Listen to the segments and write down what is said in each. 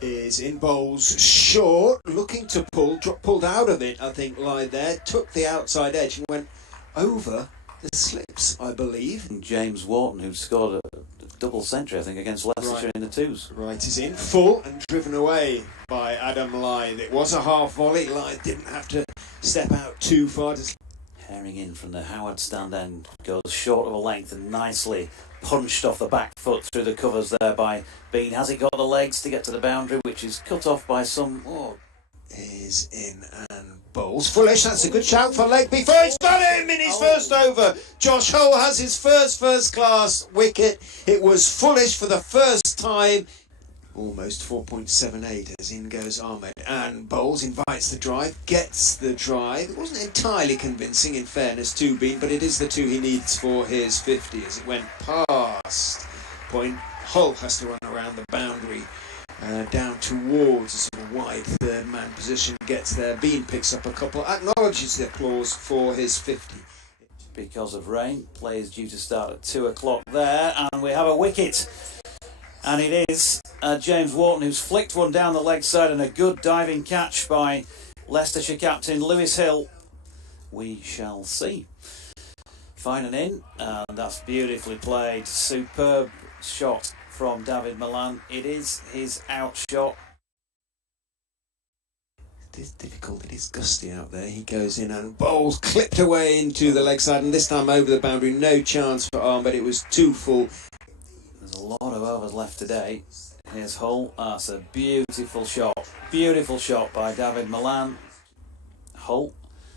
is in bowls short, looking to pulled out of it, I think, lied there, took the outside edge and went over the slips, I believe. And James Wharton, who scored a double century, I think, against Leicestershire in the twos. Right is in full and driven away by Adam Lythe. It was a half volley. Lythe didn't have to step out too far. Herring in from the Howard stand end, goes short of a length and nicely punched off the back foot through the covers there by Bean. Has he got the legs to get to the boundary, which is cut off by some... Is in and bowls. Foolish, that's a good shout for leg before he's got him in his first over. Josh Hull has his first class wicket. It was Foolish for the first time. Almost 4.78 as in goes Ahmed. And bowls, invites the drive, gets the drive. It wasn't entirely convincing in fairness to Bean, but it is the two he needs for his 50 as it went past point. Hull has to run around the boundary. Down towards a sort of wide third man position, gets there. Bean picks up a couple, acknowledges the applause for his 50. Because of rain, play is due to start at 2 o'clock there, and we have a wicket. And it is James Wharton who's flicked one down the leg side, and a good diving catch by Leicestershire captain Lewis Hill. We shall see. Fine and in, and that's beautifully played. Superb shot from Dawid Malan. It is his out shot. It is difficult, it is gusty out there. He goes in and bowls, clipped away into the leg side, and this time over the boundary. No chance for arm, but it was too full. There's a lot of overs left today. Here's Hull. That's a beautiful shot. Beautiful shot by Dawid Malan. Hull,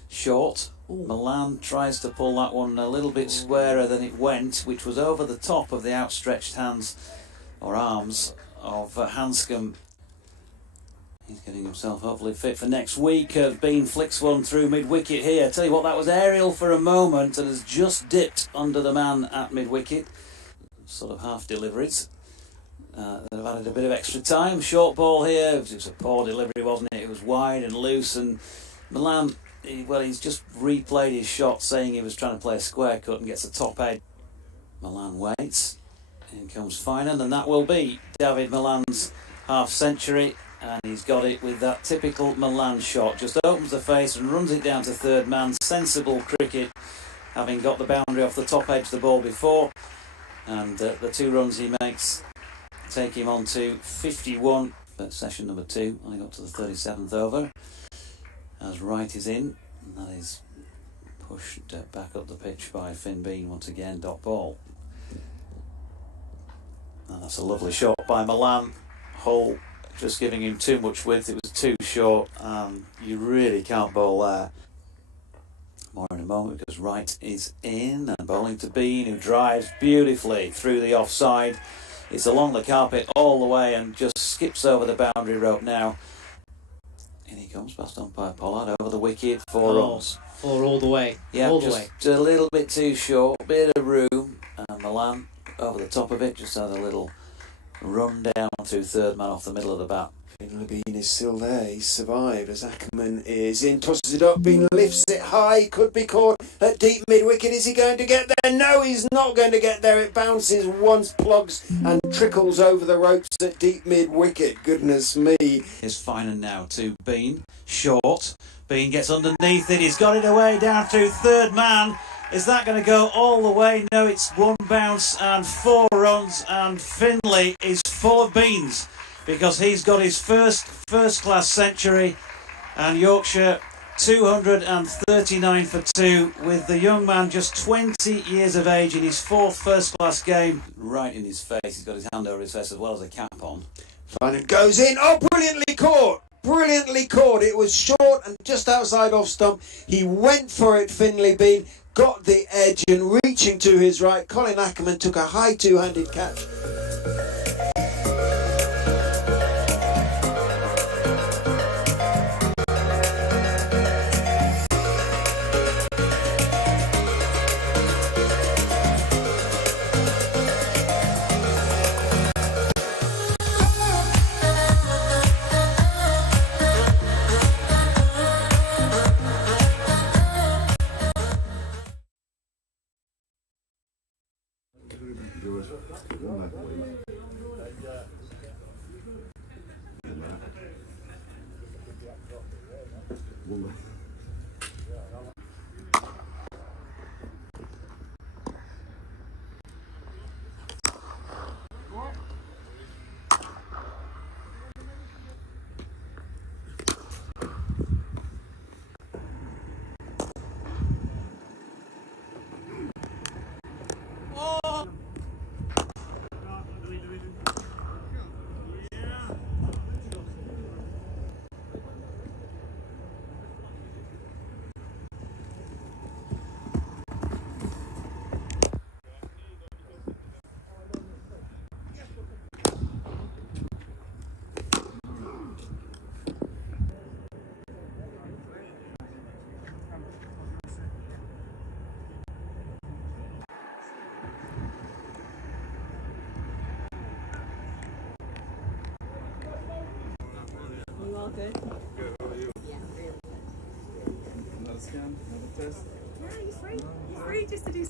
short. Malan tries to pull that one a little bit squarer than it went, which was over the top of the outstretched hands or arms of Hanscom. He's getting himself hopefully fit for next week. Bean flicks one through mid-wicket here. Tell you what, that was aerial for a moment and has just dipped under the man at mid-wicket. Sort of half deliveries. That have added a bit of extra time. Short ball here. It was a poor delivery, wasn't it? It was wide and loose, and Malan, he's just replayed his shot, saying he was trying to play a square cut and gets a top edge. Malan waits. In comes Finan, and that will be Dawid Malan's half century, and he's got it with that typical Malan shot. Just opens the face and runs it down to third man. Sensible cricket, having got the boundary off the top edge of the ball before, and the 2 runs he makes take him on to 51. But session number 2, only got to the 37th over. As right is in, and that is pushed back up the pitch by Finn Bean once again. Dot ball. And that's a lovely shot by Malan. Hull just giving him too much width. It was too short. You really can't bowl there. More in a moment, because right is in and bowling to Bean, who drives beautifully through the offside. It's along the carpet all the way and just skips over the boundary rope now. In he comes past umpire Pollard over the wicket. 4 runs. 4 all the way. Yeah, all the just way. A little bit too short, bit of room, and Malan over the top of it, just had a little run down through third man off the middle of the bat. Bean is still there, he's survived as Ackermann is in, tosses it up, Bean lifts it high, could be caught at deep mid-wicket. Is he going to get there? No, he's not going to get there. It bounces once, plugs and trickles over the ropes at deep mid-wicket. Goodness me. Here's Finan now to Bean, short. Bean gets underneath it, he's got it away down through third man. Is that going to go all the way? No, it's 1 bounce and 4 runs, and Finlay is full of beans because he's got his first class century, and Yorkshire 239 for 2, with the young man just 20 years of age in his 4th first class game. Right in his face, he's got his hand over his face as well as a cap on. Finan goes in, brilliantly caught. Brilliantly caught. It was short and just outside off stump. He went for it, Finlay Bean, got the edge, and reaching to his right, Colin Ackermann took a high 2-handed catch. You all good? Good, how are you? Yeah, really. Another scan, another test? Yeah, he's free. He's free just to do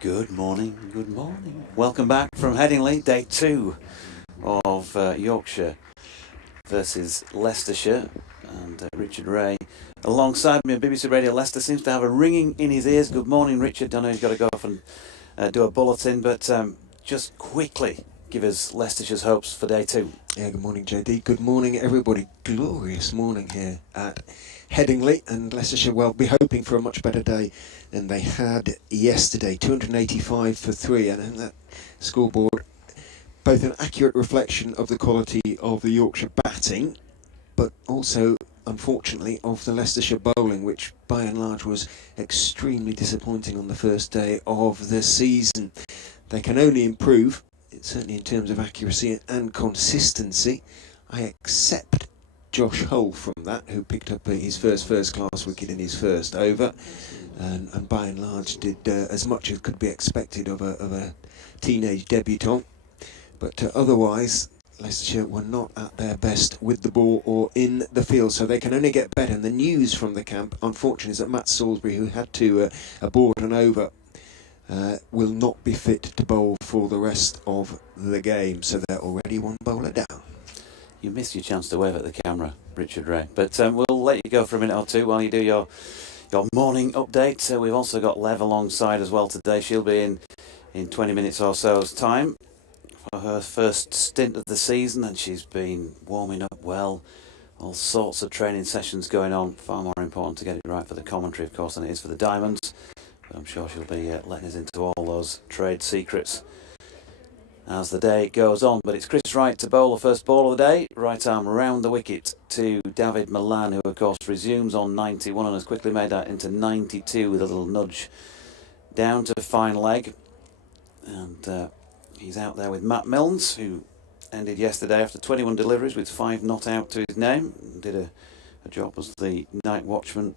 Good morning, good morning. Welcome back from Headingley, day 2 of Yorkshire versus Leicestershire. And Richard Ray alongside me on BBC Radio Leicester seems to have a ringing in his ears. Good morning, Richard. I know he's got to go off and do a bulletin, but just quickly give us Leicestershire's hopes for day 2. Yeah, good morning, JD. Good morning, everybody. Glorious morning here at Headingley, and Leicestershire will be hoping for a much better day than they had yesterday. 285 for 3, and that scoreboard, both an accurate reflection of the quality of the Yorkshire batting, but also, unfortunately, of the Leicestershire bowling, which by and large was extremely disappointing on the first day of the season. They can only improve, certainly in terms of accuracy and consistency. I accept Josh Hull from that, who picked up his first class wicket in his first over, and by and large did as much as could be expected of a teenage debutant. But otherwise, Leicestershire were not at their best with the ball or in the field, so they can only get better. And the news from the camp, unfortunately, is that Matt Salisbury, who had to abort an over, will not be fit to bowl for the rest of the game, so they're already one bowler down. You missed your chance to wave at the camera, Richard Ray. But we'll let you go for a minute or two while you do your morning update. We've also got Lev alongside as well today. She'll be in 20 minutes or so's time for her first stint of the season, and she's been warming up well. All sorts of training sessions going on. Far more important to get it right for the commentary, of course, than it is for the Diamonds. But I'm sure she'll be letting us into all those trade secrets as the day goes on. But it's Chris Wright to bowl the first ball of the day. Right arm round the wicket to Dawid Malan, who of course resumes on 91 and has quickly made that into 92 with a little nudge down to fine leg. And he's out there with Matt Milnes, who ended yesterday after 21 deliveries with 5 not out to his name. Did a job as the night watchman.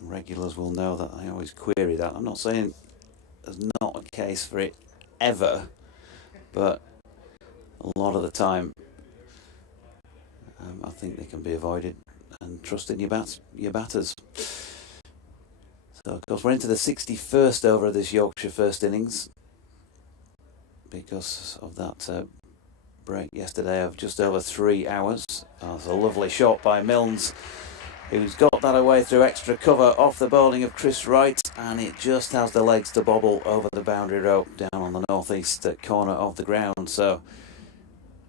Regulars will know that I always query that. I'm not saying there's not a case for it ever, but a lot of the time I think they can be avoided, and trust in your batters. So of course we're into the 61st over of this Yorkshire first innings because of that break yesterday of just over 3 hours. That's a lovely shot by Milnes, who's got that away through extra cover off the bowling of Chris Wright, and it just has the legs to bobble over the boundary rope down on the northeast corner of the ground. So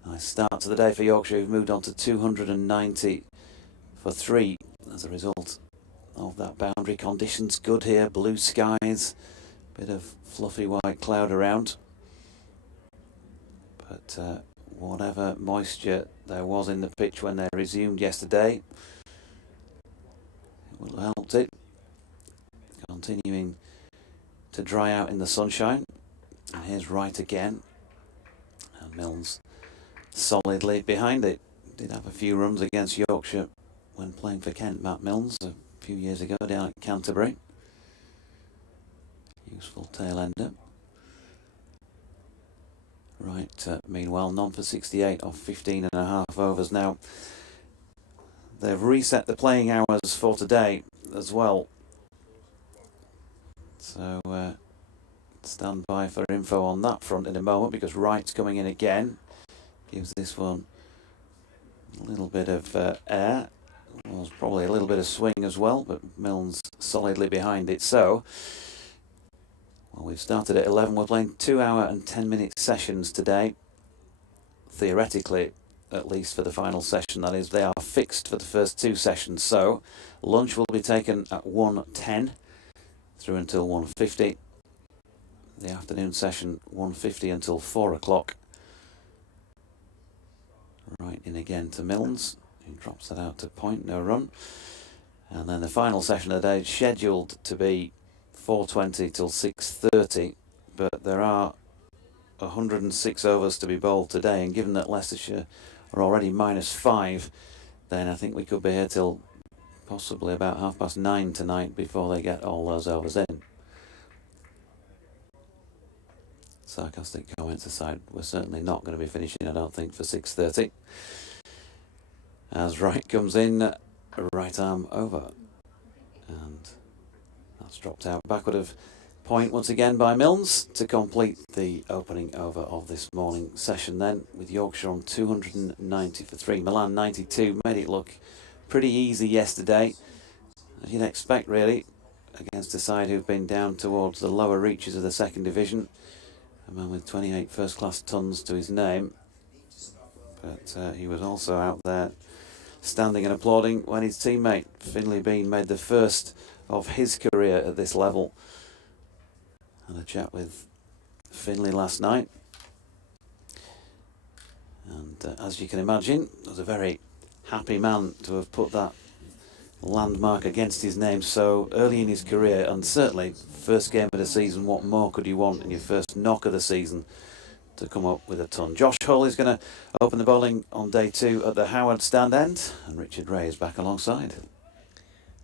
nice start to the day for Yorkshire, who've moved on to 290 for 3 as a result of that boundary. Conditions good here, blue skies, bit of fluffy white cloud around, but whatever moisture there was in the pitch when they resumed yesterday, will have helped it. Continuing to dry out in the sunshine. And here's Wright again. And Milnes solidly behind it. Did have a few runs against Yorkshire when playing for Kent, Matt Milnes, a few years ago down at Canterbury. Useful tail ender. Right, meanwhile, none for 68 off 15 and a half overs now. They've reset the playing hours for today as well. So stand by for info on that front in a moment, because Wright's coming in again. Gives this one a little bit of air. Well, there's probably a little bit of swing as well, but Milnes solidly behind it. So, well, we've started at 11. We're playing 2 hour and 10 minute sessions today. Theoretically, at least for the final session, that is. They are fixed for the first 2 sessions, so lunch will be taken at 1:10 through until 1:50. The afternoon session 1:50 until 4 o'clock. Right in again to Milnes, who drops that out to point, no run. And then the final session of the day is scheduled to be 4:20 till 6:30, but there are 106 overs to be bowled today, and given that Leicestershire are already -5, then I think we could be here till possibly about 9:30 tonight before they get all those overs in. Sarcastic comments aside, we're certainly not going to be finishing, I don't think, for 6:30. As Wright comes in, right arm over. That's dropped out backward of point once again by Milnes to complete the opening over of this morning session then, with Yorkshire on 290 for 3. Milan 92, made it look pretty easy yesterday, as you'd expect really, against a side who've been down towards the lower reaches of the second division. A man with 28 first-class tons to his name, but he was also out there standing and applauding when his teammate Finley Bean made the first of his career at this level. Had a chat with Finley last night, and as you can imagine, was a very happy man to have put that landmark against his name so early in his career, and certainly first game of the season. What more could you want in your first knock of the season to come up with a ton? Josh Hull is going to open the bowling on day 2 at the Howard stand end, and Richard Ray is back alongside.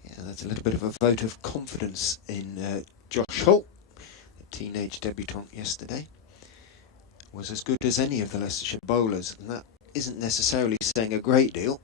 Yeah, that's a little bit of a vote of confidence in Josh Hull. The teenage debutant yesterday was as good as any of the Leicestershire bowlers, and that isn't necessarily saying a great deal,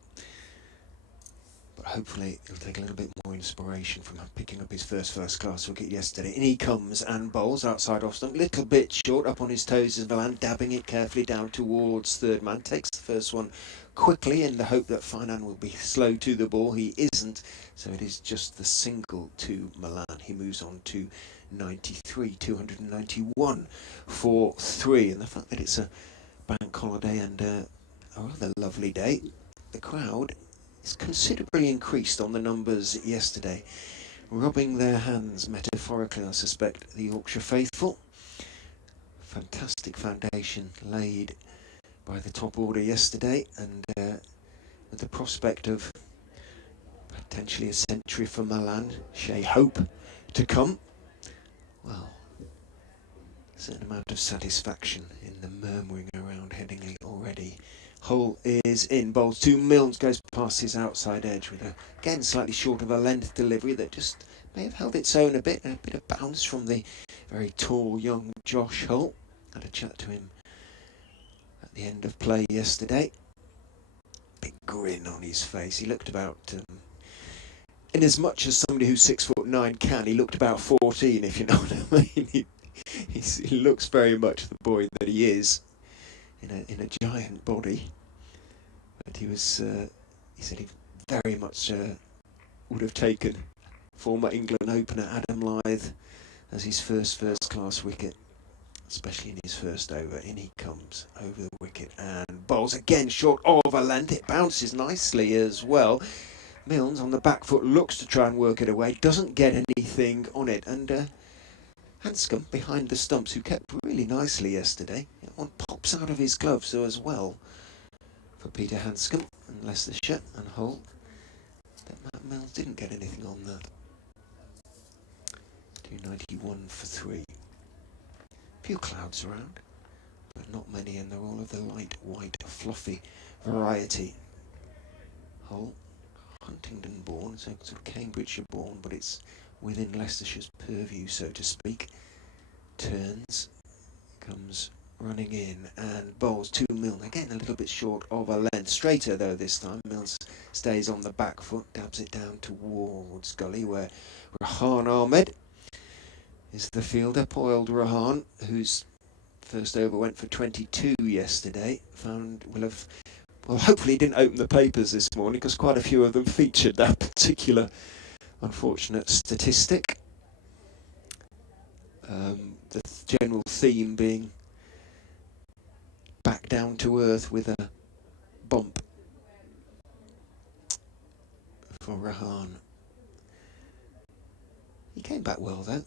but hopefully he'll take a little bit more inspiration from picking up his first class wicket yesterday. In he comes and bowls outside off stump, little bit short, up on his toes as Malan, dabbing it carefully down towards third man. Takes the first one quickly in the hope that Finan will be slow to the ball. He isn't, so it is just the single to Malan. He moves on to 93, 291 for 3, and the fact that it's a bank holiday and a rather lovely day, the crowd is considerably increased on the numbers yesterday, rubbing their hands metaphorically, I suspect, the Yorkshire faithful. Fantastic foundation laid by the top order yesterday, and with the prospect of potentially a century for Malan, Shea Hope to come, well, a certain amount of satisfaction in the murmuring around Headingley already. Hull is in, bowls 2, Milnes goes past his outside edge with a, again, slightly short of a length delivery that just may have held its own a bit of bounce from the very tall young Josh Hull. Had a chat to him at the end of play yesterday. Big grin on his face. He looked about, in as much as somebody who's 6'9" can, he looked about 14, if you know what I mean. He looks very much the boy that he is, in a giant body. But he was, he said he very much would have taken former England opener Adam Lyth as his first class wicket, especially in his first over. In he comes over the wicket and bowls again short of a length. It bounces nicely as well. Milnes on the back foot looks to try and work it away, doesn't get anything on it, and Hanscom behind the stumps, who kept really nicely yesterday. One pops out of his glove so as well for Peter Hanscom and Leicestershire and Hull. But Matt Milnes didn't get anything on that. 291 for 3. Few clouds around, but not many, and they're all of the light white fluffy variety. Hull, Huntingdon born, so sort of Cambridgeshire born, but it's within Leicestershire's purview, so to speak. Turns, comes running in and bowls 2, Milnes, again a little bit short of a length. Straighter though this time. Milnes stays on the back foot, dabs it down towards gully, where Rahan Ahmed is the fielder. Poor old Rahan, whose first over went for 22 yesterday, hopefully didn't open the papers this morning, because quite a few of them featured that particular unfortunate statistic. The general theme being back down to earth with a bump for Rahan. He came back well though,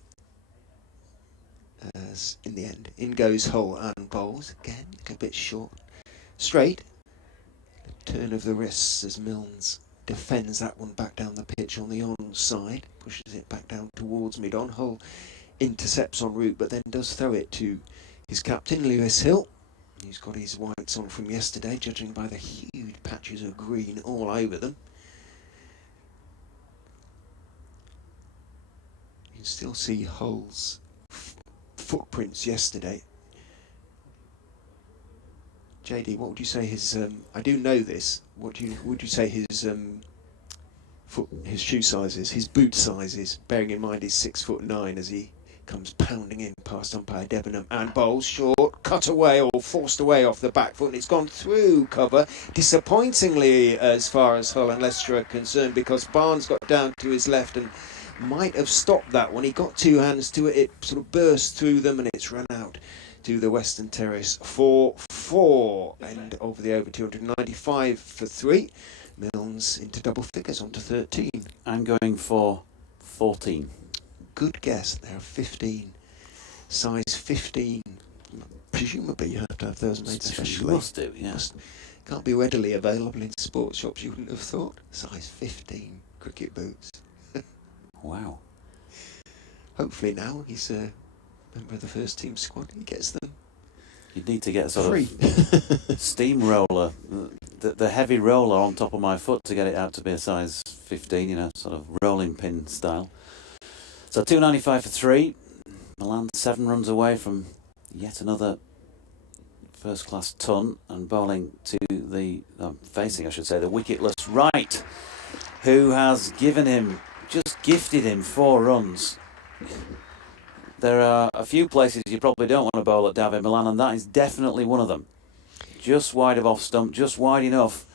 as in the end, in goes Hull and bowls again, a little bit short, straight, turn of the wrists as Milnes defends that one back down the pitch on the onside, pushes it back down towards mid-on. Hull intercepts en route, but then does throw it to his captain, Lewis Hill, who's got his whites on from yesterday, judging by the huge patches of green all over them. You can still see Hull's footprints yesterday. JD, what would you say his, I do know this, would you say his his shoe sizes, his boot sizes, bearing in mind he's 6'9" as he comes pounding in past umpire Debenham and bowls short, cut away or forced away off the back foot, and it's gone through cover, disappointingly as far as Hull and Leicestershire are concerned, because Barnes got down to his left and might have stopped that one. He got two hands to it, it sort of burst through them and it's run out to the Western Terrace for 4, and over the over 295 for 3. Milnes into double figures, on to 13. I'm going for 14. Good guess, there are 15. Size 15. Presumably you have to have those made specially. Must do, yeah. Can't be readily available in sports shops, you wouldn't have thought. Size 15 cricket boots. Wow. Hopefully now he's a member of the first team squad, he gets them. You'd need to get a sort free of steamroller, the heavy roller on top of my foot to get it out to be a size 15, you know, sort of rolling pin style. So 295 for 3. Milan 7 runs away from yet another first class ton, and bowling to the, facing I should say, the wicketless Wright, who has given him, just gifted him 4 runs. There are a few places you probably don't want to bowl at Dawid Malan, and that is definitely one of them. Just wide of off stump, just wide enough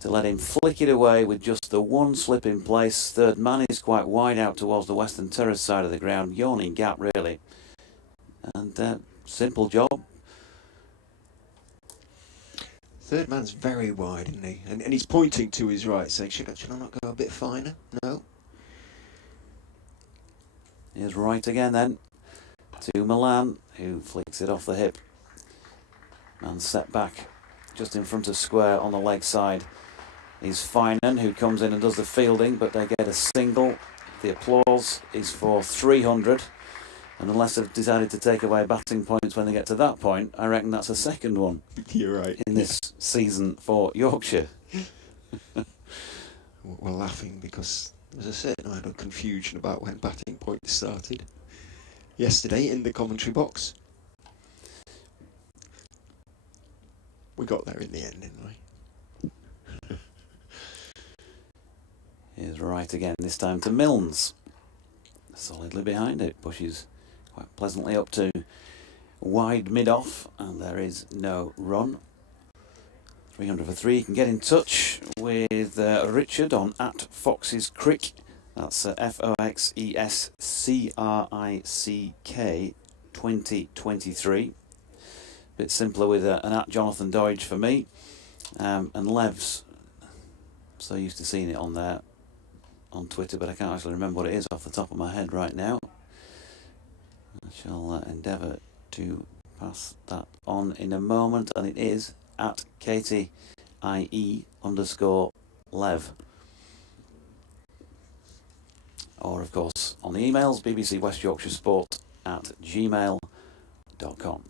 to let him flick it away with just the one slip in place. Third man is quite wide out towards the Western Terrace side of the ground, yawning gap really. And simple job. Third man's very wide, isn't he? And he's pointing to his right, saying, should I not go a bit finer? No. Here's Wright again then, to Malan, who flicks it off the hip. And set back just in front of square on the leg side is Finan, who comes in and does the fielding, but they get a single. The applause is for 300, and unless they've decided to take away batting points when they get to that point, I reckon that's a second one. You're right. In this season for Yorkshire. We're laughing because there was a certain amount of confusion about when batting points started yesterday in the commentary box. We got there in the end, didn't we? Here's Wright again, this time to Milnes. Solidly behind it, pushes quite pleasantly up to wide mid-off, and there is no run. 300 for 3. You can get in touch with Richard on @Foxes Crick. That's FOXESCRICK 2023. Bit simpler with an @Jonathan Doidge for me. And Lev's, so used to seeing it on there on Twitter, but I can't actually remember what it is off the top of my head right now. I shall endeavour to pass that on in a moment, and it is @KTIE_Lev. Or of course on the emails, bbcwestyorkshiresport@gmail.com.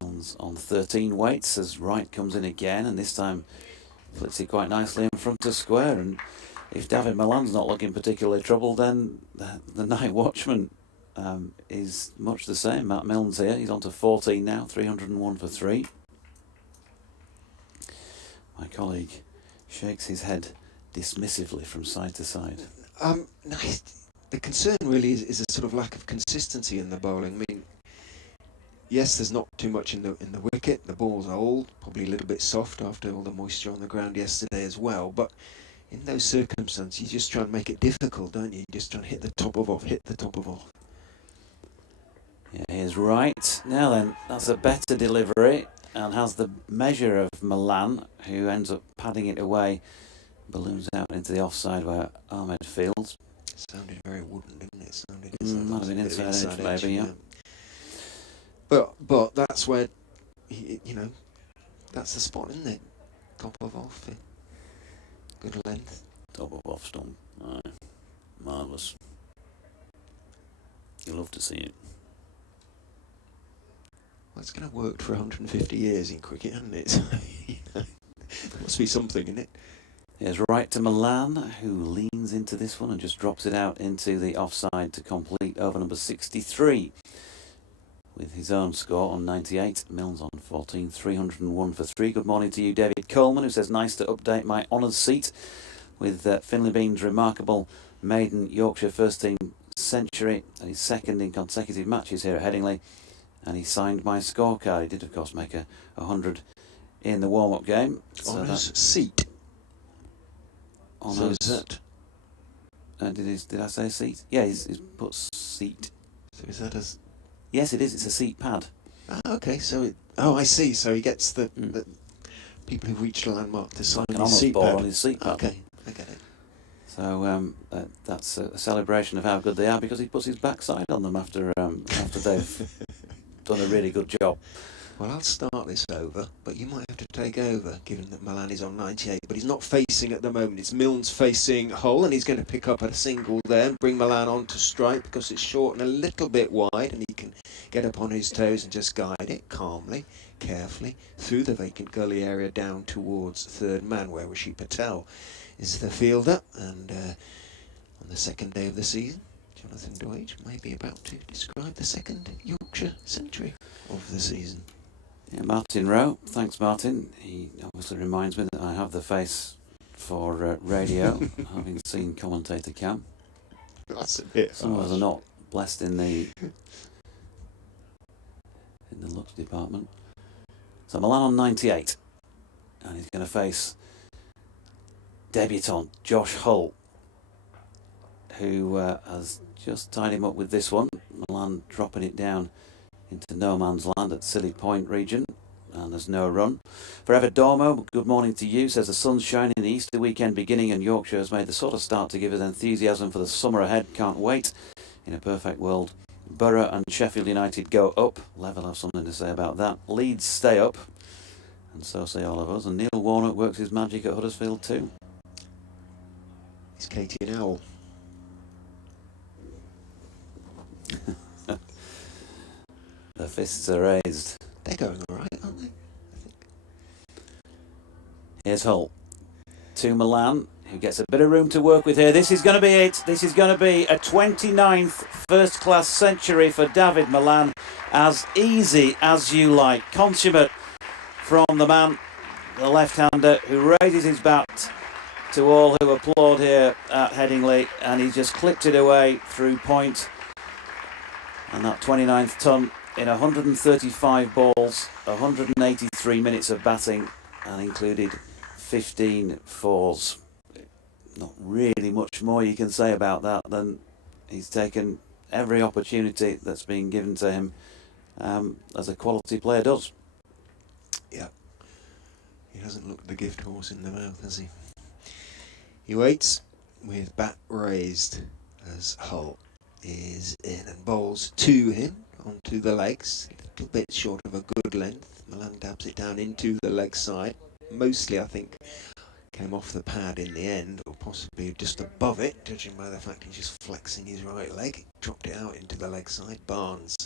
Milnes on 13 weights as Wright comes in again, and this time flits it quite nicely in front of square. And if Dawid Malan's not looking particularly troubled, then the night watchman is much the same. Matt Milnes here, he's on to 14 now, 301 for 3. My colleague shakes his head dismissively from side to side. No, the concern really is a sort of lack of consistency in the bowling. I mean, yes, there's not too much in the wicket. The ball's old, probably a little bit soft after all the moisture on the ground yesterday as well. But in those circumstances, you just try and make it difficult, don't you? You just try and hit the top of off, hit the top of off. Yeah, here's Wright. Now then, that's a better delivery and has the measure of Malan, who ends up padding it away. Balloons out into the offside where Ahmed fields. It sounded very wooden, didn't it? Might have been inside edge, maybe, yeah. But that's where, that's the spot, isn't it? Top of off, good length. Top of off stump. Aye. Marvellous. You love to see it. Well, it's going to work for 150 years in cricket, hasn't it? Must be something in it. Here's Wright to Malan, who leans into this one and just drops it out into the offside to complete over number 63. With his own score on 98, Milnes on 14, 301 for 3. Good morning to you, David Coleman, who says, nice to update my honoured seat. with Finlay Bean's remarkable maiden Yorkshire first team century and his second in consecutive matches here at Headingley. And he signed my scorecard. He did, of course, make a 100 in the warm-up game. So Honours seat. Honours. So is that... did I say seat? Yeah, he's put seat. So is that as... Yes, it is. It's a seat pad. Ah, okay, so... I see. So he gets the people who've reached a landmark to sign Like an his honours seat ball pad. on his seat pad. Okay, I get it. So that's a celebration of how good they are because he puts his backside on them after they've done a really good job. Well, I'll start this over, but you might have to take over, given that Malan is on 98. But he's not facing at the moment. It's Milnes facing Hull, and he's going to pick up a single there and bring Malan on to strike because it's short and a little bit wide, and he can get up on his toes and just guide it calmly, carefully, through the vacant gully area down towards third man, where Rishi Patel is the fielder. And on the second day of the season, Jonathan Dawid may be about to describe the second Yorkshire century of the season. Yeah, Martin Rowe, thanks Martin. He obviously reminds me that I have the face for radio, having seen commentator Cam. That's a bit Some of us are not blessed in the looks department. So Malan on 98, and he's going to face debutant Josh Hull, who has just tied him up with this one. Malan dropping it down into no man's land at Scilly Point region, and there's no run. Forever Dormo, good morning to you, says the sun's shining, the Easter weekend beginning, and Yorkshire has made the sort of start to give us enthusiasm for the summer ahead. Can't wait. In a perfect world, Borough and Sheffield United go up. Level have something to say about that. Leeds stay up, and so say all of us. And Neil Warnock works his magic at Huddersfield too. It's Katie and Owl. The fists are raised. They're going all right, aren't they? I think. Here's Hull to Malan, who gets a bit of room to work with here. This is going to be it. This is going to be a 29th first-class century for Dawid Malan. As easy as you like. Consummate from the man, the left-hander, who raises his bat to all who applaud here at Headingley, and he just clipped it away through point. And that 29th ton in 135 balls, 183 minutes of batting, and included 15 fours. Not really much more you can say about that than he's taken every opportunity that's been given to him, as a quality player does. Yeah. He hasn't looked the gift horse in the mouth, has he? He waits with bat raised as Hull is in and bowls to him onto the legs, a little bit short of a good length. Malan dabs it down into the leg side. Mostly, I think, came off the pad in the end, or possibly just above it, judging by the fact he's just flexing his right leg. Dropped it out into the leg side. Barnes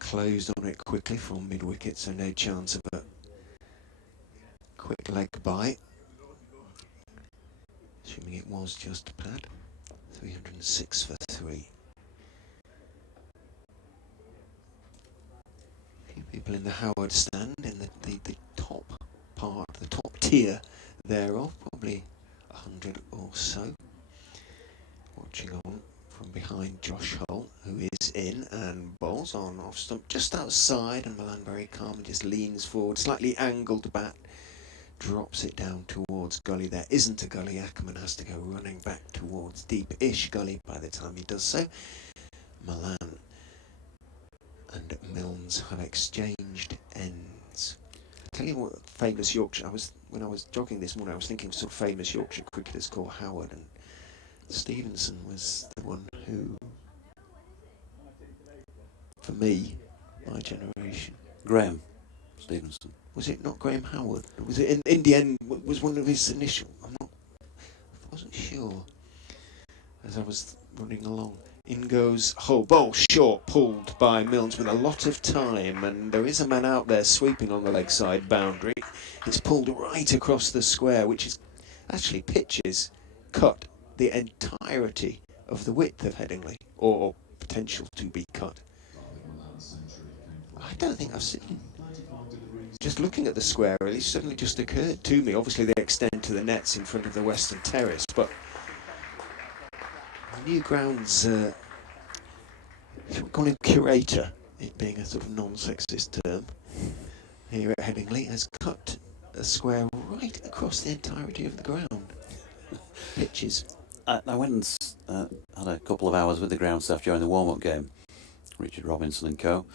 closed on it quickly from mid-wicket, so no chance of a quick leg bite. Assuming it was just a pad. 306 for 3. A few people in the Howard stand in the top part, the top tier thereof, probably 100 or so. Watching on from behind Josh Hull, who is in and bowls on off stump just outside, and Malan very calmly just leans forward, slightly angled bat, drops it down towards gully. There isn't a gully. Ackermann has to go running back towards deep-ish gully by the time he does so. Malan and Milnes have exchanged ends. I'll tell you what famous Yorkshire, when I was jogging this morning, I was thinking of sort of famous Yorkshire cricketers called Howard, and Stevenson was the one who, for me, my generation. Graham Stevenson. Was it not Graham Howard? Was it in the end? Was one of his initial? I wasn't sure. As I was running along, in goes Hull. Bowl short, pulled by Milnes with a lot of time, and there is a man out there sweeping on the leg side boundary. It's pulled right across the square, which is actually pitches cut the entirety of the width of Headingley, or potential to be cut. I don't think I've seen just looking at the square, it suddenly just occurred to me. Obviously, they extend to the nets in front of the Western Terrace, but new grounds, call him curator, it being a sort of non-sexist term, here at Headingley, has cut a square right across the entirety of the ground. Pitches. I went and had a couple of hours with the ground staff during the warm-up game, Richard Robinson and co.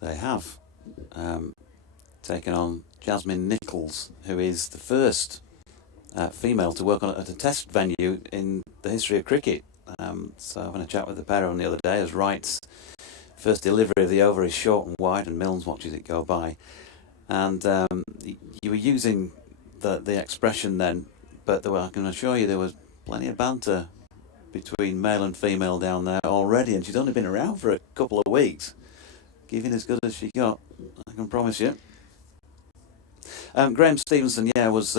They have taken on Jasmine Nichols, who is the first female to work at a test venue in the history of cricket. So having a chat with the pair on the other day as Wright's first delivery of the over is short and wide and Milnes watches it go by. And you were using the expression then, but I can assure you there was plenty of banter between male and female down there already, and she's only been around for a couple of weeks. Giving as good as she got, I can promise you. Graham Stevenson, was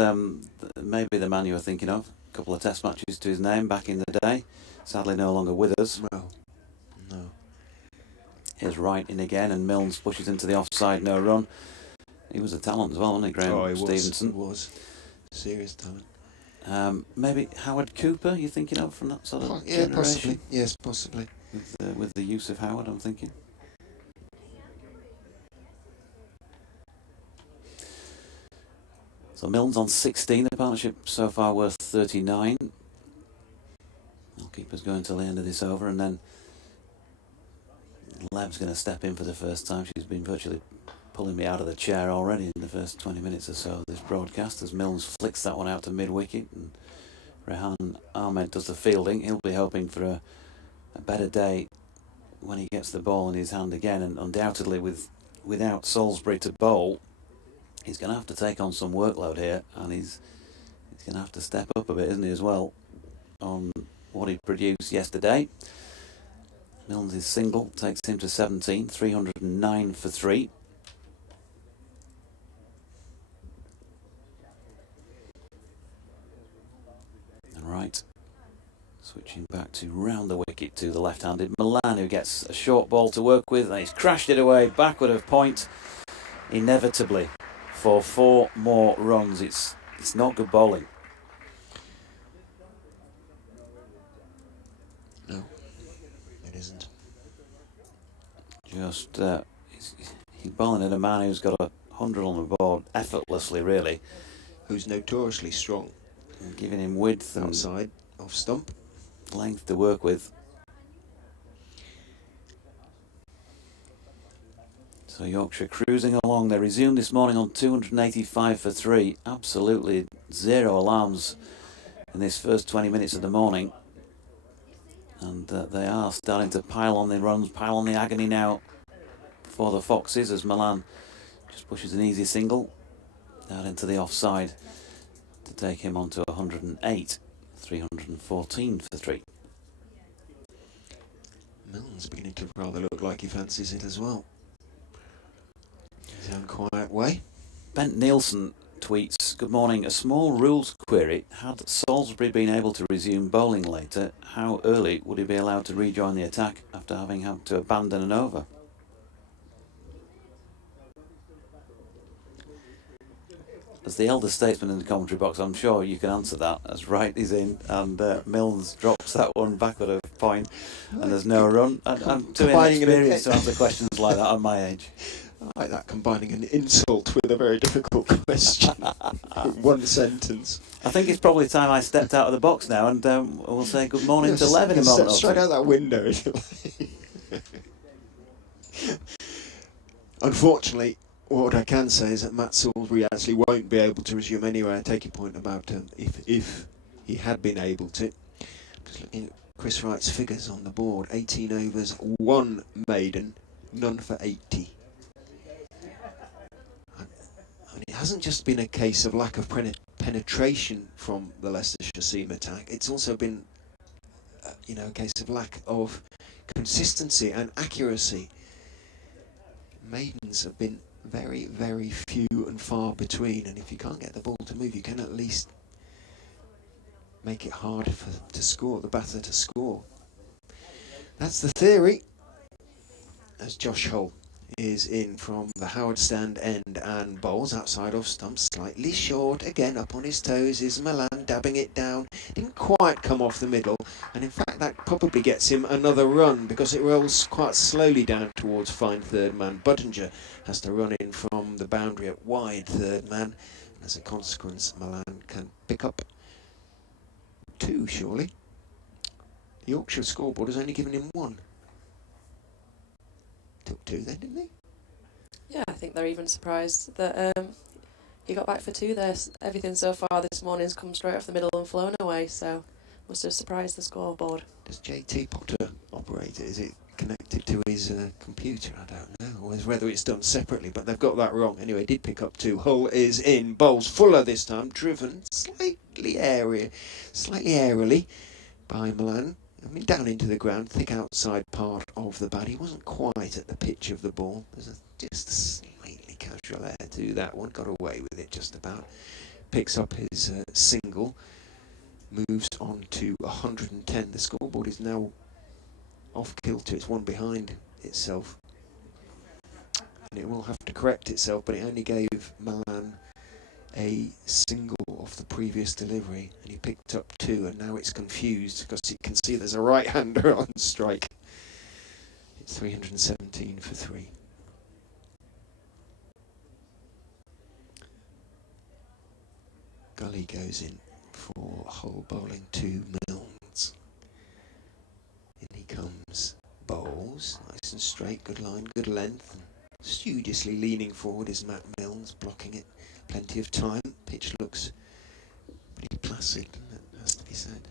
maybe the man you were thinking of. A couple of test matches to his name back in the day. Sadly no longer with us. No. Here's Wright in again, and Milnes pushes into the offside, no run. He was a talent as well, wasn't he, Graham Stevenson? He was. Serious talent. Maybe Howard Cooper, you're thinking of from that sort of generation? Possibly. Yes, possibly. With the use of Howard, I'm thinking. So Milnes on 16, the partnership so far worth 39. Goalkeeper's going till the end of this over, and then Lev's going to step in for the first time. She's been virtually pulling me out of the chair already in the first 20 minutes or so of this broadcast as Milnes flicks that one out to mid-wicket and Rehan Ahmed does the fielding. He'll be hoping for a better day when he gets the ball in his hand again, and undoubtedly without Salisbury to bowl, he's going to have to take on some workload here, and he's going to have to step up a bit, isn't he, as well, on what he produced yesterday. Milnes' single takes him to 17, 309 for 3. And Wright switching back to round the wicket to the left-handed Malan, who gets a short ball to work with, and he's crashed it away backward of point, inevitably, for 4 more runs. It's not good bowling. No, it isn't. Just he's bowling at a man who's got 100 on the board effortlessly, really. Who's notoriously strong. And giving him width and outside, off stump. Length to work with. So Yorkshire cruising along. They resumed this morning on 285 for 3. Absolutely zero alarms in this first 20 minutes of the morning. And they are starting to pile on the runs, pile on the agony now for the Foxes as Malan just pushes an easy single out into the offside to take him on to 108, 314 for 3. Milnes beginning to rather look like he fancies it as well. His own quiet way. Bent Nielsen tweets, "Good morning. A small rules query. Had Salisbury been able to resume bowling later, how early would he be allowed to rejoin the attack after having had to abandon an over?" As the elder statesman in the commentary box, I'm sure you can answer that, as Wright is in and Milnes drops that one backward of point and there's no run. I'm too inexperienced to answer questions like that at my age. I like that, combining an insult with a very difficult question in one sentence. I think it's probably time I stepped out of the box now, and we'll say good morning to Lev in a moment. Straight out that window. Unfortunately, what I can say is that Matt Salisbury actually won't be able to resume anyway. I take your point about if he had been able to. Just looking at Chris Wright's figures on the board: 18 overs, 1 maiden, none for 80. It hasn't just been a case of lack of penetration from the Leicestershire seam attack. It's also been, a case of lack of consistency and accuracy. Maidens have been very, very few and far between, and if you can't get the ball to move, you can at least make it hard to score, the batter to score. That's the theory. As Josh Hull is in from the Howard stand end and bowls outside off stump, slightly short. Again up on his toes is Malan, dabbing it down. Didn't quite come off the middle, and in fact that probably gets him another run because it rolls quite slowly down towards fine third man. Buttinger has to run in from the boundary at wide third man. As a consequence, Malan can pick up 2, surely. The Yorkshire scoreboard has only given him 1. Took 2 then, didn't he? Yeah, I think they're even surprised that he got back for 2 there. Everything so far this morning's come straight off the middle and flown away, so must have surprised the scoreboard. Does JT Potter operate it? Is it connected to his computer? I don't know, or whether it's done separately, but they've got that wrong. Anyway, did pick up 2. Hull is in. Bowls Fuller this time, driven slightly airily by Malan. I mean, down into the ground, thick outside part of the bat. He wasn't quite at the pitch of the ball. There's just a slightly casual air to that one. Got away with it just about. Picks up his single. Moves on to 110. The scoreboard is now off kilter. It's 1 behind itself. And it will have to correct itself, but it only gave Malan a single off the previous delivery, and he picked up 2, and now it's confused because you can see there's a right-hander on strike. It's 317 for 3. Gully goes in for Hull bowling to Milnes. In he comes. Bowls, nice and straight, good line, good length. And studiously leaning forward is Matt Milnes, blocking it. Plenty of time. Pitch looks pretty placid, doesn't it? Has to be said.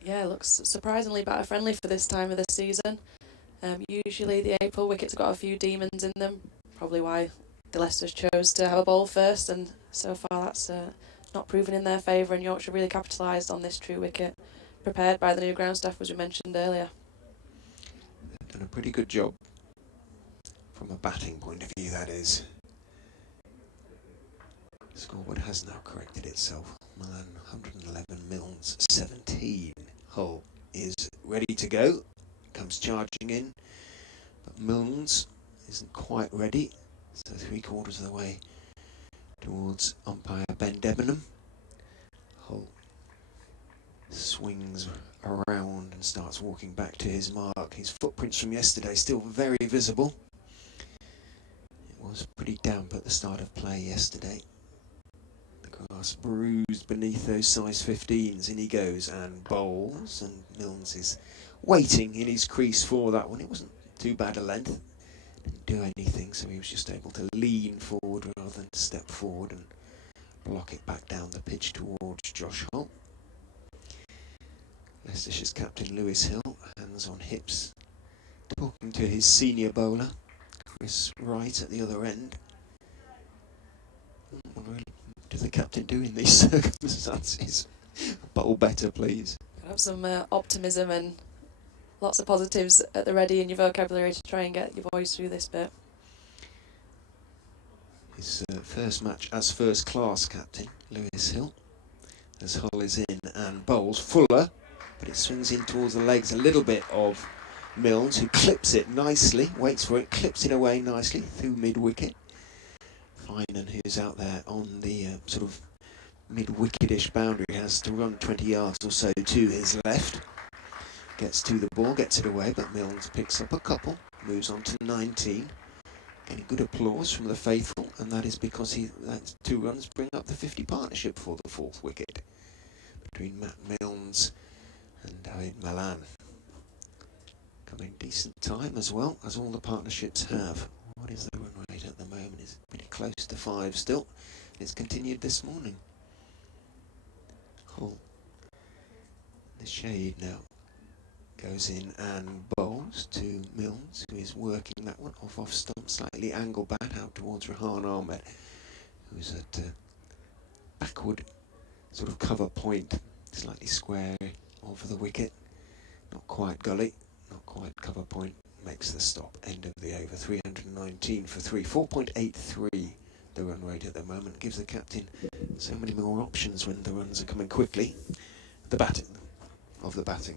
Yeah, it looks surprisingly batter friendly for this time of the season. Usually the April wickets have got a few demons in them, probably why the Leicesters chose to have a bowl first, and so far that's not proven in their favour, and Yorkshire really capitalised on this true wicket, prepared by the new ground staff as we mentioned earlier. They've done a pretty good job from a batting point of view, that is. The scoreboard has now corrected itself. Malan 111, Milnes 17. Hull is ready to go. Comes charging in, but Milnes isn't quite ready, so 3/4 of the way towards umpire Ben Debenham. Hull swings around and starts walking back to his mark. His footprints from yesterday still very visible. It was pretty damp at the start of play yesterday. The grass bruised beneath those size 15s. In he goes and bowls, and Milnes is waiting in his crease for that one. It wasn't too bad a length. Didn't do anything, so he was just able to lean forward rather than step forward and block it back down the pitch towards Josh Hull. Leicestershire's captain Lewis Hill, hands on hips, talking to his senior bowler, Chris Wright, at the other end. What really does the captain do in these circumstances? Bowl better, please. Have some optimism and lots of positives at the ready in your vocabulary to try and get your voice through this bit. His first match as first class captain, Lewis Hill, as Hull is in and bowls Fuller, but it swings in towards the legs a little bit of Milnes, who clips it nicely, waits for it, clips it away nicely through mid-wicket. Finan, who's out there on the sort of mid-wicketish boundary, has to run 20 yards or so to his left. Gets to the ball, gets it away, but Milnes picks up a couple, moves on to 19. Getting good applause from the faithful, and that is because that's 2 runs bring up the 50 partnership for the 4th wicket between Matt Milnes and Dawid Malan. Coming decent time as well, as all the partnerships have. What is the run rate at the moment? It's pretty close to 5 still. It's continued this morning. Hull in the shade now. Goes in and bowls to Milnes, who is working that one off stump, slightly angle bat out towards Rehan Ahmed, who's at backward sort of cover point, slightly square over the wicket. Not quite gully, not quite cover point, makes the stop. End of the over. 319 for 3. 4.83 the run rate at the moment. Gives the captain so many more options when the runs are coming quickly. The batting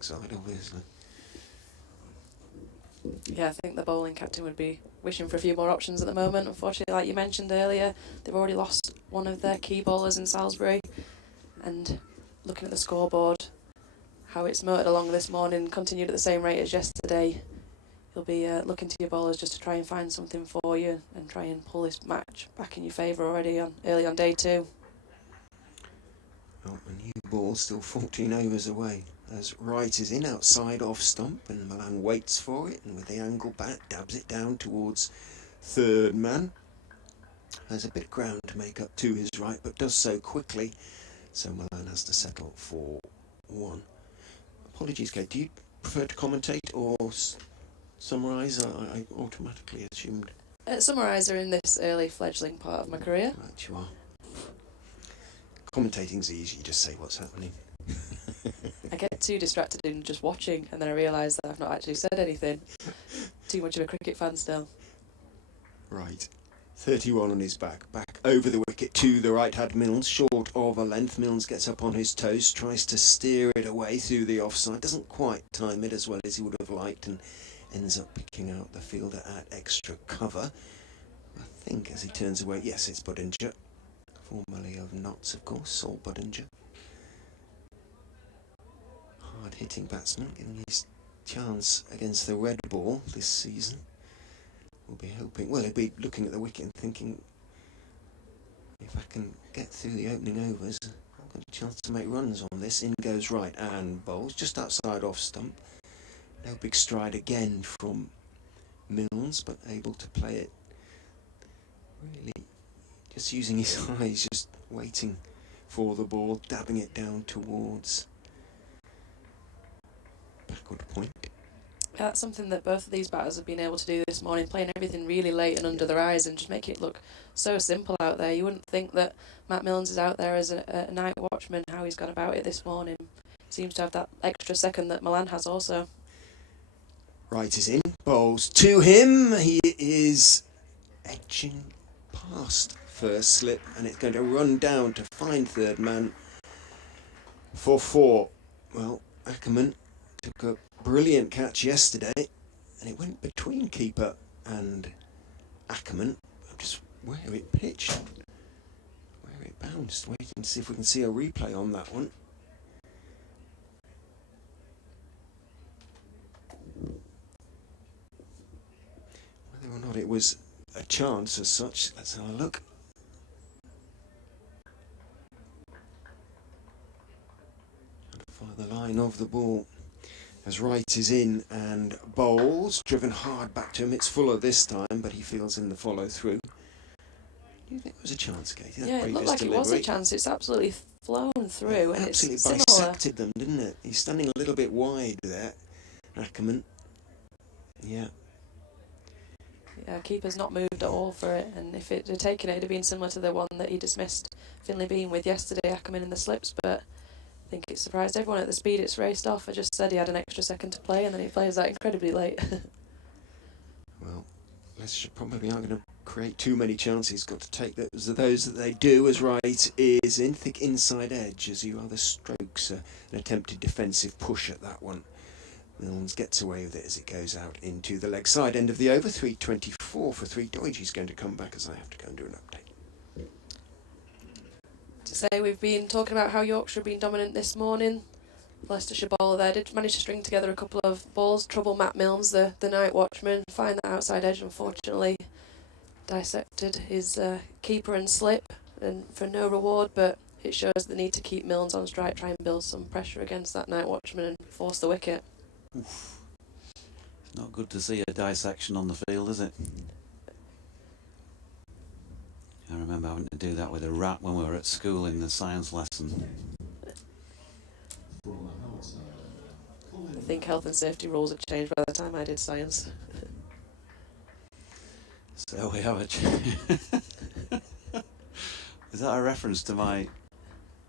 side, obviously. Yeah, I think the bowling captain would be wishing for a few more options at the moment. Unfortunately, like you mentioned earlier, they've already lost one of their key bowlers in Salisbury. And looking at the scoreboard, how it's motored along this morning, continued at the same rate as yesterday, you'll be looking to your bowlers just to try and find something for you and try and pull this match back in your favour already early on day 2. Well, a new ball, still 14 overs away. As Wright is in outside off stump, and Malan waits for it, and with the angle bat dabs it down towards third man. Has a bit of ground to make up to his right, but does so quickly, so Malan has to settle for 1. Apologies, Kate, do you prefer to commentate or summarise? I automatically assumed. Summariser in this early fledgling part of my career. Right, you are. Commentating's easy, you just say what's happening. I get too distracted in just watching, and then I realise that I've not actually said anything. Too much of a cricket fan still. Right. 31 on his back over the wicket to the right hand Milnes, short of a length. Milnes gets up on his toes, tries to steer it away through the offside, doesn't quite time it as well as he would have liked, and ends up picking out the fielder at extra cover. I think as he turns away, yes, it's Budinger, formerly of Notts, of course, Saul Budinger. Hard hitting batsman, getting his chance against the red ball this season. We'll be hoping, well, he'll be looking at the wicket and thinking, if I can get through the opening overs, I've got a chance to make runs on this. In goes right and bowls, just outside off stump. No big stride again from Milnes, but able to play it really just using his eyes, just waiting for the ball, dabbing it down towards backward point. Yeah, that's something that both of these batters have been able to do this morning, playing everything really late and under their eyes and just make it look so simple out there. You wouldn't think that Matt Milnes is out there as a night watchman, how he's gone about it this morning. Seems to have that extra second that Malan has also. Wright is in, bowls to him. He is edging past first slip, and it's going to run down to find third man for 4. Well, Ackermann took a brilliant catch yesterday, and it went between keeper and Ackermann. Just where it pitched, where it bounced. Waiting to see if we can see a replay on that one. Whether or not it was a chance as such, let's have a look. And follow the line of the ball. As Wright is in and bowls, driven hard back to him. It's Fuller this time, but he feels in the follow through. Do you think it was a chance, Katie? Yeah, it looked like it was a chance. It's absolutely flown through, and absolutely it's similar. bisected them, didn't it? He's standing a little bit wide there, Ackermann. Yeah. Yeah, keeper's not moved at all for it, and if it had taken it, it'd have been similar to the one that he dismissed Finlay Bean with yesterday, Ackermann in the slips, but I think it surprised everyone at the speed it's raced off. I just said he had an extra second to play, and then he plays that incredibly late. Well, Leicestershire probably aren't going to create too many chances. He's got to take those that they do, as Wright is in. Thick inside edge as he rather strokes an attempted defensive push at that one. Milnes gets away with it as it goes out into the leg side end of the over. 3:24 for 3. Doidge's going to come back as I have to go and do an update. To say we've been talking about how Yorkshire have been dominant this morning. Leicestershire bowler there did manage to string together a couple of balls, trouble Matt Milnes, the night watchman, find that outside edge. Unfortunately, dissected his keeper and slip, and for no reward, but it shows the need to keep Milnes on strike, try and build some pressure against that night watchman and force the wicket. Oof. It's not good to see a dissection on the field, is it? I remember having to do that with a rat when we were at school in the science lesson. I think health and safety rules had changed by the time I did science. So we have a... Is that a reference to my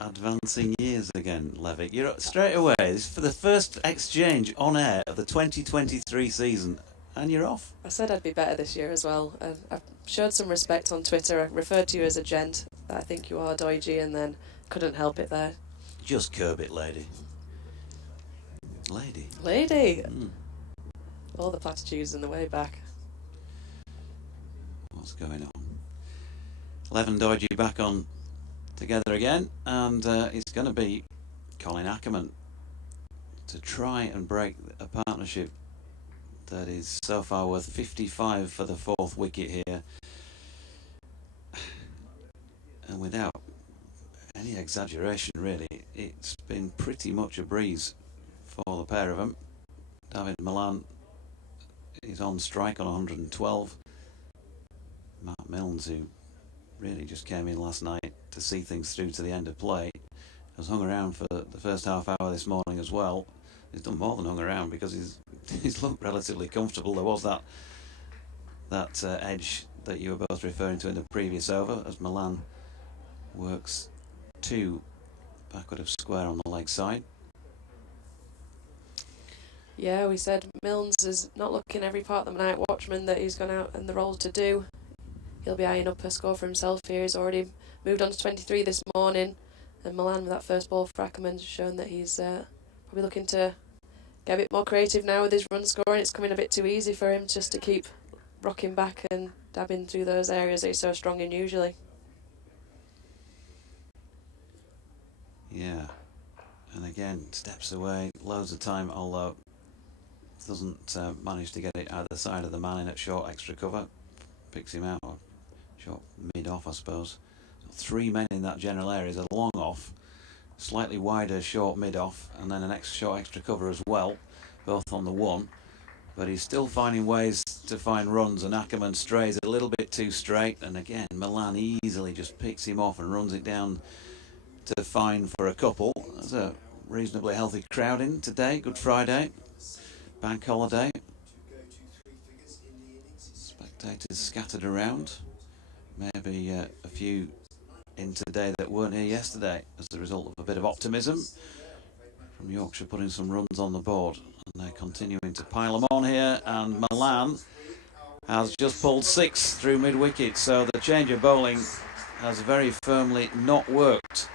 advancing years again, Levick? You're straight away, this is for the first exchange on air of the 2023 season, and you're off. I said I'd be better this year as well. I've showed some respect on Twitter. I referred to you as a gent, that I think you are, Doidge, and then couldn't help it there. Just curb it, lady. Lady. Lady! All the platitudes on the way back. What's going on? 11 dodgy back on together again, and it's going to be Colin Ackermann to try and break a partnership that is so far worth 55 for the fourth wicket here. And without any exaggeration, really, it's been pretty much a breeze for the pair of them. Dawid Malan is on strike on 112. Matt Milnes, who really just came in last night to see things through to the end of play, has hung around for the first half hour this morning as well. He's done more than hung around because he's looked relatively comfortable. There was that edge that you were both referring to in the previous over, as Malan works 2 backward of square on the leg side. Yeah, we said Milnes is not looking every part of the night watchman that he's gone out and the role to do. He'll be eyeing up a score for himself here. He's already moved on to 23 this morning, and Malan with that first ball for Ackermann has shown that he's probably looking to get a bit more creative now with his run scoring. It's coming a bit too easy for him just to keep rocking back and dabbing through those areas that he's so strong in usually. Yeah, and again, steps away, loads of time, although doesn't manage to get it either side of the man in at short extra cover. Picks him out, or short mid-off, I suppose. 3 men in that general area. There's a long off, slightly wider short mid-off, and then an short extra cover as well, both on the one. But he's still finding ways to find runs, and Ackermann strays a little bit too straight, and again, Malan easily just picks him off and runs it down to fine for a couple. There's a reasonably healthy crowd in today, Good Friday, bank holiday. Spectators scattered around, maybe a few in today that weren't here yesterday as a result of a bit of optimism from Yorkshire putting some runs on the board, and they're continuing to pile them on here, and Malan has just pulled 6 through mid-wicket, so the change of bowling has very firmly not worked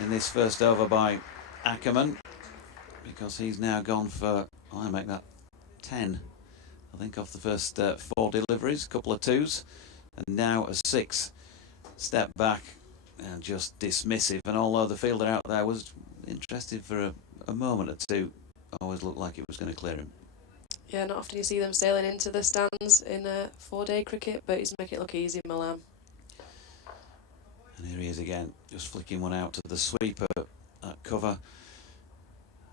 in this first over by Ackermann, because he's now gone for, I make that 10, I think, off the first 4 deliveries, a couple of 2s, and now a 6. Step back and just dismissive, and although the fielder out there was interested for a moment or two, always looked like it was going to clear him. Yeah, not often you see them sailing into the stands in 4-day cricket, but he's making it look easy, Malan. And here he is again, just flicking one out to the sweeper at cover,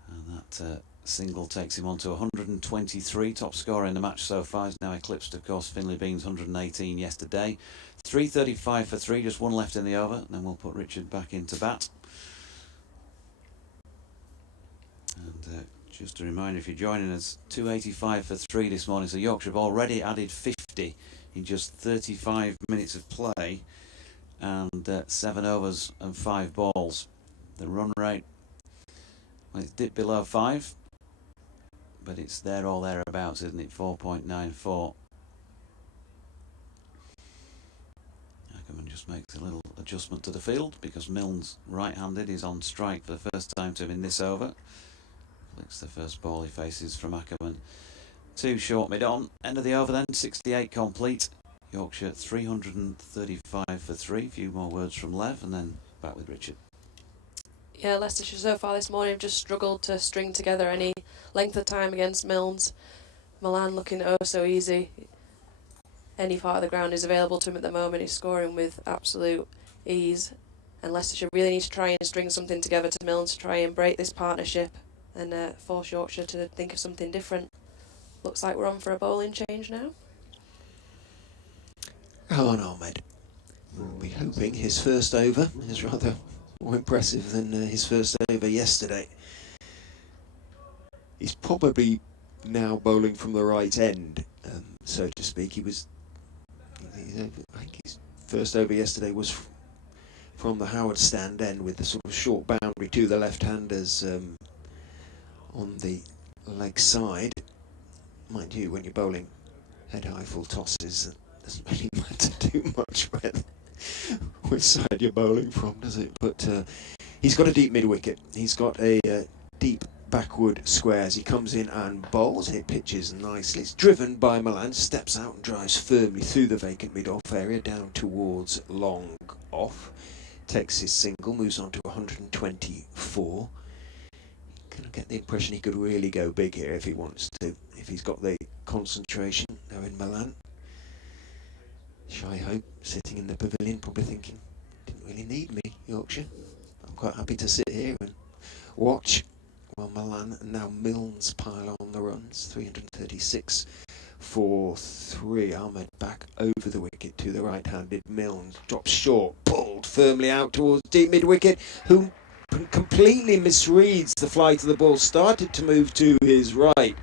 and that single takes him on to 123, top scorer in the match so far. He's now eclipsed, of course, Finlay Bean's 118 yesterday. 335 for 3, just 1 left in the over, and then we'll put Richard back into bat. And just a reminder, if you're joining us, 285 for 3 this morning, so Yorkshire have already added 50 in just 35 minutes of play, and 7 overs and 5 balls. The run rate, well, it's dipped below 5, but it's there or thereabouts, isn't it? 4.94. Ackermann just makes a little adjustment to the field because Milnes, right-handed, is on strike for the first time to him in this over. Flicks the first ball he faces from Ackermann. 2 short mid-on. End of the over then, 68 complete. Yorkshire 335 for 3. A few more words from Lev, and then back with Richard. Yeah, Leicestershire so far this morning have just struggled to string together any length of time against Milnes. Malan looking oh so easy. Any part of the ground is available to him at the moment. He's scoring with absolute ease. And Leicestershire really need to try and string something together to Milnes to try and break this partnership and force Yorkshire to think of something different. Looks like we're on for a bowling change now. Alan Ahmed will be hoping his first over is rather more impressive than his first over yesterday. He's probably now bowling from the right end, so to speak. I think his first over yesterday was from the Howard stand end with the sort of short boundary to the left-handers on the leg side. Mind you, when you're bowling head-high full tosses, it doesn't really matter too much which side you're bowling from, does it? But he's got a deep mid-wicket. He's got a deep backward squares. He comes in and bowls, and it pitches nicely. It's driven by Malan, steps out and drives firmly through the vacant mid-off area down towards long off. Takes his single, moves on to 124. Can I get the impression he could really go big here if he wants to, if he's got the concentration. Dawid Malan, Shy Hope, sitting in the pavilion, probably thinking, didn't really need me, Yorkshire. I'm quite happy to sit here and watch. Well, Malan and now Milnes pile on the runs. 336 for 3. Ahmed back over the wicket to the right-handed Milnes. Drops short, pulled firmly out towards deep mid-wicket, who completely misreads the flight of the ball. Started to move to his right,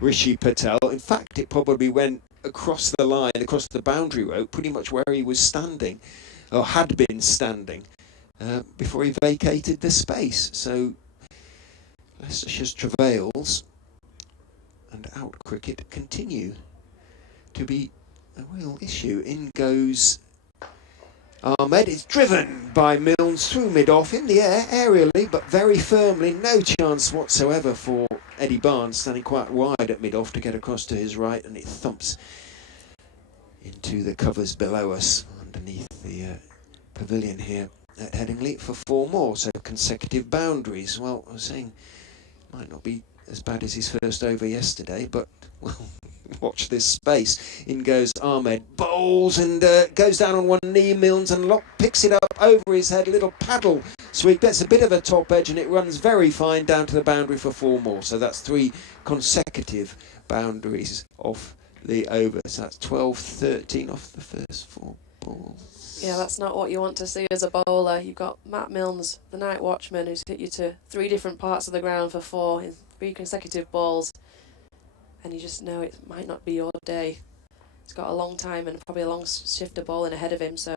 Rishi Patel. In fact, it probably went across the line, across the boundary rope, pretty much where he was standing, or had been standing, before he vacated the space. So Leicestershire's travails and out cricket continue to be a real issue. In goes Ahmed. It's driven by Milnes through mid-off, in the air, aerially, but very firmly. No chance whatsoever for Eddie Barnes, standing quite wide at mid-off, to get across to his right, and it thumps into the covers below us, underneath the pavilion here at Headingley, for 4 more, so consecutive boundaries. Well, I was saying, might not be as bad as his first over yesterday, but, well, watch this space. In goes Ahmed, bowls and goes down on one knee. Milnes and picks it up over his head, little paddle sweep, gets a bit of a top edge, and it runs very fine down to the boundary for 4 more. So that's 3 consecutive boundaries off the over. So that's 12-13 off the first 4 balls. Yeah, that's not what you want to see as a bowler. You've got Matt Milnes, the night watchman, who's hit you to 3 different parts of the ground for 4 in 3 consecutive balls. And you just know it might not be your day. He's got a long time and probably a long shift of bowling ahead of him, so...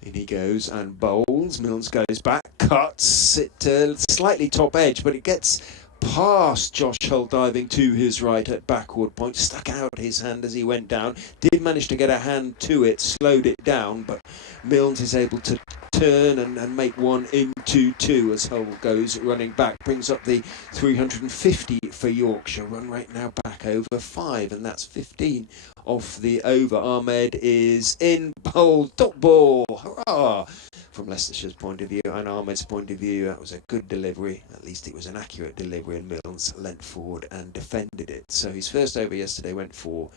In he goes and bowls. Milnes goes back, cuts it slightly top edge, but it gets past Josh Hull, diving to his right at backward point. Stuck out his hand as he went down. Did manage to get a hand to it, slowed it down, but Milnes is able to turn and make 1 into 2 as Hull goes running back. Brings up the 350 for Yorkshire. Run rate now back over 5, and that's 15 off the over. Ahmed is in, bowled, dot ball, hurrah! From Leicestershire's point of view and Ahmed's point of view, that was a good delivery. At least it was an accurate delivery, and Milnes leant forward and defended it. So his first over yesterday went for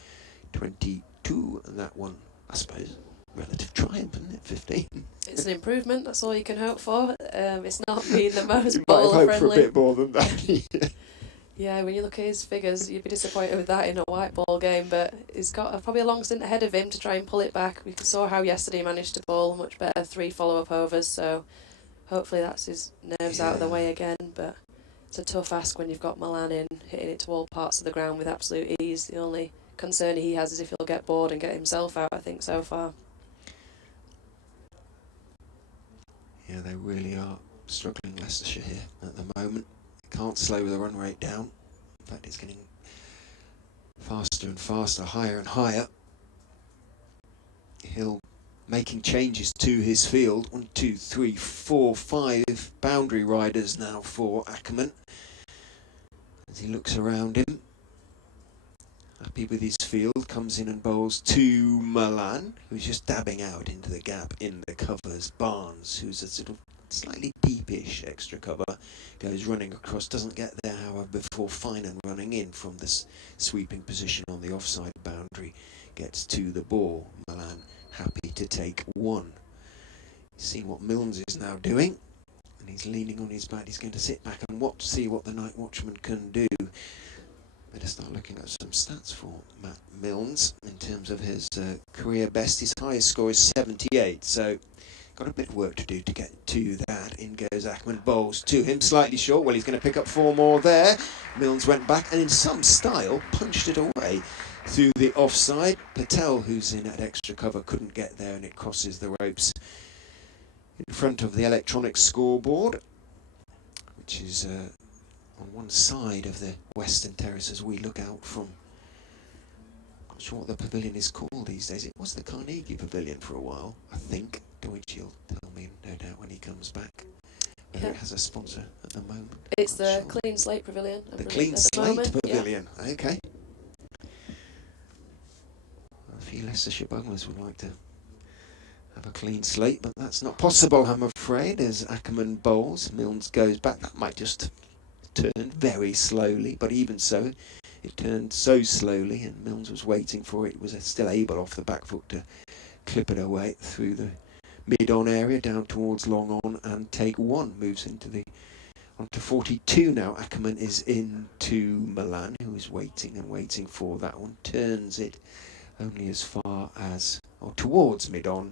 22, and that one, I suppose, relative triumph, isn't it? 15. It's an improvement, that's all you can hope for. It's not been the most you might have hoped bowler-friendly. for a bit more than that. Yeah, when you look at his figures, you'd be disappointed with that in a white ball game, but he's got probably a long stint ahead of him to try and pull it back. We saw how yesterday he managed to bowl much better 3 follow-up overs, so hopefully that's his nerves out of the way again, but it's a tough ask when you've got Malan in, hitting it to all parts of the ground with absolute ease. The only concern he has is if he'll get bored and get himself out, I think, so far. Yeah, they really are struggling, Leicestershire, here at the moment. Can't slow the run rate down. In fact, it's getting faster and faster, higher and higher. Hill making changes to his field. 1, 2, 3, 4, 5 boundary riders now for Ackermann. As he looks around him, happy with his field, comes in and bowls to Malan, who's just dabbing out into the gap in the covers. Barnes, who's a sort of slightly deepish extra cover, goes running across, doesn't get there however before Finan running in from this sweeping position on the offside boundary gets to the ball. Malan happy to take 1. See what Milnes is now doing, and he's leaning on his bat. He's going to sit back and watch, see what the night watchman can do. Better start looking at some stats for Matt Milnes in terms of his career best. His highest score is 78, so got a bit of work to do to get to that. In goes Ackermann, bowls to him, slightly short. Well, he's going to pick up 4 more there. Milnes went back and in some style punched it away through the offside. Patel, who's in at extra cover, couldn't get there, and it crosses the ropes in front of the electronic scoreboard, which is on one side of the western terrace as we look out from, I'm not sure what the pavilion is called these days. It was the Carnegie Pavilion for a while, I think, which he'll tell me no doubt when he comes back. whether it has a sponsor at the moment. It's the Sure. Clean Slate Pavilion. I The believe, Clean at the Slate moment. Pavilion. Okay. A few Leicestershire bowlers would like to have a clean slate, but that's not possible, I'm afraid, as Ackermann bowls. Milnes goes back. That might just turn very slowly, but even so, it turned so slowly, and Milnes was waiting for it. Was still able off the back foot to clip it away through the mid-on area down towards long on, and take one. Moves onto 42 now. Ackermann is into Malan, who is waiting and waiting for that one. Turns it only as far as, or towards mid-on,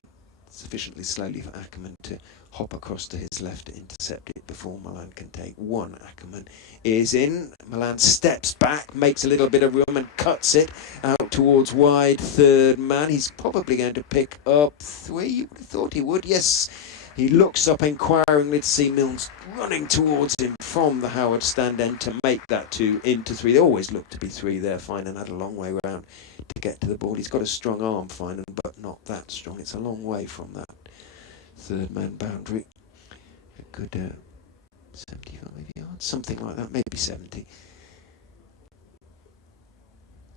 sufficiently slowly for Ackermann to hop across to his left to intercept it before Malan can take one. Ackermann is in. Malan steps back, makes a little bit of room and cuts it out towards wide third man. He's probably going to pick up three. You would have thought he would. Yes, he looks up inquiringly to see Milnes running towards him from the Howard stand end to make that two into three. They always look to be three there. Finan had a long way round to get to the ball. He's got a strong arm, Finan, but not that strong. It's a long way from that third man boundary. A good 75 yards, something like that, maybe 70.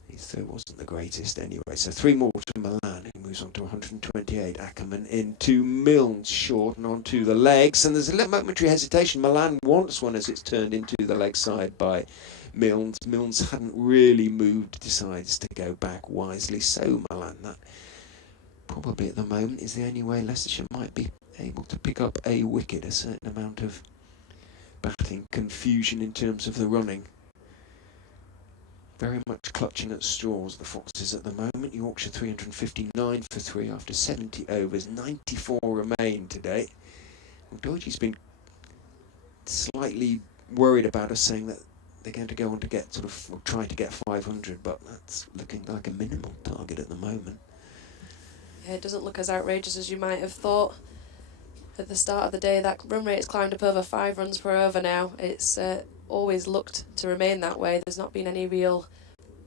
His throw wasn't the greatest anyway. So three more to Malan, who moves on to 128. Ackermann into Milnes, short and onto the legs, and there's a little momentary hesitation. Malan wants one as it's turned into the leg side by Milnes. Milnes hadn't really moved, decides to go back wisely. So Malan, that probably at the moment is the only way Leicestershire might be able to pick up a wicket. A certain amount of batting confusion in terms of the running. Very much clutching at straws, the Foxes at the moment. Yorkshire 359 for 3 after 70 overs. 94 remain today. Well, Dawid's been slightly worried about us, saying that they're going to go on to get try to get 500, but that's looking like a minimal target at the moment. Yeah, it doesn't look as outrageous as you might have thought. At the start of the day, that run rate has climbed up over 5 runs per over now. It's always looked to remain that way. There's not been any real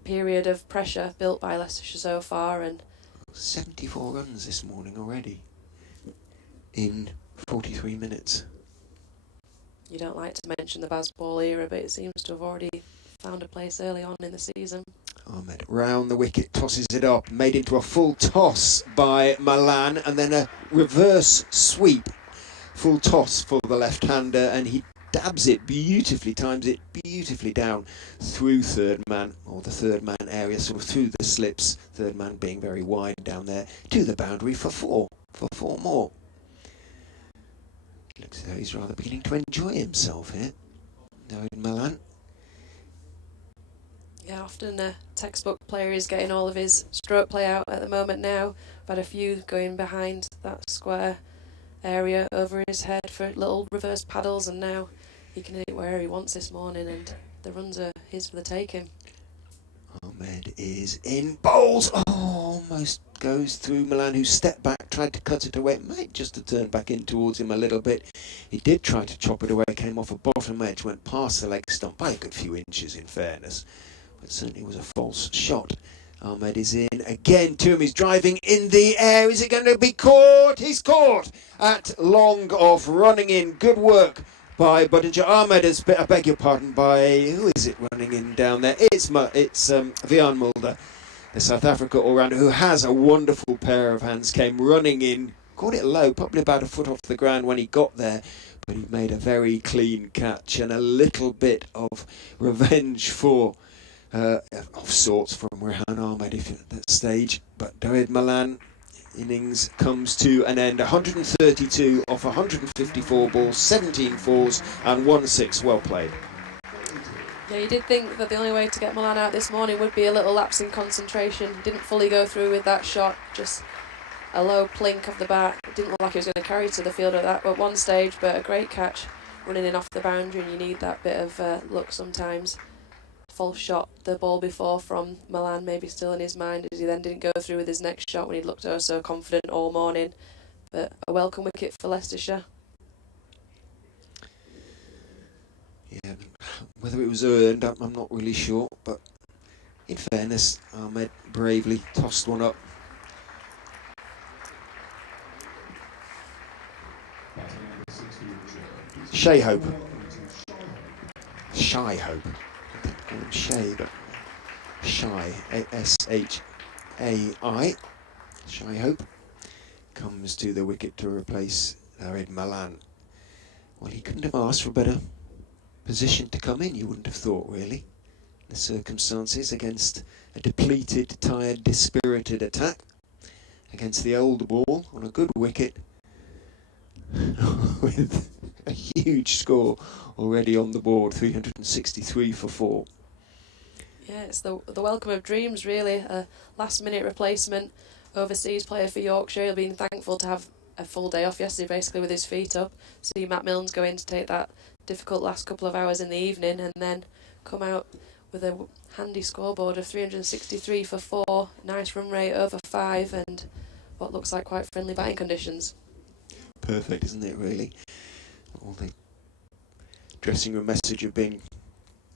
period of pressure built by Leicestershire so far. And 74 runs this morning already in 43 minutes. You don't like to mention the Bazball era, but it seems to have already found a place early on in the season. Ahmed round the wicket, tosses it up, made into a full toss by Malan, and then a reverse sweep. Full toss for the left-hander, and he dabs it beautifully, times it beautifully down through third man, or the third man area, sort of through the slips, third man being very wide down there, to the boundary for four more. Looks as though he's rather beginning to enjoy himself here, Dawid Malan. Yeah, often a textbook player is getting all of his stroke play out at the moment now. I've had a few going behind that square area over his head for little reverse paddles, and now he can hit it where he wants this morning, and the runs are his for the taking. Ahmed is in, bowls, almost goes through Malan, who stepped back, tried to cut it away, might just have turned back in towards him a little bit. He did try to chop it away, came off a bottom edge, went past the leg stump by a good few inches in fairness, but certainly was a false shot. Ahmed is in again to him, he's driving in the air, is it going to be caught? He's caught at long off, running in, good work by Budinger. Ahmed is, I beg your pardon, by, who is it running in down there? It's Vian Mulder, the South Africa all-rounder, who has a wonderful pair of hands, came running in, caught it low, probably about a foot off the ground when he got there, but he made a very clean catch, and a little bit of revenge for of sorts from Rehan Ahmed at that stage. But Dawid Malan innings comes to an end. 132 off 154 balls, 17 fours and 1 6. Well played. Yeah, you did think that the only way to get Malan out this morning would be a little lapse in concentration. Didn't fully go through with that shot, just a low plink of the bat. It didn't look like he was going to carry to the field at one stage, but a great catch running in off the boundary, and you need that bit of luck sometimes. False shot the ball before from Malan, maybe still in his mind, as he then didn't go through with his next shot when he'd looked so confident all morning. But a welcome wicket for Leicestershire. Yeah, whether it was earned, I'm not really sure, but in fairness, Ahmed bravely tossed one up. Shay Hope. Shy Hope. I don't call him Shay, but Shy. A-S-H-A-I. Shy Hope comes to the wicket to replace Dawid Malan. Well, he couldn't have asked for a better position to come in, you wouldn't have thought, really. The circumstances against a depleted, tired, dispirited attack. Against the old ball on a good wicket. With a huge score already on the board, 363 for 4. Yeah, it's the welcome of dreams, really. A last-minute replacement overseas player for Yorkshire. He'll be thankful to have a full day off yesterday, basically, with his feet up. See Matt Milnes go in to take that difficult last couple of hours in the evening and then come out with a handy scoreboard of 363 for 4. Nice run rate over 5 and what looks like quite friendly batting conditions. Perfect, isn't it, really? All the dressing room message of being,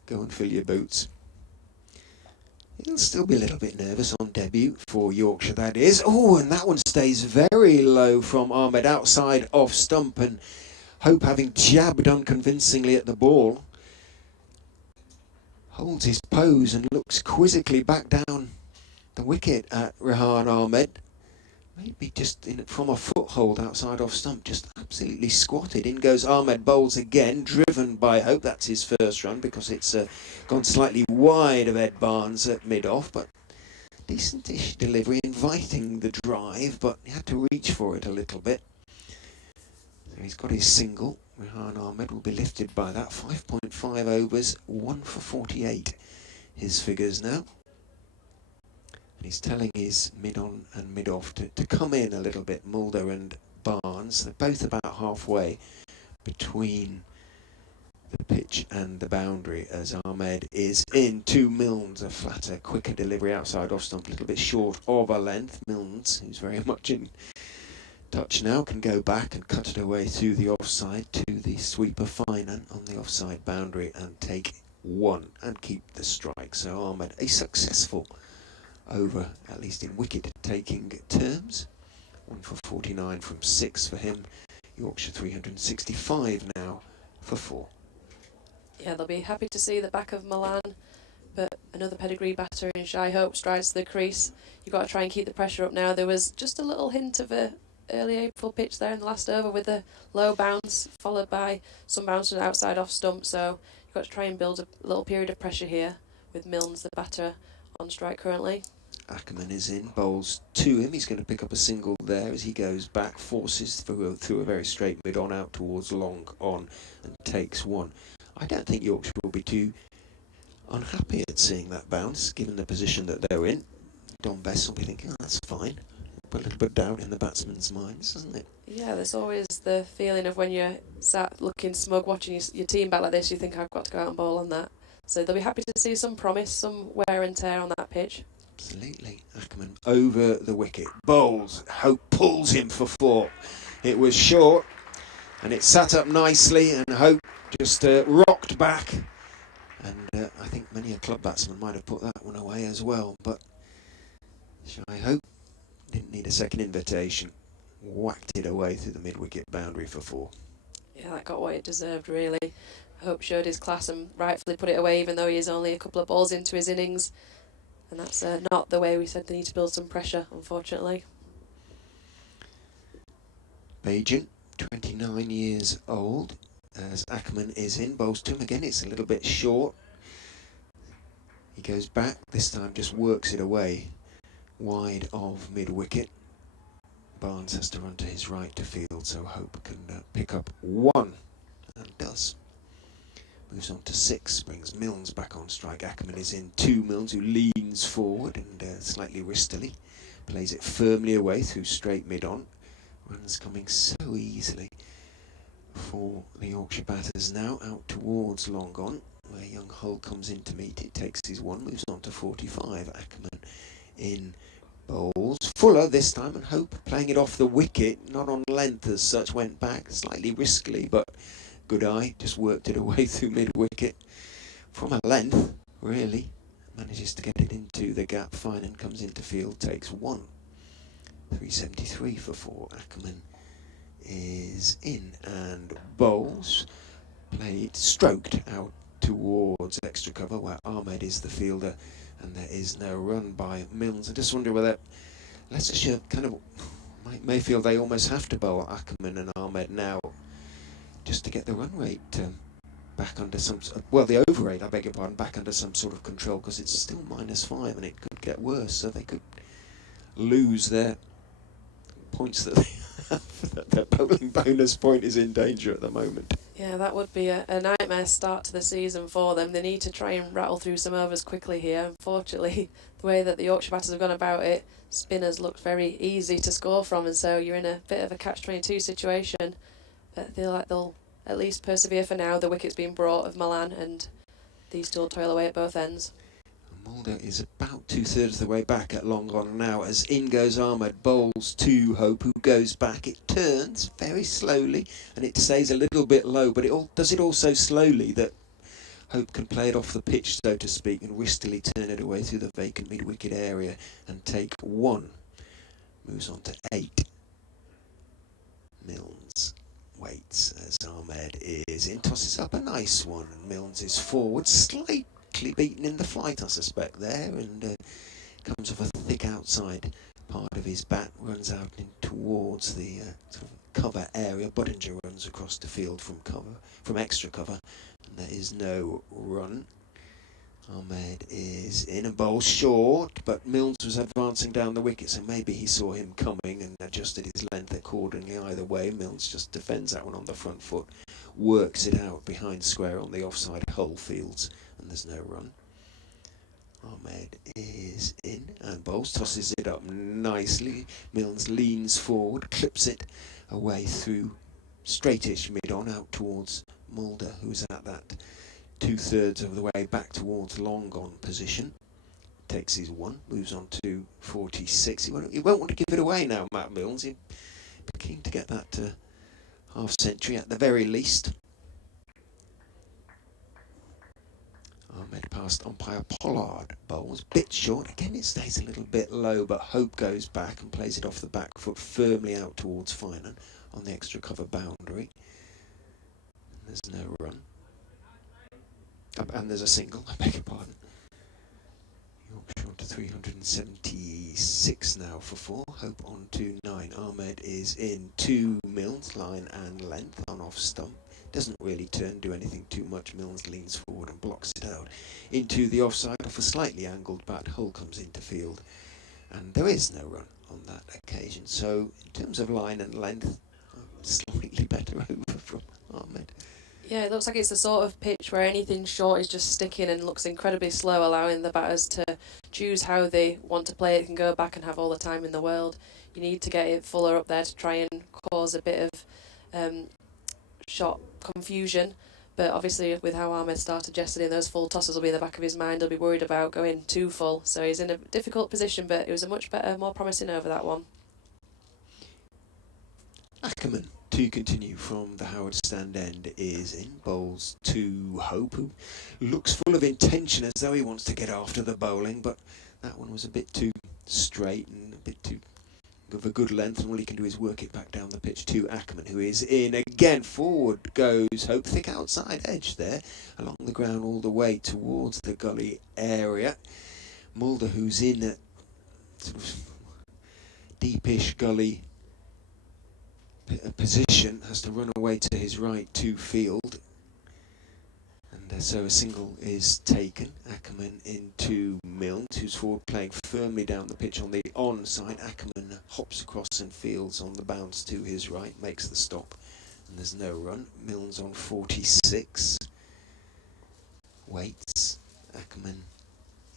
go and fill your boots. He'll still be a little bit nervous on debut for Yorkshire, that is. Oh, and that one stays very low from Ahmed outside off stump, and Hope, having jabbed unconvincingly at the ball, holds his pose and looks quizzically back down the wicket at Rehan Ahmed. Maybe just from a foothold outside off stump, just absolutely squatted. In goes Ahmed, bowls again, driven by Hope. That's his first run because it's gone slightly wide of Ed Barnes at mid-off, but decent-ish delivery, inviting the drive, but he had to reach for it a little bit. So he's got his single. Rehan Ahmed will be lifted by that. 5.5 overs, 1 for 48. His figures now. And he's telling his mid-on and mid-off to come in a little bit. Mulder and Barnes, they're both about halfway between the pitch and the boundary as Ahmed is in. 2 Milnes, a flatter, quicker delivery outside off stump, a little bit short of a length. Milnes, who's very much in touch now, can go back and cut it away through the offside to the sweeper Finan on the offside boundary and take 1 and keep the strike. So Ahmed, a successful over, at least in wicket-taking terms. 1 for 49 from 6 for him. Yorkshire 365 now for 4. Yeah, they'll be happy to see the back of Malan, but another pedigree batter in Shy Hope strides to the crease. You've got to try and keep the pressure up now. There was just a little hint of a early April pitch there in the last over with a low bounce, followed by some bounce outside off stump, so you've got to try and build a little period of pressure here with Milnes, the batter, on strike currently. Ackermann is in, bowls to him. He's going to pick up a single there as he goes back, forces through a very straight mid-on out towards long on and takes 1. I don't think Yorkshire will be too unhappy at seeing that bounce, given the position that they're in. Dominic Bess will be thinking, oh, that's fine. Put a little bit of doubt in the batsman's minds, doesn't it? Yeah, there's always the feeling of when you're sat looking smug watching your team back like this, you think, I've got to go out and bowl on that. So they'll be happy to see some promise, some wear and tear on that pitch. Absolutely. Ackermann over the wicket. Bowls. Hope pulls him for 4. It was short and it sat up nicely and Hope just rocked back. And I think many a club batsman might have put that one away as well. But Shy Hope didn't need a second invitation. Whacked it away through the mid-wicket boundary for 4. Yeah, that got what it deserved, really. Hope showed his class and rightfully put it away, even though he is only a couple of balls into his innings. And that's not the way we said they need to build some pressure, unfortunately. Bajan, 29 years old, as Ackermann is in, bowls to him again. It's a little bit short. He goes back, this time just works it away, wide of mid-wicket. Barnes has to run to his right to field, so Hope can pick up 1, and does. Moves on to 6, brings Milnes back on strike. Ackermann is in. 2 Milnes, who leans forward and slightly wristily plays it firmly away through straight mid-on. Runs coming so easily for the Yorkshire batters now, out towards long on, where young Hull comes in to meet it, takes his 1, moves on to 45. Ackermann in, bowls. Fuller this time, and Hope playing it off the wicket, not on length as such, went back slightly riskily, but good eye, just worked it away through mid-wicket from a length, really. Manages to get it into the gap fine and comes into field, takes 1. 373 for 4. Ackermann is in and bowls. played, stroked out towards extra cover where Ahmed is the fielder, and there is no run by Milnes. I just wonder whether Leicestershire kind of may feel they almost have to bowl Ackermann and Ahmed now just to get the run rate back under some, well, the over rate, I beg your pardon, back under some sort of control, because it's still -5 and it could get worse, so they could lose their points that they have. Their bowling bonus point is in danger at the moment. Yeah, that would be a nightmare start to the season for them. They need to try and rattle through some overs quickly here. Unfortunately, the way that the Yorkshire batters have gone about it, spinners looked very easy to score from, and so you're in a bit of a catch-22 situation. But I feel like they'll at least persevere for now. The wicket's been brought of Malan, and these two will toil away at both ends. Mulder is about 2/3 of the way back at long on now as in goes Ahmed, bowls to Hope, who goes back. It turns very slowly and it stays a little bit low, but it does it all so slowly that Hope can play it off the pitch, so to speak, and wristily turn it away through the vacant mid-wicket area and take 1. Moves on to 8. Milnes waits as Ahmed is in, tosses up a nice one, and Milnes is forward, slightly beaten in the flight, I suspect, there, and comes off a thick outside part of his bat, runs out in towards the sort of cover area. Buttinger runs across the field from extra cover, and there is no run. Ahmed is in and bowls short, but Milnes was advancing down the wicket, so maybe he saw him coming and adjusted his length accordingly. Either way, Milnes just defends that one on the front foot, works it out behind square on the offside Hull fields, and there's no run. Ahmed is in and bowls, tosses it up nicely. Milnes leans forward, clips it away through straightish mid-on out towards Mulder, who's at that 2/3 of the way back towards long on position. Takes his 1, moves on to 46. He won't want to give it away now, Matt Milnes. He'd be keen to get that half century at the very least. Ahmed past umpire Pollard, bowls bit short. Again, it stays a little bit low, but Hope goes back and plays it off the back foot firmly out towards Finan on the extra cover boundary. There's no run. And there's a single, I beg your pardon. Yorkshire on to 376 now for 4. Hope on to 9. Ahmed is in 2 Milnes, line and length on off stump. Doesn't really do anything too much. Milnes leans forward and blocks it out into the offside off a slightly angled bat. Hull comes into field, and there is no run on that occasion. So in terms of line and length, slightly better over from Ahmed. Yeah, it looks like it's the sort of pitch where anything short is just sticking and looks incredibly slow, allowing the batters to choose how they want to play it and go back and have all the time in the world. You need to get it fuller up there to try and cause a bit of shot confusion, but obviously with how Ahmed started yesterday, those full tosses will be in the back of his mind. He'll be worried about going too full, so he's in a difficult position, but it was a much better, more promising over that one. Ackermann to continue from the Howard stand end is in, bowls to Hope, who looks full of intention as though he wants to get after the bowling, but that one was a bit too straight and a bit too of a good length, and all he can do is work it back down the pitch to Ackermann, who is in again. Forward goes Hope, thick outside edge there, along the ground all the way towards the gully area. Mulder, who's in a sort of deepish gully position, has to run away to his right to field, and so a single is taken. Ackermann into Milnes, who's forward playing firmly down the pitch on the onside. Ackermann hops across and fields on the bounce to his right, makes the stop, and there's no run. Milnes on 46. Waits. Ackermann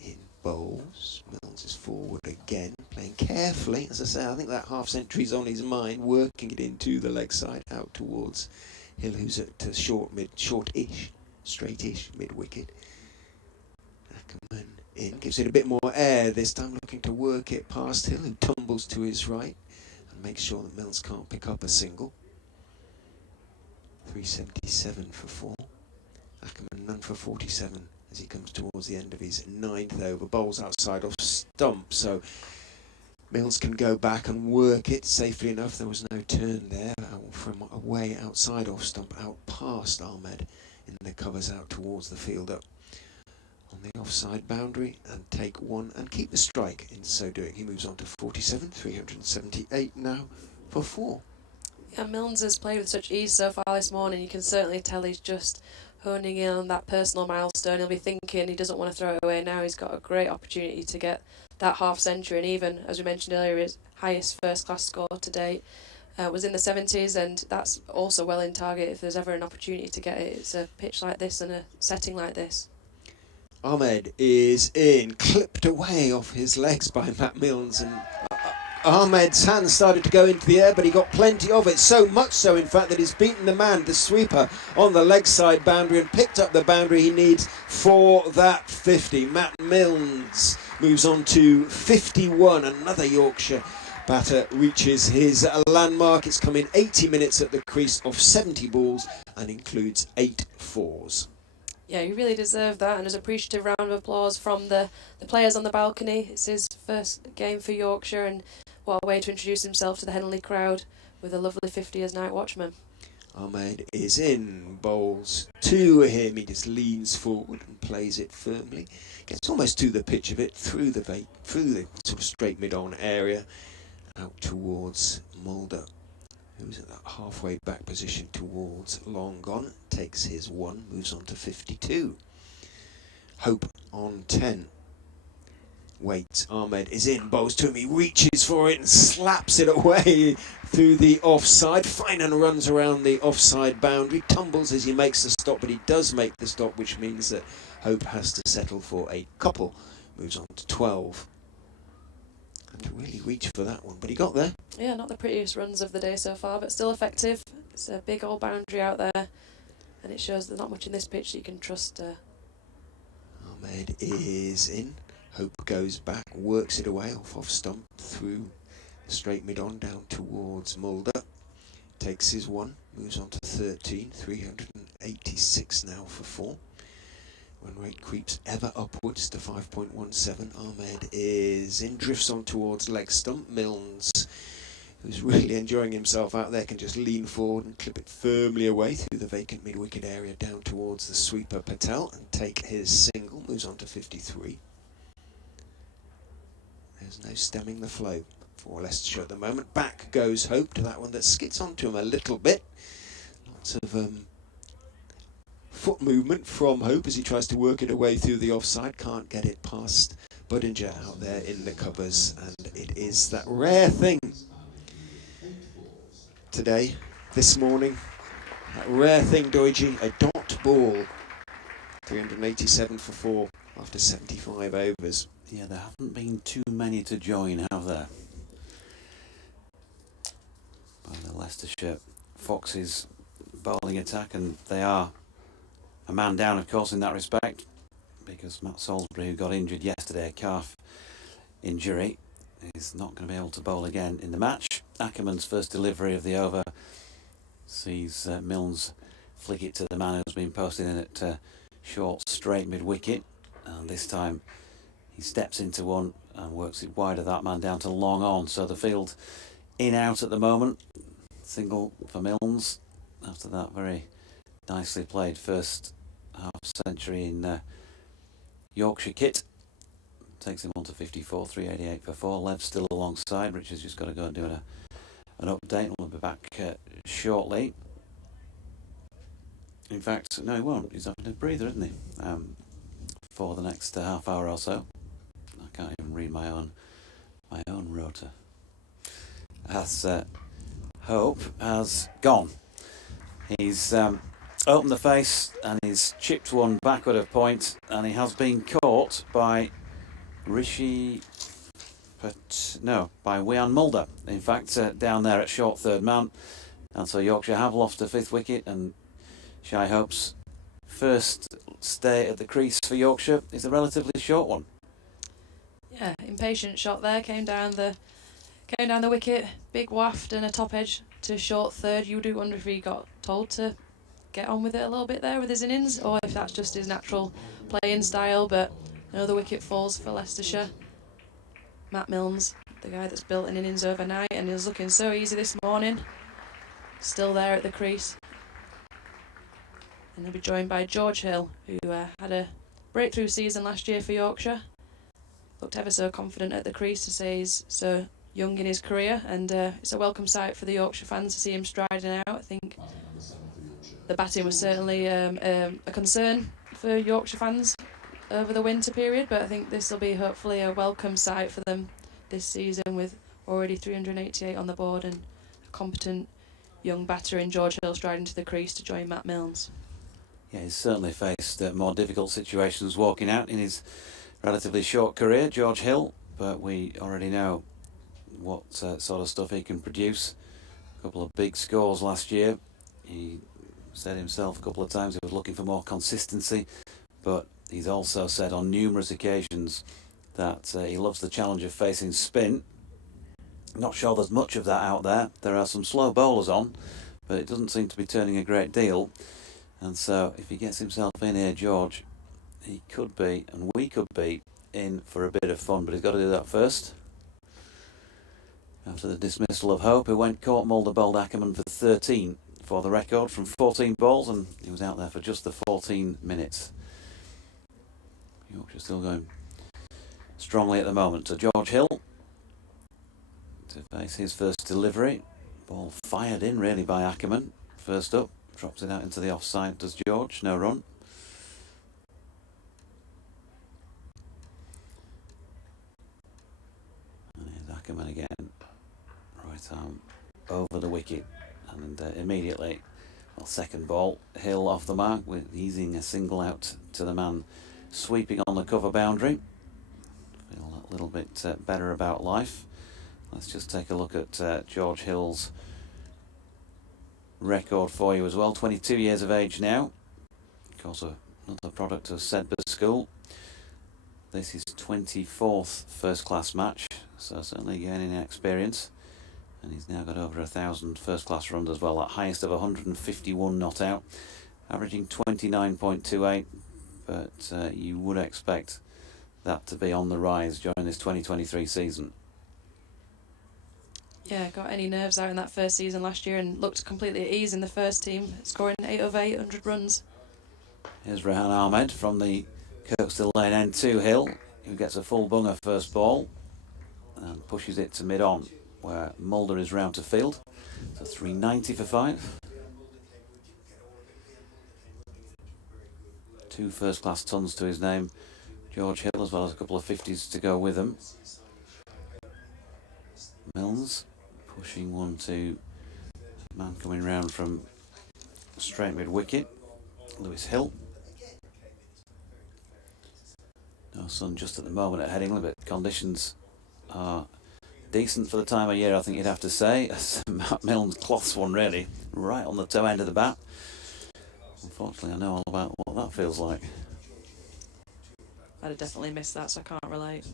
in bowls. Milnes is forward again, playing carefully. As I say, I think that half century's on his mind, working it into the leg side, out towards Hill, who's at short-ish, straight-ish mid-wicket. Ackermann in, gives it a bit more air this time, looking to work it past Hill, who tumbles to his right and makes sure that Milnes can't pick up a single. 377 for 4. Ackermann none for 47 as he comes towards the end of his 9th over. Bowls outside off stump, so Milnes can go back and work it safely enough. There was no turn there. from away outside off stump, out past Ahmed in the covers, out towards the fielder on the offside boundary, and take one and keep the strike. In so doing, he moves on to 47, 378 now for 4. Yeah, Milnes has played with such ease so far this morning. You can certainly tell he's just honing in on that personal milestone. He'll be thinking he doesn't want to throw it away now. He's got a great opportunity to get that half century, and even, as we mentioned earlier, his highest first-class score to date was in the 70s, and that's also well in target if there's ever an opportunity to get it. It's a pitch like this and a setting like this. Ahmed is in, clipped away off his legs by Matt Milnes, and Ahmed's hands started to go into the air, but he got plenty of it, so much so in fact that he's beaten the man, the sweeper, on the leg side boundary and picked up the boundary he needs for that 50. Matt Milnes moves on to 51. Another Yorkshire batter reaches his landmark. It's come in 80 minutes at the crease of 70 balls and includes 8 fours. Yeah, he really deserved that, and an appreciative round of applause from the players on the balcony. It's his first game for Yorkshire, and what a way to introduce himself to the Headingley crowd with a lovely 50 as night watchman. Ahmed is in, bowls to him. He just leans forward and plays it firmly. Gets almost to the pitch of it, through the sort of straight mid-on area, out towards Mulder, who's at that halfway back position towards long gone. Takes his 1, moves on to 52. Hope on 10. Waits, Ahmed is in, bowls to him, he reaches for it and slaps it away through the offside. Finan runs around the offside boundary, tumbles as he makes the stop, but he does make the stop, which means that Hope has to settle for a couple. Moves on to 12. Had to really reach for that one, but he got there. Yeah, not the prettiest runs of the day so far, but still effective. It's a big old boundary out there, and it shows there's not much in this pitch that you can trust. Ahmed is in. Hope goes back, works it away off stump, through straight mid-on, down towards Mulder. Takes his 1, moves on to 13, 386 now for 4. Run rate creeps ever upwards to 5.17. Ahmed is in, drifts on towards leg stump. Milnes, who's really enjoying himself out there, can just lean forward and clip it firmly away through the vacant mid-wicket area down towards the sweeper Patel and take his single. Moves on to 53. There's no stemming the flow for Leicestershire at the moment. Back goes Hope to that one that skids onto him a little bit. Lots of foot movement from Hope as he tries to work it away through the offside. Can't get it past Budinger out there in the covers, and it is that rare thing today, this morning, that rare thing, Doiji, a dot ball. 387 for 4 after 75 overs. Yeah, there haven't been too many to join, have there? By the Leicestershire Foxes bowling attack, and they are a man down, of course, in that respect, because Matt Salisbury, who got injured yesterday, a calf injury, is not going to be able to bowl again in the match. Ackermann's first delivery of the over sees Milnes flick it to the man who's been posting in at short straight mid-wicket, and this time he steps into one and works it wide of that man down to long on. So the field in-out at the moment. Single for Milnes after that very nicely played first half century in Yorkshire kit. Takes him on to 54, 388 for 4. Lev's still alongside. Richard's just got to go and do an update, and we'll be back shortly. In fact, no, he won't. He's having a breather, isn't he? For the next half hour or so. I can't even read my own rota. As Hope has gone. He's opened the face and he's chipped one backward of point, and he has been caught by by Wian Mulder. In fact, down there at short third man, and so Yorkshire have lost a 5th wicket, and Shy Hope's first stay at the crease for Yorkshire is a relatively short one. Yeah, impatient shot there, came down the wicket, big waft and a top edge to short third. You do wonder if he got told to get on with it a little bit there with his innings, or if that's just his natural playing style. But another wicket falls for Leicestershire. Matt Milnes, the guy that's built an innings overnight and is looking so easy this morning. still there at the crease. And they'll be joined by George Hill, who had a breakthrough season last year for Yorkshire. Looked ever so confident at the crease, to say he's so young in his career, and it's a welcome sight for the Yorkshire fans to see him striding out. I think the batting was certainly a concern for Yorkshire fans over the winter period, but I think this will be hopefully a welcome sight for them this season, with already 388 on the board and a competent young batter in George Hill striding to the crease to join Matt Milnes. Yeah, he's certainly faced more difficult situations walking out in his relatively short career, George Hill, but we already know what sort of stuff he can produce. A couple of big scores last year. He said himself a couple of times he was looking for more consistency, but he's also said on numerous occasions that he loves the challenge of facing spin. Not sure there's much of that out there. There are some slow bowlers on, but it doesn't seem to be turning a great deal. And so if he gets himself in here, George, he could be, and we could be, in for a bit of fun, but he's got to do that first. After the dismissal of Hope, who went court Mulder bowled Ackermann for 13 for the record from 14 balls, and he was out there for just the 14 minutes. Yorkshire still going strongly at the moment. So George Hill to face his first delivery. Ball fired in really by Ackermann. First up, drops it out into the offside, does George, no run. And here's Ackermann again. Right arm over the wicket, and immediately, well, second ball, Hill off the mark with easing a single out to the man sweeping on the cover boundary. Feel a little bit better about life. Let's just take a look at George Hill's record for you as well. 22 years of age now. Of course, another product of Sedbergh School. This is 24th first class match, so certainly gaining experience. And he's now got over 1,000 first class runs as well, at highest of 151 not out, averaging 29.28, but you would expect that to be on the rise during this 2023 season. Yeah, got any nerves out in that first season last year and looked completely at ease in the first team, scoring 8 over 800 runs. Here's Rehan Ahmed from the Kirkstall Lane end to Hill, who gets a full bunger first ball and pushes it to mid-on, where Mulder is round to field. So 390 for 5. 2 first-class tons to his name, George Hill, as well as a couple of 50s to go with him. Milnes pushing one to man coming round from straight mid-wicket, Lewis Hill. No sun just at the moment at Headingley, but conditions are decent for the time of year, I think you'd have to say. Matt Milnes cloths one really right on the toe end of the bat. Unfortunately, I know all about what that feels like. I'd have definitely missed that, so I can't relate.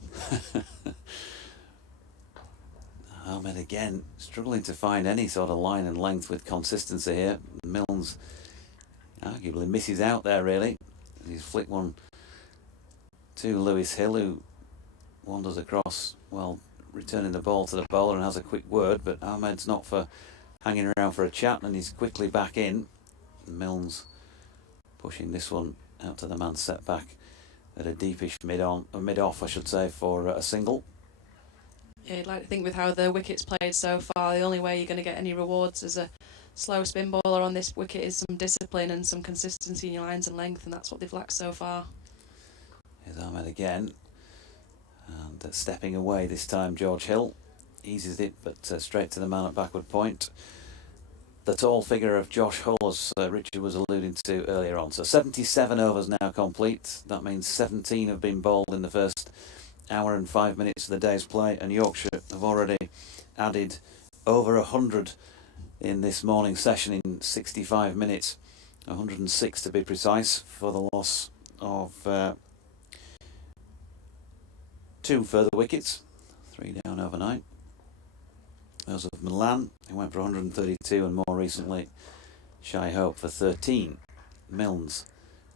Ahmed again struggling to find any sort of line and length with consistency here. Milnes arguably misses out there really. He's flicked one to Lewis Hill, who wanders across, well, returning the ball to the bowler and has a quick word, but Ahmed's not for hanging around for a chat, and he's quickly back in. Milnes pushing this one out to the man set back at a deepish mid-off, I should say, for a single. Yeah, you'd like to think with how the wicket's played so far, the only way you're going to get any rewards as a slow spin bowler on this wicket is some discipline and some consistency in your lines and length, and that's what they've lacked so far. Here's Ahmed again, and stepping away this time George Hill eases it, but straight to the man at backward point. The tall figure of Josh Hull, as Richard was alluding to earlier on. So 77 overs now complete. That means 17 have been bowled in the first hour and 5 minutes of the day's play, and Yorkshire have already added over 100 in this morning session in 65 minutes, 106 to be precise, for the loss of 2 further wickets, 3 down overnight. Those of Malan, who went for 132, and more recently Shy Hope for 13. Milnes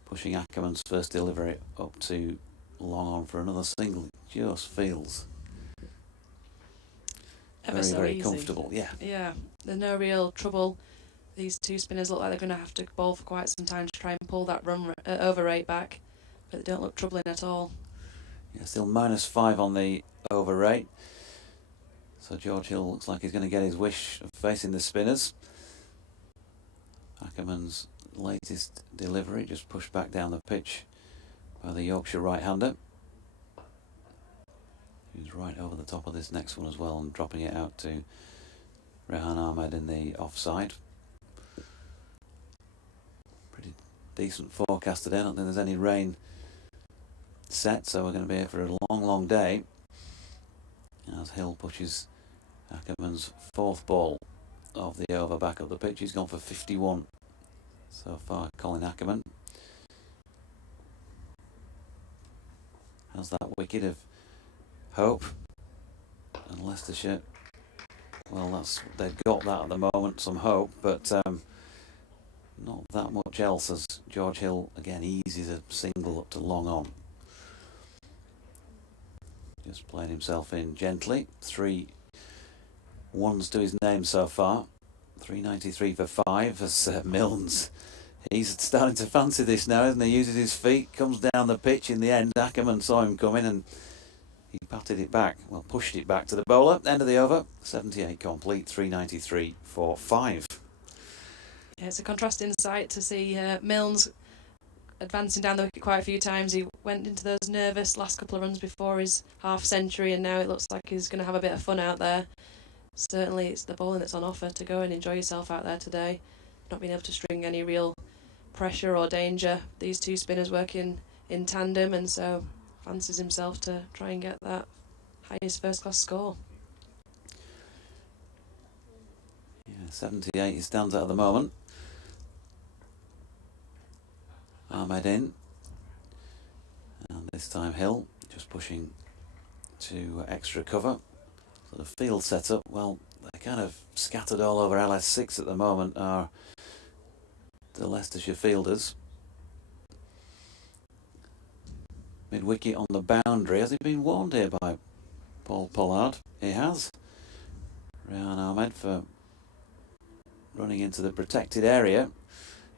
pushing Ackermann's first delivery up to long on for another single. It just feels Ever so very easy. comfortable. Yeah. Yeah, there's no real trouble these two spinners look like they're going to have to bowl for quite some time to try and pull that over rate back, but they don't look troubling at all. Yeah, still -5 on the over rate. So George Hill looks like he's going to get his wish of facing the spinners. Ackermann's latest delivery just pushed back down the pitch by the Yorkshire right-hander. He's right over the top of this next one as well and dropping it out to Rehan Ahmed in the offside. Pretty decent forecast today. I don't think there's any rain set, so we're going to be here for a long day as Hill pushes Ackermann's 4th ball of the over back up the pitch. He's gone for 51 so far, Colin Ackermann. How's that wicket of hope? And Leicestershire, well, they've got that at the moment, some hope, but not that much else, as George Hill again eases a single up to long on. Just playing himself in gently. 3 ones to his name so far. 393 for 5 as Milnes. He's starting to fancy this now, isn't he? Uses his feet, comes down the pitch in the end. Ackermann saw him coming and he patted it back. Well, pushed it back to the bowler. End of the over. 78 complete. 393 for 5. Yeah, it's a contrasting sight to see Milnes advancing down the wicket quite a few times. He went into those nervous last couple of runs before his half-century, and now it looks like he's going to have a bit of fun out there. Certainly it's the bowling that's on offer to go and enjoy yourself out there today. Not being able to string any real pressure or danger. These two spinners working in tandem, and so fancies himself to try and get that highest first-class score. Yeah, 78 he stands at the moment. Ahmed in, and this time Hill just pushing to extra cover. So the field setup, well, they're kind of scattered all over LS6 at the moment, are the Leicestershire fielders. Mid-wicket on the boundary. Has he been warned here by Paul Pollard? He has. Rehan Ahmed for running into the protected area.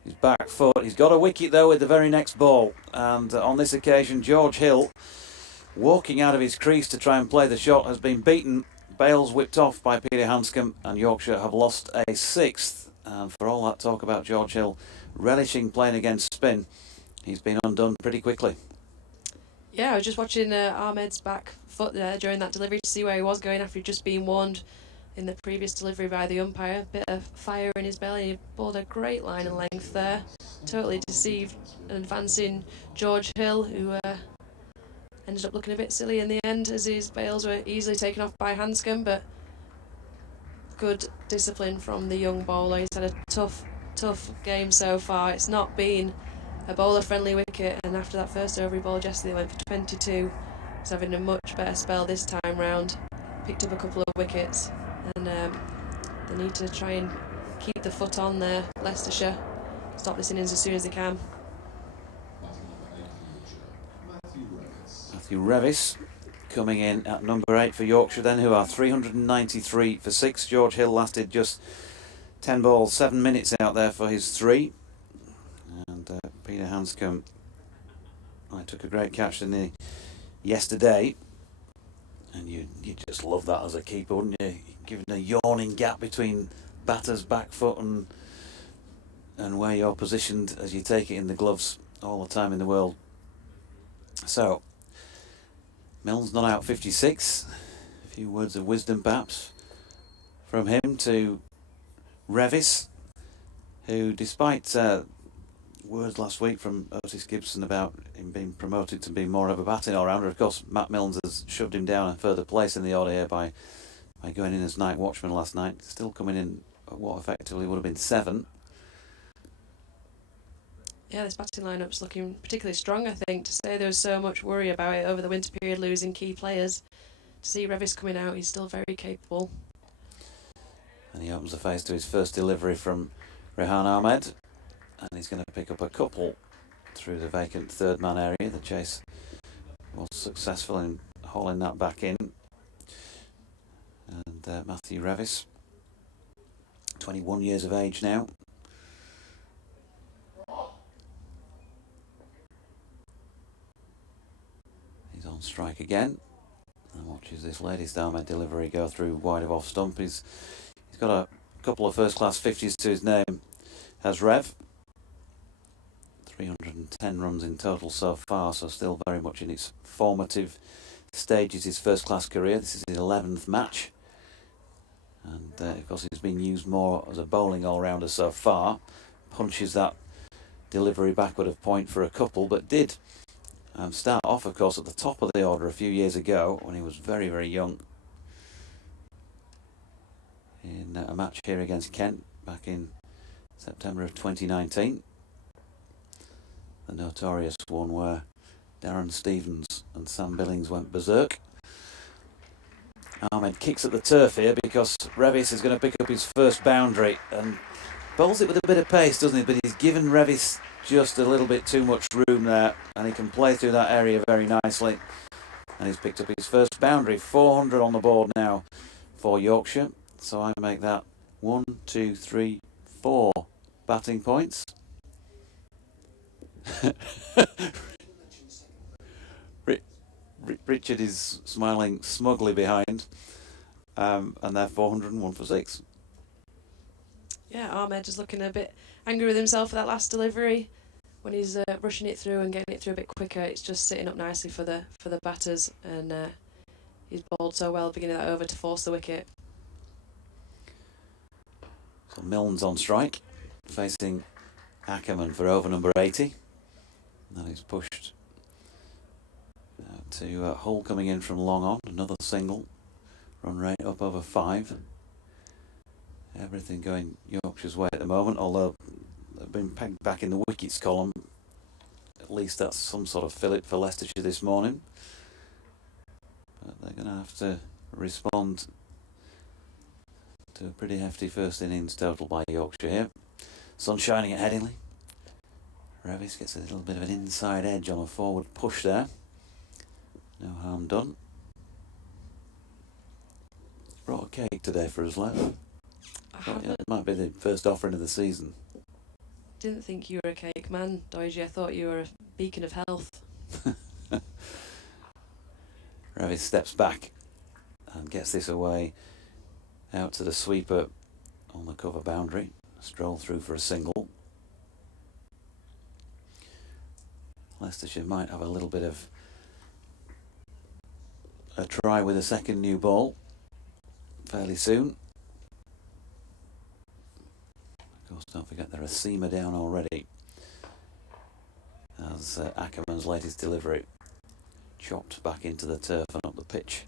His back foot. He's got a wicket though with the very next ball, and on this occasion George Hill, walking out of his crease to try and play the shot, has been beaten. Bales whipped off by Peter Hanscom, and Yorkshire have lost a 6th. And for all that talk about George Hill relishing playing against spin, he's been undone pretty quickly. Yeah, I was just watching Ahmed's back foot there during that delivery to see where he was going after he'd just been warned in the previous delivery by the umpire. A bit of fire in his belly. He bowled a great line and length there. Totally deceived and advancing George Hill, who ended up looking a bit silly in the end as his bails were easily taken off by Hanscom, but good discipline from the young bowler. He's had a tough game so far. It's not been a bowler-friendly wicket, and after that first over he bowled yesterday, went for 22. He's having a much better spell this time round. Picked up a couple of wickets, and they need to try and keep the foot on there, Leicestershire. Stop this innings as soon as they can. Matthew Revis coming in at number 8 for Yorkshire then, who are 393 for 6. George Hill lasted just 10 balls, 7 minutes out there for his 3. And Peter Hanscom, I took a great catch in the yesterday, and you just love that as a keeper, wouldn't you? Giving a yawning gap between batter's back foot and where you're positioned as you take it in the gloves all the time in the world. So Milnes not out 56. A few words of wisdom perhaps from him to Revis, who despite words last week from Otis Gibson about him being promoted to be more of a batting all-rounder, of course Matt Milnes has shoved him down a further place in the order here by going in as night watchman last night, still coming in at what effectively would have been 7. Yeah, this batting lineup's looking particularly strong, I think. To say there was so much worry about it over the winter period, losing key players, to see Revis coming out, he's still very capable. And he opens the face to his first delivery from Rehan Ahmed, and he's going to pick up a couple through the vacant third man area. The chase was successful in hauling that back in. And Matthew Revis, 21 years of age now, On strike again. And watches this latest Ahmed delivery go through wide of off stump. He's got a couple of first class 50s to his name as Rev. 310 runs in total so far, so still very much in its formative stages, his first class career. This is his 11th match. And of course he's been used more as a bowling all-rounder so far. Punches that delivery backward of point for a couple, but did start off, of course, at the top of the order a few years ago when he was very, very young. In a match here against Kent back in September of 2019. The notorious one where Darren Stevens and Sam Billings went berserk. Ahmed kicks at the turf here because Revis is going to pick up his first boundary and bowls it with a bit of pace, doesn't he? But he's given Revis just a little bit too much room there, and he can play through that area very nicely. And he's picked up his first boundary. 400 on the board now for Yorkshire. So I make that 1, 2, 3, 4 batting points. Richard is smiling smugly behind, and they're 401 for 6. Yeah, Ahmed just looking a bit angry with himself for that last delivery. When he's rushing it through and getting it through a bit quicker, it's just sitting up nicely for the batters, and he's bowled so well beginning that over to force the wicket. So Milne's on strike, facing Ackermann for over number 80. And then he's pushed to Hull coming in from long on, another single, run rate up over 5. Everything going Yorkshire's way at the moment, although they've been pegged back in the wickets column. At least that's some sort of fillip for Leicestershire this morning. But they're going to have to respond to a pretty hefty first innings total by Yorkshire here. Sun shining at Headingley. Revis gets a little bit of an inside edge on a forward push there. No harm done. Brought a cake today for us, Lev. Yeah, it might be the first offering of the season. Didn't think you were a cake man, Dawid. I thought you were a beacon of health. Revis steps back and gets this away out to the sweeper on the cover boundary. Stroll through for a single. Leicestershire might have a little bit of a try with a second new ball fairly soon. Of course, don't forget they're a seamer down already, as Ackermann's latest delivery chopped back into the turf and up the pitch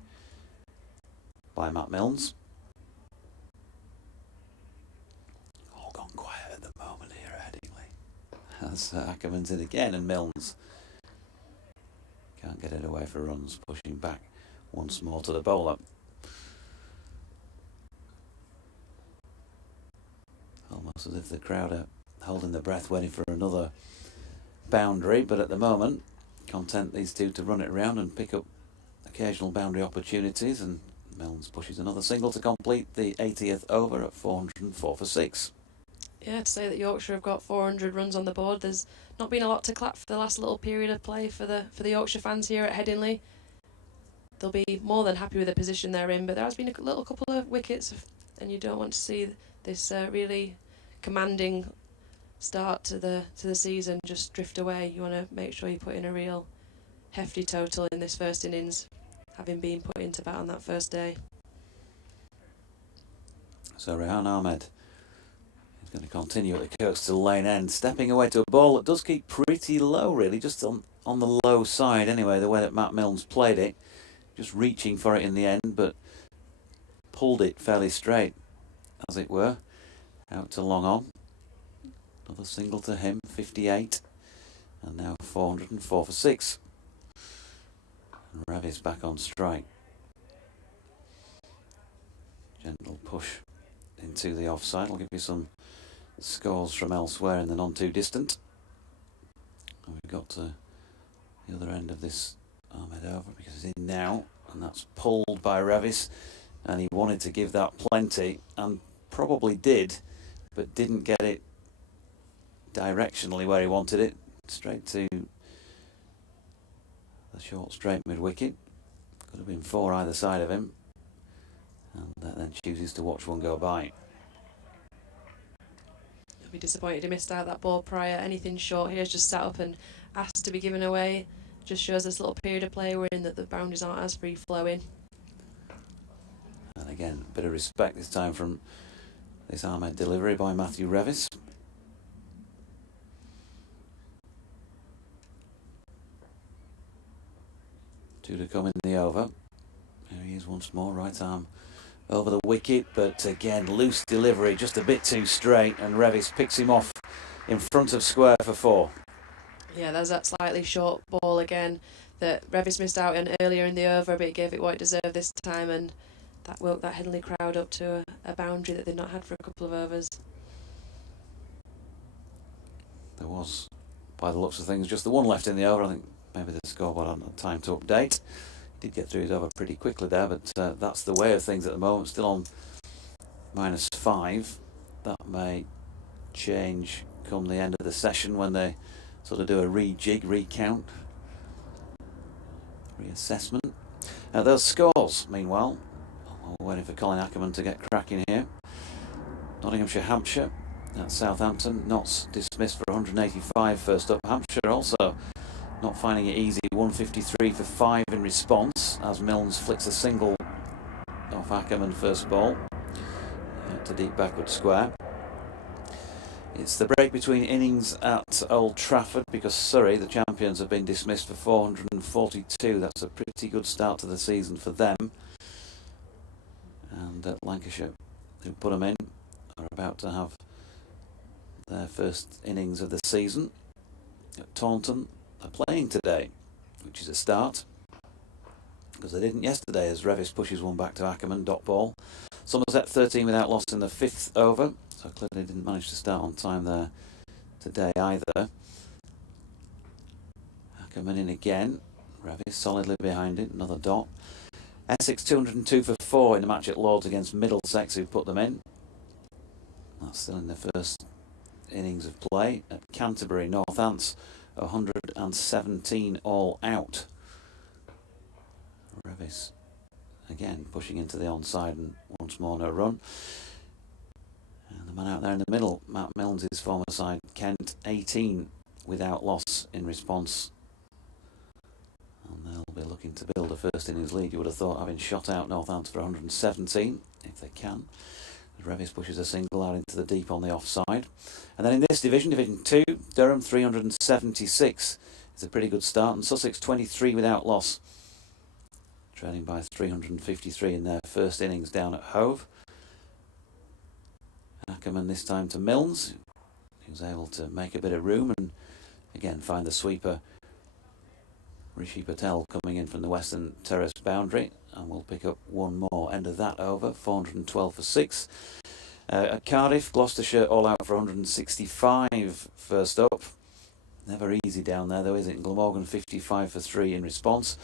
by Matt Milnes. All gone quiet at the moment here at Headingley, as Ackermann's in again, and Milnes can't get it away for runs, pushing back once more to the bowler. Almost as if the crowd are holding their breath waiting for another boundary, but at the moment content these two to run it around and pick up occasional boundary opportunities, and Milnes pushes another single to complete the 80th over at 404 for 6. Yeah, to say that Yorkshire have got 400 runs on the board, there's not been a lot to clap for the last little period of play for the Yorkshire fans here at Headingley. They'll be more than happy with the position they're in, but there has been a little couple of wickets, and you don't want to see this really commanding start to the season just drift away. You want to make sure you put in a real hefty total in this first innings, having been put into bat on that first day. So Rehan Ahmed is going to continue at the coastal lane end, stepping away to a ball that does keep pretty low, really, just on the low side anyway, the way that Matt Milnes played it. Just reaching for it in the end, but pulled it fairly straight, as it were, out to long on. Another single to him, 58, and now 404 for 6. And Revis back on strike. Gentle push into the offside. I'll give you some scores from elsewhere in the non too distant. And we've got to the other end of this Ahmed over because he's in now, and that's pulled by Revis, and he wanted to give that plenty and probably did, but didn't get it directionally where he wanted it, straight to the the short straight mid-wicket. Could have been 4 either side of him. And then chooses to watch one go by. He'll be disappointed he missed out that ball prior. Anything short here is just sat up and asked to be given away. Just shows this little period of play we're in that the boundaries aren't as free-flowing. And again, a bit of respect this time from this Ahmed delivery by Matthew Revis. Two to come in the over. There he is once more, right arm over the wicket, but again, loose delivery, just a bit too straight, and Revis picks him off in front of square for 4. Yeah, there's that slightly short ball again that Revis missed out on earlier in the over, but he gave it what it deserved this time, and that woke that Headingley crowd up to a boundary that they'd not had for a couple of overs. There was, by the looks of things, just the one left in the over. I think maybe the scoreboard on time to update. Did get through his over pretty quickly there, but that's the way of things at the moment. Still on -5. That may change come the end of the session when they sort of do a rejig, recount, reassessment. Those scores, meanwhile, we're waiting for Colin Ackermann to get cracking here. Nottinghamshire, Hampshire at Southampton. Notts dismissed for 185 first up. Hampshire also not finding it easy. 153 for 5 in response as Milnes flicks a single off Ackermann first ball to deep backward square. It's the break between innings at Old Trafford because Surrey, the champions, have been dismissed for 442. That's a pretty good start to the season for them. And Lancashire, who put them in, are about to have their first innings of the season. At Taunton, are playing today, which is a start, because they didn't yesterday as Revis pushes one back to Ackermann, dot ball. Somerset 13 without loss in the 5th over, so clearly didn't manage to start on time there today either. Ackermann in again, Revis solidly behind it, another dot. Essex 202 for 4 in the match at Lords against Middlesex, who put them in. That's still in the first innings of play. At Canterbury, Northants 117 all out. Revis again pushing into the onside and once more no run. And the man out there in the middle, Matt Milnes' former side, Kent 18 without loss in response. And they'll be looking to build a first innings lead. You would have thought, having shot out Northants for 117 if they can. Revis pushes a single out into the deep on the offside. And then in this division, Division 2, Durham 376. It's a pretty good start. And Sussex 23 without loss. Trailing by 353 in their first innings down at Hove. Ackermann this time to Milnes. He was able to make a bit of room and again find the sweeper. Rishi Patel coming in from the Western Terrace boundary. And we'll pick up one more end of that over, 412 for 6. At Cardiff, Gloucestershire all out for 165 first up. Never easy down there though, is it? Glamorgan 55 for 3 in response.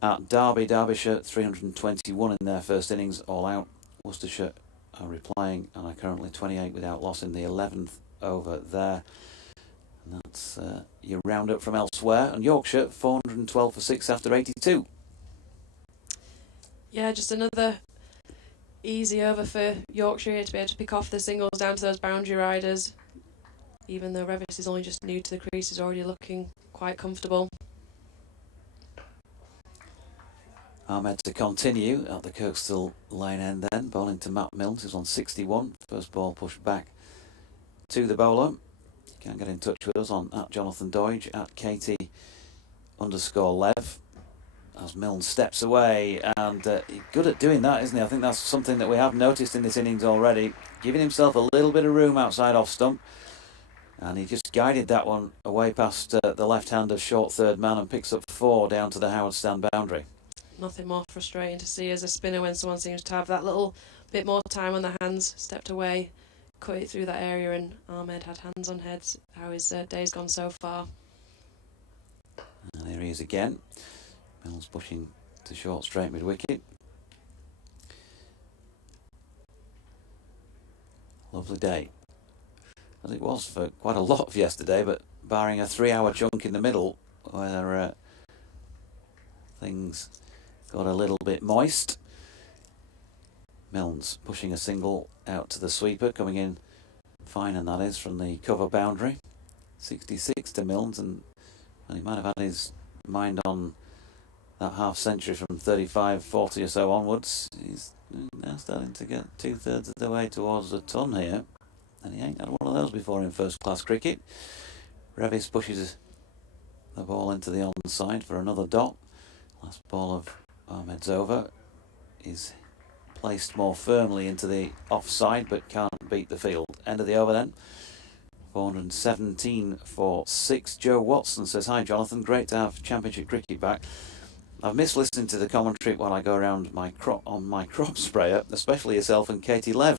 At Derby, Derbyshire 321 in their first innings, all out. Worcestershire are replying and are currently 28 without loss in the 11th over there. And that's your roundup from elsewhere. And Yorkshire 412 for 6 after 82. Yeah, just another easy over for Yorkshire here to be able to pick off the singles down to those boundary riders. Even though Revis is only just new to the crease, he's already looking quite comfortable. Ahmed to continue at the Kirkstall lane end then, bowling to Matt Milnes, who's on 61. First ball pushed back to the bowler. You can get in touch with us on at Jonathan Doige, at Katie_Lev. As Milnes steps away, and he's good at doing that, isn't he? I think that's something that we have noticed in this innings already. Giving himself a little bit of room outside off stump. And he just guided that one away past the left-hander short third man and picks up 4 down to the Howard Stand boundary. Nothing more frustrating to see as a spinner when someone seems to have that little bit more time on their hands, stepped away, cut it through that area, and Ahmed had hands on heads. How his day's gone so far. And here he is again. Milnes pushing to short straight mid-wicket. Lovely day, as it was for quite a lot of yesterday, but barring a 3-hour chunk in the middle where things got a little bit moist. Milnes pushing a single out to the sweeper, coming in fine, and that is from the cover boundary. 66 to Milnes, and he might have had his mind on that half century from 35, 40 or so onwards. He's now starting to get 2/3 of the way towards the ton here, and he ain't had one of those before in first class cricket. Revis pushes the ball into the onside for another dot. Last ball of Ahmed's over is placed more firmly into the offside, but can't beat the field. End of the over then. 417 for 6. Joe Watson says, "Hi Jonathan, great to have Championship cricket back. I've missed listening to the commentary while I go around my crop sprayer, especially yourself and Katie Lev."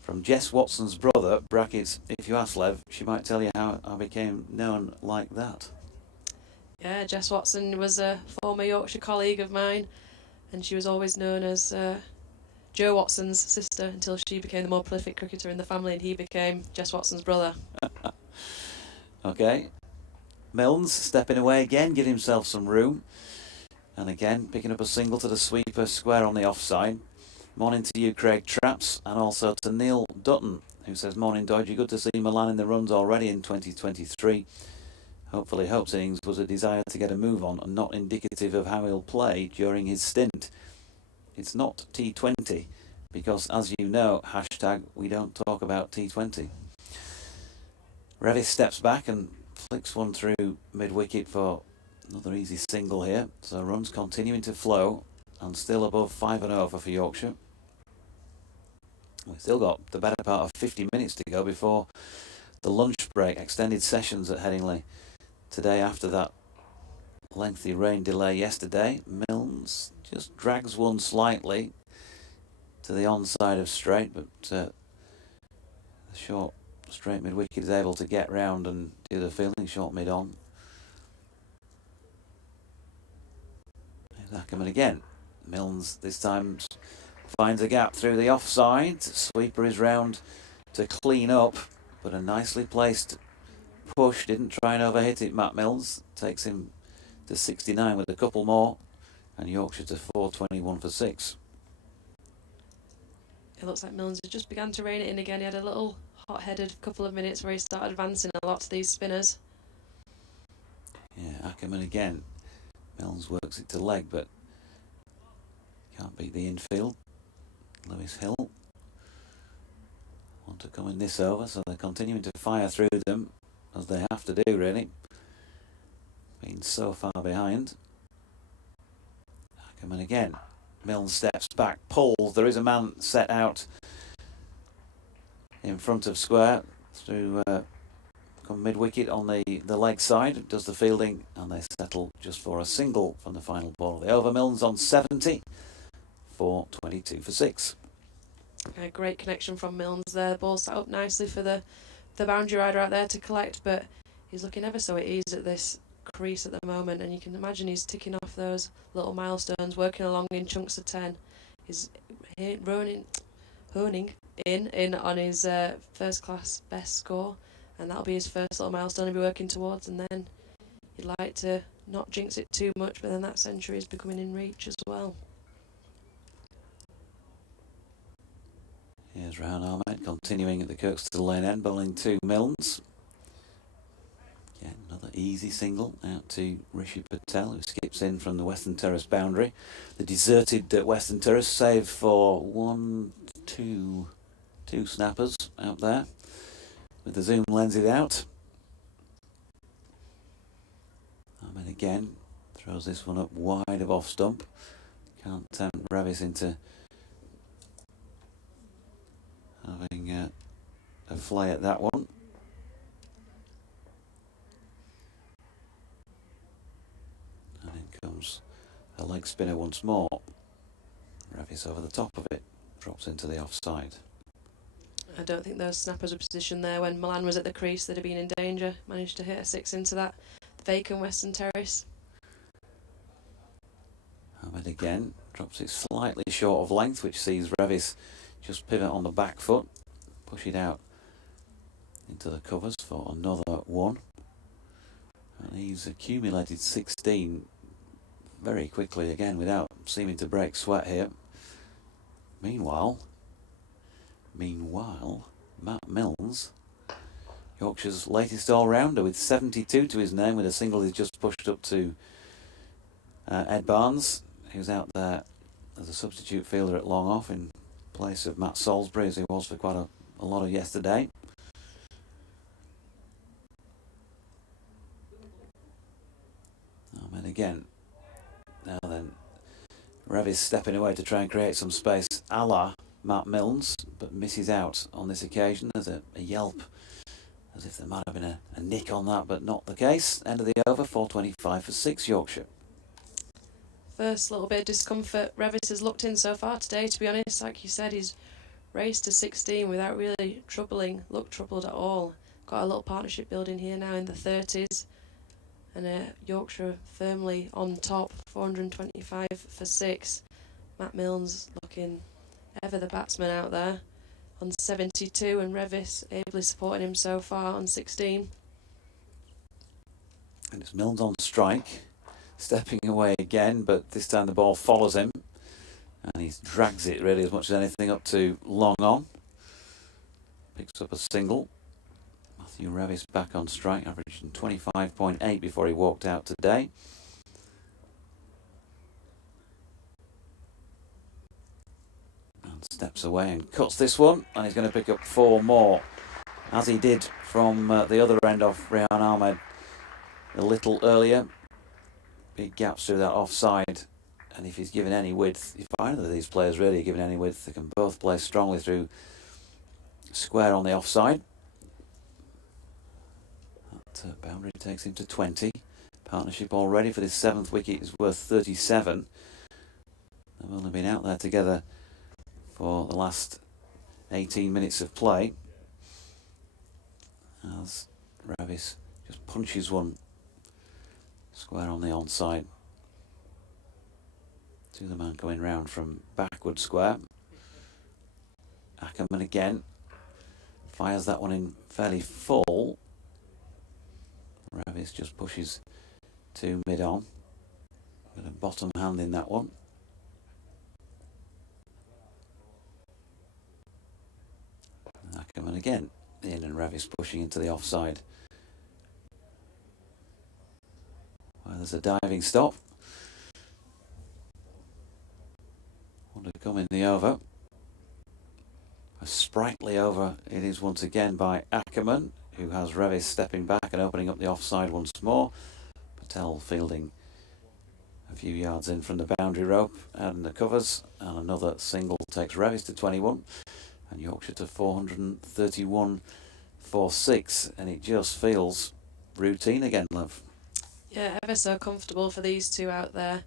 From Jess Watson's brother, brackets, if you ask Lev, she might tell you how I became known like that. Yeah, Jess Watson was a former Yorkshire colleague of mine, and she was always known as Joe Watson's sister until she became the more prolific cricketer in the family and he became Jess Watson's brother. Okay. Milnes stepping away again, give himself some room. And again, picking up a single to the sweeper square on the offside. Morning to you, Craig Traps, and also to Neil Dutton, who says, "Morning, Dodgy. Good to see Malan in the runs already in 2023. Hopefully Hope's innings was a desire to get a move on and not indicative of how he'll play during his stint. It's not T20, because as you know, hashtag we don't talk about T20. Revis steps back and flicks one through mid-wicket for another easy single here. So runs continuing to flow and still above 5 and over for Yorkshire. We've still got the better part of 50 minutes to go before the lunch break. Extended sessions at Headingley today after that lengthy rain delay yesterday. Milnes just drags one slightly to the onside of straight, but the short straight mid-wicket is able to get round and do the fielding short mid-on. Ackermann again. Milnes this time finds a gap through the offside. Sweeper is round to clean up, but a nicely placed push. Didn't try and overhit it, Matt Milnes. Takes him to 69 with a couple more, and Yorkshire to 421 for 6. It looks like Milnes has just begun to rein it in again. He had a little hot-headed couple of minutes where he started advancing a lot to these spinners. Yeah, Ackermann again. Milnes works it to leg, but can't beat the infield. Lewis Hill want to come in this over, so they're continuing to fire through them, as they have to do, really. Been so far behind. Ackermann again. Milnes steps back, pulls. There is a man set out in front of square through come mid-wicket on the leg side, does the fielding, and they settle just for a single from the final ball of the over. Milnes on 70 for 22 for 6. A great connection from Milnes there. The ball set up nicely for the boundary rider out there to collect, but he's looking ever so at ease at this crease at the moment, and you can imagine he's ticking off those little milestones, working along in chunks of 10. He's honing in on his first class best score, and that'll be his first little milestone he'll be working towards, and then you'd like to not jinx it too much, but then that century is becoming in reach as well. Here's Rahan Ahmed continuing at the Kirkstall Lane end, bowling to Milnes. Again, another easy single out to Rishi Patel, who skips in from the Western Terrace boundary. The deserted Western Terrace, save for two snappers out there, with the zoom lenses out. Ahmed again throws this one up wide of off stump. Can't tempt Revis into having a fly at that one. And in comes a leg spinner once more. Revis over the top of it, drops into the offside. I don't think those snappers were positioned there when Malan was at the crease. They'd have been in danger. Managed to hit a 6 into that vacant Western Terrace. Ahmed again drops it slightly short of length, which sees Revis just pivot on the back foot, push it out into the covers for another one. And he's accumulated 16 very quickly again without seeming to break sweat here. Meanwhile, Matt Milnes, Yorkshire's latest all-rounder with 72 to his name, with a single he's just pushed up to Ed Barnes, who's out there as a substitute fielder at long off in place of Matt Salisbury, as he was for quite a lot of yesterday. And again, now then, Revis stepping away to try and create some space a la Matt Milnes, but misses out on this occasion. There's a yelp, as if there might have been a nick on that, but not the case. End of the over, 425 for 6 Yorkshire. First little bit of discomfort Revis has looked in so far today, to be honest. Like you said, he's raced to 16 without really looked troubled at all. Got a little partnership building here now in the 30s. And Yorkshire firmly on top, 425 for 6. Matt Milnes looking ever the batsman out there on 72, and Revis ably supporting him so far on 16. And it's Milnes on strike, stepping away again, but this time the ball follows him, and he drags it really as much as anything up to long on. Picks up a single. Matthew Revis back on strike, averaging 25.8 before he walked out today. And steps away and cuts this one, and he's going to pick up 4 more, as he did from the other end off Rehan Ahmed a little earlier. Big gaps through that offside, and if he's given any width, if either of these players really are given any width, they can both play strongly through square on the offside. That boundary takes him to 20. Partnership already for this 7th wicket is worth 37. They've only been out there together for the last 18 minutes of play, as Revis just punches one square on the onside to the man coming round from backward square. Ackermann again fires that one in fairly full. Revis just pushes to mid-on. Got a bottom hand in that one. Ackermann again in, and Revis pushing into the offside. Well, there's a diving stop. Want to come in the over. A sprightly over it is once again by Ackermann, who has Revis stepping back and opening up the offside once more. Patel fielding a few yards in from the boundary rope and the covers, and another single takes Revis to 21 and Yorkshire to 431 for 6, and it just feels routine again, love. Yeah, ever so comfortable for these two out there.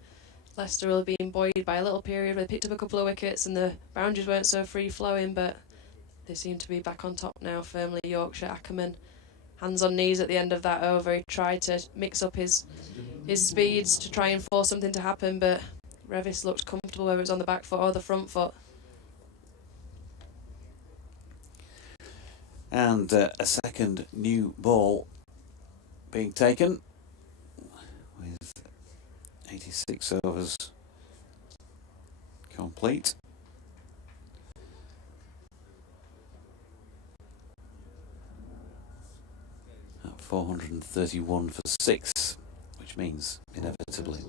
Leicester will be buoyed by a little period where they picked up a couple of wickets and the boundaries weren't so free-flowing, but they seem to be back on top now firmly. Yorkshire, Ackermann, hands on knees at the end of that over. He tried to mix up his speeds to try and force something to happen, but Revis looked comfortable whether it was on the back foot or the front foot. And a second new ball being taken with 86 overs complete. At 431 for 6, which means inevitably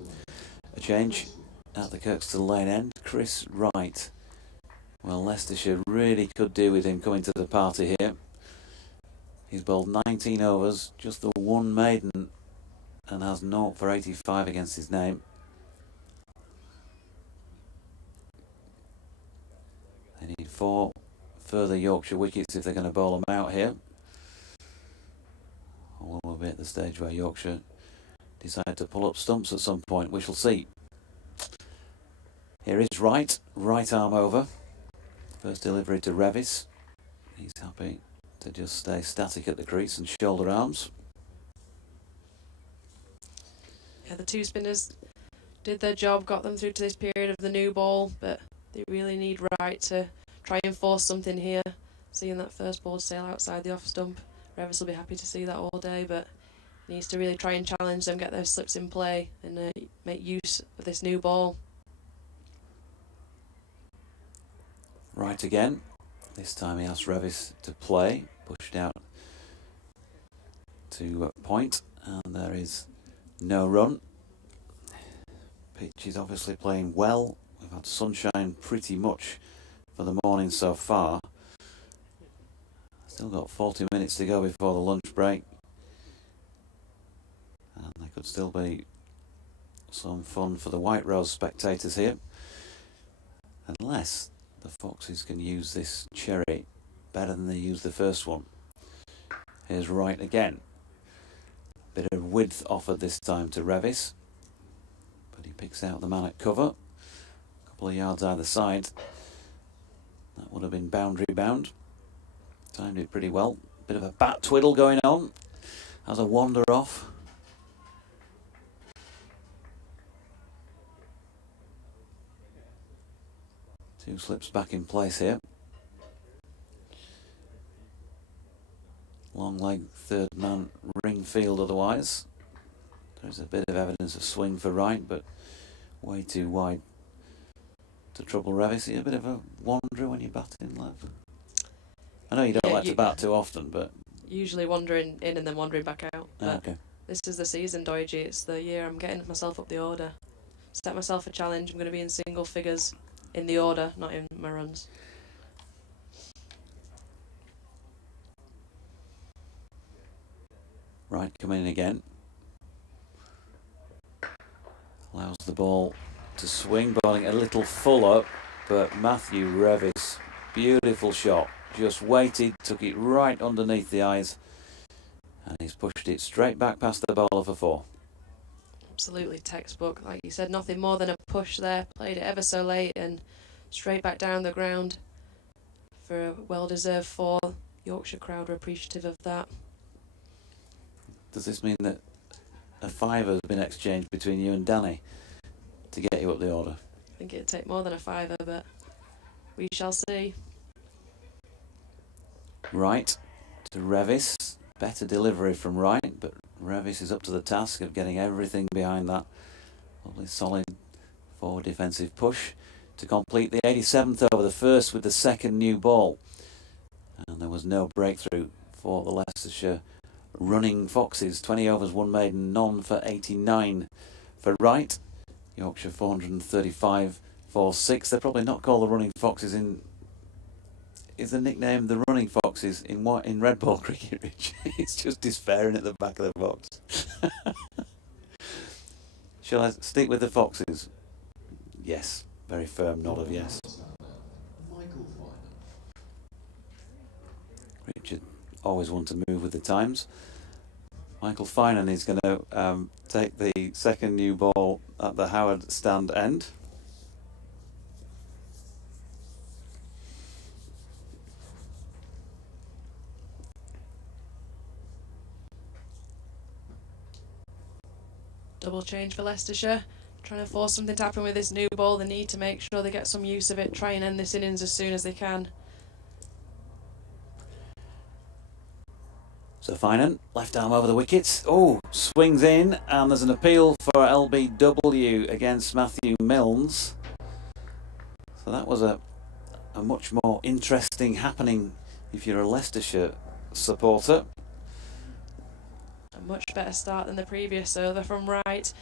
a change at the Kirkstall Lane end. Chris Wright. Well, Leicestershire really could do with him coming to the party here. He's bowled 19 overs, just the one maiden, and has 0 for 85 against his name. They need 4 further Yorkshire wickets if they're going to bowl them out here. Or we'll be at the stage where Yorkshire decide to pull up stumps at some point. We shall see. Here is Wright, right arm over. First delivery to Revis. He's happy to just stay static at the crease and shoulder arms. Yeah, the two spinners did their job, got them through to this period of the new ball, but they really need Wright to try and force something here. Seeing that first ball sail outside the off stump, Revis will be happy to see that all day, but Needs to really try and challenge them, get their slips in play, and make use of this new ball. Right again. This time he asked Revis to play, pushed out to point, and there is no run. Pitch is obviously playing well. We've had sunshine pretty much for the morning so far. Still got 40 minutes to go before the lunch break. And there could still be some fun for the White Rose spectators here. Unless the Foxes can use this cherry better than they used the first one. Here's right again. Bit of width offered this time to Revis. But he picks out the man at cover. A couple of yards either side. That would have been boundary bound. Timed it pretty well. Bit of a bat twiddle going on. Has a wander off. Two slips back in place here. Long leg, third man, ring field otherwise. There's a bit of evidence of swing for right, but way too wide to trouble Revis. A bit of a wanderer when you bat in, Lev. I know you don't like to bat too often, but... Usually wandering in and then wandering back out. But okay. This is the season, Dawid. It's the year I'm getting myself up the order. Set myself a challenge. I'm going to be in single figures in the order, not in my runs. Right, coming in again. Allows the ball to swing, bowling a little fuller, but Matthew Revis, beautiful shot. Just waited, took it right underneath the eyes, and he's pushed it straight back past the bowler for 4. Absolutely textbook. Like you said, nothing more than a push there. Played it ever so late and straight back down the ground for a well-deserved 4. Yorkshire crowd were appreciative of that. Does this mean that a 5 has been exchanged between you and Danny to get you up the order? I think it'd take more than a 5, but we shall see. Right to Revis. Better delivery from right, but Revis is up to the task of getting everything behind that lovely solid forward defensive push to complete the 87th over the first with the second new ball. And there was no breakthrough for the Leicestershire running Foxes. 20 overs, 1 maiden, none for 89 for right. Yorkshire 435 for 6. They're probably not called the running Foxes in... Is the nickname the running Foxes in red ball cricket, Rich? It's just despairing at the back of the box. Shall I stick with the Foxes? Yes. Very firm nod of yes. Richard always want to move with the times. Michael Finan is going to take the second new ball at the Howard stand end. Double change for Leicestershire. Trying to force something to happen with this new ball. They need to make sure they get some use of it. Try and end this innings as soon as they can. So Finan, left arm over the wickets. Oh, swings in, and there's an appeal for LBW against Matthew Milnes. So that was a much more interesting happening if you're a Leicestershire supporter. A much better start than the previous over from right.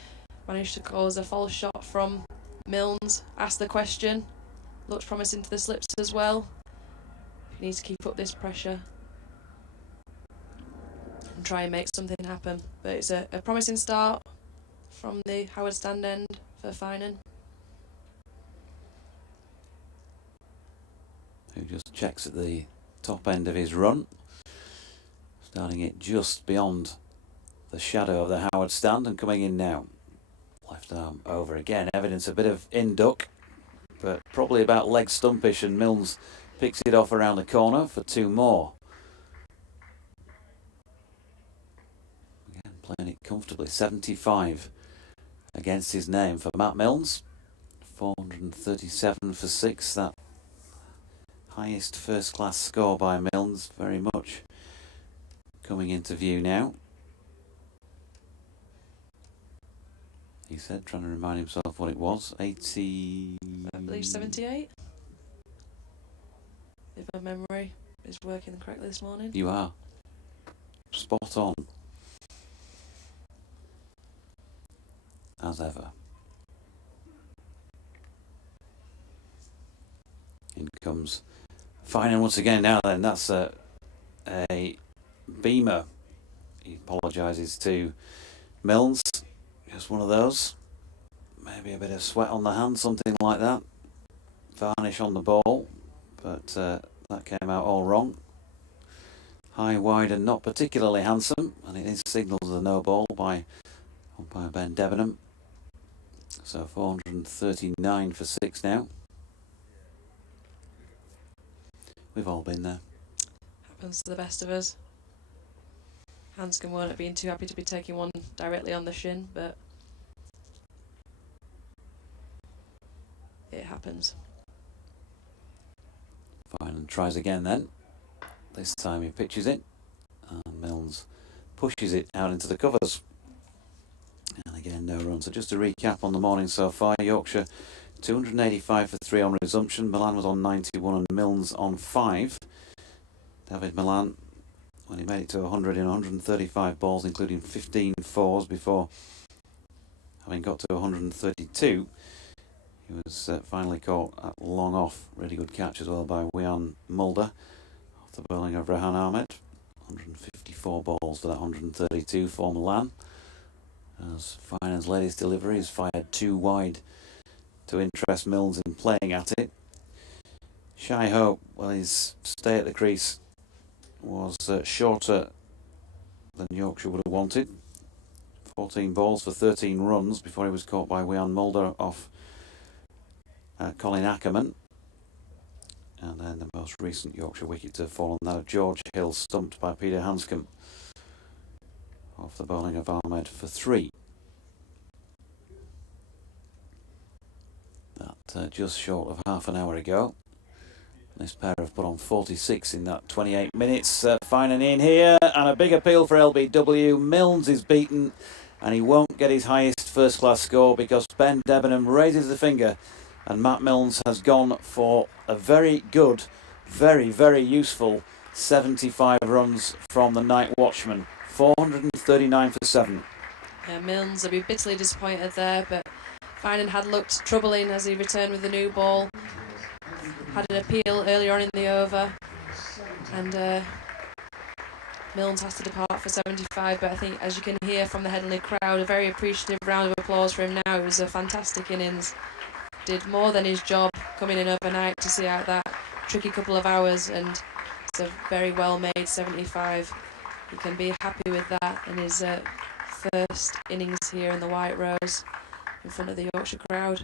Managed to cause a false shot from Milnes. Asked the question. Looks promising to the slips as well. Needs to keep up this pressure and try and make something happen. But it's a promising start from the Howard stand end for Finan. Who just checks at the top end of his run. Starting it just beyond the shadow of the Howard stand and coming in now. Left arm over again. Evidence a bit of in-duck, but probably about leg stumpish, and Milnes picks it off around the corner for 2 more. Again, playing it comfortably. 75 against his name for Matt Milnes. 437 for 6. That highest first-class score by Milnes, very much coming into view now. he said, trying to remind himself what it was. 80... I believe 78. If my memory is working correctly this morning. You are. Spot on. As ever. In comes Finan once again now then. That's a Beamer. He apologises to Milnes. Just one of those. Maybe a bit of sweat on the hand, something like that. Varnish on the ball. But that came out all wrong. High, wide and not particularly handsome. And it is signalled as a no ball by umpire Ben Debenham. So 439 for 6 now. We've all been there. Happens to the best of us. Hanscom won't have been too happy to be taking one directly on the shin, but it happens. Fine, and tries again then. This time he pitches it, and Milnes pushes it out into the covers. And again, no run. So just to recap on the morning so far, Yorkshire 285 for 3 on resumption. Malan was on 91 and Milnes on 5. Dawid Malan, when he made it to 100 in 135 balls, including 15 fours before having got to 132, he was finally caught at long off. Really good catch as well by Wian Mulder off the bowling of Rehan Ahmed. 154 balls for that 132 for Malan. As Finan's latest delivery is fired too wide to interest Milnes in playing at it. Shy Ho, well, his stay at the crease was shorter than Yorkshire would have wanted. 14 balls for 13 runs before he was caught by Wian Mulder off Colin Ackermann. And then the most recent Yorkshire wicket to have fallen, that of George Hill, stumped by Peter Hanscom off the bowling of Ahmed for 3. That just short of half an hour ago. This pair have put on 46 in that 28 minutes. Finan in here, and a big appeal for LBW. Milnes is beaten, and he won't get his highest first-class score because Ben Debenham raises the finger, and Matt Milnes has gone for a very good, very, very useful 75 runs from the night watchman. 439 for 7. Yeah, Milnes will be bitterly disappointed there, but Finan had looked troubling as he returned with the new ball. Had an appeal earlier on in the over, and Milnes has to depart for 75, but I think, as you can hear from the Headingley crowd, a very appreciative round of applause for him now. It was a fantastic innings. Did more than his job coming in overnight to see out that tricky couple of hours, and it's a very well made 75. He can be happy with that in his first innings here in the White Rose in front of the Yorkshire crowd.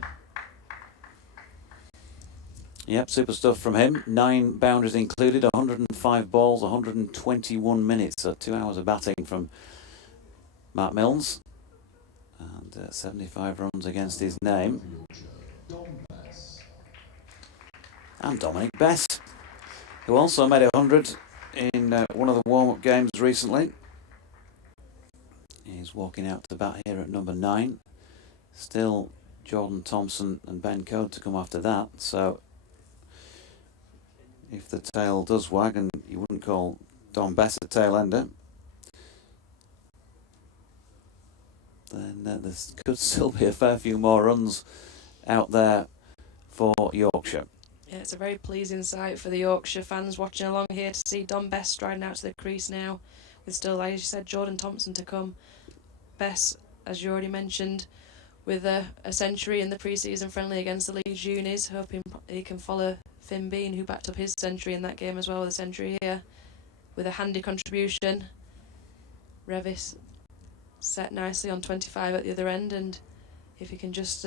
Yep, super stuff from him. 9 boundaries included, 105 balls, 121 minutes. So 2 hours of batting from Matt Milnes. And 75 runs against his name. And Dominic Bess, who also made 100 in one of the warm-up games recently. He's walking out to bat here at number 9. Still Jordan Thompson and Ben Coad to come after that. So if the tail does wag, and you wouldn't call Dom Bess a tail ender, then there could still be a fair few more runs out there for Yorkshire. Yeah, it's a very pleasing sight for the Yorkshire fans watching along here to see Dom Bess striding out to the crease now, with still, as you said, Jordan Thompson to come. Bess, as you already mentioned, with a century in the pre-season friendly against the Leeds Unis, hoping he can follow Finn Bean, who backed up his century in that game as well, with a century here, with a handy contribution. Revis set nicely on 25 at the other end, and if he can just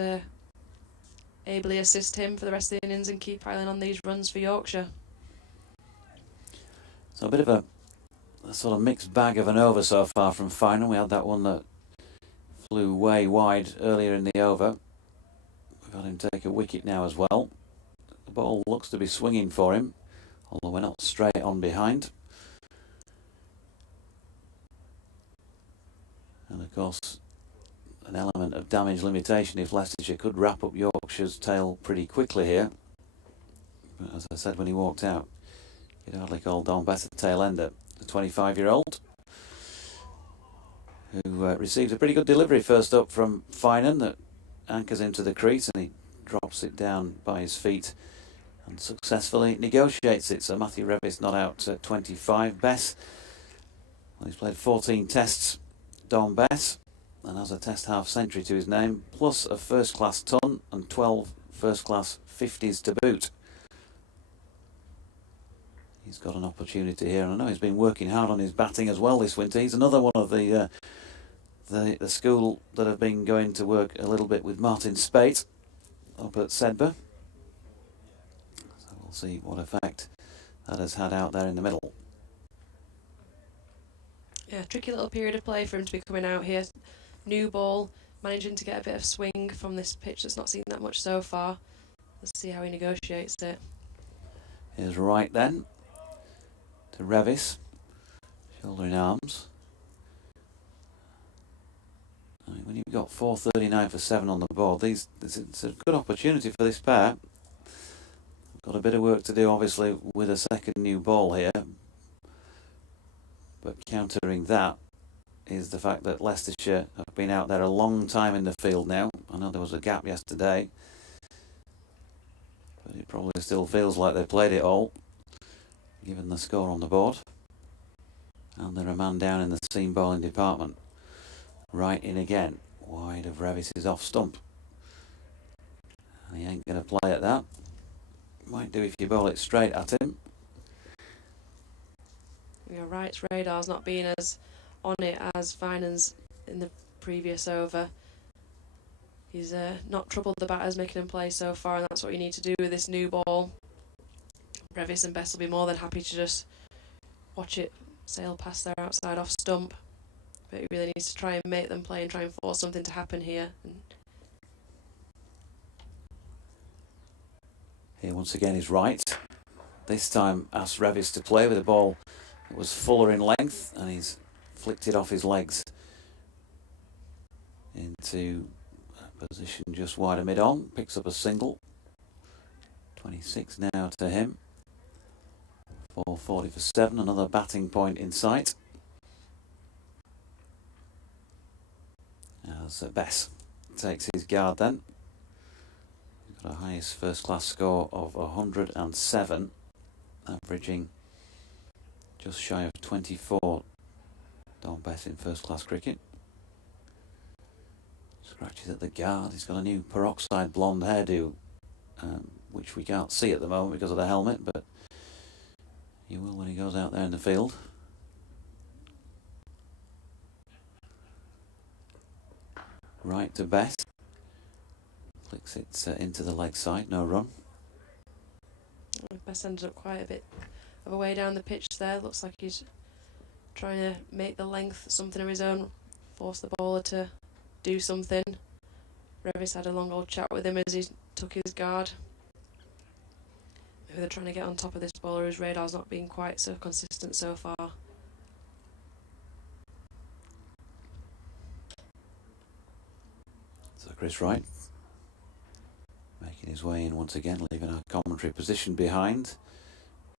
ably assist him for the rest of the innings and keep piling on these runs for Yorkshire. So a bit of a sort of mixed bag of an over so far from Finan. We had that one that flew way wide earlier in the over. We've had him take a wicket now as well. The ball looks to be swinging for him, although we're not straight on behind. And of course, an element of damage limitation if Leicestershire could wrap up Yorkshire's tail pretty quickly here. But as I said when he walked out, you'd hardly call Don Bess a tail ender. The 25-year-old who receives a pretty good delivery first up from Finan that anchors him to the crease, and he drops it down by his feet and successfully negotiates it. So Matthew Revis not out at 25. Bess, well, he's played 14 tests, Don Bess, and has a test half century to his name, plus a first class ton and 12 first class 50s to boot. He's got an opportunity here, and I know he's been working hard on his batting as well this winter. He's another one of the school that have been going to work a little bit with Martin Spate up at Sedbergh. So we'll see what effect that has had out there in the middle. Yeah, tricky little period of play for him to be coming out here. New ball, managing to get a bit of swing from this pitch that's not seen that much so far. Let's see how he negotiates it. Here's right then to Revis, shoulder in arms. I mean, when you've got 4.39 for 7 on the board, it's a good opportunity for this pair. Got a bit of work to do, obviously, with a second new ball here. But countering that is the fact that Leicestershire have been out there a long time in the field now. I know there was a gap yesterday, but it probably still feels like they played it all, given the score on the board. And they're a man down in the seam bowling department. Right in again, wide of Revis' off stump. And he ain't going to play at that. Might do if you bowl it straight at him. Yeah, Wright's radar's not been as on it as Finan's in the previous over. He's not troubled the batters, making him play so far, and that's what you need to do with this new ball. Revis and Bess will be more than happy to just watch it sail past their outside off stump. But he really needs to try and make them play and try and force something to happen here. Here once again is Wright. This time asked Revis to play with a ball that was fuller in length, and he's flicked it off his legs into a position just wide of mid-on. Picks up a single. 26 now to him. 4.40 for 7. Another batting point in sight. As Bess takes his guard then. We've got a highest first class score of 107, averaging just shy of 24. Don Bess in first class cricket. Scratches at the guard. He's got a new peroxide blonde hairdo, which we can't see at the moment because of the helmet, but you will when he goes out there in the field. Right to Bess. Flicks it into the leg side, no run. Bess ended up quite a bit of a way down the pitch there. Looks like he's trying to make the length something of his own, force the bowler to do something. Revis had a long old chat with him as he took his guard. Maybe they're trying to get on top of this bowler whose radar's not been quite so consistent so far. So Chris Wright making his way in once again, leaving our commentary position behind,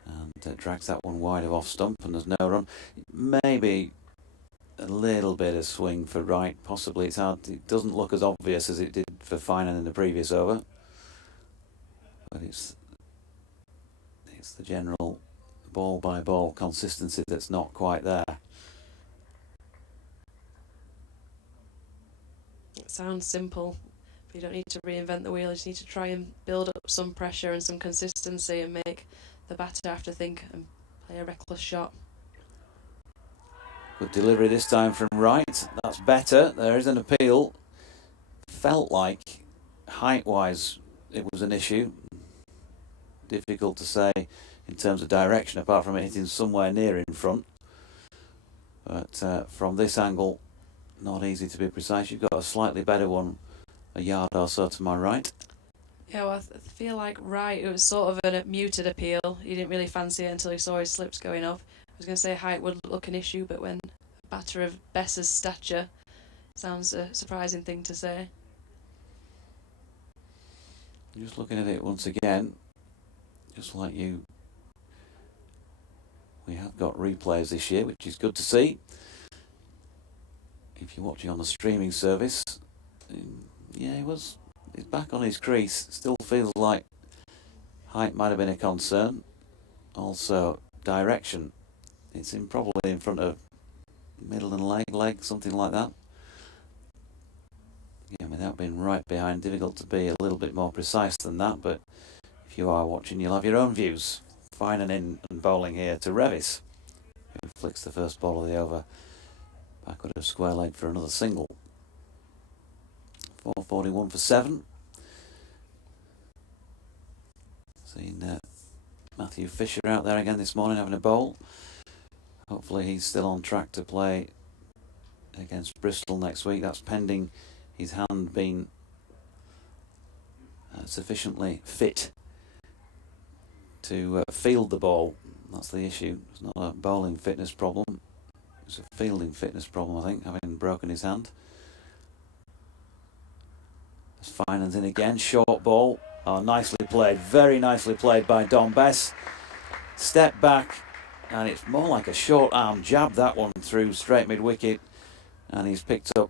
and drags that one wide of off stump, and there's no run. Maybe a little bit of swing for Wright, possibly. It's hard. It doesn't look as obvious as it did for Finan in the previous over, but it's the general ball by ball consistency that's not quite there. It sounds simple, but you don't need to reinvent the wheel. You just need to try and build up some pressure and some consistency and make the batter have to think and play a reckless shot. Good delivery this time from Wright. That's better. There is an appeal. Felt like height-wise it was an issue. Difficult to say in terms of direction, apart from it hitting somewhere near in front. But from this angle, not easy to be precise. You've got a slightly better one, a yard or so to my right. Yeah, well, I feel like Wright, it was sort of a muted appeal. He didn't really fancy it until he saw his slips going off. I was going to say height would look an issue, but when a batter of Bess's stature sounds a surprising thing to say. Just looking at it once again, just like you, we have got replays this year, which is good to see. If you're watching on the streaming service, yeah, he's back on his crease. Still feels like height might have been a concern. Also, direction. It's probably in front of middle and leg, something like that. Yeah, without being right behind, difficult to be a little bit more precise than that, but if you are watching, you'll have your own views. Finan in and bowling here to Revis, who flicks the first ball of the over backward of square leg for another single. 441 for 7. Seen Matthew Fisher out there again this morning having a bowl. Hopefully he's still on track to play against Bristol next week. That's pending his hand being sufficiently fit to field the ball. That's the issue. It's not a bowling fitness problem. It's a fielding fitness problem, I think, having broken his hand. As Finan's in again, short ball. Oh, nicely played, very nicely played by Dom Bess. Step back, and it's more like a short arm jab, that one through straight mid wicket, and he's picked up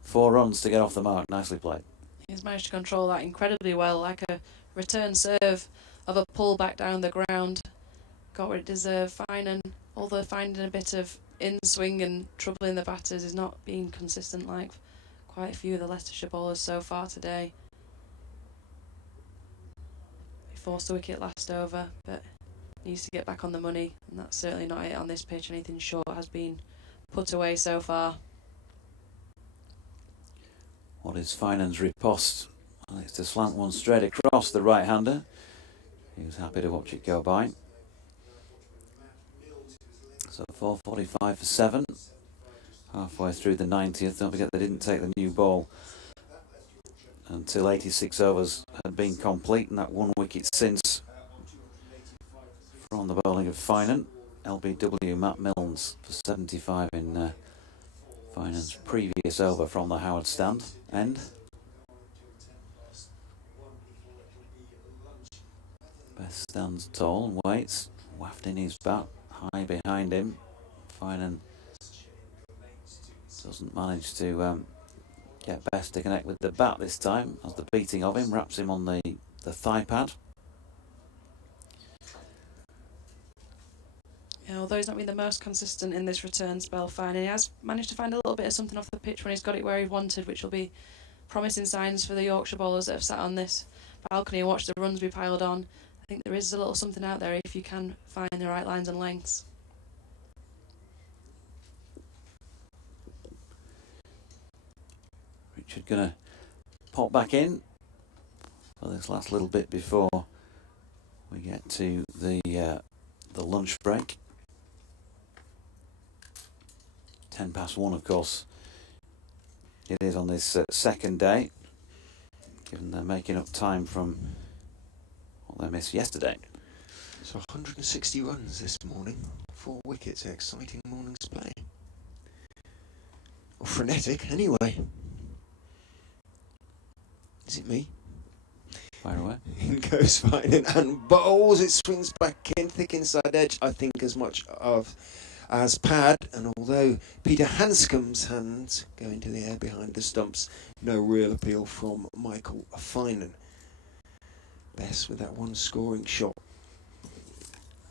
4 runs to get off the mark. Nicely played. He's managed to control that incredibly well, like a return serve of a pull back down the ground. Got what it deserved. Finan, although finding a bit of in-swing and troubling the batters, is not being consistent like quite a few of the Leicestershire bowlers so far today. He forced the wicket last over, but needs to get back on the money, and that's certainly not it on this pitch. Anything short has been put away so far. What is Finan's riposte? Well, it's to slant one straight across the right-hander. He was happy to watch it go by. So 445 for 7. Halfway through the 90th. Don't forget they didn't take the new ball until 86 overs had been complete, and that 1 wicket since from the bowling of Finan. LBW Matt Milnes for 75 in Finan's previous over from the Howard stand end. Bess stands tall and waits, wafting his bat high behind him. Finan doesn't manage to get Bess to connect with the bat this time, as the beating of him wraps him on the thigh pad. Yeah, although he's not been the most consistent in this return spell, Finan, he has managed to find a little bit of something off the pitch when he's got it where he wanted, which will be promising signs for the Yorkshire bowlers that have sat on this balcony and watched the runs be piled on. I think there is a little something out there if you can find the right lines and lengths. Richard gonna pop back in for this last little bit before we get to the lunch break. 1:10, of course, it is on this second day, given they're making up time from what they missed yesterday. So 160 runs this morning, 4 wickets, exciting morning's play. Or frenetic, anyway. Is it me? Fire away. In goes Finan and bowls. It swings back in, thick inside edge, I think as much of as pad. And although Peter Hanscom's hands go into the air behind the stumps, no real appeal from Michael Finan. Bess with that one scoring shot.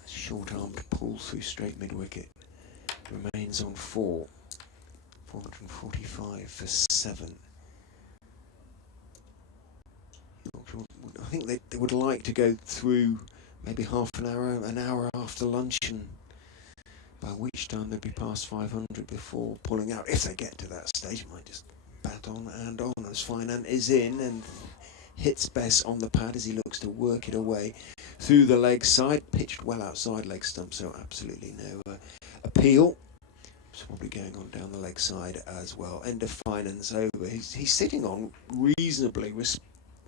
Short-armed pull through straight mid-wicket. Remains on 4. 445 for 7. I think they would like to go through maybe half an hour after lunch, and by which time they'd be past 500 before pulling out. If they get to that stage, might just bat on and on as Finan is in and hits Bess on the pad as he looks to work it away through the leg side. Pitched well outside leg stump, so absolutely no appeal. It's probably going on down the leg side as well. End of Finan's over. He's sitting on reasonably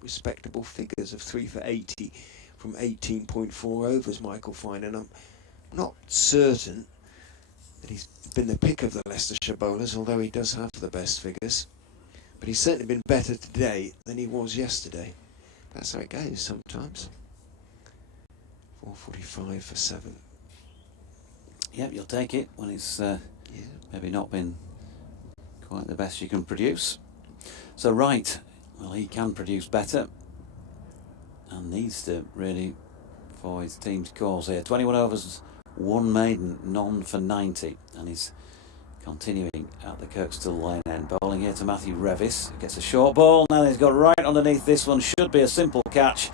respectable figures of 3 for 80 from 18.4 overs, Michael Finan. I'm not certain that he's been the pick of the Leicestershire bowlers, although he does have the best figures. But he's certainly been better today than he was yesterday. That's how it goes sometimes. 4:45 for 7. Yep, you'll take it when it's maybe not been quite the best you can produce. So right, well, he can produce better and needs to really for his team's cause here. 21 overs, 1 maiden, none for 90, and he's continuing at the Kirkstall Lane end. Bowling here to Matthew Revis. Gets a short ball. Now he's got right underneath this one. Should be a simple catch,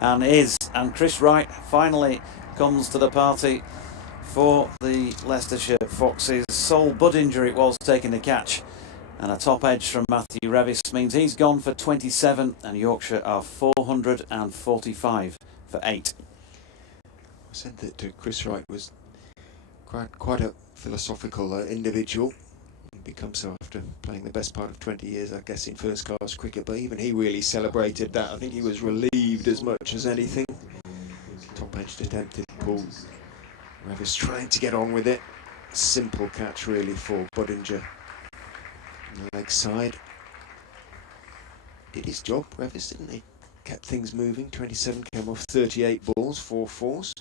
and is. And Chris Wright finally comes to the party for the Leicestershire Foxes. Sole butt injury it was taking the catch, and a top edge from Matthew Revis means he's gone for 27, and Yorkshire are 445 for 8. I said that Chris Wright was quite a philosophical individual. He becomes so after playing the best part of 20 years, I guess, in first class cricket, but even he really celebrated that. I think he was relieved as much as anything. Top edged attempted pull. Revis trying to get on with it. Simple catch really for Budinger. On the leg side. Did his job, Revis, didn't he? Kept things moving. 27 came off 38 balls, 4 fours.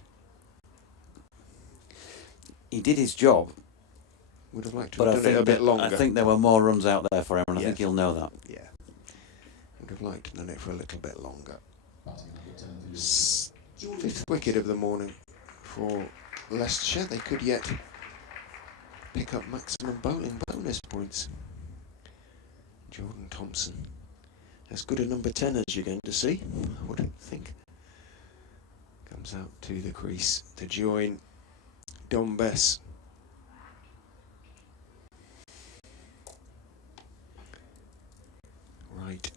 He did his job. Would have liked to But have done it a bit longer. I think there were more runs out there for him, and I Yeah. think he'll know that. Yeah. Would have liked to have done it for a little bit longer. 5th wicket of the morning for Leicestershire. They could yet pick up maximum bowling bonus points. Jordan Thompson. As good a number 10 as you're going to see, I would think. Comes out to the crease to join Dom Bess. Right,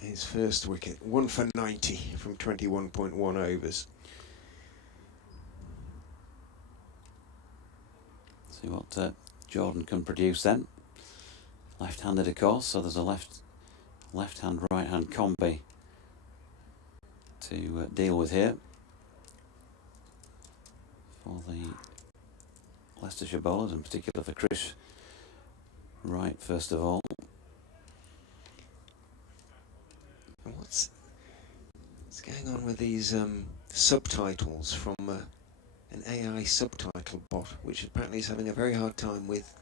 his first wicket, 1 for 90 from 21.1 overs. See what Jordan can produce then. Left-handed, of course, so there's a left-hand, right-hand combi to deal with here for the Leicestershire bowlers, in particular for Chris Wright, first of all. What's going on with these subtitles from an AI subtitle bot, which apparently is having a very hard time with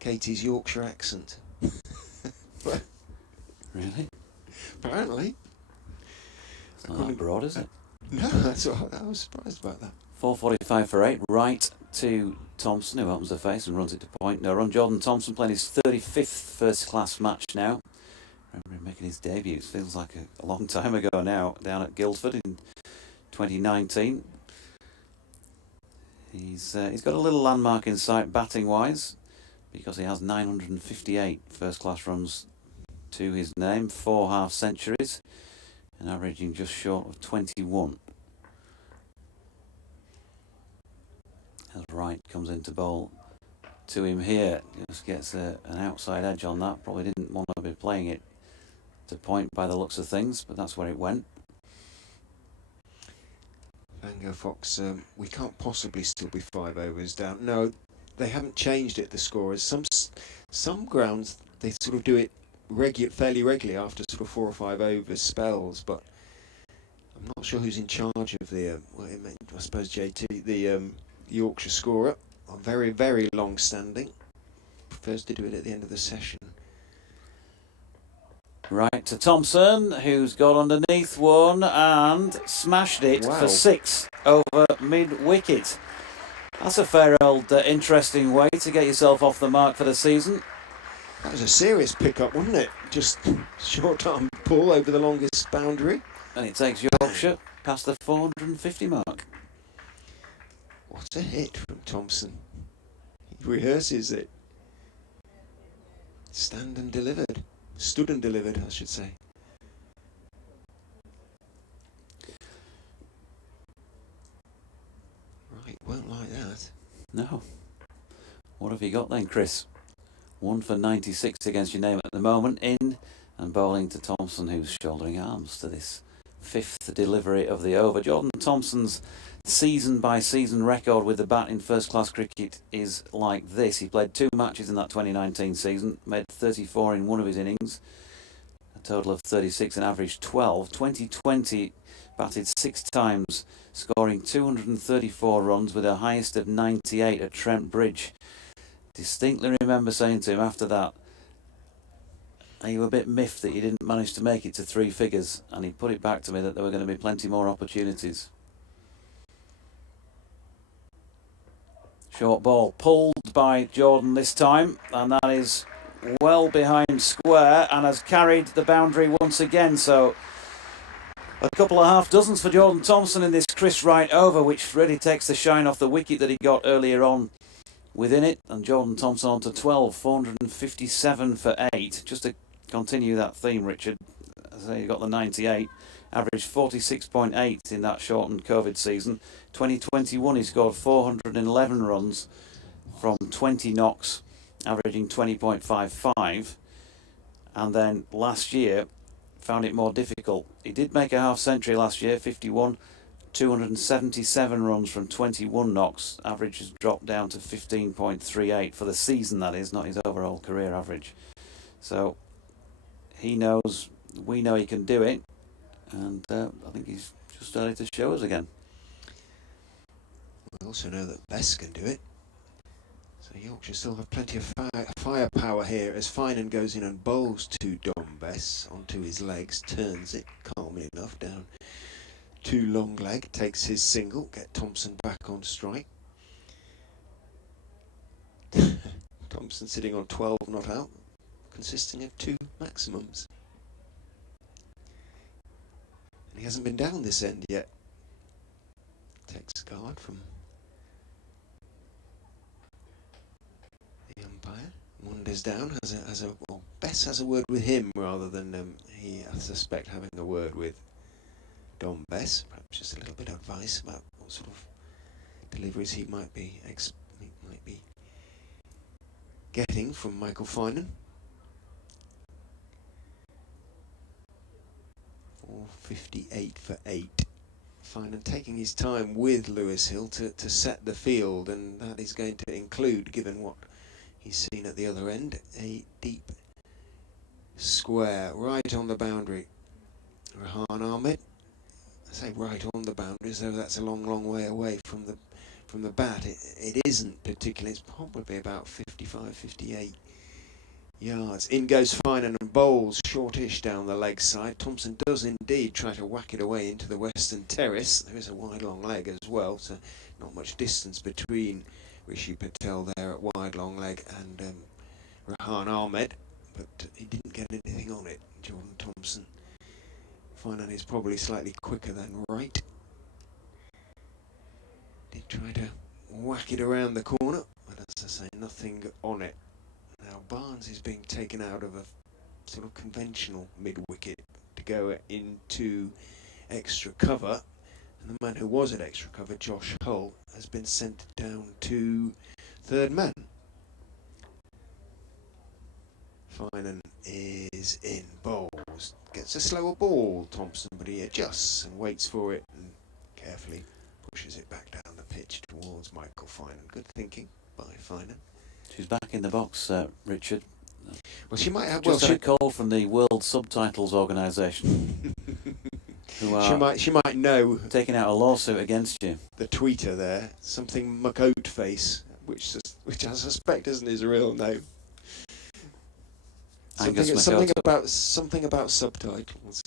Katie's Yorkshire accent? Really? Apparently. It's not that broad, is it? No, that's what I was surprised about that. 445 for 8. Right to Thompson, who opens the face and runs it to point. No run. Jordan Thompson playing his 35th first-class match now. Remember him making his debut. It feels like a long time ago now, down at Guildford in 2019. He's got a little landmark in sight batting-wise, because he has 958 first-class runs to his name, 4 half-centuries, and averaging just short of 21. As Wright comes into bowl to him here, just gets an outside edge on that. Probably didn't want to be playing it to point by the looks of things, but that's where it went. Vango Fox, we can't possibly still be 5 overs down. No, they haven't changed it, the scorers. Some grounds, they sort of do it fairly regularly after sort of 4 or 5 overs spells, but I'm not sure who's in charge of the, I suppose JT, the Yorkshire scorer. Very, very long standing. Prefers to do it at the end of the session. Right to Thompson, who's got underneath one and smashed it for 6 over mid-wicket. That's a fair old interesting way to get yourself off the mark for the season. That was a serious pick-up, wasn't it? Just short-arm pull over the longest boundary. And it takes Yorkshire past the 450 mark. What a hit from Thompson. He rehearses it. Stand and delivered. Stood and delivered, I should say. Right, won't like that. No. What have you got then, Chris? 1 for 96 against your name at the moment, in and bowling to Thompson, who's shouldering arms to this fifth delivery of the over. Jordan Thompson's season-by-season record with the bat in first-class cricket is like this. He played 2 matches in that 2019 season, made 34 in one of his innings, a total of 36 and averaged 12. 2020 batted 6 times, scoring 234 runs with a highest of 98 at Trent Bridge. Distinctly remember saying to him after that, you were a bit miffed that you didn't manage to make it to 3 figures, and he put it back to me that there were going to be plenty more opportunities. Short ball pulled by Jordan this time, and that is well behind square and has carried the boundary once again. So a couple of half dozens for Jordan Thompson in this Chris Wright over, which really takes the shine off the wicket that he got earlier on within it. And Jordan Thompson on to 12, 457 for 8. Just to continue that theme, Richard, as you got the 98. Averaged 46.8 in that shortened COVID season. 2021 he scored 411 runs from 20 knocks, averaging 20.55. And then last year found it more difficult. He did make a half century last year, 51, 277 runs from 21 knocks. Average has dropped down to 15.38 for the season, that is, not his overall career average. So he knows, we know he can do it. And I think he's just started to show us again. We also know that Bess can do it. So Yorkshire still have plenty of firepower here as Finan goes in and bowls to Dom Bess onto his legs, turns it calmly enough down to long leg, takes his single, get Thompson back on strike. Thompson sitting on 12 not out, consisting of 2 maximums. He hasn't been down this end yet. Takes guard from the umpire. Wanders down. Bess has a word with him rather than he, I suspect, having a word with Dom Bess. Perhaps just a little bit of advice about what sort of deliveries he might be getting from Michael Finan. 458 for 8. Finan taking his time with Lewis Hill to set the field, and that is going to include, given what he's seen at the other end, a deep square right on the boundary. Rahan Ahmed, I say right on the boundary as though that's a long way away from the bat. It isn't particularly. It's probably about 55, 58 yards. In goes Finan and bowls shortish down the leg side. Thompson does indeed try to whack it away into the western terrace. There is a wide long leg as well, so not much distance between Rishi Patel there at wide long leg and Rahan Ahmed, but he didn't get anything on it, Jordan Thompson. Finan is probably slightly quicker than Wright. Did try to whack it around the corner, but as I say, nothing on it. Now Barnes is being taken out of a sort of conventional mid-wicket to go into extra cover, and the man who was at extra cover, Josh Hull, has been sent down to third man. Finan is in, bowls, gets a slower ball, Thompson, but he adjusts and waits for it and carefully pushes it back down the pitch towards Michael Finan. Good thinking by Finan. She's back in the box, Richard. Well, she might have. Just had a call from the World Subtitles Organisation, who are she might know taking out a lawsuit against you. The tweeter there, something McOatface, which I suspect isn't his real name. Something about subtitles.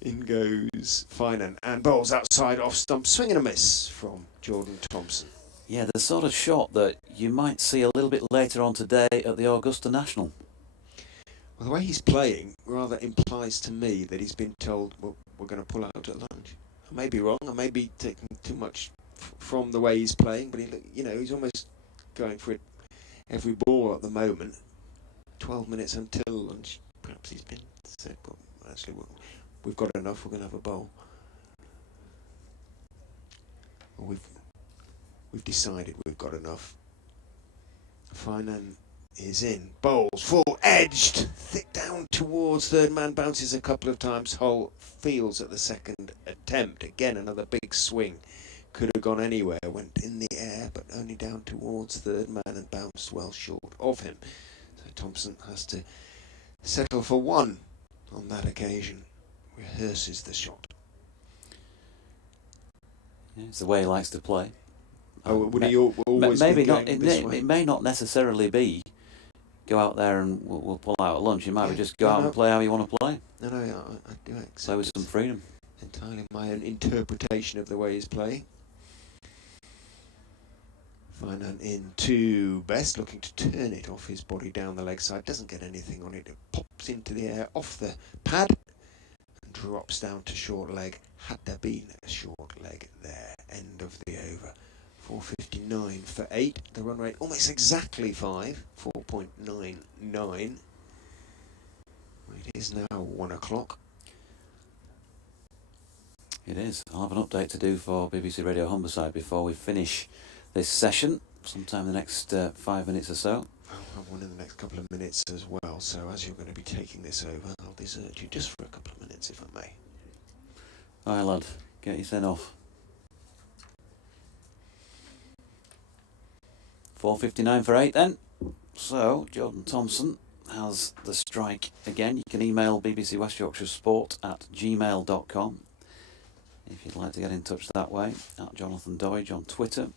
In goes Finan and bowls outside off stump, swing and a miss from Jordan Thompson. Yeah, the sort of shot that you might see a little bit later on today at the Augusta National. Well, the way he's playing rather implies to me that he's been told, well, we're going to pull out at lunch. I may be wrong, I may be taking too much from the way he's playing, but he's almost going for it every ball at the moment. 12 minutes until lunch. Perhaps he's been said, well, actually, we've got enough, we're going to have a bowl. Well, we've decided we've got enough. Finan is in. Bowles, full edged, thick down towards third man, bounces a couple of times. Hull feels at the second attempt. Again, another big swing. Could have gone anywhere, went in the air, but only down towards third man and bounced well short of him. So Thompson has to settle for one on that occasion. Rehearses the shot. Yeah, it's the way he likes to play. Would he always maybe be not. going this way? It may not necessarily be go out there and we'll pull out at lunch. You might be just go out and play how you want to play. No, I do accept. Play with some freedom. Entirely my own interpretation of the way he's playing. Finan into Bess, looking to turn it off his body down the leg side. Doesn't get anything on it. It pops into the air off the pad and drops down to short leg. Had there been a short leg there. End of the over. 4.59 for 8. The run rate almost exactly 5. 4.99. It is now 1 o'clock. It is. I'll have an update to do for BBC Radio Humberside before we finish this session, sometime in the next 5 minutes or so. I'll have one in the next couple of minutes as well, so as you're going to be taking this over, I'll desert you just for a couple of minutes, if I may. Aye, lad. Get you sent off. 4.59 for 8 then. So, Jordan Thompson has the strike again. You can email BBC West Yorkshire Sport at gmail.com if you'd like to get in touch that way. At Jonathan Doidge on Twitter.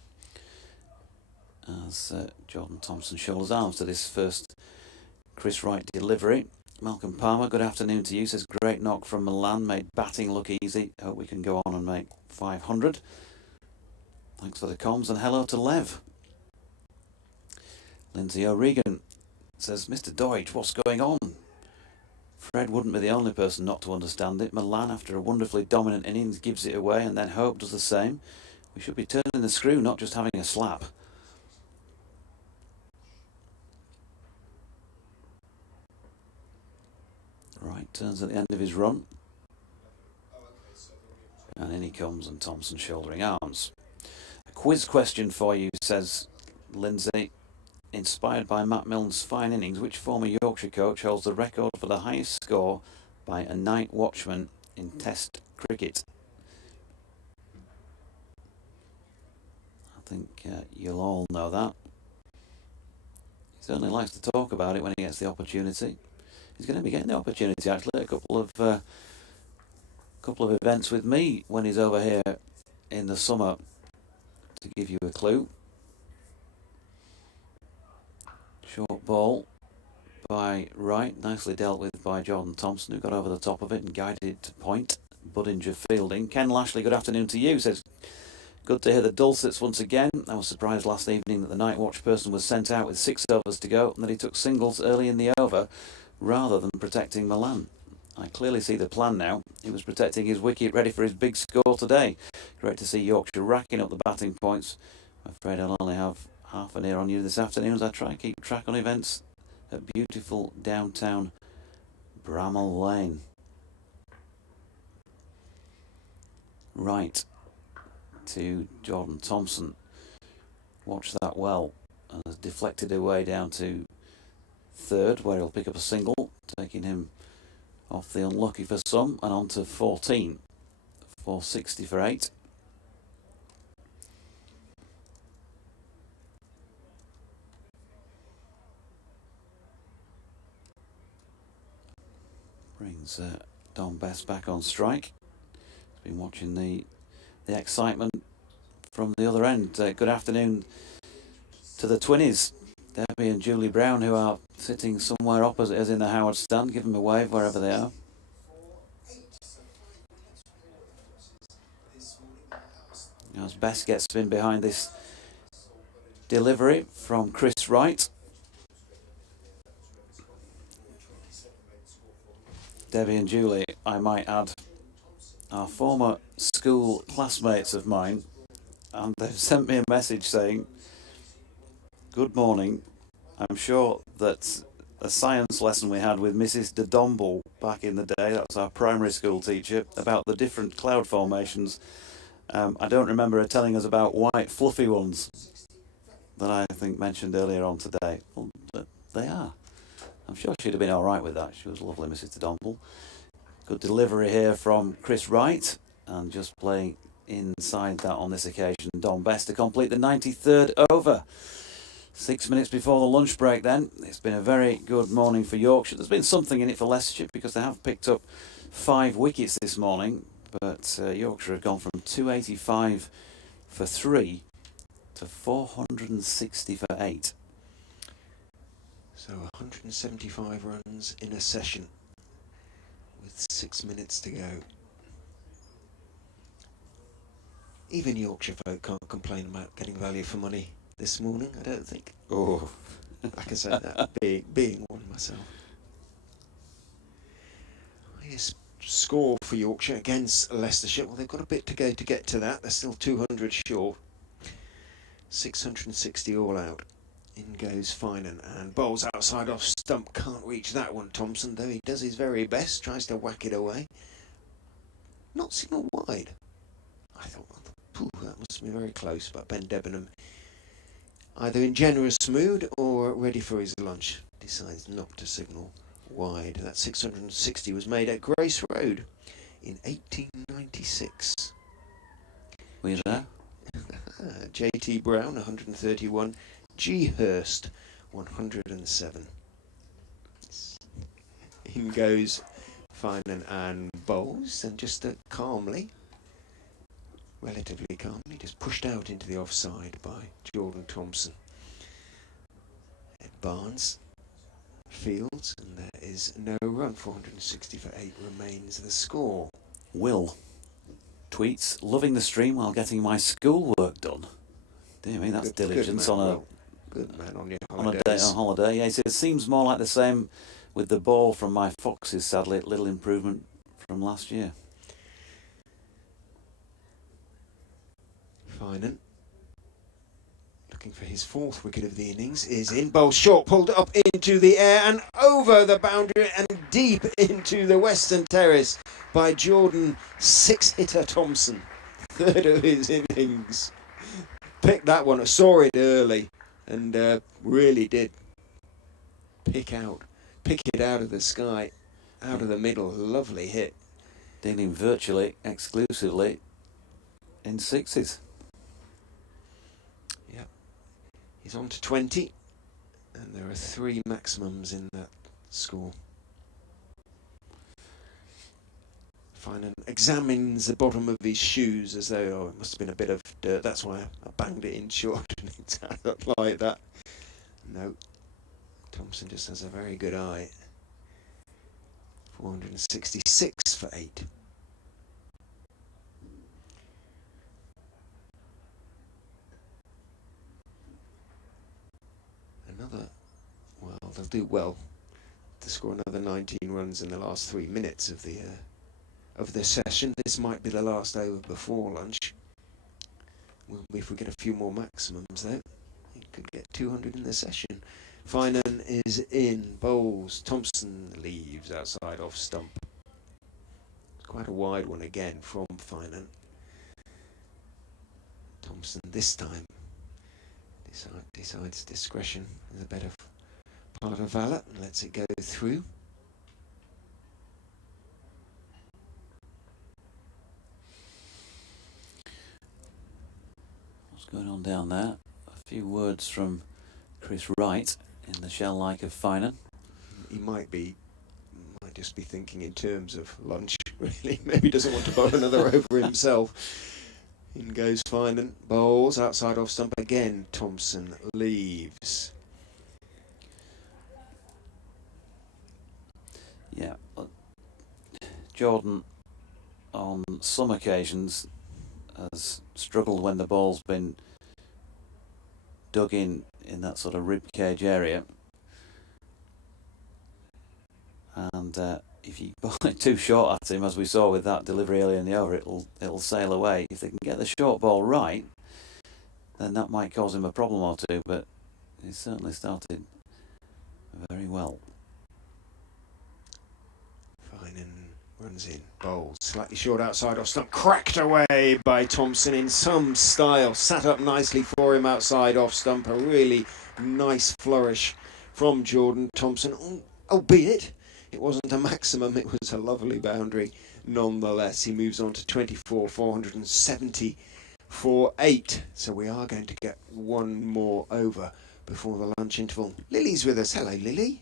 As Jordan Thompson shoulders arms to this first Chris Wright delivery. Malcolm Palmer, good afternoon to you. Says great knock from Milan, made batting look easy. Hope we can go on and make 500. Thanks for the comms and hello to Lev. Lindsay O'Regan says, Mr. Doidge, what's going on? Fred wouldn't be the only person not to understand it. Milan, after a wonderfully dominant innings, gives it away, and then Hope does the same. We should be turning the screw, not just having a slap. Right, turns at the end of his run. And in he comes, and Thompson shouldering arms. A quiz question for you, says Lindsay. Inspired by Matt Milne's fine innings, which former Yorkshire coach holds the record for the highest score by a night watchman in Test cricket? I think you'll all know that. He certainly likes to talk about it when he gets the opportunity. He's going to be getting the opportunity, actually, a couple of events with me when he's over here in the summer, to give you a clue. Short ball by Wright, nicely dealt with by Jordan Thompson, who got over the top of it and guided it to point. Budinger fielding. Ken Lashley, good afternoon to you, says, good to hear the dulcets once again. I was surprised last evening that the night watch person was sent out with 6 overs to go and that he took singles early in the over rather than protecting Milan. I clearly see the plan now. He was protecting his wicket ready for his big score today. Great to see Yorkshire racking up the batting points. I'm afraid I'll only have half an ear on you this afternoon as I try and keep track on events at beautiful downtown Bramall Lane. Right, to Jordan Thompson. Watch that well. And has deflected away down to third, where he'll pick up a single, taking him off the unlucky for some, and on to 14. 460 for 8. Brings Dom Bess back on strike. He's been watching the excitement from the other end. Good afternoon to the Twinnies, Debbie and Julie Brown, who are sitting somewhere opposite us in the Howard stand. Give them a wave wherever they are. As Bess gets in behind this delivery from Chris Wright. Debbie and Julie, I might add, are former school classmates of mine, and they've sent me a message saying, good morning, I'm sure that a science lesson we had with Mrs. de Domble back in the day, that was our primary school teacher, about the different cloud formations. I don't remember her telling us about white fluffy ones that I think mentioned earlier on today. Well, they are. I'm sure she'd have been all right with that. She was lovely, Mrs. Todonple. Good delivery here from Chris Wright, and just playing inside that on this occasion, Dom Bess to complete the 93rd over. 6 minutes before the lunch break then. It's been a very good morning for Yorkshire. There's been something in it for Leicestershire because they have picked up 5 wickets this morning, but Yorkshire have gone from 285 for 3 to 460 for 8. So 175 runs in a session with 6 minutes to go. Even Yorkshire folk can't complain about getting value for money this morning, I don't think. Oh, Like I said, that being one myself. Highest score for Yorkshire against Leicestershire. Well, they've got a bit to go to get to that. They're still 200 short. 660 all out. In goes Finan and bowls outside off stump. Can't reach that one, Thompson, though he does his very best. Tries to whack it away. Not signal wide. I thought, well, that must be very close, but Ben Debenham, either in generous mood or ready for his lunch, decides not to signal wide. That 660 was made at Grace Road in 1896. were you there? J.T. Brown, 131. G. Hurst, 107. In goes Finan and bowls, and just calmly, relatively calmly, just pushed out into the offside by Jordan Thompson. Barnes fields, and there is no run. 460 for 8 remains the score. Will tweets, loving the stream while getting my schoolwork done. Dear me, that's diligence on a good man on your on a day holidays. on holiday. Yeah, he says, it seems more like the same with the ball from my Foxes, sadly. Little improvement from last year. Finan, looking for his 4th wicket of the innings, is in. Bowl short, pulled up into the air and over the boundary and deep into the western terrace by Jordan 6-hitter Thompson. 3rd of his innings. Picked that one, saw it early, and really did pick it out of the sky, out of the middle. Lovely hit. Dealing virtually exclusively in 6s. Yep. He's on to 20, and there are 3 maximums in that score. Finan examines the bottom of his shoes as though, it must have been a bit of dirt, that's why I banged it in short and it's out like that. No, Thompson just has a very good eye. 466 for 8. Well, they'll do well to score another 19 runs in the last 3 minutes of the session. This might be the last over before lunch. If we get a few more maximums though, he could get 200 in the session. Finan is in, bowls, Thompson leaves outside off stump. It's quite a wide one again from Finan. Thompson this time decides discretion is a better part of valor and lets it go through. What's going on down there? A few words from Chris Wright in the shell-like of Finan. He might just be thinking in terms of lunch, really. Maybe doesn't want to bowl another over himself. In goes Finan, bowls, outside off stump again. Thompson leaves. Yeah, Jordan on some occasions has struggled when the ball's been dug in that sort of rib cage area, and if you bowl it too short at him, as we saw with that delivery earlier in the over, it'll sail away. If they can get the short ball right, then that might cause him a problem or two, but he certainly started very well. Finan runs in, bowls, slightly short outside off stump, cracked away by Thompson in some style, sat up nicely for him outside off stump. A really nice flourish from Jordan Thompson, albeit it wasn't a maximum, it was a lovely boundary nonetheless. He moves on to 24, 470 for 8. So we are going to get one more over before the lunch interval. Lily's with us. Hello, Lily.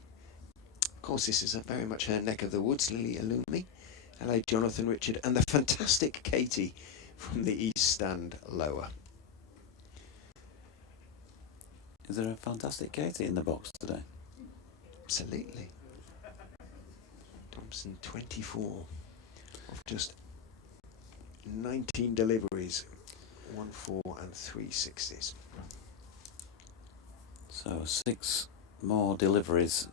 Of course, this is very much her neck of the woods, Lily Alumi. Hello, Jonathan Richard, and the fantastic Katie from the East Stand lower. Is there a fantastic Katie in the box today? Absolutely. Thompson 24 of just 19 deliveries, 1 4 and 3 sixties. So 6 more deliveries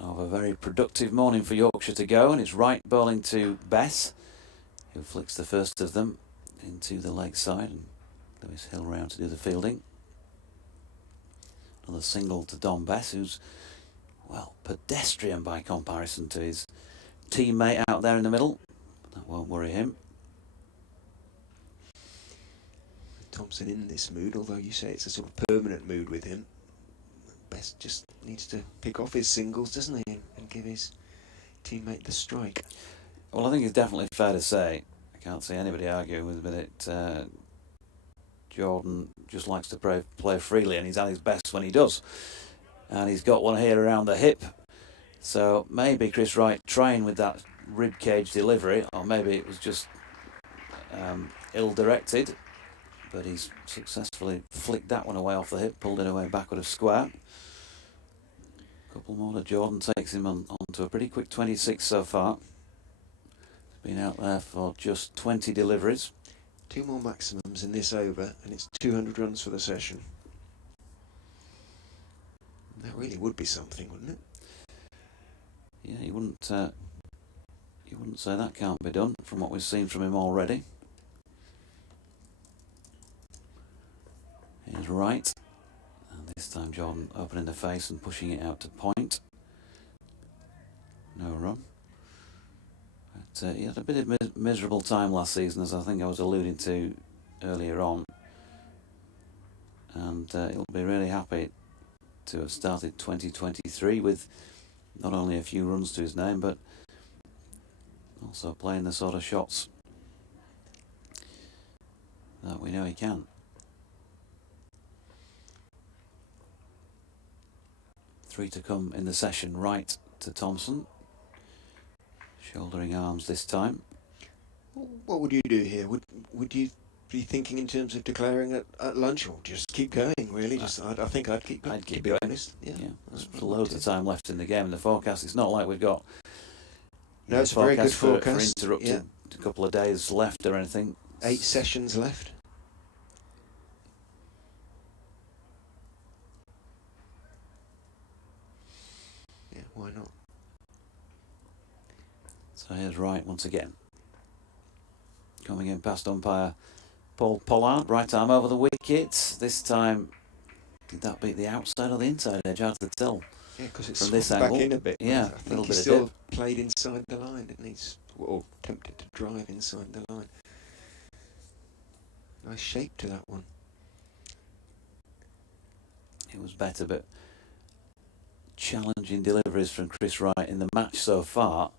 of a very productive morning for Yorkshire to go, and it's right bowling to Bess, who flicks the first of them into the leg side, and Lewis Hill round to do the fielding. Another single to Dom Bess, who's, well, pedestrian by comparison to his teammate out there in the middle. That won't worry him. Thompson in this mood, although you say it's a sort of permanent mood with him. Best just needs to pick off his singles, doesn't he, and give his teammate the strike. Well, I think it's definitely fair to say, I can't see anybody arguing with it, Jordan just likes to play freely, and he's at his best when he does. And he's got one here around the hip, so maybe Chris Wright trying with that rib cage delivery, or maybe it was just ill-directed, but he's successfully flicked that one away off the hip, pulled it away backward of square. Couple more to Jordan, takes him on to a pretty quick 26 so far. He's been out there for just 20 deliveries. 2 more maximums in this over, and it's 200 runs for the session. That really would be something, wouldn't it? Yeah, you wouldn't say that can't be done from what we've seen from him already. He's right, and this time Jordan opening the face and pushing it out to point. No run. But he had a bit of miserable time last season, as I think I was alluding to earlier on, and he'll be really happy to have started 2023 with not only a few runs to his name, but also playing the sort of shots that we know he can. 3 to come in the session, right to Thompson. Shouldering arms this time. What would you do here? Would you be thinking in terms of declaring at lunch, or just keep going, really? I think I'd keep going, to be going. honest. Yeah. There's loads of time left in the game. In the forecast, it's not like we've got... No, it's a very good forecast. For interrupted a couple of days left or anything. 8 sessions left. Yeah, why not? So here's Wright once again. Coming in past umpire Paul Pollard, right arm over the wicket. This time, did that beat the outside or the inside edge? Hard to tell. Yeah, because it's from this back angle. in a bit. Yeah, I think he still played inside the line, didn't he? Or attempted to drive inside the line. Nice shape to that one. It was better, but challenging deliveries from Chris Wright in the match so far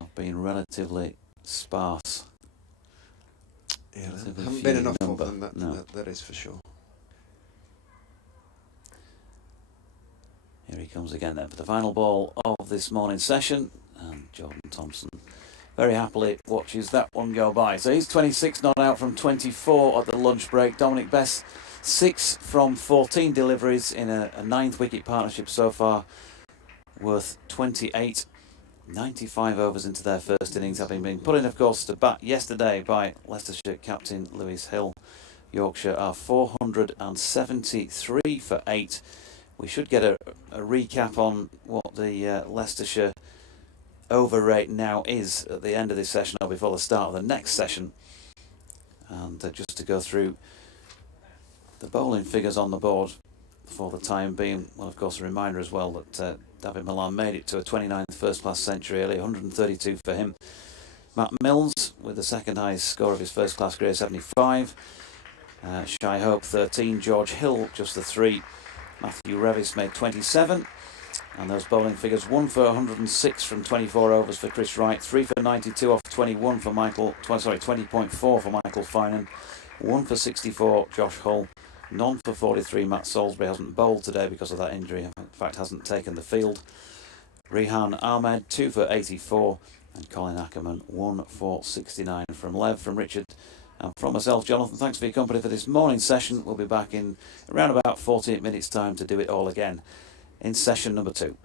have been relatively sparse. Yeah, there haven't been enough of them, that is for sure. Here he comes again then for the final ball of this morning's session, and Jordan Thompson very happily watches that one go by. So he's 26 not out from 24 at the lunch break. Dominic Bess 6 from 14 deliveries in a 9th wicket partnership so far, worth 28. 95 overs into their first innings, having been put in, of course, to bat yesterday by Leicestershire captain Lewis Hill. Yorkshire are 473 for 8. We should get a recap on what the Leicestershire over rate now is at the end of this session or before the start of the next session. And just to go through the bowling figures on the board for the time being, well, of course, a reminder as well that Dawid Malan made it to a 29th first-class century early, 132 for him. Matt Milnes with the second highest score of his first-class career, 75. Shy Hope 13, George Hill just the 3, Matthew Revis made 27. And those bowling figures: 1 for 106 from 24 overs for Chris Wright, 3 for 92 off 21 for 20.4 for Michael Finan, 1 for 64 Josh Hull, none for 43 Matt Salisbury. Hasn't bowled today because of that injury, in fact hasn't taken the field. Rehan Ahmed 2 for 84, and Colin Ackermann 1 for 69. From Lev, from Richard, and from myself, Jonathan, thanks for your company for this morning session. We'll be back in around about 48 minutes time to do it all again in session number 2.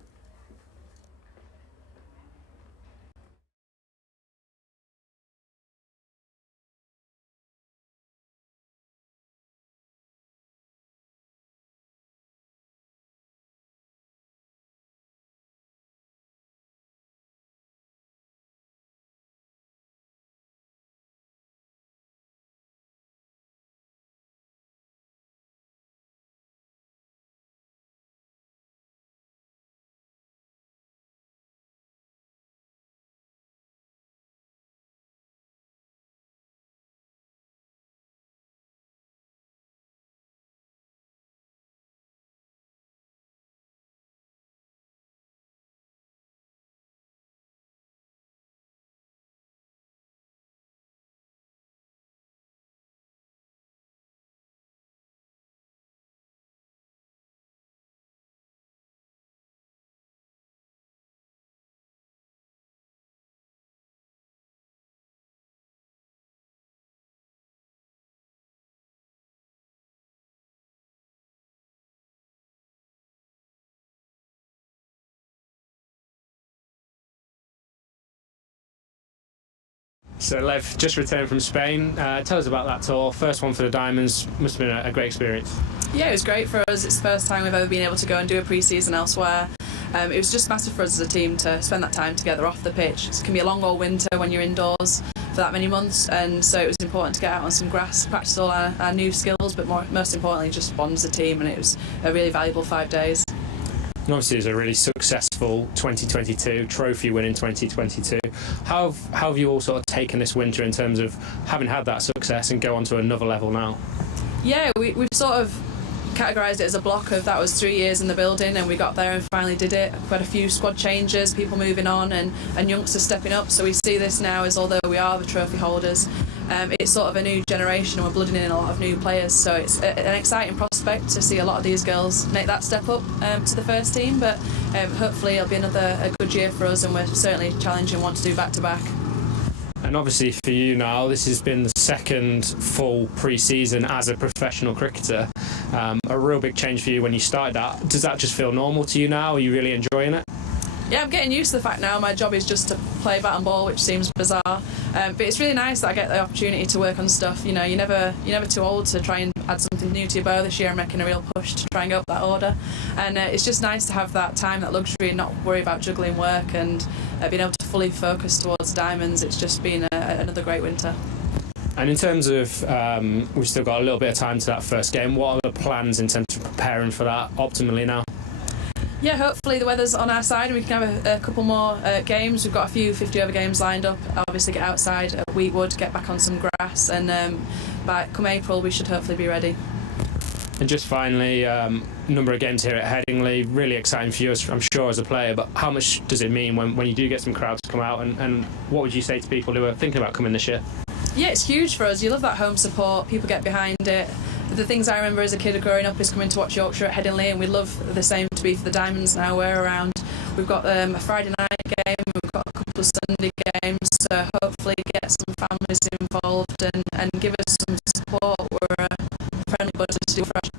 So Lev, just returned from Spain. Tell us about that tour. First one for the Diamonds. Must have been a great experience. Yeah, it was great for us. It's the first time we've ever been able to go and do a pre-season elsewhere. It was just massive for us as a team to spend that time together off the pitch. It can be a long old winter when you're indoors for that many months, and so it was important to get out on some grass, practice all our new skills, but most importantly just bond as a team, and it was a really valuable 5 days. And obviously, it was a really successful 2022, trophy win in 2022. How have you all sort of taken this winter in terms of having had that success and go on to another level now? Yeah, we've sort of categorised it as a block of that was 3 years in the building, and we got there and finally did it. We've had a few squad changes, people moving on, and youngsters stepping up, so we see this now as, although we are the trophy holders, it's sort of a new generation, and we're blooding in a lot of new players, so it's an exciting prospect to see a lot of these girls make that step up to the first team, but hopefully it'll be a good year for us, and we're certainly challenging want to do back-to-back. And obviously for you now, this has been the second full pre-season as a professional cricketer. A real big change for you when you started that. Does that just feel normal to you now? Are you really enjoying it? Yeah, I'm getting used to the fact now my job is just to play bat and ball, which seems bizarre. But it's really nice that I get the opportunity to work on stuff. You know, you're never too old to try and add something new to your bow. This year I'm making a real push to try and go up that order. And it's just nice to have that time, that luxury, and not worry about juggling work, and being able to fully focus towards Diamonds. It's just been another great winter. And in terms of, we've still got a little bit of time to that first game. What are the plans in terms of preparing for that optimally now? Yeah, hopefully the weather's on our side and we can have a couple more games. We've got a few 50-over games lined up. Obviously get outside at Wheatwood, get back on some grass, and come April we should hopefully be ready. And just finally, number of games here at Headingley, really exciting for you, I'm sure, as a player, but how much does it mean when you do get some crowds come out, and what would you say to people who are thinking about coming this year? Yeah, it's huge for us. You love that home support, people get behind it. The things I remember as a kid growing up is coming to watch Yorkshire at Headingley, and we'd love the same to be for the Diamonds now. We're around. We've got a Friday night game, we've got a couple of Sunday games, so hopefully get some families involved and give us some support. We're a friendly bunch to do fresh.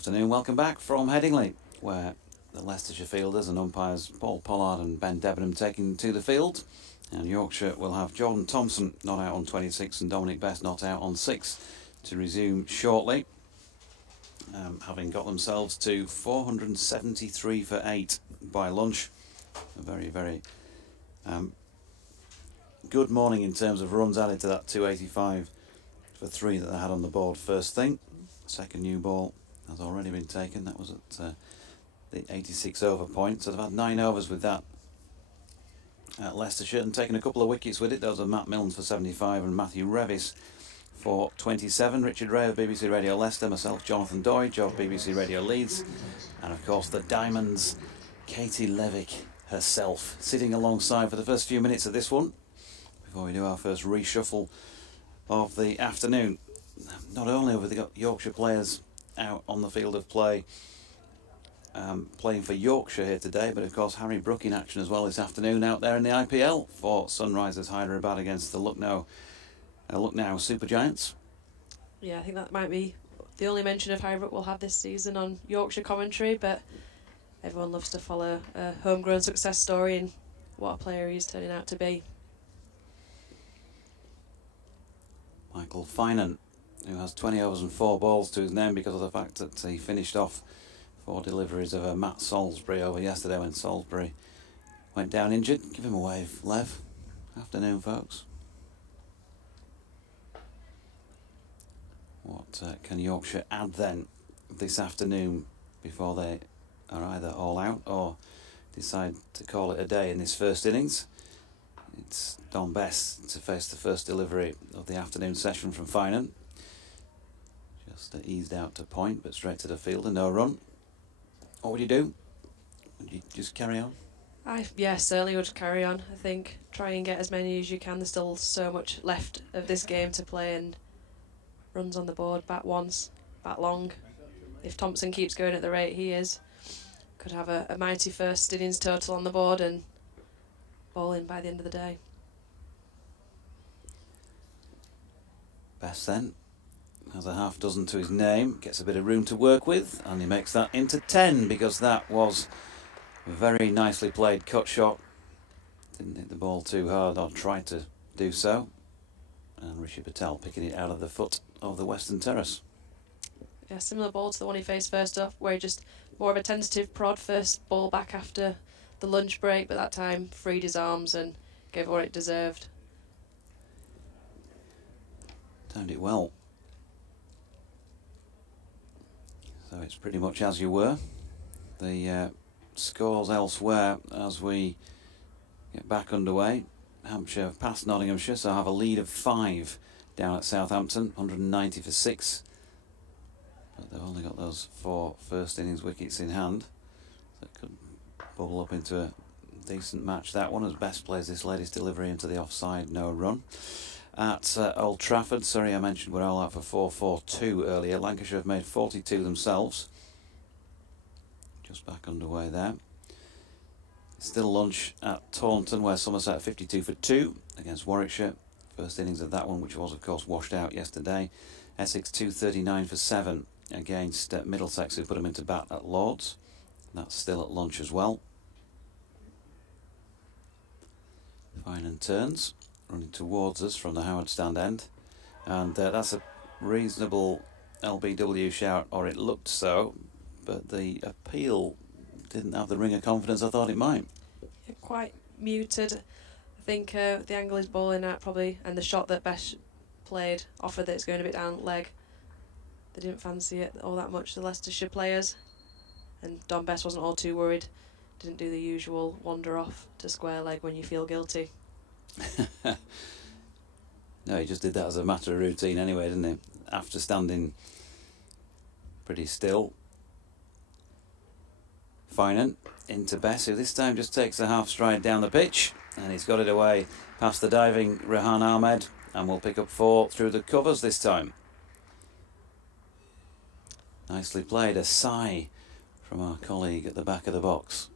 Afternoon, welcome back from Headingley, where the Leicestershire fielders and umpires Paul Pollard and Ben Debenham taking to the field. And Yorkshire will have Jordan Thompson not out on 26 and Dominic Bess not out on 6 to resume shortly, having got themselves to 473 for 8 by lunch. A very, very good morning in terms of runs added to that 285 for 3 that they had on the board first thing. Second new ball has already been taken. That was at the 86 over point. So they've had 9 overs with that at Leicestershire and taken a couple of wickets with it. Those are Matt Milnes for 75 and Matthew Revis for 27. Richard Ray of BBC Radio Leicester, myself Jonathan Doidge of BBC Radio Leeds, and of course the Diamonds, Katie Levick herself, sitting alongside for the first few minutes of this one before we do our first reshuffle of the afternoon. Not only have we got Yorkshire players out on the field of play playing for Yorkshire here today, but of course Harry Brook in action as well this afternoon out there in the IPL for Sunrisers Hyderabad against the Lucknow Super Giants. Yeah, I think that might be the only mention of Harry Brook we'll have this season on Yorkshire commentary, but everyone loves to follow a homegrown success story and what a player he's turning out to be. Michael Finan, who has 20 overs and 4 balls to his name because of the fact that he finished off 4 deliveries of a Matt Salisbury over yesterday when Salisbury went down injured. Give him a wave, Lev. Afternoon, folks. What can Yorkshire add then this afternoon before they are either all out or decide to call it a day in this first innings? It's Don Bess to face the first delivery of the afternoon session from Finan. Just eased out to point, but straight to the fielder, no run. What would you do? Would you just carry on? Yeah, certainly would carry on. I think try and get as many as you can. There's still so much left of this game to play, and runs on the board, bat once, bat long. If Thompson keeps going at the rate he is, could have a mighty first innings total on the board and ball in by the end of the day. Bess then has a half dozen to his name, gets a bit of room to work with, and he makes that into 10 because that was a very nicely played cut shot. Didn't hit the ball too hard or tried to do so. And Rishi Patel picking it out of the foot of the Western Terrace. Yeah, similar ball to the one he faced first off, where he just more of a tentative prod, first ball back after the lunch break, but that time freed his arms and gave what it deserved. Timed it well. So it's pretty much as you were. The scores elsewhere as we get back underway. Hampshire have passed Nottinghamshire, so have a lead of 5 down at Southampton, 190 for 6. But they've only got those 4 first innings wickets in hand. So it could bubble up into a decent match, that one, as Bess plays this latest delivery into the offside, no run. At Old Trafford, sorry I mentioned we're all out for 4-4-2 earlier. Lancashire have made 42 themselves. Just back underway there. Still lunch at Taunton, where Somerset 52 for 2 against Warwickshire. First innings of that one, which was of course washed out yesterday. Essex 239 for 7 against Middlesex, who put them into bat at Lords. That's still at lunch as well. Finan turns, running towards us from the Howard Stand end. And that's a reasonable LBW shout, or it looked so. But the appeal didn't have the ring of confidence I thought it might. Yeah, quite muted. I think the angle he's bowling at probably, and the shot that Bess played offered that it's going a bit down leg. They didn't fancy it all that much, the Leicestershire players. And Don Bess wasn't all too worried. Didn't do the usual wander off to square leg when you feel guilty. No, he just did that as a matter of routine anyway, didn't he? After standing pretty still. Finan into Bess, who this time just takes a half stride down the pitch, and he's got it away past the diving Rehan Ahmed, and will pick up 4 through the covers this time. Nicely played, a sigh from our colleague at the back of the box.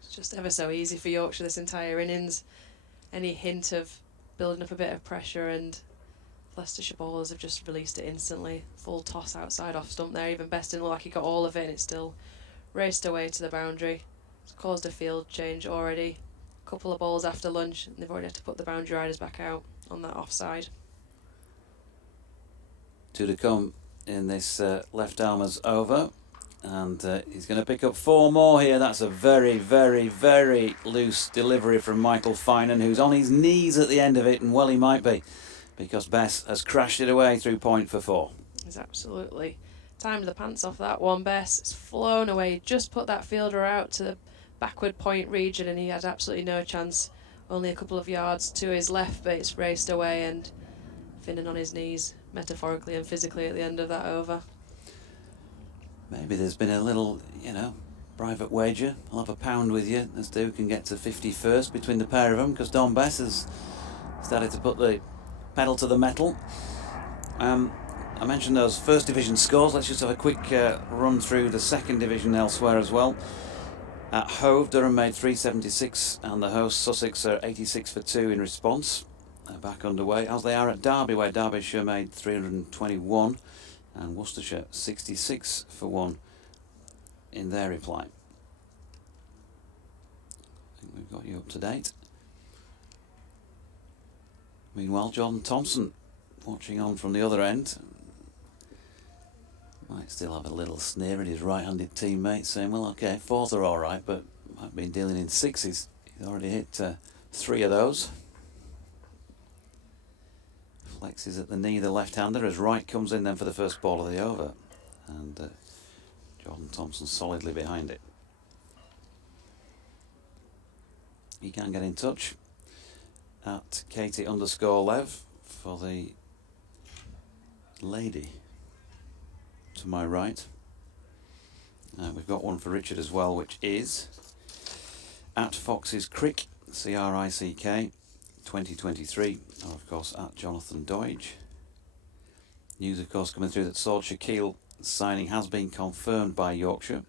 It's just ever so easy for Yorkshire this entire innings. Any hint of building up a bit of pressure and Leicestershire bowlers have just released it instantly. Full toss outside off stump there. Even Bess didn't look like he got all of it, and it still raced away to the boundary. It's caused a field change already. A couple of balls after lunch, and they've already had to put the boundary riders back out on that offside. 2 to come in this left armer's over, and he's going to pick up 4 more here. That's a very, very, very loose delivery from Michael Finan, who's on his knees at the end of it, and well he might be, because Bess has crashed it away through point for 4. He's absolutely timed the pants off that one. Bess. It's flown away, just put that fielder out to the backward point region, and he had absolutely no chance. Only a couple of yards to his left, but it's raced away, and Finan on his knees, metaphorically and physically, at the end of that over. Maybe there's been a little, private wager. I'll have a pound with you as to who can get to 50 first between the pair of them, because Dom Bess has started to put the pedal to the metal. I mentioned those first division scores. Let's just have a quick run through the second division elsewhere as well. At Hove, Durham made 376, and the hosts Sussex are 86 for 2 in response. They're back underway, as they are at Derby, where Derbyshire made 321, and Worcestershire 66 for 1 in their reply. I think we've got you up to date. Meanwhile, Jordan Thompson watching on from the other end. Might still have a little sneer at his right-handed teammate, saying, well, okay, 4s are all right, but I've been dealing in 6s. He's already hit 3 of those. Flexes at the knee, the left-hander, as Wright comes in then for the first ball of the over. And Jordan Thompson solidly behind it. You can get in touch at Katie_Lev for the lady to my right. We've got one for Richard as well, which is at Fox's Crick, CRICK 2023, or of course at Jonathan Doidge. News of course coming through that Saud Shakeel signing has been confirmed by Yorkshire.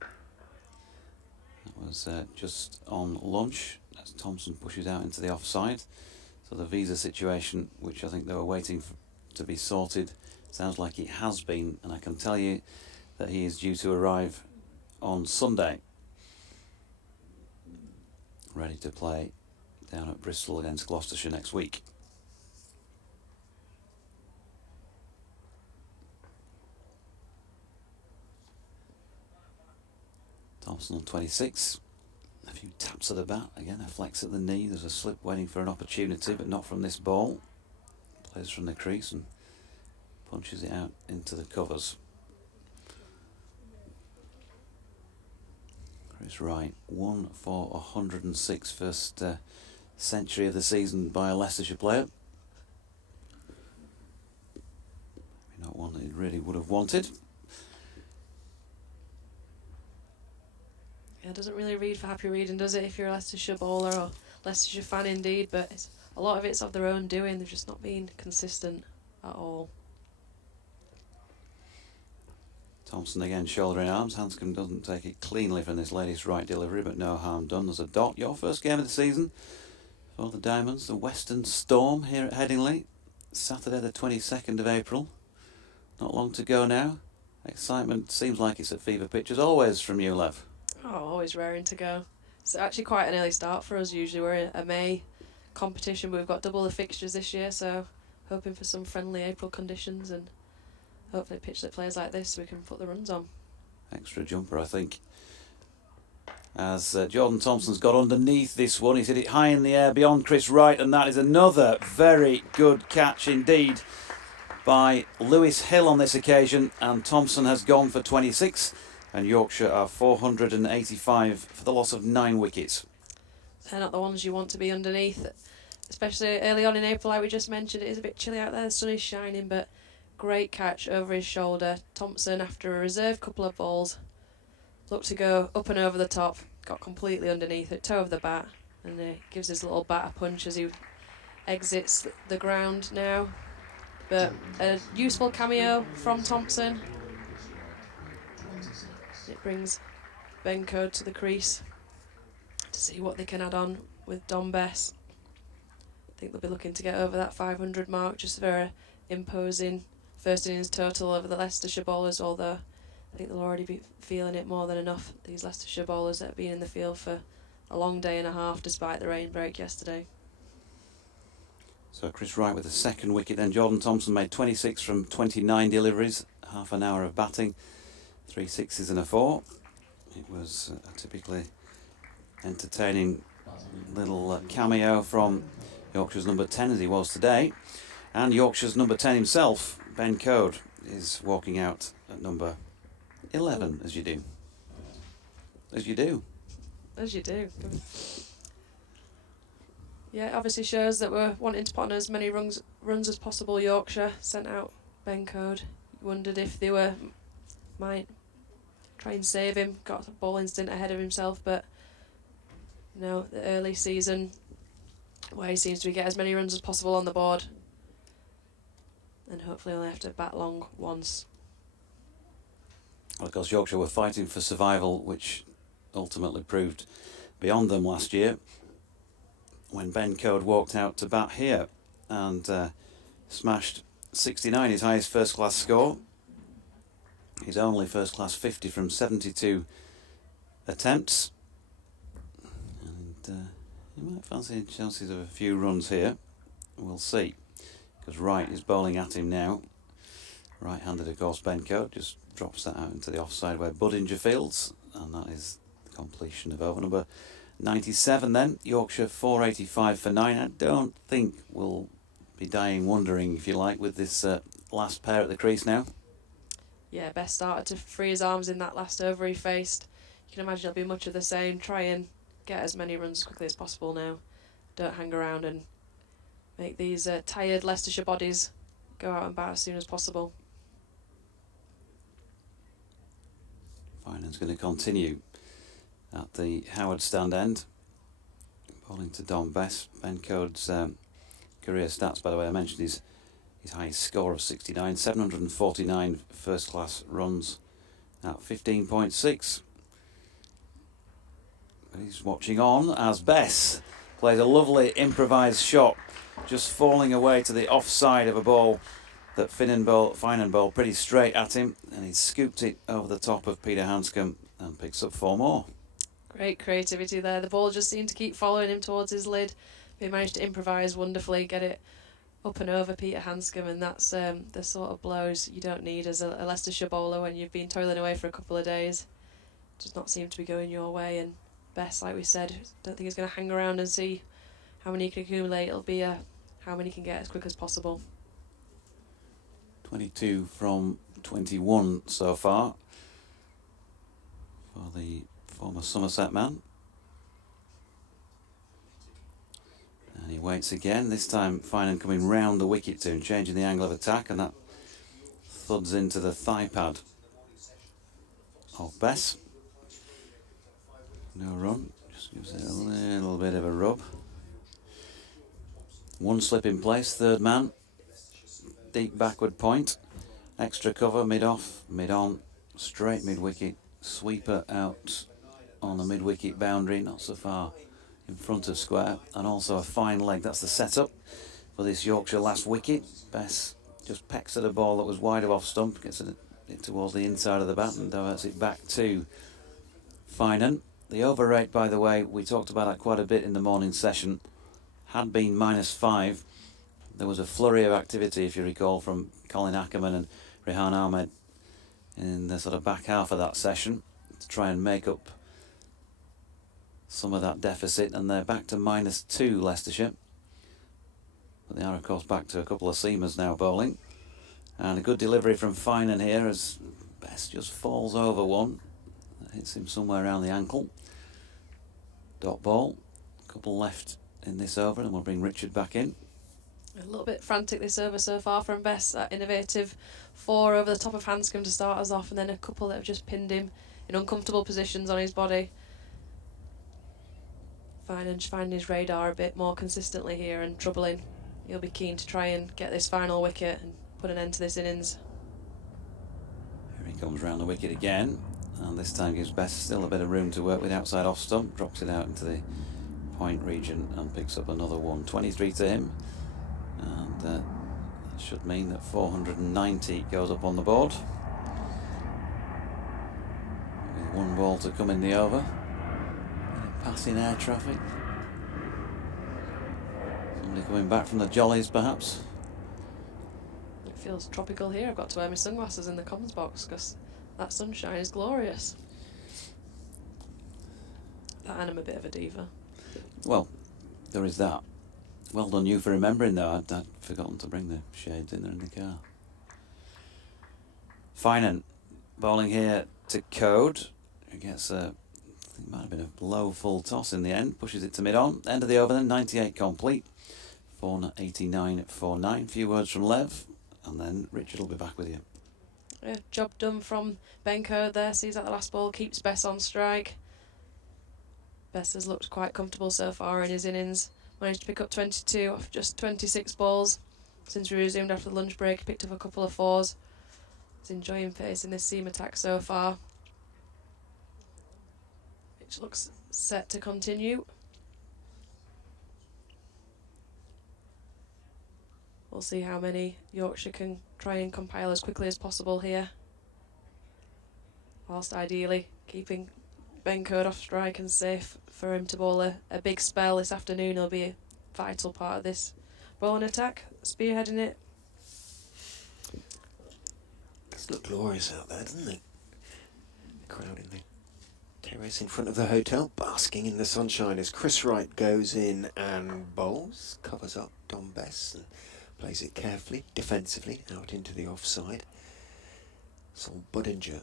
That was just on lunch as Thompson pushes out into the offside. So the visa situation, which I think they were waiting to be sorted, sounds like it has been, and I can tell you that he is due to arrive on Sunday, ready to play down at Bristol against Gloucestershire next week. Thompson on 26. A few taps of the bat. Again, a flex at the knee. There's a slip waiting for an opportunity, but not from this ball. Plays from the crease and punches it out into the covers. Chris Wright, 1 for 106, first century of the season by a Leicestershire player. Maybe not one that he really would have wanted. Yeah, it doesn't really read for happy reading, does it, if you're a Leicestershire bowler or Leicestershire fan indeed, but a lot of it's of their own doing. They've just not been consistent at all. Thompson again shouldering arms. Hanscom doesn't take it cleanly from this latest right delivery, but no harm done. There's a dot. Your first game of the season for the Diamonds, the Western Storm here at Headingley, Saturday the 22nd of April. Not long to go now. Excitement seems like it's at fever pitch as always from you, Lev. Oh, always raring to go. It's actually quite an early start for us usually. We're in a May competition, but we've got double the fixtures this year, so hoping for some friendly April conditions and hopefully pitch that plays like this so we can put the runs on. Extra jumper, I think. As Jordan Thompson's got underneath this one, he's hit it high in the air beyond Chris Wright, and that is another very good catch indeed by Lewis Hill on this occasion, and Thompson has gone for 26, and Yorkshire are 485 for the loss of 9 wickets. They're not the ones you want to be underneath, especially early on in April, like we just mentioned. It is a bit chilly out there, the sun is shining, but great catch over his shoulder. Thompson, after a reserve couple of balls, looked to go up and over the top, got completely underneath it, toe of the bat, and gives his little bat a punch as he exits the ground now. But a useful cameo from Thompson. It brings Ben Code to the crease to see what they can add on with Dom Bess. think they'll be looking to get over that 500 mark, just for a imposing first innings total over the Leicestershire bowlers, although I think they'll already be feeling it more than enough, these Leicestershire bowlers that have been in the field for a long day and a half despite the rain break yesterday. So Chris Wright with the second wicket, then Jordan Thompson made 26 from 29 deliveries, half an hour of batting, 3 sixes and a 4. It was a typically entertaining little cameo from Yorkshire's number 10 as he was today, and Yorkshire's number 10 himself, Ben Code, is walking out at number 11, as you do. As you do. As you do. Yeah, it obviously shows that we're wanting to put on as many runs as possible. Yorkshire sent out Ben Code. Wondered if they might try and save him. Got a bowling stint ahead of himself, but no, the early season where he seems to get as many runs as possible on the board, and hopefully only have to bat long once. Well, of course, Yorkshire were fighting for survival, which ultimately proved beyond them last year when Ben Code walked out to bat here and smashed 69, his highest first-class score. His only first-class 50 from 72 attempts. And he might fancy chances of a few runs here. We'll see, because Wright is bowling at him now. Right-handed, of course, Ben Code just drops that out into the offside where Budinger fields, and that is the completion of over number 97 then. Yorkshire 485 for 9. I don't think we'll be dying wondering, if you like, with this last pair at the crease now. Yeah, Bess started to free his arms in that last over he faced. You can imagine it'll be much of the same. Try and get as many runs as quickly as possible now. Don't hang around and make these tired Leicestershire bodies go out and bat as soon as possible. Finan's going to continue at the Howard stand end. Bowling to Dom Bess. Ben Code's career stats, by the way, I mentioned his highest score of 69, 749 first class runs at 15.6. But he's watching on as Bess plays a lovely improvised shot, just falling away to the offside of a ball that Finan bowled pretty straight at him, and he scooped it over the top of Peter Hanscom and picks up 4 more. Great creativity there. The ball just seemed to keep following him towards his lid. He managed to improvise wonderfully, get it up and over Peter Hanscom, and that's the sort of blows you don't need as a Leicestershire bowler when you've been toiling away for a couple of days. Does not seem to be going your way, and Bess, like we said, don't think he's going to hang around and see how many he can accumulate. It'll be how many he can get as quick as possible. 22 from 21 so far for the former Somerset man. And he waits again, this time Finan coming round the wicket to him, changing the angle of attack, and that thuds into the thigh pad of Bess. No run, just gives it a little bit of a rub. One slip in place, third man. Deep backward point, extra cover, mid-off, mid-on, straight mid-wicket, sweeper out on the mid-wicket boundary, not so far in front of square, and also a fine leg. That's the setup for this Yorkshire last wicket. Bess just pecks at a ball that was wide of off stump, gets it towards the inside of the bat and diverts it back to Finan. The over rate, by the way, we talked about that quite a bit in the morning session, had been -5. There was a flurry of activity, if you recall, from Colin Ackermann and Rehan Ahmed in the sort of back half of that session to try and make up some of that deficit, and they're back to -2 Leicestershire. But they are, of course, back to a couple of seamers now bowling. And a good delivery from Finan here as Bess just falls over one. That hits him somewhere around the ankle. Dot ball. A couple left in this over, and we'll bring Richard back in. A little bit frantic this over so far from Bess. That innovative 4 over the top of Hanscom to start us off, and then a couple that have just pinned him in uncomfortable positions on his body. Finding his radar a bit more consistently here and troubling. He'll be keen to try and get this final wicket and put an end to this innings. Here he comes round the wicket again, and this time gives Bess still a bit of room to work with outside off stump, drops it out into the point region and picks up another one. 23 to him, and that should mean that 490 goes up on the board. With one ball to come in the over. Passing air traffic. Somebody coming back from the jollies, perhaps. It feels tropical here. I've got to wear my sunglasses in the comms box because that sunshine is glorious. And I'm a bit of a diva. Well, there is that. Well done you for remembering though. I'd forgotten to bring the shades in there in the car. Finan bowling here to Code. He gets a, I think it might have been a low full toss in the end. Pushes it to mid-on. End of the over then, 98 complete. 489 at 4-9. Few words from Lev. And then Richard will be back with you. Yeah, job done from Ben Code there. Sees out the last ball. Keeps Bess on strike. Bess has looked quite comfortable so far in his innings. Managed to pick up 22 off just 26 balls. Since we resumed after the lunch break, picked up a couple of fours. He's enjoying facing this seam attack so far, which looks set to continue. We'll see how many Yorkshire can try and compile as quickly as possible here, whilst ideally keeping Ben Code off strike and safe for him to bowl a big spell this afternoon. He'll be a vital part of this bowling attack, spearheading it. Does look glorious out there, doesn't it? The crowd in the terrace in front of the hotel, basking in the sunshine as Chris Wright goes in and bowls, covers up Dom Bess and plays it carefully, defensively, out into the offside. Sol Budinger,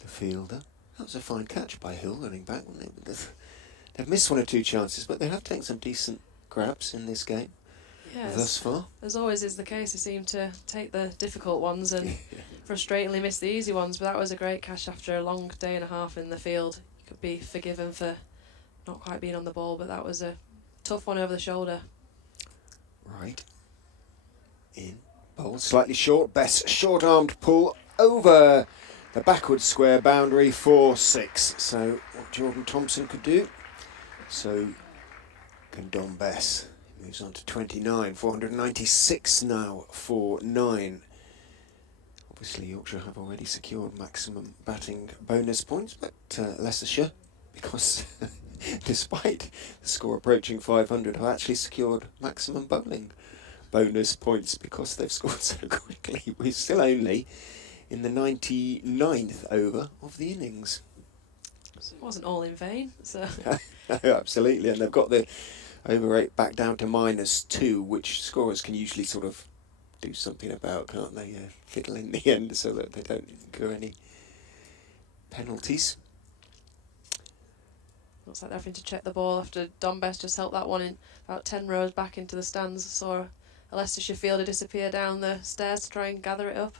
the fielder. That was a fine catch by Hill running back, wasn't it? They've missed one or two chances, but they have taken some decent grabs in this game thus far. As always is the case, they seem to take the difficult ones and frustratingly miss the easy ones, but that was a great catch after a long day and a half in the field. You could be forgiven for not quite being on the ball, but that was a tough one over the shoulder. Right. In. Bowl slightly short. Best short-armed pull over the backward square boundary for 6. So what Jordan Thompson could do, so can Dom Bess. Moves on to 29, 496 now for 9. Obviously Yorkshire have already secured maximum batting bonus points, but Leicestershire, because despite the score approaching 500, have actually secured maximum bowling bonus points because they've scored so quickly. We're still only in the 99th over of the innings. So it wasn't all in vain. So absolutely, and they've got the over rate back down to -2, which scorers can usually sort of do something about, can't they? Fiddle in the end so that they don't incur any penalties. Looks like they're having to check the ball after Dom Bess just helped that one in about 10 rows back into the stands. Saw a Leicestershire fielder disappear down the stairs to try and gather it up.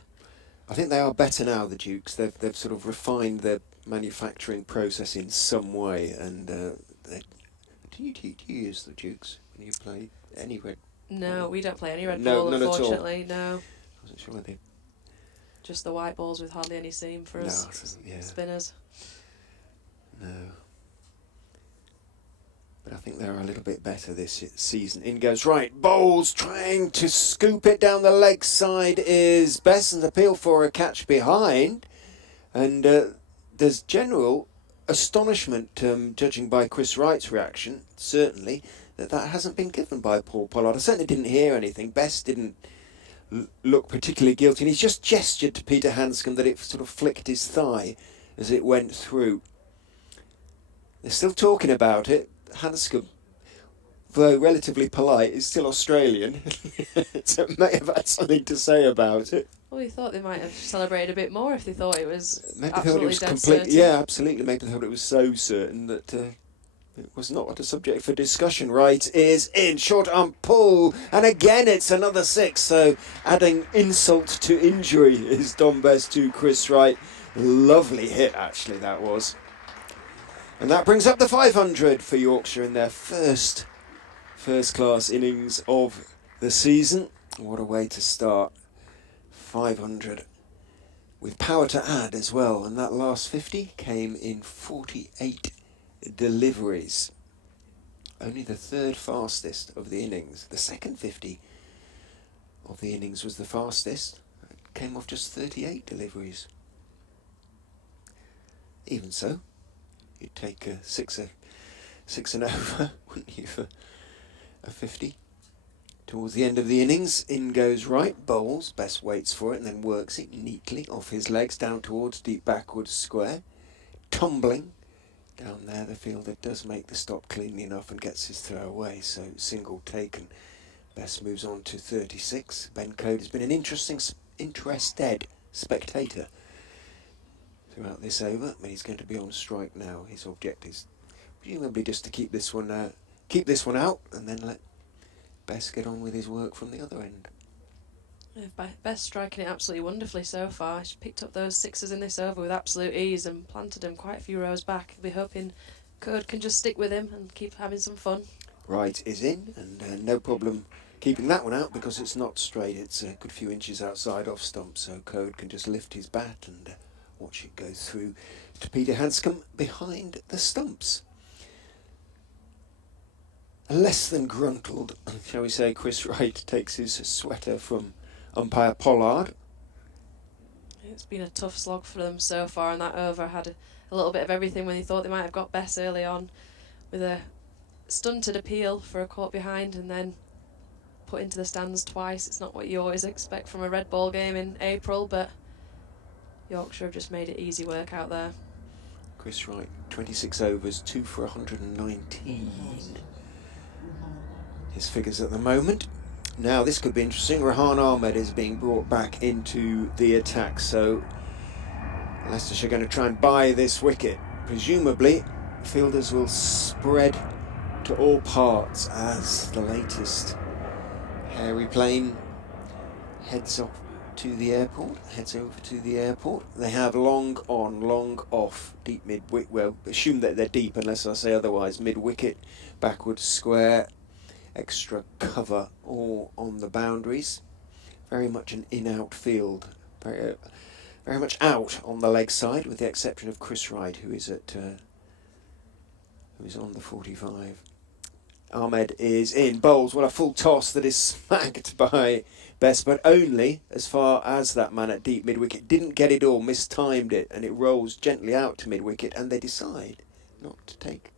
I think they are better now, the Dukes. They've sort of refined their manufacturing process in some way, and do you use the Dukes when you play any red? No, we don't play any red No, ball, none at all. unfortunately. No, I wasn't sure whether. just the white balls with hardly any seam for us spinners. No. But I think they're a little bit better this season. In goes Wright. Bowles trying to scoop it down the leg side is Besson's appeal for a catch behind. And there's general astonishment, judging by Chris Wright's reaction, certainly, that hasn't been given by Paul Pollard. I certainly didn't hear anything. Bess didn't look particularly guilty. And he's just gestured to Peter Hanscom that it sort of flicked his thigh as it went through. They're still talking about it. Hanscom, though relatively polite, is still Australian, so may have had something to say about it. Well, we thought they might have celebrated a bit more if they thought it was Maybe absolutely thought it was dead complete. certain. Yeah, absolutely. Maybe they thought it was so certain that it was not a subject for discussion. Right is in, short arm pull, and again it's another 6. So adding insult to injury is Dom Bess to Chris Wright. Lovely hit, actually, that was. And that brings up the 500 for Yorkshire in their first class innings of the season. What a way to start. 500 with power to add as well. And that last 50 came in 48 deliveries. Only the third fastest of the innings. The second 50 of the innings was the fastest. It came off just 38 deliveries. Even so, you'd take a six and over, wouldn't you, for a 50? Towards the end of the innings, in goes right, bowls, Bess waits for it and then works it neatly off his legs down towards deep backwards square. Tumbling down there, the fielder does make the stop cleanly enough and gets his throw away, so single taken. Bess moves on to 36. Ben Code has been an interested spectator throughout this over, but he's going to be on strike now. His object is presumably just to keep this one out and then let Bess get on with his work from the other end. Yeah, Bess striking it absolutely wonderfully so far. She picked up those sixes in this over with absolute ease and planted them quite a few rows back. We're hoping Code can just stick with him and keep having some fun. Right is in, and no problem keeping that one out because it's not straight. It's a good few inches outside off stump, so Code can just lift his bat and watch it go through to Peter Hanscom behind the stumps. Less than gruntled, shall we say, Chris Wright takes his sweater from umpire Pollard. It's been a tough slog for them so far, and that over had a little bit of everything when they thought they might have got Bess early on, with a stunted appeal for a caught behind and then put into the stands twice. It's not what you always expect from a red ball game in April, but Yorkshire have just made it easy work out there. Chris Wright, 26 overs, 2 for 119. His figures at the moment. Now this could be interesting. Rehan Ahmed is being brought back into the attack, so Leicestershire are going to try and buy this wicket. Presumably, fielders will spread to all parts as the latest hairy plane heads over to the airport. They have long on, long off, deep mid wicket. Well, assume that they're deep unless I say otherwise. Mid wicket, backwards square. Extra cover all on the boundaries. Very much an in-out field. Very much out on the leg side, with the exception of Chris Wright, who is on the 45. Ahmed is in. Bowls. Well, a full toss that is smacked by Bess, but only as far as that man at deep mid-wicket. Didn't get it all, mistimed it, and it rolls gently out to mid-wicket, and they decide not to take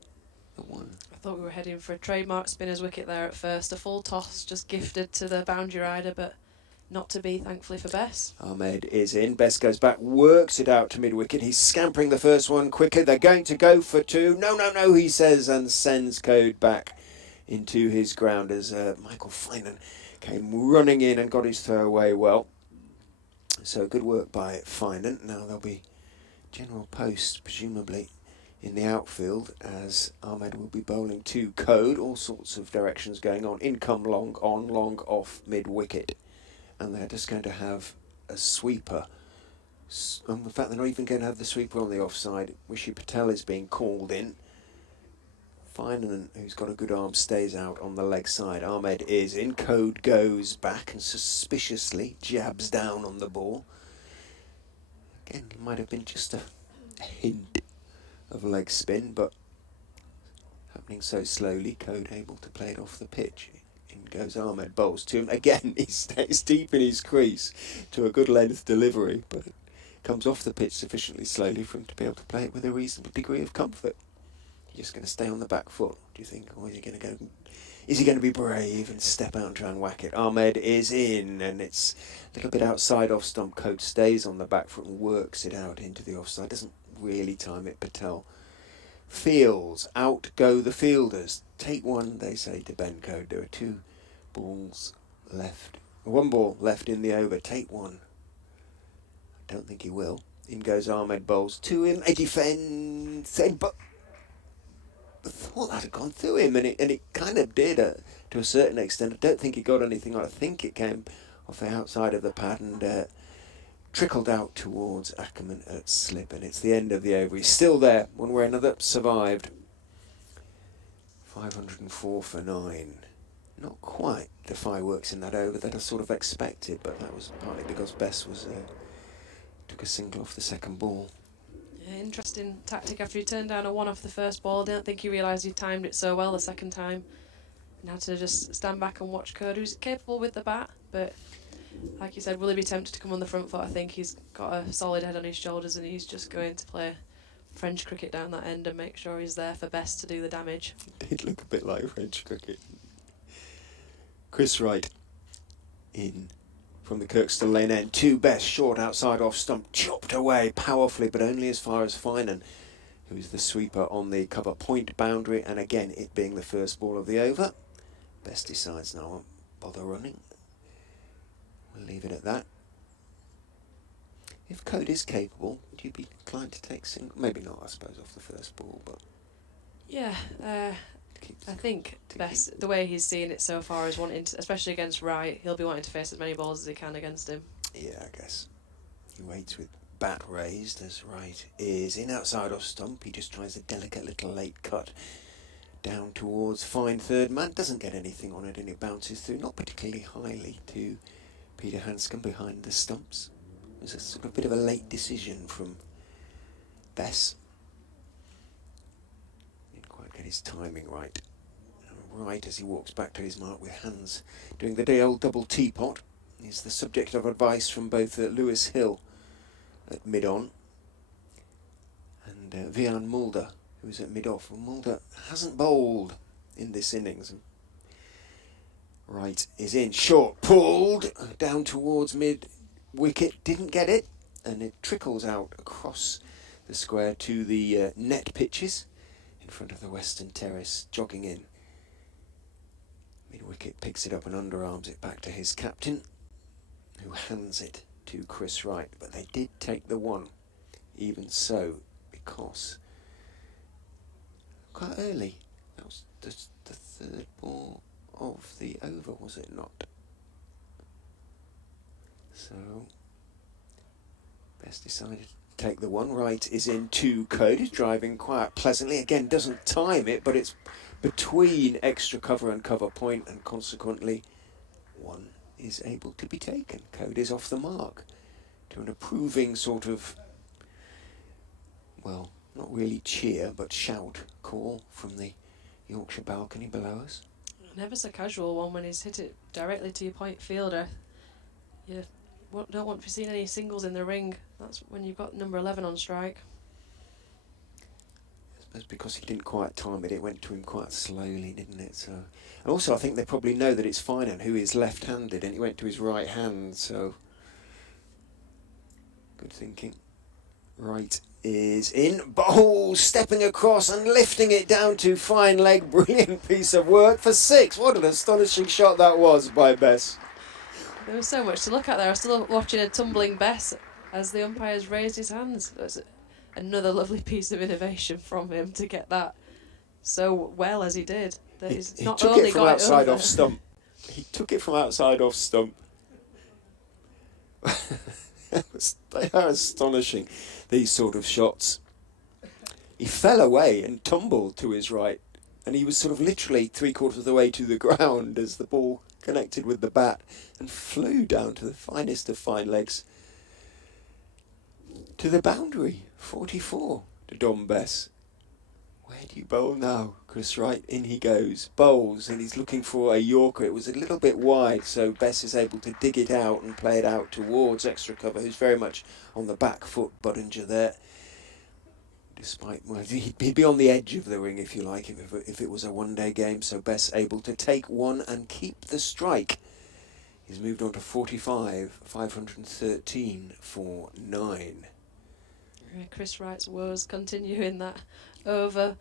the one. I thought we were heading for a trademark spinner's wicket there at first. A full toss just gifted to the boundary rider, but not to be, thankfully, for Bess. Ahmed is in. Bess goes back, works it out to mid-wicket. He's scampering the first one quickly. They're going to go for two. No, he says, and sends Code back into his ground as Michael Finan came running in and got his throw away well. So good work by Finan. Now there'll be general post, presumably, in the outfield, as Ahmed will be bowling to Code. All sorts of directions going on. Income long on, long off, mid-wicket. And they're just going to have a sweeper. In fact, they're not even going to have the sweeper on the offside. Rishi Patel is being called in. Finan, who's got a good arm, stays out on the leg side. Ahmed is in. Code goes back and suspiciously jabs down on the ball. Again, it might have been just a hint of leg spin, but happening so slowly, Code able to play it off the pitch. In goes Ahmed, bowls to him. Again, he stays deep in his crease to a good length delivery, but it comes off the pitch sufficiently slowly for him to be able to play it with a reasonable degree of comfort. He's just going to stay on the back foot, do you think? Or is he going to go? Is he going to be brave and step out and try and whack it? Ahmed is in, and it's a little bit outside off stump. Code stays on the back foot and works it out into the offside. Doesn't really time it. Patel feels. Out go the fielders. Take one, they say to Ben Code. There are 2 balls left. 1 ball left in the over. Take one. I don't think he will. In goes Ahmed, bowls to him. A defence. But I thought that had gone through him, and it kind of did to a certain extent. I don't think he got anything on. I think it came off the outside of the pad and trickled out towards Ackermann at slip, and it's the end of the over. He's still there, one way or another, survived. 504 for 9. Not quite the fireworks in that over that I sort of expected, but that was partly because Bess was took a single off the second ball. Interesting tactic after he turned down a one off the first ball. Didn't think he realised he timed it so well the second time, and had to just stand back and watch Code, who's capable with the bat, but like you said, will he be tempted to come on the front foot? I think he's got a solid head on his shoulders and he's just going to play French cricket down that end and make sure he's there for Bess to do the damage. It did look a bit like French cricket. Chris Wright in from the Kirkstall Lane end. 2 Bess, short outside off stump, chopped away powerfully, but only as far as Finan, who's the sweeper on the cover point boundary, and again it being the first ball of the over. Bess decides no, I won't bother running. We'll leave it at that. If Code is capable, would you be inclined to take single? Maybe not, I suppose, off the first ball, but Yeah, I think Bess, the way he's seeing it so far, is wanting to, especially against Wright, he'll be wanting to face as many balls as he can against him. yeah, I guess he waits with bat raised as Wright is in outside off stump. He just tries a delicate little late cut down towards fine third man, doesn't get anything on it, and it bounces through, not particularly highly, to Peter Hanscom behind the stumps. It was a sort of bit of a late decision from Bess. Didn't quite get his timing right. Right as he walks back to his mark with hands doing the old double teapot. He's the subject of advice from both Lewis Hill at mid-on and Vian Mulder, who's at mid-off. Well, Mulder hasn't bowled in this innings. Right is in, short, pulled down towards mid-wicket, didn't get it, and it trickles out across the square to the net pitches in front of the Western Terrace, jogging in. Mid-wicket picks it up and underarms it back to his captain, who hands it to Chris Wright, but they did take the one, even so, because quite early, that was the third ball of the over, was it not? So Bess decided to take the one. Wright is in 2 Code, is driving quite pleasantly, again doesn't time it, but it's between extra cover and cover point, and consequently one is able to be taken. Code is off the mark to an approving sort of, well, not really cheer but shout call from the Yorkshire balcony below us. Never so casual one when he's hit it directly to your point fielder. You don't want to be seeing any singles in the ring. That's when you've got number 11 on strike. I suppose because he didn't quite time it, it went to him quite slowly, didn't it? So, and also I think they probably know that it's Finan, who is left-handed, and it went to his right hand, so good thinking. Right is in, bowl, stepping across and lifting it down to fine leg. Brilliant piece of work for 6. What an astonishing shot that was by Bess. There was so much to look at there. I was still watching a tumbling Bess as the umpires raised his hands. That's another lovely piece of innovation from him to get that so well as he did. That he's He not took only it from got outside it over, off stump. He took it from outside off stump. They are astonishing, these sort of shots. He fell away and tumbled to his right, and he was sort of literally 3/4 of the way to the ground as the ball connected with the bat and flew down to the finest of fine legs to the boundary. 44 to Dom Bess. Where do you bowl now? Chris Wright, in he goes, bowls, and he's looking for a Yorker. It was a little bit wide, so Bess is able to dig it out and play it out towards extra cover, who's very much on the back foot. Budinger there, despite, well, he'd be on the edge of the ring, if you like, if it was a one-day game. So Bess able to take one and keep the strike. He's moved on to 45, 513 for 9. Chris Wright's woes continue in that over.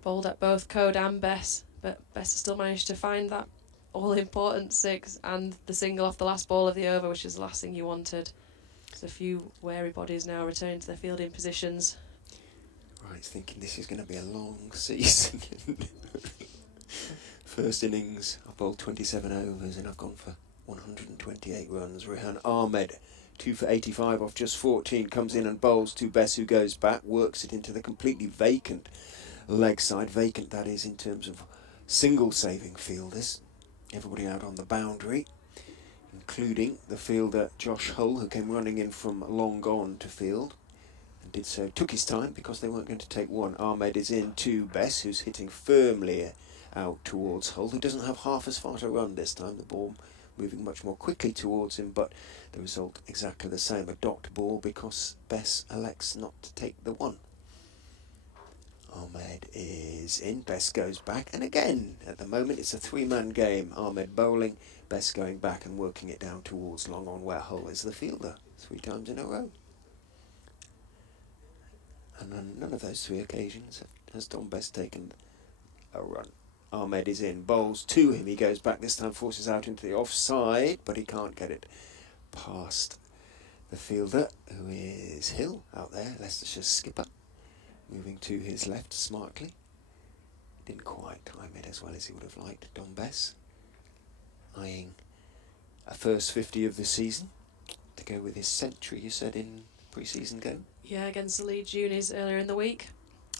Bowled at both Code and Bess, but Bess has still managed to find that all-important 6 and the single off the last ball of the over, which is the last thing you wanted. There's a few wary bodies now returning to their fielding positions. Right, thinking this is going to be a long season. First innings, I bowled 27 overs and I've gone for 128 runs. Rehan Ahmed, 2 for 85 off just 14, comes in and bowls to Bess, who goes back, works it into the completely vacant leg side. Vacant, that is, in terms of single saving fielders. Everybody out on the boundary, including the fielder Josh Hull, who came running in from long gone to field. and did so. Took his time because they weren't going to take one. Ahmed is in to Bess, who's hitting firmly out towards Hull, who doesn't have half as far to run this time. The ball moving much more quickly towards him, but the result exactly the same. A docked ball because Bess elects not to take the one. Ahmed is in, Bess goes back, and again, at the moment it's a three-man game. Ahmed bowling, Bess going back and working it down towards long on, where Hull is the fielder, 3 times in a row. And on none of those 3 occasions has Dom Bess taken a run. Ahmed is in, bowls to him, he goes back, this time forces out into the offside, but he can't get it past the fielder, who is Hill out there, Leicestershire skipper, moving to his left smartly. Didn't quite time it as well as he would have liked. Dom Bess eyeing a first 50 of the season to go with his century, you said, in pre-season game. Yeah, against the Leeds Unis earlier in the week.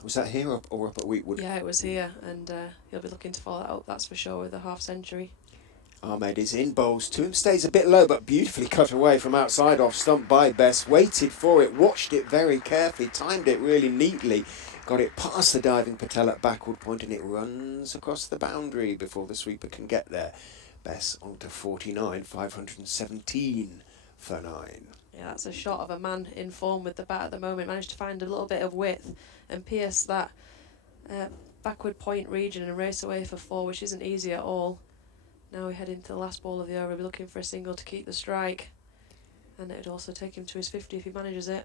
Was that here or up at Wheatwood? Yeah, it was here, and he'll be looking to follow that up, that's for sure, with a half century. Ahmed is in, bowls to him, stays a bit low but beautifully cut away from outside off stump by Bess, waited for it, watched it very carefully, timed it really neatly, got it past the diving Patel at backward point, and it runs across the boundary before the sweeper can get there. Bess on to 49, 517 for 9. Yeah, that's a shot of a man in form with the bat at the moment, managed to find a little bit of width and pierce that backward point region and race away for 4, which isn't easy at all. Now we head into the last ball of the over, we'll be looking for a single to keep the strike, and it would also take him to his 50 if he manages it.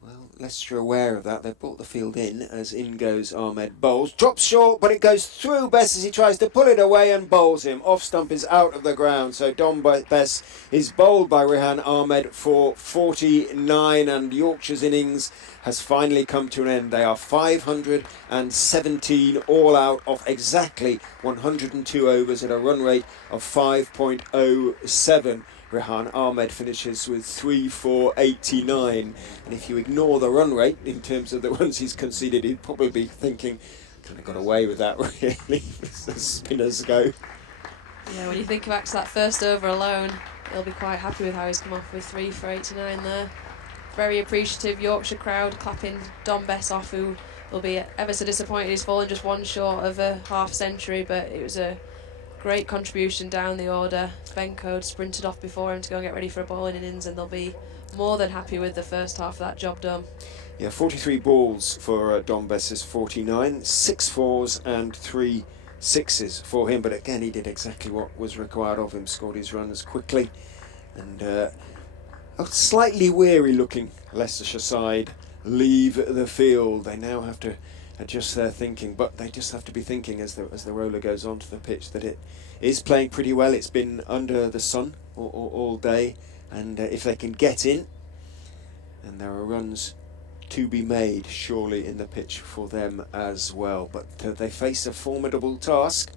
Well, Leicester are aware of that. They've brought the field in as in goes Ahmed. Bowls, drops short, but it goes through Bess as he tries to pull it away and bowls him. Off stump is out of the ground, so Dom Bess is bowled by Rehan Ahmed for 49, and Yorkshire's innings has finally come to an end. They are 517 all out off exactly 102 overs at a run rate of 5.07. Rehan Ahmed finishes with 3-4-89, and if you ignore the run rate in terms of the runs he's conceded, he'd probably be thinking, kind of got away with that really, as the spinners go. Yeah, when you think back to that first over alone, he'll be quite happy with how he's come off with 3-for-89 there. Very appreciative Yorkshire crowd clapping Dom Bess off, who will be ever so disappointed he's fallen just one short of a half century, but it was a great contribution down the order. Ben Code sprinted off before him to go and get ready for a bowling innings, and they'll be more than happy with the first half of that job done. Yeah, 43 balls for Dom Bess's 49, 6 fours and 3 sixes for him, but again he did exactly what was required of him, scored his runs quickly, and a slightly weary looking Leicestershire side leave the field. They now have to adjust their thinking, but they just have to be thinking as the roller goes onto the pitch that it is playing pretty well. It's been under the sun all day, and if they can get in, and there are runs to be made surely in the pitch for them as well, but they face a formidable task.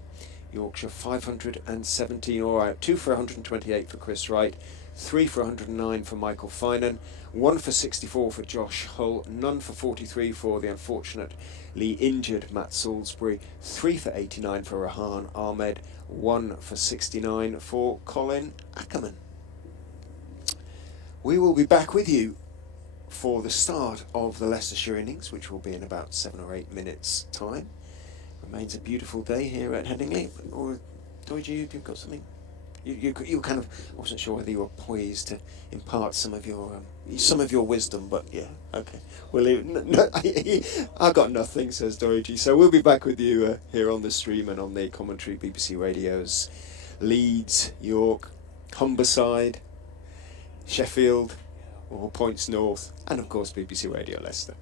Yorkshire 517 all out, 2 for 128 for Chris Wright, 3 for 109 for Michael Finan, 1 for 64 for Josh Hull, none for 43 for the unfortunately injured Matt Salisbury, 3 for 89 for Rehan Ahmed, 1 for 69 for Colin Ackermann. We will be back with you for the start of the Leicestershire innings, which will be in about 7 or 8 minutes' time. Remains a beautiful day here at Headingley. Or Dawid, you've got something? You kind of, I wasn't sure whether you were poised to impart some of your wisdom, but yeah, okay. Well, I got nothing, says Dorothy. So we'll be back with you here on the stream and on the commentary, BBC Radio's Leeds, York, Humberside, Sheffield, all points north, and of course BBC Radio Leicester.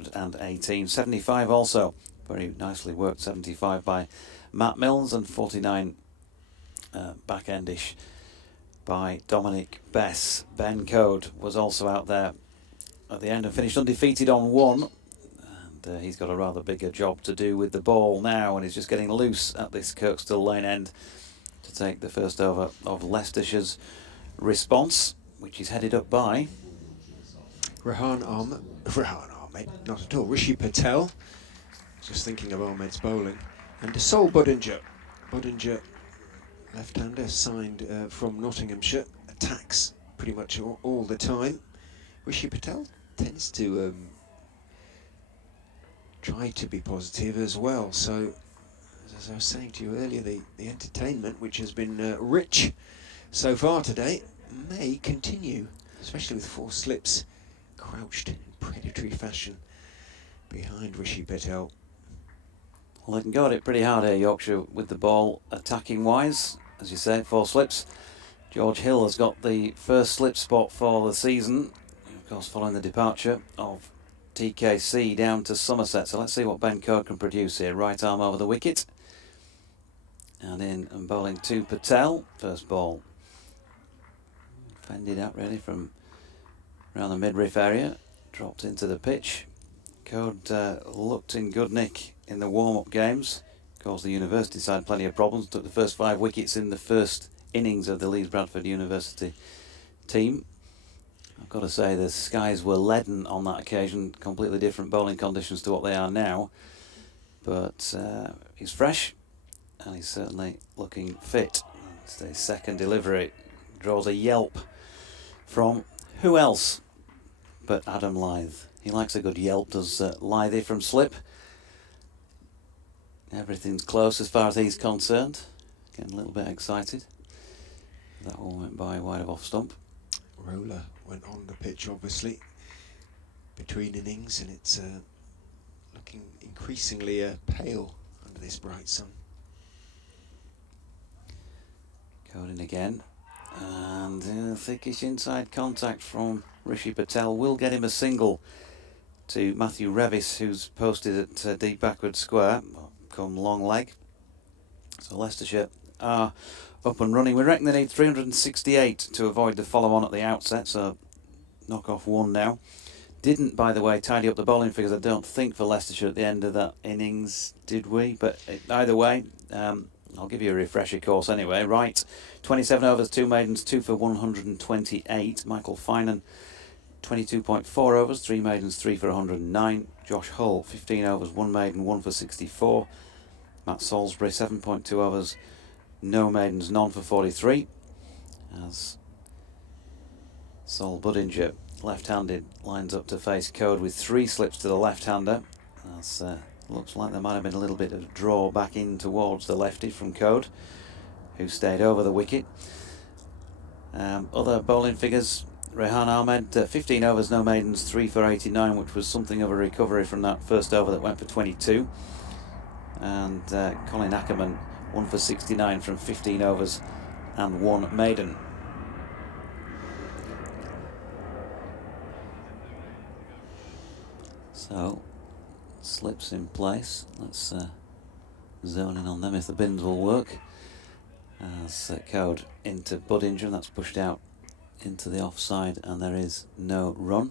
118. 75 also. Very nicely worked 75 by Matt Milnes, and 49 back-endish by Dominic Bess. Ben Code was also out there at the end and finished undefeated on 1. And he's got a rather bigger job to do with the ball now, and he's just getting loose at this Kirkstall Lane end to take the first over of Leicestershire's response, which is headed up by Rehan Ahmed, not at all. Rishi Patel, just thinking of Ahmed's bowling, and Sol Budinger. Budinger, left-hander, signed from Nottinghamshire, attacks pretty much all the time. Rishi Patel tends to try to be positive as well. So, as I was saying to you earlier, the entertainment, which has been rich so far today, may continue, especially with 4 slips crouched in predatory fashion behind Rishi Patel. Well, they can go at it pretty hard here, Yorkshire, with the ball attacking wise. As you say, 4 slips. George Hill has got the first slip spot for the season, of course following the departure of TKC down to Somerset. So let's see what Ben Code can produce here. Right arm over the wicket, and in and bowling to Patel. First ball fended out really from around the midriff area, dropped into the pitch. Code looked in good nick in the warm-up games, caused the University side plenty of problems, took the first 5 wickets in the first innings of the Leeds Bradford University team. I've got to say the skies were leaden on that occasion, completely different bowling conditions to what they are now, but he's fresh and he's certainly looking fit. It's his second delivery, draws a yelp from who else but Adam Lyth. He likes a good yelp, does Lythy from slip. Everything's close as far as he's concerned. Getting a little bit excited. That one went by wide of off stump. Roller went on the pitch, obviously, between innings, and it's looking increasingly pale under this bright sun. Going in again, and thickish inside contact from Rishi Patel will get him a single to Matthew Revis, who's posted at deep backward square, come long leg. So Leicestershire are up and running. We reckon they need 368 to avoid the follow-on at the outset, so knock off 1 now. Didn't, by the way, tidy up the bowling figures, I don't think, for Leicestershire at the end of that innings, did we? But either way, I'll give you a refresher course anyway. Right, 27 overs, 2 maidens, 2 for 128. Michael Finan, 22.4 overs, 3 maidens, 3 for 109. Josh Hull, 15 overs, 1 maiden, 1 for 64. Matt Salisbury, 7.2 overs, no maidens, none for 43. As Sol Budinger, left-handed, lines up to face Code with 3 slips to the left-hander. As looks like there might have been a little bit of draw back in towards the lefty from Code, who stayed over the wicket. Other bowling figures, Rehan Ahmed, 15 overs, no maidens, 3 for 89, which was something of a recovery from that first over that went for 22. And Colin Ackermann, 1 for 69 from 15 overs and 1 maiden. So, slips in place. Let's zone in on them if the bins will work. As Code into Budinger, and that's pushed out into the offside, and there is no run.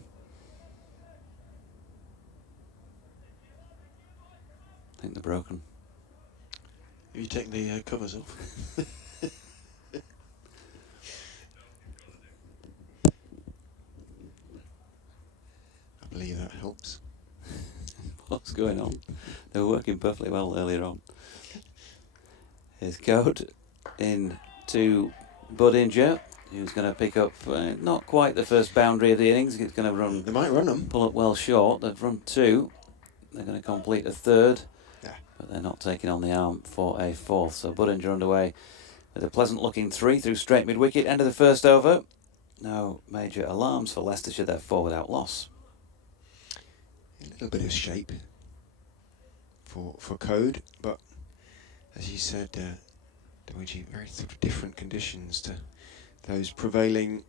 I think they're broken. Have you taken the covers off? I believe that helps. What's going on? They were working perfectly well earlier on. Here's Code in to Budinger, who's going to pick up not quite the first boundary of the innings. He's going to run. They might run them. Pull up well short. They've run 2. They're going to complete a 3rd, but they're not taking on the arm for a 4th. So Budinger underway with a pleasant-looking 3 through straight mid-wicket. End of the first over. No major alarms for Leicestershire. They're 4 without loss. A little bit of shape for Code, but as you said, Dawid, very sort of different conditions to those prevailing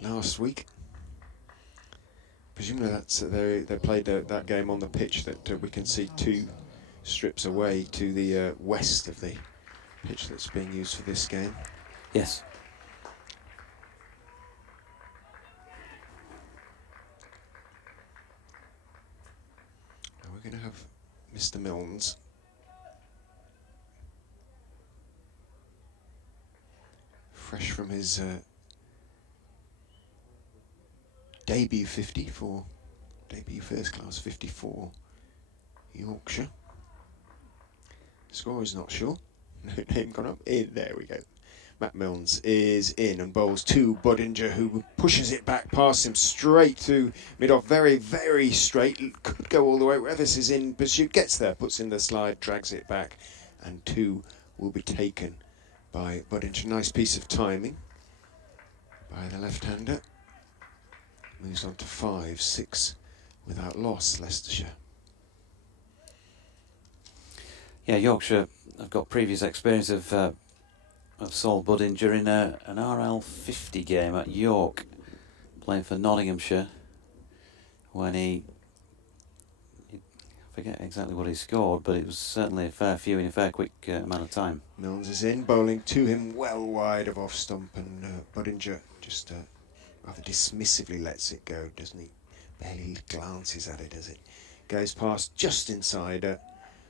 last week. Presumably that's they played that game on the pitch that we can see 2 strips away to the west of the pitch that's being used for this game. Yes. Now we're going to have Mr. Milnes fresh from his debut 54, debut first class 54, Yorkshire. Score is not sure. No name gone up. In, there we go. Matt Milnes is in and bowls to Budinger, who pushes it back past him straight to mid-off. Very, very straight. Could go all the way. Revis is in pursuit. Gets there, puts in the slide, drags it back. And 2 will be taken by Budinger. Nice piece of timing by the left-hander. Moves on to 5, 6 without loss, Leicestershire. Yeah, Yorkshire have got previous experience of Saul Budinger in an RL50 game at York, playing for Nottinghamshire, when I forget exactly what he scored, but it was certainly a fair few in a fair quick amount of time. Milnes is in, bowling to him well wide of off stump, and Budinger just rather dismissively lets it go, doesn't he? Barely glances at it as it goes past just inside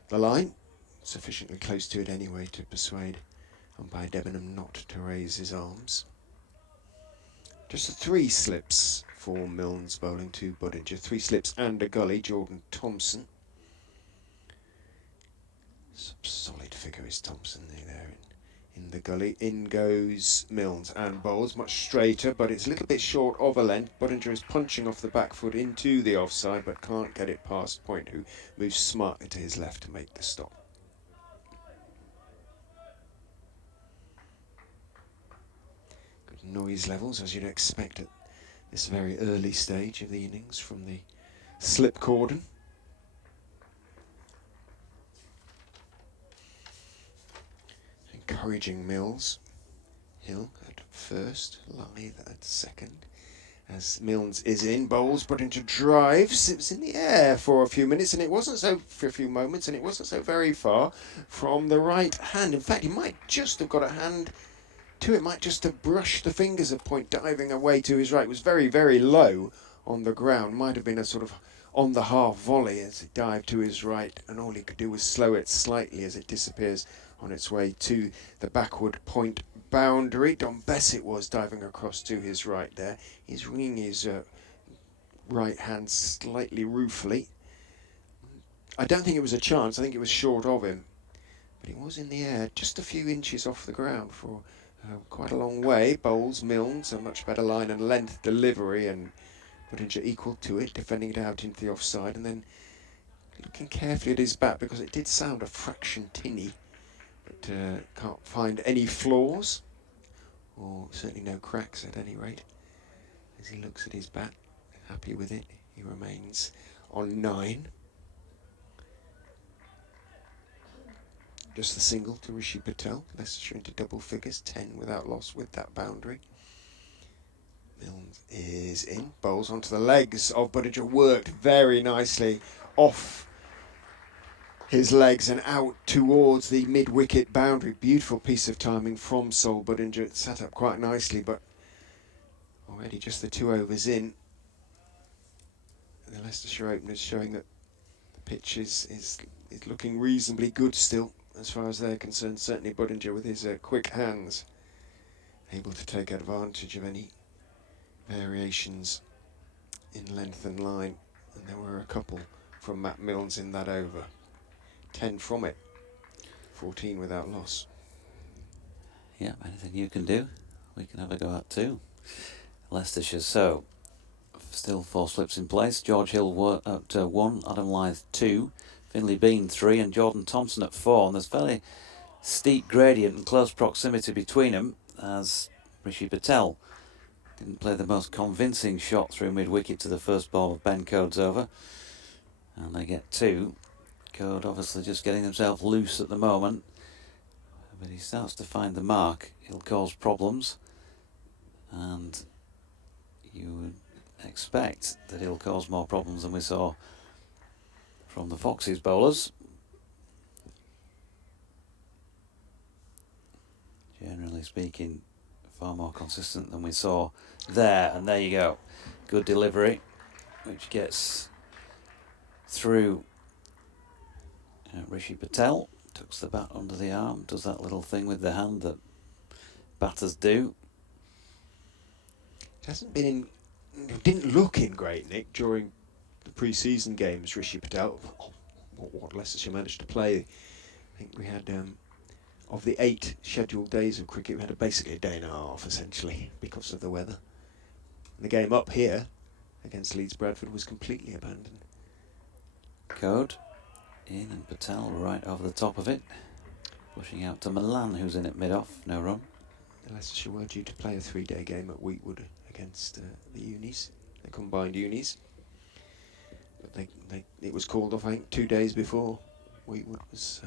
the line, sufficiently close to it anyway to persuade umpire Debenham not to raise his arms. Just 3 slips for Milnes bowling to Budinger. 3 slips and a gully. Jordan Thompson. Some solid figure is Thompson there in the gully. In goes Milnes and bowls much straighter, but it's a little bit short of a length. Budinger is punching off the back foot into the offside, but can't get it past Point, who moves smartly to his left to make the stop. Noise levels, as you'd expect at this very early stage of the innings from the slip cordon. Encouraging Mills. Hill at first, Lithe at second. As Milnes is in, bowls, Budinger drives. It was in the air for a few minutes, and it wasn't so for a few moments, and it wasn't so very far from the right hand. In fact, he might just have got a hand to it, might just have brushed the fingers of Point diving away to his right. It was very, very low on the ground. Might have been a sort of on the half volley as it dived to his right, and all he could do was slow it slightly as it disappears on its way to the backward Point boundary. Dominic Bess it was diving across to his right there. He's wringing his right hand slightly ruefully. I don't think it was a chance. I think it was short of him, but he was in the air just a few inches off the ground for quite a long way. Bowls Milnes, a much better line and length delivery, and Budinger equal to it, defending it out into the offside, and then looking carefully at his bat because it did sound a fraction tinny, but can't find any flaws, or certainly no cracks at any rate. As he looks at his bat, happy with it, he remains on 9. Just the single to Rishi Patel. Leicestershire into double figures, 10 without loss with that boundary. Milnes is in, bowls onto the legs of Budinger, worked very nicely off his legs and out towards the mid-wicket boundary. Beautiful piece of timing from Saul Budinger. It sat up quite nicely, but already just the 2 overs in. The Leicestershire openers showing that the pitch is looking reasonably good still, as far as they're concerned. Certainly Budinger with his quick hands, able to take advantage of any variations in length and line, and there were a couple from Matt Milnes in that over. 10 from it, 14 without loss. Yeah, anything you can do, we can have a go at too. Leicestershire, so still 4 slips in place. George Hill at 1, Adam Lithe 2, Finlay Bean 3, and Jordan Thompson at 4. And there's fairly steep gradient and close proximity between them, as Rishi Patel didn't play the most convincing shot through mid-wicket to the first ball of Ben Code's over. And they get 2. Code obviously just getting himself loose at the moment, but he starts to find the mark. He'll cause problems, and you would expect that he'll cause more problems than we saw from the Foxes bowlers. Generally speaking, far more consistent than we saw there. And there you go. Good delivery, which gets through Rishi Patel. Tucks the bat under the arm, does that little thing with the hand that batters do. It hasn't been in, didn't look in great nick during the pre-season games, Rishi Patel. What Leicestershire managed to play. I think we had, of the 8 scheduled days of cricket, we had basically a day and a half, essentially, because of the weather. And the game up here against Leeds Bradford was completely abandoned. Code in, and Patel right over the top of it. Pushing out to Malan, who's in at mid-off, no run. The Leicestershire were due to play a 3-day game at Wheatwood against the unis, the combined unis. But it was called off, I think, 2 days before. Wheatwood was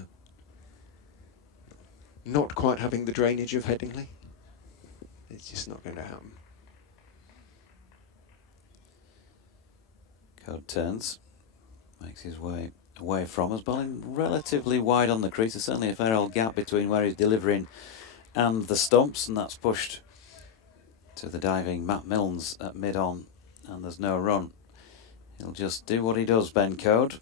not quite having the drainage of Headingley. It's just not going to happen. Code turns, makes his way away from us, bowling relatively wide on the crease. There's certainly a fair old gap between where he's delivering and the stumps, and that's pushed to the diving Matt Milnes at mid-on, and there's no run. He'll just do what he does, Ben Code.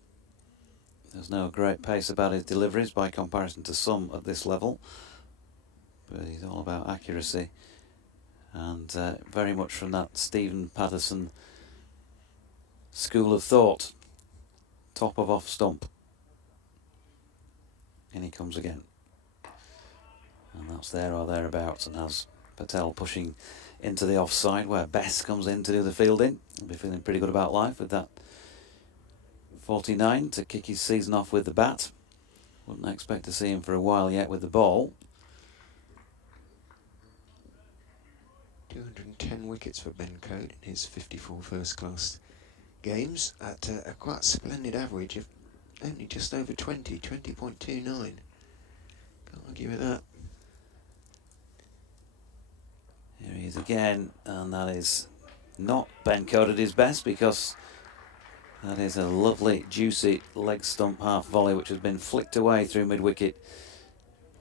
There's no great pace about his deliveries by comparison to some at this level, but he's all about accuracy, and very much from that Stephen Patterson school of thought. Top of off stump. In he comes again. And that's there or thereabouts, and has Patel pushing into the offside where Bess comes in to do the fielding. He'll be feeling pretty good about life with that 49 to kick his season off with the bat. Wouldn't expect to see him for a while yet with the ball. 210 wickets for Ben Code in his 54 first-class games at a quite splendid average of only just over 20.29. Can't argue with that. Here he is again, and that is not Ben Code at his best, because that is a lovely, juicy leg stump half volley which has been flicked away through mid-wicket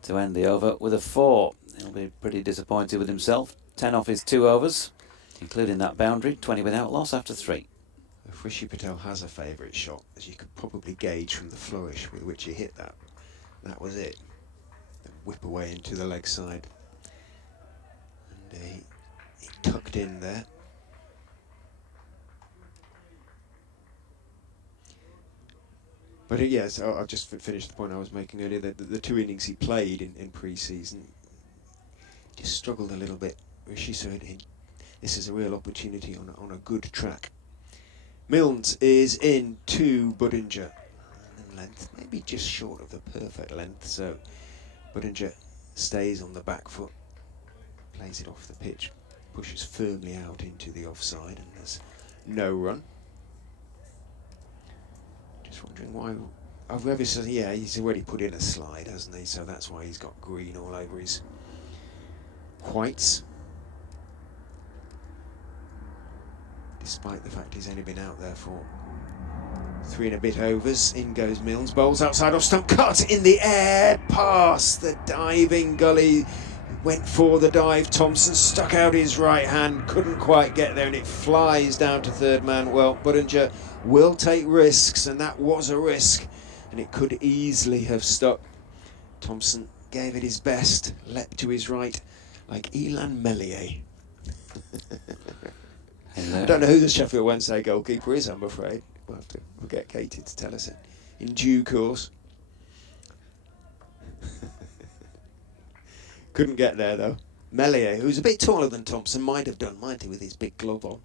to end the over with a 4. He'll be pretty disappointed with himself. 10 off his 2 overs, including that boundary, 20 without loss after 3. If Rishi Patel has a favourite shot, as you could probably gauge from the flourish with which he hit that, that was it. The whip away into the leg side. And he tucked in there. But yes, I'll just finish the point I was making earlier. The 2 innings he played in pre-season just struggled a little bit. Rishi said this is a real opportunity on a good track. Milnes is in to Budinger. In length, maybe just short of the perfect length, so Budinger stays on the back foot, plays it off the pitch, pushes firmly out into the offside, and there's no run. Just wondering why. Whoever says, yeah, he's already put in a slide, hasn't he? So that's why he's got green all over his whites. Despite the fact he's only been out there for 3 and a bit overs. In goes Milnes, bowls outside off stump, cut in the air, past the diving gully, went for the dive. Thompson stuck out his right hand, couldn't quite get there, and it flies down to third man. Well, Budinger will take risks, and that was a risk, and it could easily have stuck. Thompson gave it his best, leapt to his right like Elan Mellier. I don't know who the Sheffield Wednesday goalkeeper is, I'm afraid. We'll have to get Katie to tell us it in due course. Couldn't get there though. Mellier, who's a bit taller than Thompson, might have done, might he, with his big glove on.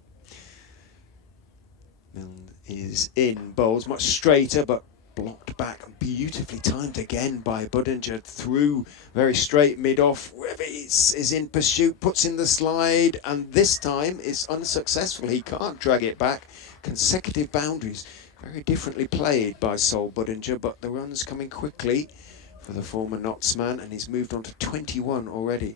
Milne is in, bowls much straighter, but blocked back, beautifully timed again by Budinger, through very straight mid-off. Revis is in pursuit, puts in the slide, and this time it's unsuccessful. He can't drag it back. Consecutive boundaries, very differently played by Sol Budinger, but the run's coming quickly for the former Nottsman, and he's moved on to 21 already,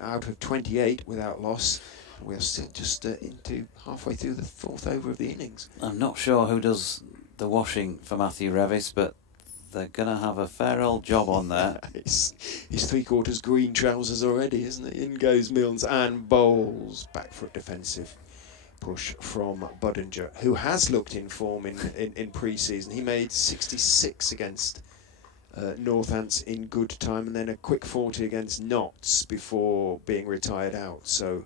out of 28 without loss. we're still just into halfway through the fourth over of the innings. I'm not sure who does the washing for Matthew Revis, but they're going to have a fair old job on there. He's 3/4 green trousers already, isn't it? In goes Milnes and bowls. Back foot defensive push from Budinger, who has looked in form in pre-season. He made 66 against Northants in good time, and then a quick 40 against Notts before being retired out. So,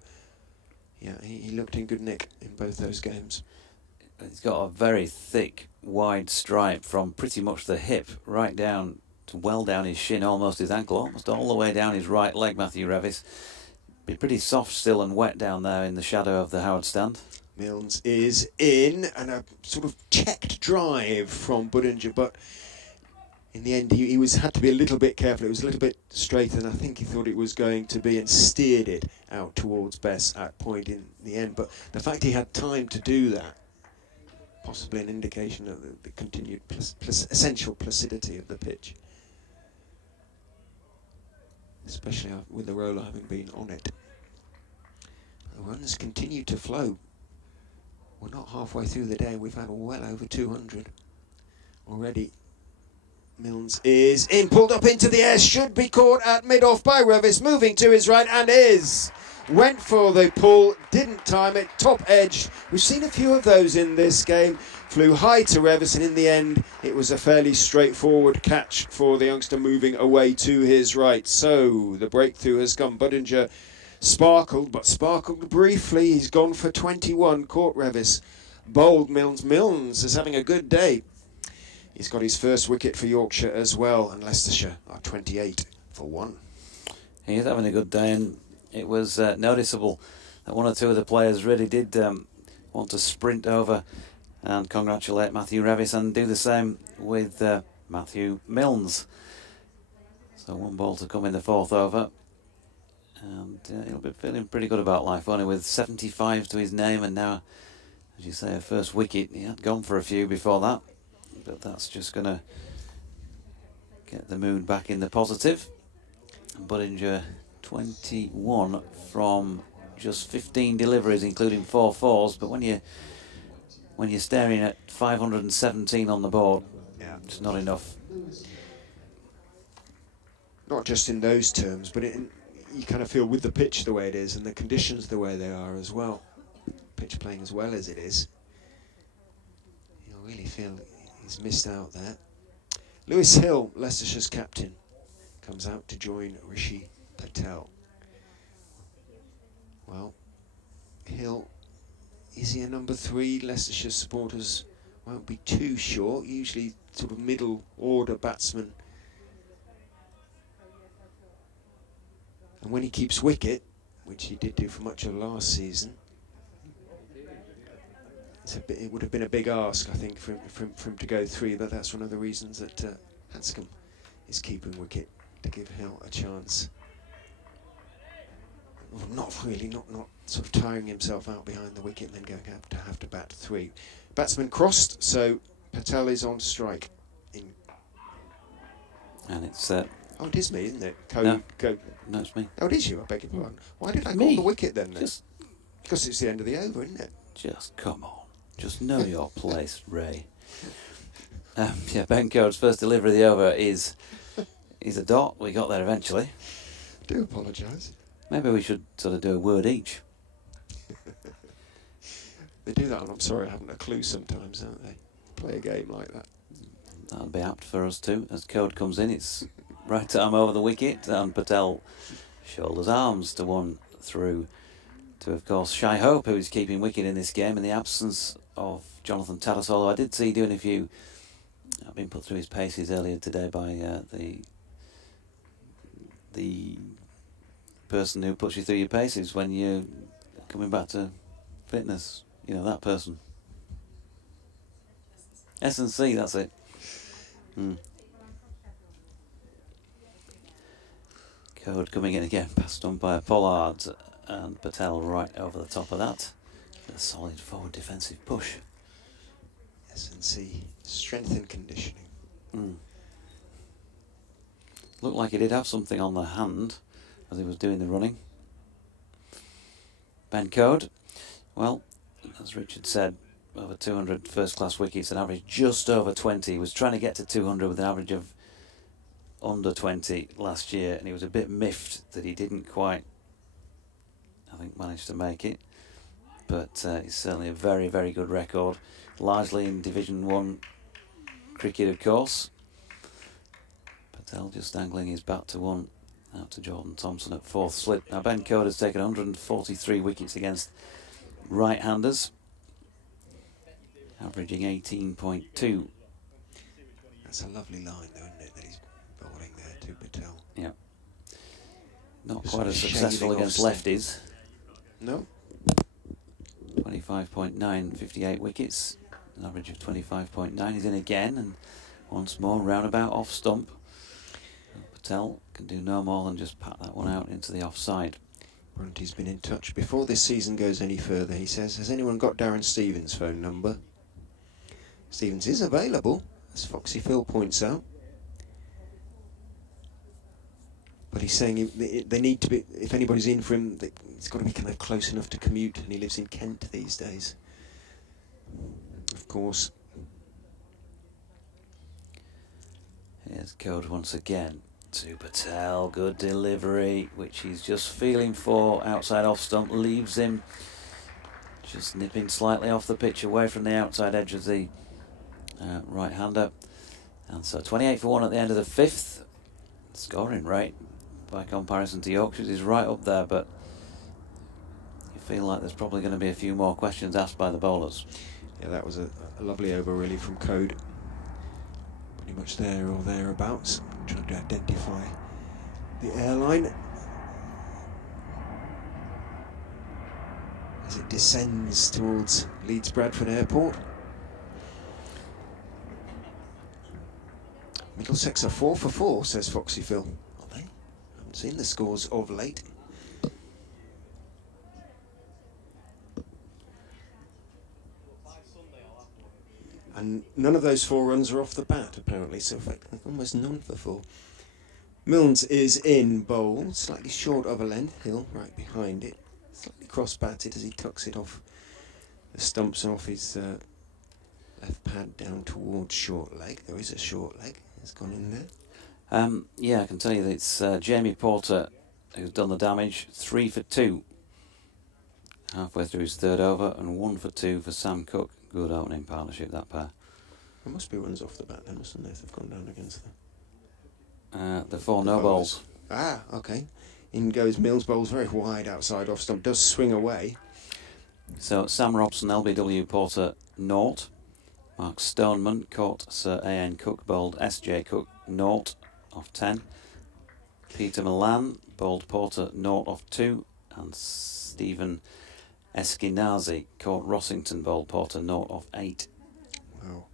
yeah, he looked in good nick in both those games. He's got a very thick, wide stripe from pretty much the hip right down to well down his shin, almost his ankle, almost all the way down his right leg, Matthew Revis. Be pretty soft still and wet down there in the shadow of the Howard stand. Milnes is in, and a sort of checked drive from Budinger, but in the end he had to be a little bit careful. It was a little bit straighter than I think he thought it was going to be, and steered it out towards Bess at point in the end. But the fact he had time to do that, possibly an indication of the continued essential placidity of the pitch, especially with the roller having been on it. The runs continue to flow. We're not halfway through the day. We've had well over 200 already. Milnes is in, pulled up into the air, should be caught at mid-off by Revis, moving to his right, and is. Went for the pull, didn't time it, top edge. We've seen a few of those in this game. Flew high to Revis, and in the end it was a fairly straightforward catch for the youngster moving away to his right. So the breakthrough has come. Budinger sparkled, but sparkled briefly. He's gone for 21, caught Revis. Bowled Milnes. Milnes is having a good day. He's got his first wicket for Yorkshire as well, and Leicestershire are 28 for 1. He is having a good day, and it was noticeable that one or two of the players really did want to sprint over and congratulate Matthew Revis and do the same with Matthew Milnes. So one ball to come in the fourth over, and he'll be feeling pretty good about life, only with 75 to his name, and now, as you say, a first wicket. He had gone for a few before that, but that's just going to get the mood back in the positive. Budinger 21 from just 15 deliveries, including 4 fours. But when you're staring at 517 on the board, yeah, it's not enough. Not just in those terms, but you kind of feel with the pitch the way it is and the conditions the way they are as well. Pitch playing as well as it is, you'll really feel he's missed out there. Lewis Hill, Leicestershire's captain, comes out to join Rishi Patel. Well, Hill, is he a number 3? Leicestershire supporters won't be too sure. Usually sort of middle order batsman. And when he keeps wicket, which he did do for much of last season, it would have been a big ask, I think, for him to go 3, but that's one of the reasons that Hanscom is keeping wicket, to give Hill a chance. Well, not really, not sort of tiring himself out behind the wicket and then going to have to bat 3. Batsman crossed, so Patel is on strike. And it's oh, it is me, isn't it? No, it's me. Oh, it is you, I beg your pardon. Why did I Me? call the wicket then? Just Because it's the end of the over, isn't it? Just come on. Just know your place, Ray. Yeah, Ben Coates' first delivery of the over is a dot. We got there eventually. Do apologise. Maybe we should sort of do a word each. They do that, and I'm sorry, I haven't a clue sometimes, don't they? Play a game like that. That'll be apt for us too. As Code comes in, it's right arm over the wicket, and Patel shoulders arms to one through to, of course, Shai Hope, who is keeping wicket in this game in the absence of Jonathan Tattersall. I did see doing a few. I've been put through his paces earlier today by the person who puts you through your paces when you're coming back to fitness. You know, that person. S&C, that's it. Code coming in again, passed on by Pollard, and Patel right over the top of that. A solid forward defensive push. S&C, strength and conditioning. Looked like he did have something on the hand as he was doing the running. Ben Code, well, as Richard said, over 200 first-class wickets, an average just over 20. He was trying to get to 200 with an average of under 20 last year, and he was a bit miffed that he didn't quite, I think, manage to make it. But it's certainly a very, very good record, largely in Division 1 cricket, of course. Patel just angling his bat to one out to Jordan Thompson at fourth slip. Now Ben Code has taken 143 wickets against right-handers, averaging 18.2. That's a lovely line, though, isn't it, that he's bowling there to Patel. Yeah. Not Just quite as shaving successful off against stump. lefties. No? 25.9, 58 wickets, an average of 25.9. He's in again, and once more roundabout off stump. Patel can do no more than just pat that one out into the offside. Brunty's been in touch. Before this season goes any further, he says, has anyone got Darren Stevens' phone number? Stevens is available, as Foxy Phil points out. But he's saying they need to be, if anybody's in for him, it's got to be kind of close enough to commute, and he lives in Kent these days. Of course. Here's Code once again to Patel. Good delivery, which he's just feeling for. Outside off stump, leaves him just nipping slightly off the pitch, away from the outside edge of the right-hander. And so 28 for 1 at the end of the fifth. Scoring rate, by comparison to Yorkshire's, is right up there, but you feel like there's probably going to be a few more questions asked by the bowlers. Yeah, that was a lovely over, really, from Code. Pretty much there or thereabouts. Trying to identify the airline as it descends towards Leeds Bradford Airport. Middlesex are 4 for 4, says Foxy Phil. Are they? I haven't seen the scores of late. And none of those 4 runs are off the bat, apparently, so in fact, almost none for 4. Milnes is in bowl, slightly short of a length, Hill right behind it. Slightly cross-batted as he tucks it off the stumps and off his left pad down towards short leg. There is a short leg, it's gone in there. Yeah, I can tell you that it's Jamie Porter who's done the damage. 3 for 2 halfway through his third over, and 1 for 2 for Sam Cook. Good opening partnership, that pair. There must be runs off the bat then, mustn't there, if they've gone down against them? The 4 no balls. Ah, okay. In goes Mills, bowls very wide outside off stump, does swing away. So Sam Robson, LBW Porter, 0. Mark Stoneman caught Sir A.N. Cook, bowled S.J. Cook, 0 off 10. Peter Milan bowled Porter, 0 off 2. And Stephen Eskenazi caught Rossington, bowled Porter, 0 off 8. Wow.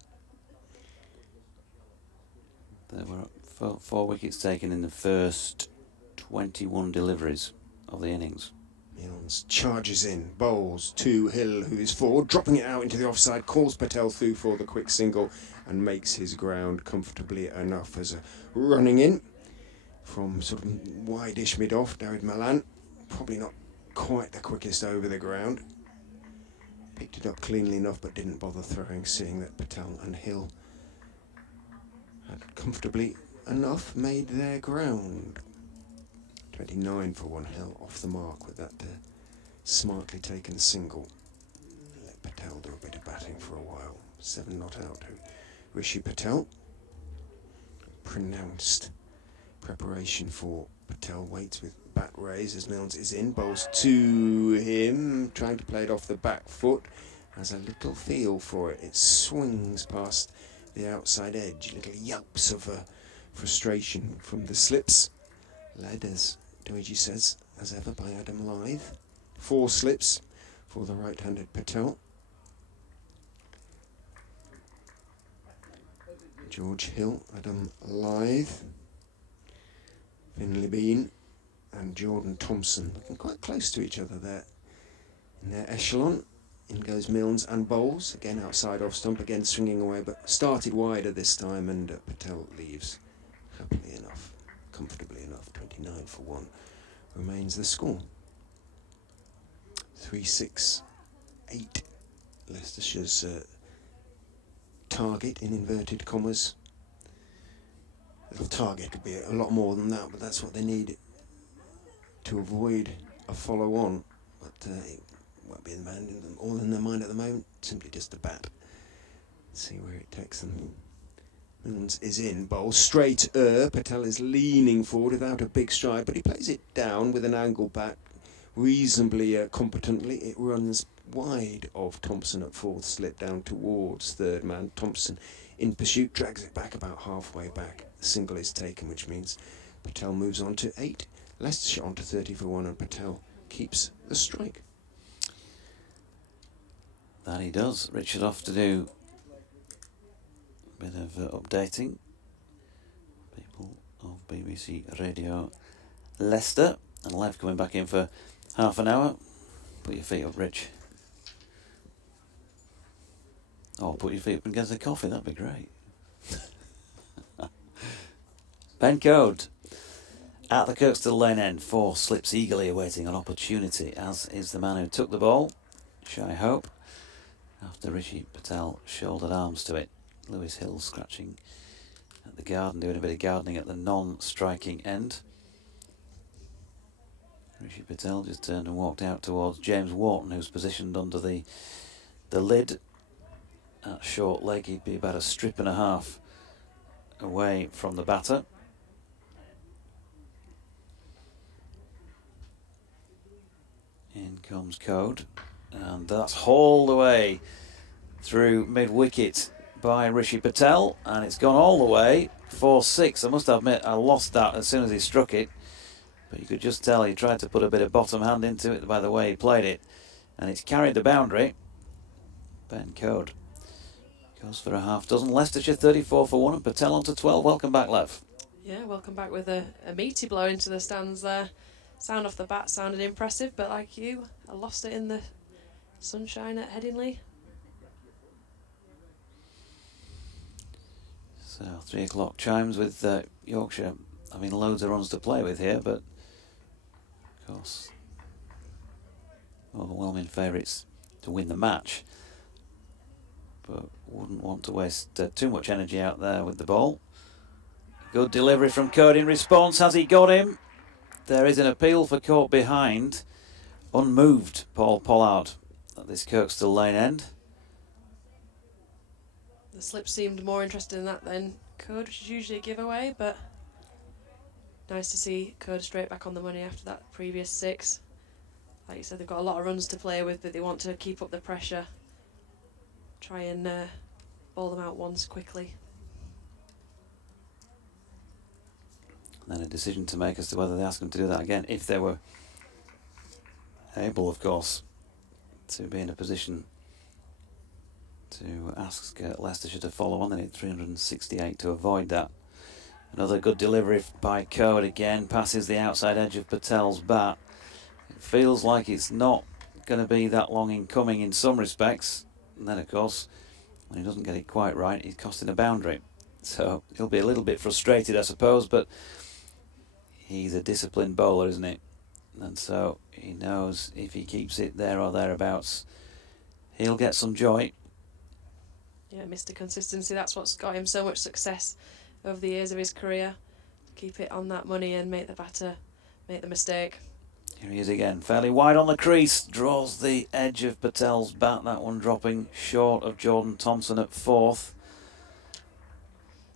There were 4 wickets taken in the first 21 deliveries of the innings. Milnes charges in, bowls to Hill, who is forward, dropping it out into the offside, calls Patel through for the quick single and makes his ground comfortably enough as a running in from sort of wide-ish mid-off. Dawid Malan, probably not quite the quickest over the ground. Picked it up cleanly enough but didn't bother throwing, seeing that Patel and Hill had comfortably enough made their ground. 29 for 1, Hill off the mark with that smartly taken single. Let Patel do a bit of batting for a while. 7 not out to Rishi Patel. Pronounced preparation for Patel. Waits with bat raise as Milnes is in. Bowls to him, trying to play it off the back foot. Has a little feel for it. It swings past the outside edge. Little yelps of frustration from the slips. Led, as Dawid says, as ever, by Adam Lythe. 4 slips for the right-handed Patel. George Hill, Adam Lythe, Finley Bean and Jordan Thompson, looking quite close to each other there in their echelon. In goes Milnes and bowls, again outside off stump, again swinging away, but started wider this time, and Patel leaves happily enough, comfortably enough. 29 for 1 remains the score. 368. Leicestershire's target in inverted commas. The target could be a lot more than that, but that's what they need to avoid a follow-on. But it won't be all in their mind at the moment. Simply just a bat. See where it takes them. Milans is in. Bowl straight. Patel is leaning forward without a big stride, but he plays it down with an angle back reasonably competently. It runs wide of Thompson at fourth, slip down towards third man. Thompson in pursuit, drags it back about halfway back. The single is taken, which means Patel moves on to 8. Leicestershire on to 30 for 1, and Patel keeps the strike. That he does. Richard off to do a bit of updating. People of BBC Radio Leicester. And Lev coming back in for half an hour. Put your feet up, Rich. Oh, put your feet up and get the coffee, that'd be great. Ben Code at the Kirkstall Lane end. 4 slips eagerly awaiting an opportunity, as is the man who took the ball, Shy Hope, after Rishi Patel shouldered arms to it. Lewis Hill scratching at the garden, doing a bit of gardening at the non-striking end. Rishi Patel just turned and walked out towards James Wharton, who's positioned under the lid at short leg. He'd be about a strip and a half away from the batter. In comes Code, and that's hauled away through mid-wicket by Rishi Patel, and it's gone all the way 4-6. I must admit I lost that as soon as he struck it, but you could just tell he tried to put a bit of bottom hand into it by the way he played it, and it's carried the boundary. Ben Code goes for a half dozen. Leicestershire 34 for 1, and Patel on to 12. Welcome back, Lev. Yeah, welcome back with a meaty blow into the stands there. Sound off the bat sounded impressive, but like you, I lost it in the sunshine at Headingley. So 3 o'clock chimes with Yorkshire having loads of runs to play with here, but of course overwhelming favourites to win the match, but wouldn't want to waste too much energy out there with the ball. Good delivery from Code in response. Has he got him? There is an appeal for caught behind. Unmoved Paul Pollard at this Kirkstall Lane end. The slip seemed more interested in that than Code, which is usually a giveaway, but nice to see Code straight back on the money after that previous 6. Like you said, they've got a lot of runs to play with, but they want to keep up the pressure. Try and ball them out once quickly. And then a decision to make as to whether they ask them to do that again, if they were able, of course, to be in a position to ask Leicestershire to follow on. They need 368 to avoid that. Another good delivery by Code again, passes the outside edge of Patel's bat. It feels like it's not going to be that long in coming in some respects, and then of course when he doesn't get it quite right, he's costing a boundary. So he'll be a little bit frustrated, I suppose, but he's a disciplined bowler, isn't he? And so he knows if he keeps it there or thereabouts, he'll get some joy. Yeah, Mr. Consistency, that's what's got him so much success over the years of his career. Keep it on that money and make the batter make the mistake. Here he is again, fairly wide on the crease, draws the edge of Patel's bat, that one dropping short of Jordan Thompson at 4th.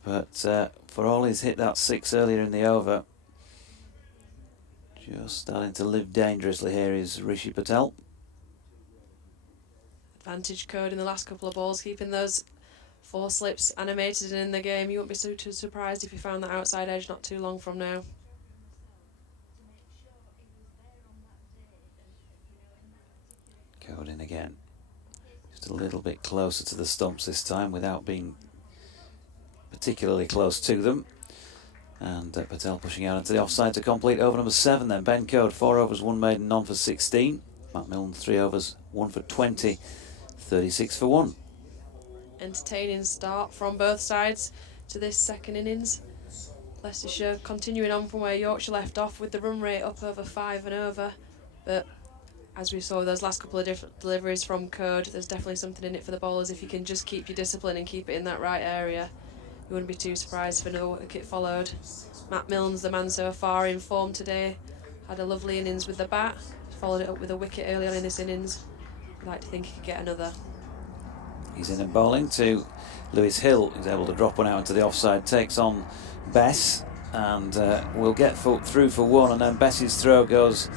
But for all he's hit that 6 earlier in the over, just starting to live dangerously here is Rishi Patel. Advantage Code in the last couple of balls, keeping those 4 slips animated in the game. You won't be too surprised if you found that outside edge not too long from now. Code in again. Just a little bit closer to the stumps this time without being particularly close to them. And Patel pushing out into the offside to complete over number 7 then. Ben Code, 4 overs, 1 maiden, none for 16. Matt Milne, 3 overs, 1 for 20, 36 for 1. Entertaining start from both sides to this second innings. Leicestershire continuing on from where Yorkshire left off with the run rate up over 5 and over, but as we saw those last couple of different deliveries from Code, there's definitely something in it for the bowlers. If you can just keep your discipline and keep it in that right area, you wouldn't be too surprised if another wicket followed. Matt Milnes, the man so far in form today, had a lovely innings with the bat, followed it up with a wicket early on in this innings. I'd like to think he could get another. He's in and bowling to Lewis Hill, who's able to drop one out into the offside, takes on Bess, and will get through for one, and then Bess's throw goes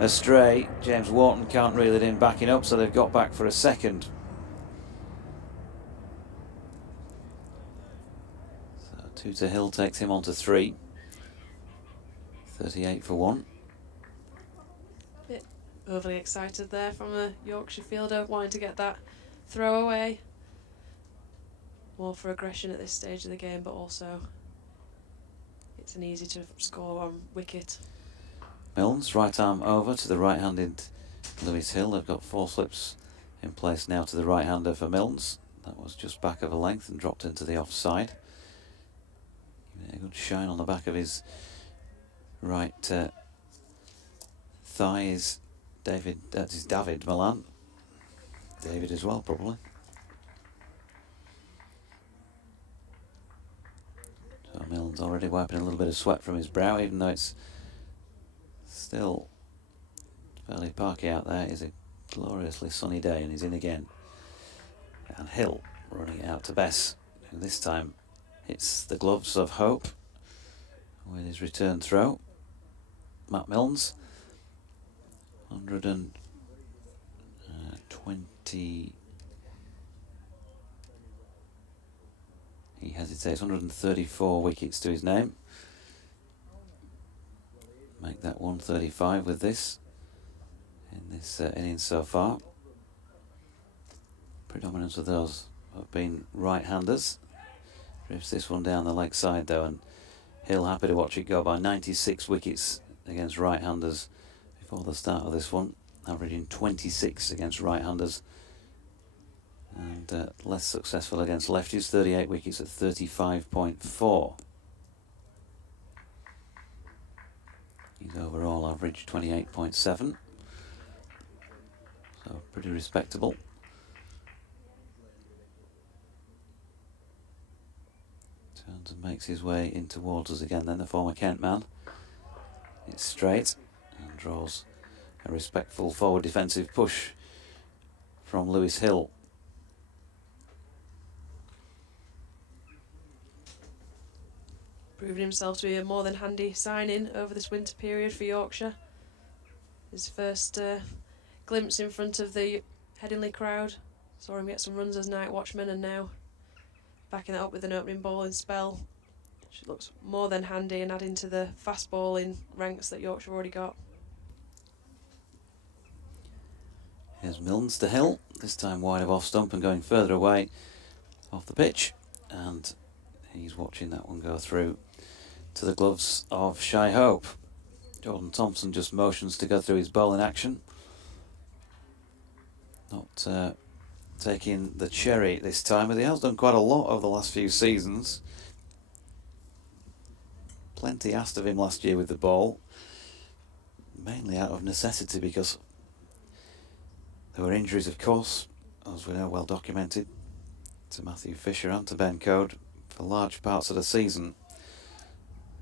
astray. James Wharton can't reel it in backing up, so they've got back for a second. So 2 to Hill takes him on to 3. 38 for 1. Bit overly excited there from a Yorkshire fielder, wanting to get that throw away. More for aggression at this stage of the game, but also it's an easy to score on wicket. Milnes, right arm over to the right-handed Lewis Hill. They've got 4 slips in place now to the right-hander for Milnes. That was just back of a length and dropped into the offside. A good shine on the back of his right thigh is Dawid Malan. David as well, probably. So Milnes already wiping a little bit of sweat from his brow, even though it's still fairly parky out there. It's a gloriously sunny day, and he's in again. And Hill running it out to Bess, who this time hits the gloves of Hope with his return throw. Matt Milnes, 120. He hesitates, 134 wickets to his name. Make that 135 with this in this innings so far. Predominance of those have been right-handers. Drifts this one down the leg side though, and Hill happy to watch it go by. 96 wickets against right-handers before the start of this one, averaging 26 against right-handers, and less successful against lefties. 38 wickets at 35.4. His overall average 28.7, so pretty respectable. Turns and makes his way in towards us again then, the former Kent man. It's straight and draws a respectful forward defensive push from Lewis Hill. Proving himself to be a more than handy signing over this winter period for Yorkshire. His first glimpse in front of the Headingley crowd. Saw him get some runs as night watchman, and now backing that up with an opening bowling spell. She looks more than handy and adding to the fast bowling ranks that Yorkshire already got. Here's Milnes to Hill, this time wide of off stump and going further away off the pitch, and he's watching that one go through to the gloves of Shy Hope. Jordan Thompson just motions to go through his bowling action. Not taking the cherry this time, but he has done quite a lot over the last few seasons. Plenty asked of him last year with the ball, mainly out of necessity because there were injuries, of course, as we know, well documented, to Matthew Fisher and to Ben Code for large parts of the season.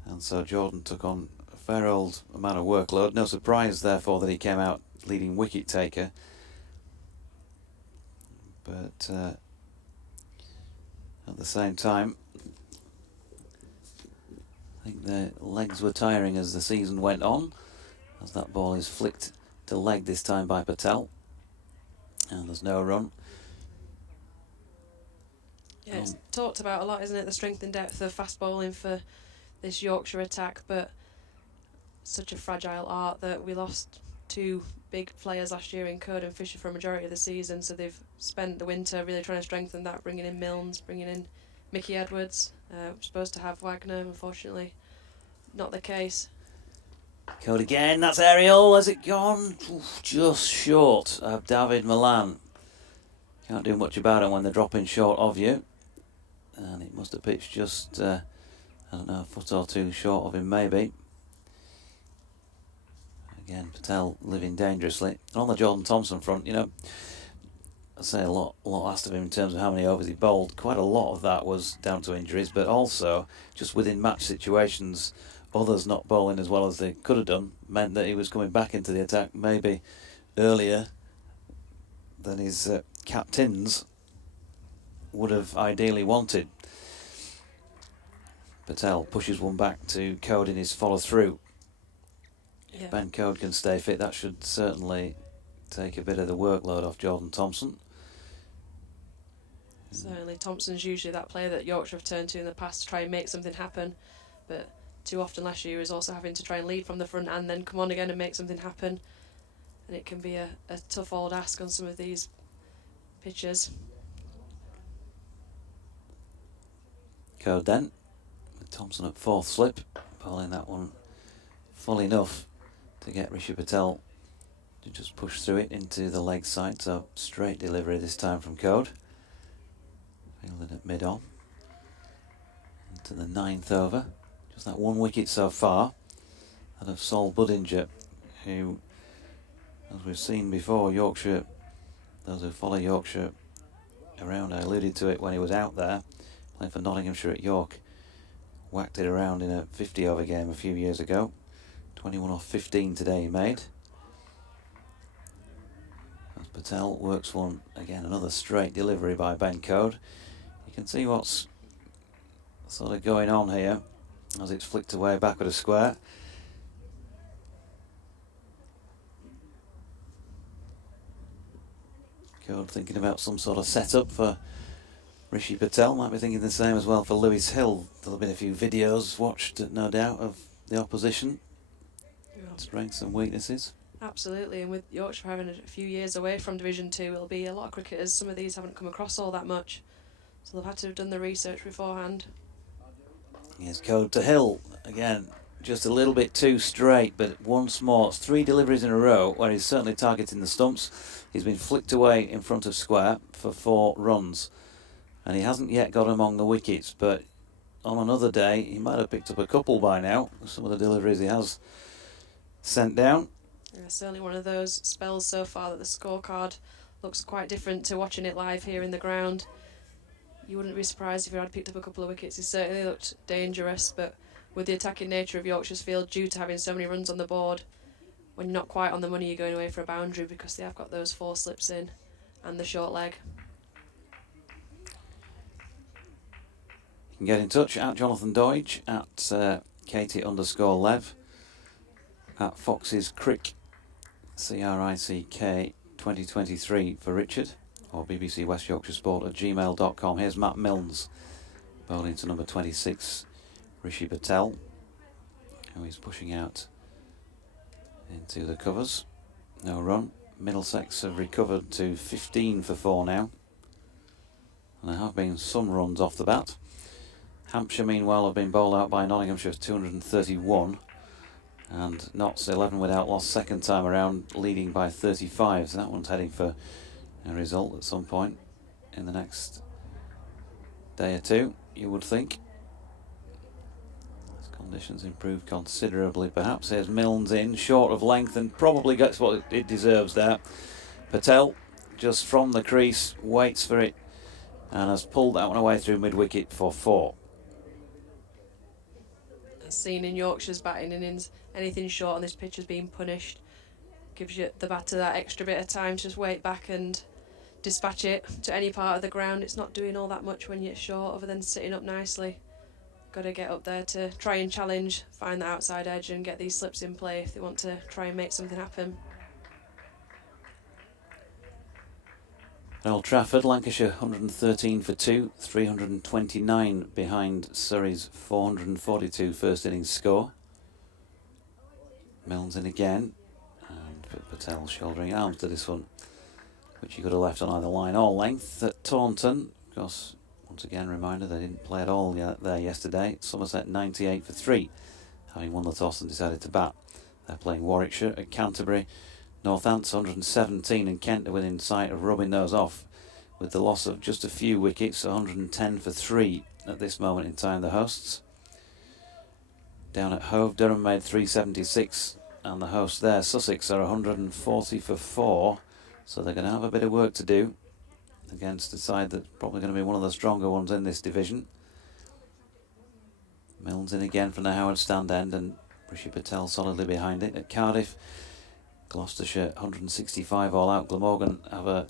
And so Jordan took on a fair old amount of workload. No surprise, therefore, that he came out leading wicket taker. But at the same time, I think the legs were tiring as the season went on, as that ball is flicked to leg this time by Patel. And there's no run. Yeah, it's talked about a lot, isn't it? The strength and depth of fast bowling for this Yorkshire attack, but such a fragile art that we lost 2 big players last year in Code and Fisher for a majority of the season, so they've spent the winter really trying to strengthen that, bringing in Milnes, bringing in Mickey Edwards. We're supposed to have Wagner, unfortunately not the case. Code again, that's aerial, has it gone? Oof, just short of Dawid Malan. Can't do much about it when they're dropping short of you. And it must have pitched just, I don't know, a foot or 2 short of him maybe. Again, Patel living dangerously. And on the Jordan Thompson front, you know, I say a lot asked of him in terms of how many overs he bowled. Quite a lot of that was down to injuries, but also just within match situations, others not bowling as well as they could have done meant that he was coming back into the attack maybe earlier than his captains would have ideally wanted. Patel pushes one back to Code in his follow through. Yeah. If Ben Code can stay fit, that should certainly take a bit of the workload off Jordan Thompson. Certainly, Thompson's usually that player that Yorkshire have turned to in the past to try and make something happen, but too often last year is also having to try and lead from the front and then come on again and make something happen, and it can be a tough old ask on some of these pitches. Code then, with Thompson at fourth slip, bowling that one full enough to get Rishi Patel to just push through it into the leg side. So straight delivery this time from Code. Fielded at mid-on. Into the 9th over. Just that 1 wicket so far. That of Sol Budinger, who, as we've seen before, Yorkshire, those who follow Yorkshire around, I alluded to it when he was out there, playing for Nottinghamshire at York. Whacked it around in a 50 over game a few years ago. 21 off 15 today he made. As Patel works one again, another straight delivery by Ben Code. You can see what's sort of going on here as it's flicked away back at a square. Code thinking about some sort of setup for Rishi Patel. Might be thinking the same as well for Lewis Hill. There'll have been a few videos watched, no doubt, of the opposition. Strengths and weaknesses. Absolutely, and with Yorkshire having a few years away from Division 2, it'll be a lot of cricketers. Some of these haven't come across all that much, so they've had to have done the research beforehand. Here's Code to Hill. Again, just a little bit too straight, but once more, it's 3 deliveries in a row where he's certainly targeting the stumps. He's been flicked away in front of square for 4 runs, and he hasn't yet got among the wickets, but on another day, he might have picked up a couple by now, some of the deliveries he has sent down. Yeah, certainly one of those spells so far that the scorecard looks quite different to watching it live here in the ground. You wouldn't be surprised if he had picked up a couple of wickets. He certainly looked dangerous, but with the attacking nature of Yorkshire's field, due to having so many runs on the board, when you're not quite on the money, you're going away for a boundary because they have got those 4 slips in and the short leg. You can get in touch at Jonathan Doidge, at Katie_Lev, at Fox's Crick, CRICK 2023 for Richard, or BBC West Yorkshire Sport at gmail.com. Here's Matt Milnes, bowling to number 26, Rishi Patel, who is pushing out into the covers. No run. Middlesex have recovered to 15 for 4 now, and there have been some runs off the bat. Hampshire, meanwhile, have been bowled out by Nottinghamshire 231. And Notts 11 without loss second time around, leading by 35. So that one's heading for a result at some point in the next day or two, you would think. As conditions improve considerably, perhaps. Here's Milnes in, short of length, and probably gets what it deserves there. Patel, just from the crease, waits for it, and has pulled that one away through mid-wicket for 4. As seen in Yorkshire's batting innings, anything short on this pitch has been punished. Gives you the batter that extra bit of time to just wait back and dispatch it to any part of the ground. It's not doing all that much when you're short, other than sitting up nicely. Got to get up there to try and challenge, find the outside edge and get these slips in play if they want to try and make something happen. At Old Trafford, Lancashire 113 for 2, 329 behind Surrey's 442 first innings score. Milnes in again, and Patel shouldering arms to this one, which he could have left on either line or length. At Taunton, of course, once again, reminder they didn't play at all there yesterday. Somerset 98 for 3, having won the toss and decided to bat. They're playing Warwickshire. At Canterbury, Northants 117, and Kent are within sight of rubbing those off with the loss of just a few wickets. 110 for 3 at this moment in time, the hosts. Down at Hove, Durham made 376 and the hosts there, Sussex, are 140 for 4. So they're going to have a bit of work to do against a side that's probably going to be one of the stronger ones in this division. Milnes in again from the Howard stand end, and Rishi Patel solidly behind it. At Cardiff, Gloucestershire 165 all out. Glamorgan have a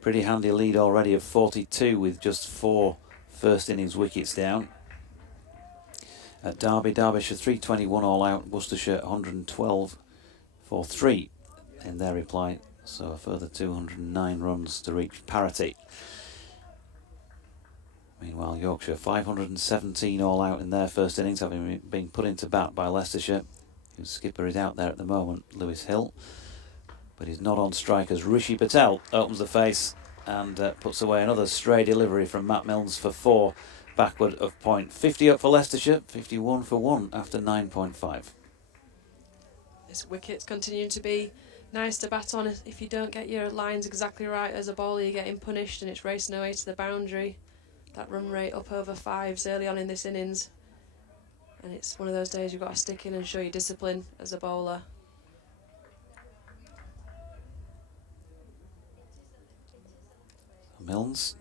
pretty handy lead already of 42 with just 4 first innings wickets down. At Derby, Derbyshire 321 all out. Worcestershire 112 for 3 in their reply. So a further 209 runs to reach parity. Meanwhile, Yorkshire 517 all out in their first innings, having been put into bat by Leicestershire, whose skipper is out there at the moment, Lewis Hill. But he's not on strike as Rishi Patel opens the face and puts away another stray delivery from Matt Milnes for 4, backward of point. 50 up for Leicestershire, 51 for 1 after 9.5. This wicket's continuing to be nice to bat on. If you don't get your lines exactly right as a bowler, you're getting punished and it's racing away to the boundary. That run rate up over 5s early on in this innings. And it's one of those days you've got to stick in and show your discipline as a bowler. Milnes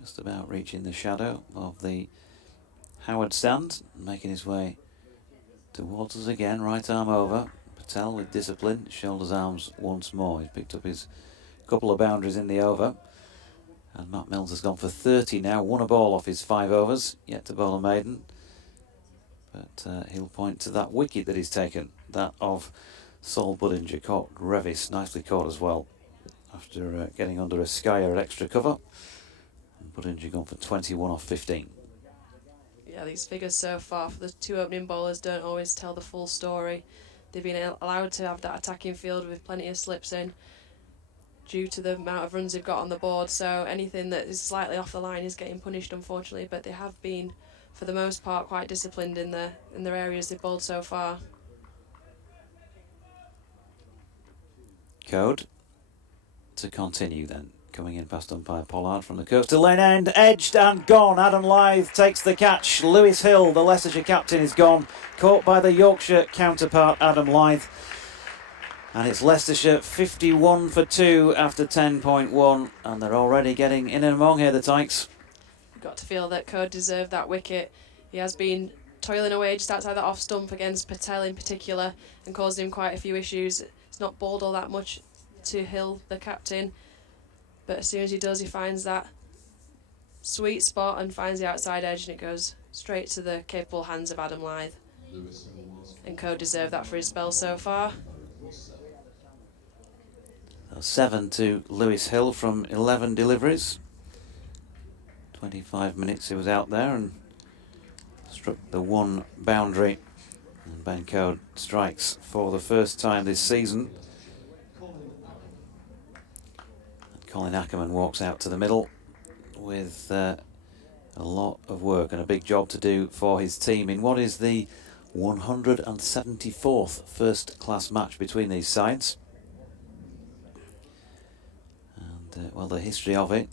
just about reaching the shadow of the Howard stand, making his way towards us again, right arm over. Patel with discipline, shoulders arms once more. He's picked up his couple of boundaries in the over. And Matt Milnes has gone for 30 now, won a ball off his 5 overs, yet to bowl a maiden. But he'll point to that wicket that he's taken, that of Sol Budinger, caught Revis, nicely caught as well, after getting under a skyer at extra cover. And Budinger gone for 21 off 15. Yeah, these figures so far for the 2 opening bowlers don't always tell the full story. They've been allowed to have that attacking field with plenty of slips in due to the amount of runs they've got on the board, so anything that is slightly off the line is getting punished, unfortunately, but they have been, for the most part, quite disciplined in their areas they've bowled so far. Code to continue then. Coming in past umpire Pollard from the coastal lane end, edged and gone. Adam Lyth takes the catch. Lewis Hill, the Leicestershire captain, is gone. Caught by the Yorkshire counterpart, Adam Lyth. And it's Leicestershire 51 for 2 after 10.1. And they're already getting in and among here, the Tykes. You've got to feel that Code deserved that wicket. He has been toiling away just outside that off stump against Patel in particular and caused him quite a few issues. He's not bowled all that much to Hill, the captain. But as soon as he does, he finds that sweet spot and finds the outside edge, and it goes straight to the capable hands of Adam Lyth. And Code deserved that for his spell so far. 7 to Lewis Hill from 11 deliveries. 25 minutes he was out there and struck the 1 boundary. And Ben Code strikes for the first time this season. And Colin Ackermann walks out to the middle with a lot of work and a big job to do for his team in what is the 174th first-class match between these sides. Well, the history of it.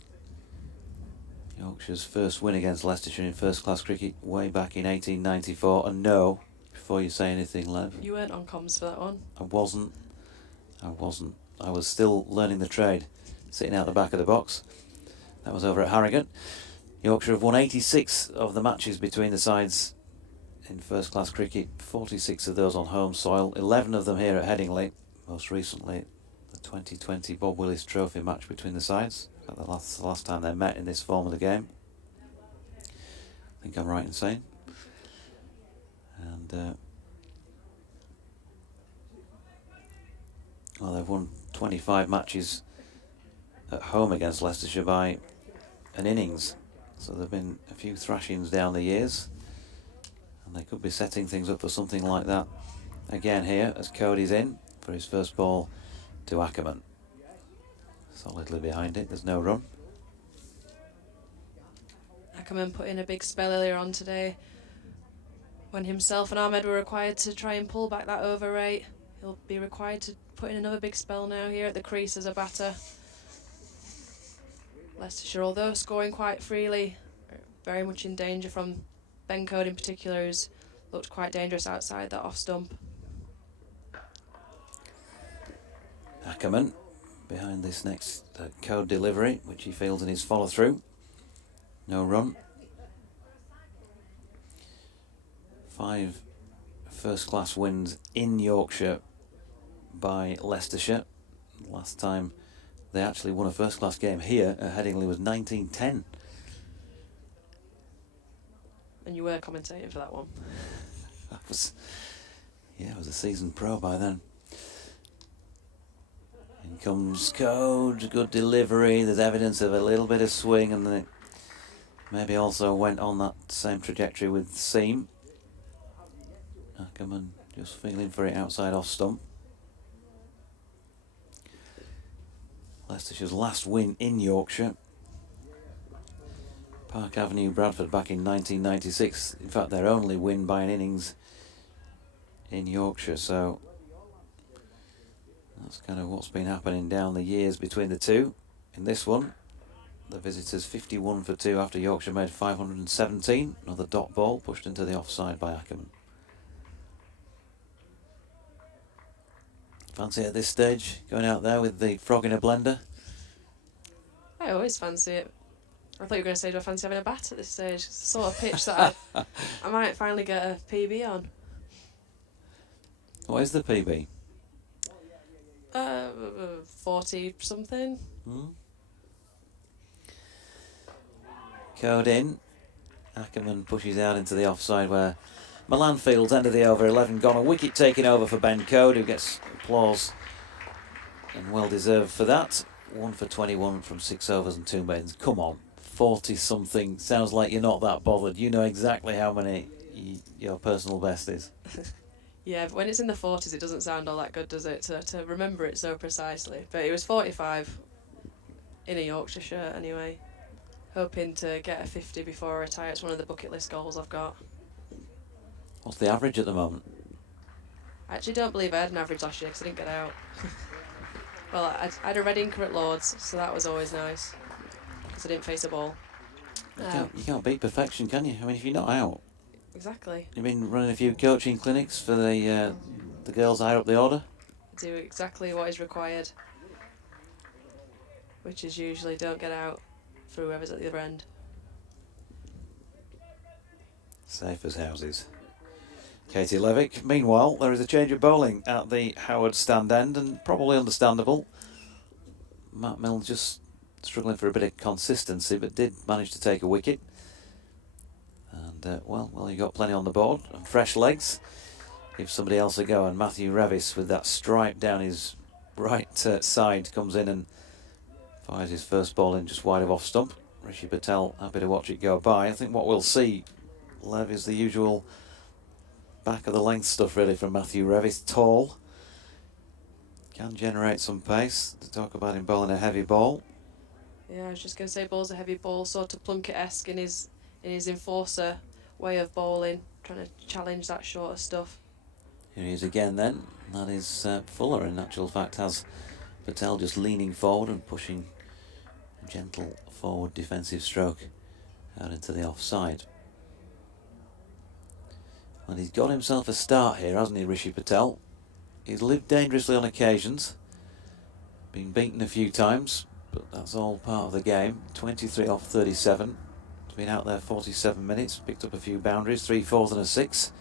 Yorkshire's first win against Leicestershire in first-class cricket way back in 1894. And no, before you say anything, Lev. You weren't on comms for that one. I wasn't. I was still learning the trade, sitting out the back of the box. That was over at Harrogate. Yorkshire have won 86 of the matches between the sides in first-class cricket. 46 of those on home soil. 11 of them here at Headingley. Most recently, 2020 Bob Willis Trophy match between the sides. The last time they met in this form of the game. I think I'm right in saying. And well, they've won 25 matches at home against Leicestershire by an innings. So there've been a few thrashings down the years, and they could be setting things up for something like that again here as Cody's in for his first ball to Ackermann. Solidly behind it, there's no run. Ackermann put in a big spell earlier on today when himself and Ahmed were required to try and pull back that over rate. He'll be required to put in another big spell now here at the crease as a batter. Leicestershire, although scoring quite freely, are very much in danger from Ben Code in particular, who's looked quite dangerous outside that off stump. Ackermann behind this next code delivery, which he fields in his follow-through. No run. 5 first-class wins in Yorkshire by Leicestershire. Last time they actually won a first-class game here at Headingley was 1910. And you were commentating for that one. I was a seasoned pro by then. In comes Code, good delivery. There's evidence of a little bit of swing, and then it maybe also went on that same trajectory with seam. Ackermann just feeling for it outside off stump. Leicestershire's last win in Yorkshire. Park Avenue, Bradford back in 1996. In fact, their only win by an innings in Yorkshire. So that's kind of what's been happening down the years between the two. In this one, the visitors 51 for 2 after Yorkshire made 517. Another dot ball pushed into the offside by Ackermann. Fancy at this stage going out there with the frog in a blender? I always fancy it. I thought you were going to say, do I fancy having a bat at this stage? It's the sort of pitch that I might finally get a PB on. What is the PB? 40 something. Code in. Ackermann pushes out into the offside where Malan fields, end of the over, 11 gone. A wicket taken over for Ben Code, who gets applause and well deserved for that. 1 for 21 from 6 overs and 2 maidens. Come on, 40 something. Sounds like you're not that bothered. You know exactly how many your personal best is. Yeah, but when it's in the 40s, it doesn't sound all that good, does it, to remember it so precisely. But it was 45 in a Yorkshire shirt anyway. Hoping to get a 50 before I retire. It's one of the bucket list goals I've got. What's the average at the moment? I actually don't believe I had an average last year because I didn't get out. Well, I had a red inker at Lords, so that was always nice because I didn't face a ball. You can't beat perfection, can you? I mean, if you're not out. Exactly. You've been running a few coaching clinics for the girls higher up the order? Do exactly what is required, which is usually don't get out for whoever's at the other end. Safe as houses. Katie Levick. Meanwhile, there is a change of bowling at the Howard stand end, and probably understandable. Matt Milne just struggling for a bit of consistency, but did manage to take a wicket. And, well, you got plenty on the board and fresh legs. Give somebody else a go, and Matthew Revis with that stripe down his right side comes in and fires his first ball in just wide of off stump. Rishi Patel happy to watch it go by. I think what we'll see, Lev, is the usual back of the length stuff really from Matthew Revis. Tall, can generate some pace. To talk about him bowling a heavy ball. Yeah, I was just going to say bowls a heavy ball, sort of Plunkett-esque in his enforcer way of bowling, trying to challenge that shorter stuff. Here he is again then. That is Fuller, in actual fact, has Patel just leaning forward and pushing a gentle forward defensive stroke out into the offside. And he's got himself a start here, hasn't he, Rishi Patel? He's lived dangerously on occasions, been beaten a few times, but that's all part of the game. 23 off 37. He's been out there 47 minutes, picked up a few boundaries, 3 fours and a 6.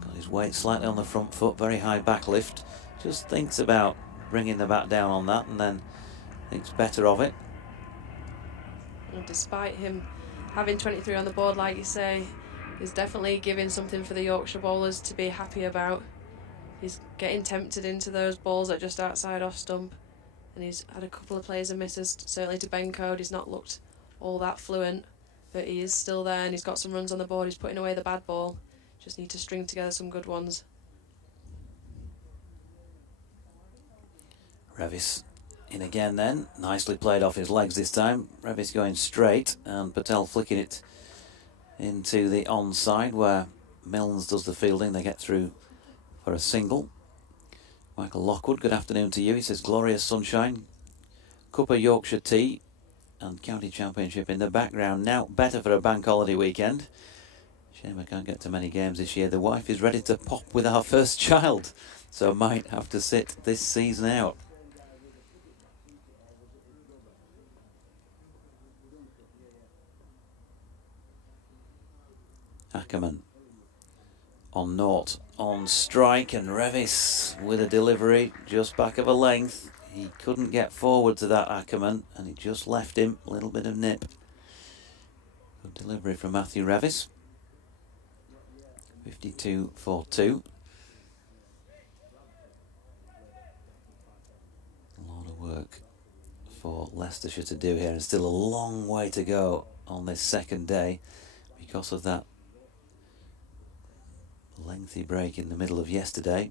Got his weight slightly on the front foot, very high back lift. Just thinks about bringing the bat down on that and then thinks better of it. And despite him having 23 on the board, like you say, he's definitely giving something for the Yorkshire bowlers to be happy about. He's getting tempted into those balls that just outside off stump, and he's had a couple of plays and misses. Certainly to Ben Code, he's not looked all that fluent, but he is still there and he's got some runs on the board. He's putting away the bad ball. Just need to string together some good ones. Revis in again then. Nicely played off his legs this time. Revis going straight and Patel flicking it into the onside where Milnes does the fielding. They get through for a single. Michael Lockwood, good afternoon to you. He says glorious sunshine, Cup of Yorkshire tea and County Championship in the background. Now better for a bank holiday weekend. Shame I can't get to many games this year. The wife is ready to pop with our first child. so might have to sit this season out. Ackermann on naught, on strike, and Revis with a delivery just back of a length. He couldn't get forward to that Ackermann, and it just left him a little bit of nip. Good delivery from Matthew Revis. 52-42. A lot of work for Leicestershire to do here, and still a long way to go on this second day because of that lengthy break in the middle of yesterday.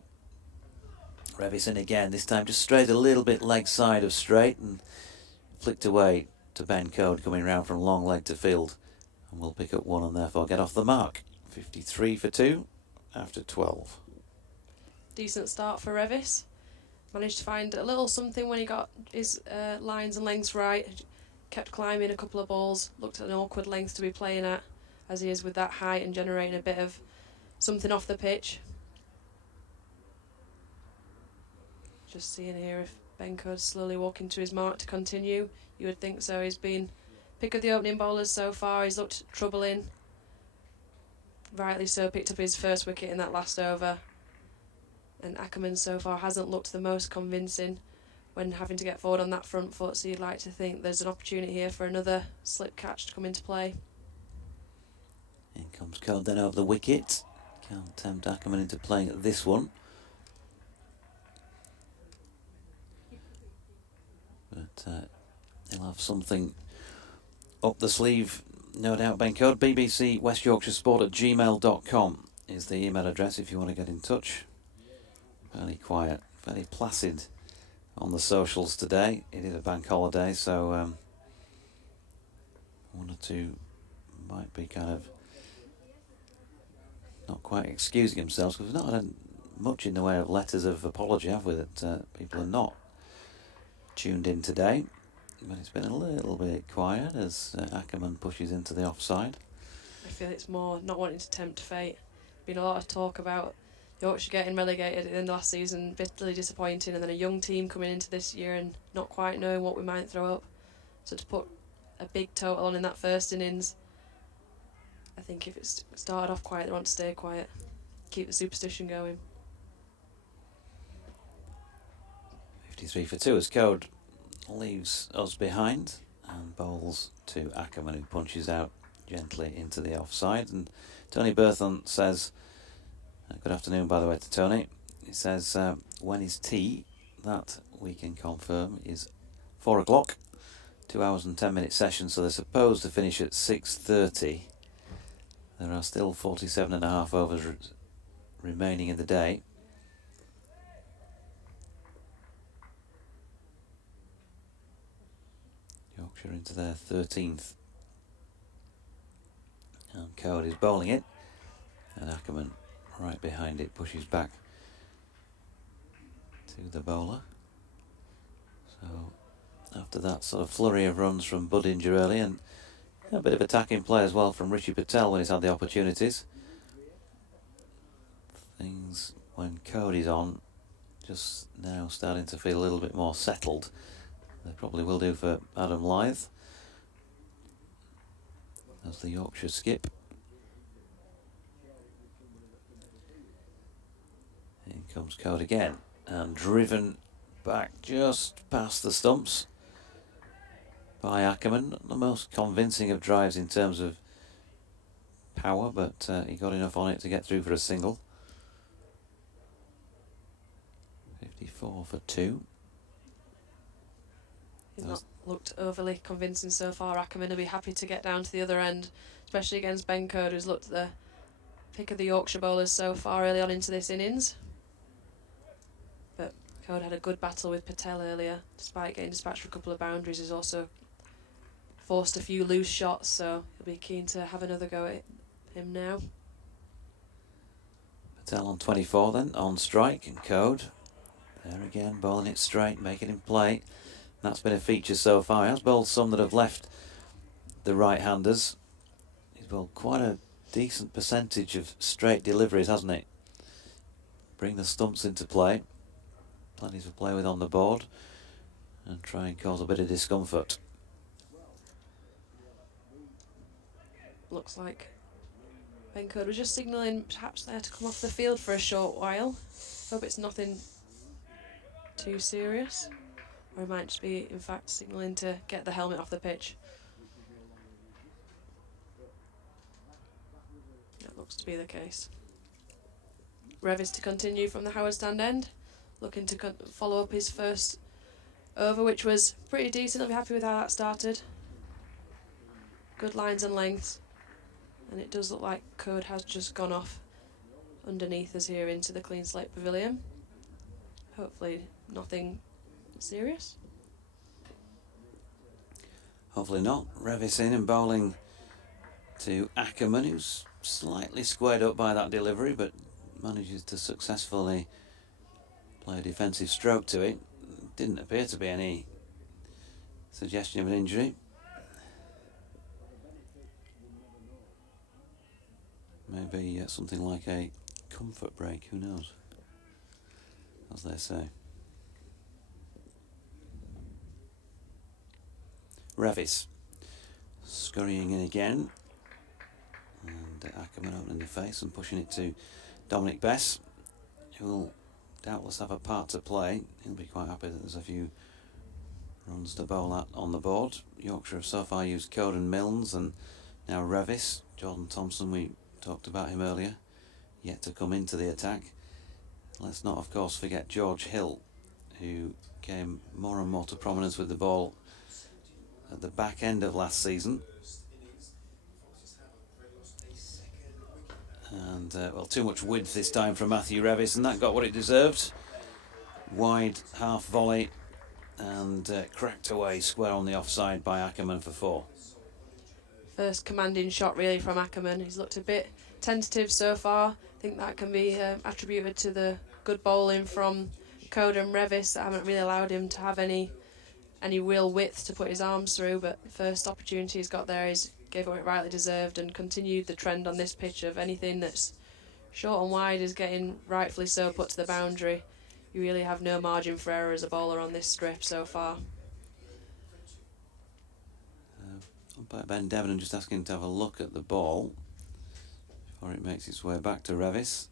Revis in again, this time just straight a little bit leg side of straight and flicked away to Ben Code coming round from long leg to field, and will pick up one and therefore get off the mark. 53-2 after 12. Decent start for Revis. Managed to find a little something when he got his lines and lengths right. Kept climbing a couple of balls, looked at an awkward length to be playing at, as he is with that height and generating a bit of something off the pitch. Just seeing here if Ben Code's slowly walking to his mark to continue. You would think so. He's been pick of the opening bowlers so far. He's looked troubling. Rightly so, picked up his first wicket in that last over. And Ackermann so far hasn't looked the most convincing when having to get forward on that front foot, so you'd like to think there's an opportunity here for another slip catch to come into play. In comes Code then over the wicket. Can't tempt Ackermann into playing at this one. But he'll have something up the sleeve, no doubt. Ben Code, BBC West Yorkshire Sport at gmail.com is the email address if you want to get in touch. Fairly quiet, fairly placid on the socials today. It is a bank holiday, so one or two might be kind of not quite excusing themselves, because we've not had much in the way of letters of apology, have we, that people are not tuned in today. But it's been a little bit quiet as Ackermann pushes into the offside. I feel it's more not wanting to tempt fate. Been a lot of talk about Yorkshire getting relegated at the end of last season, bitterly disappointing, and then a young team coming into this year and not quite knowing what we might throw up. So to put a big total on in that first innings, I think if it's started off quiet, they want to stay quiet, keep the superstition going. 53-2 as Code leaves us behind and bowls to Ackermann, who punches out gently into the offside. And Tony Berthon says, good afternoon by the way to Tony, he says when is tea? That we can confirm is 4 o'clock, 2 hours and 10 minute session, so they're supposed to finish at 6:30. There are still 47.5 overs remaining in the day. Yorkshire into their 13th. And Code is bowling it. And Ackermann right behind it pushes back to the bowler. So after that sort of flurry of runs from Budinger early, and a bit of attacking play as well from Richie Patel when he's had the opportunities, things, when Cody's on, just now starting to feel a little bit more settled. They probably will do for Adam Lyth as the Yorkshire skip. In comes Code again, and driven back just past the stumps by Ackermann. Not the most convincing of drives in terms of power, but he got enough on it to get through for a single. 54-2. He's not looked overly convincing so far. Ackermann will be happy to get down to the other end, especially against Ben Code, who's looked the pick of the Yorkshire bowlers so far early on into this innings. But Code had a good battle with Patel earlier, despite getting dispatched for a couple of boundaries. He's also forced a few loose shots, so he'll be keen to have another go at him now. Patel on 24 then, on strike, and Code there again, bowling it straight, making him play. That's been a feature so far. He has bowled some that have left the right-handers. He's bowled quite a decent percentage of straight deliveries, hasn't he? bring the stumps into play. Plenty to play with on the board. And try and cause a bit of discomfort. Looks like Ben Code was just signalling perhaps there to come off the field for a short while. Hope it's nothing too serious. Or he might just be, in fact, signalling to get the helmet off the pitch. That looks to be the case. Revis to continue from the Howard stand end. Looking to follow up his first over, which was pretty decent. I'll be happy with how that started. Good lines and lengths. And it does look like Code has just gone off underneath us here into the clean slate pavilion. Hopefully nothing serious. Hopefully not. Revis in and bowling to Ackermann, who's slightly squared up by that delivery, but manages to successfully play a defensive stroke to it. Didn't appear to be any suggestion of an injury. Maybe something like a comfort break, who knows, as they say. Revis scurrying in again, and Ackermann opening the face and pushing it to Dominic Bess, who will doubtless have a part to play. He'll be quite happy that there's a few runs to bowl at on the board. Yorkshire have so far used Code and Milnes, and now Revis. Jordan Thompson, we talked about him earlier, yet to come into the attack. Let's not, of course, forget George Hill, who came more and more to prominence with the ball at the back end of last season. And, well, too much width this time from Matthew Revis, and that got what it deserved. Wide half volley, and cracked away square on the offside by Ackermann for 4. First commanding shot really from Ackermann. He's looked a bit tentative so far. I think that can be attributed to the good bowling from Code and Revis that haven't really allowed him to have any real width to put his arms through, but the first opportunity he's got there, he's gave what it rightly deserved and continued the trend on this pitch of anything that's short and wide is getting rightfully so put to the boundary. You really have no margin for error as a bowler on this strip so far. Umpire Ben Debenham just asking to have a look at the ball before it makes its way back to Revis.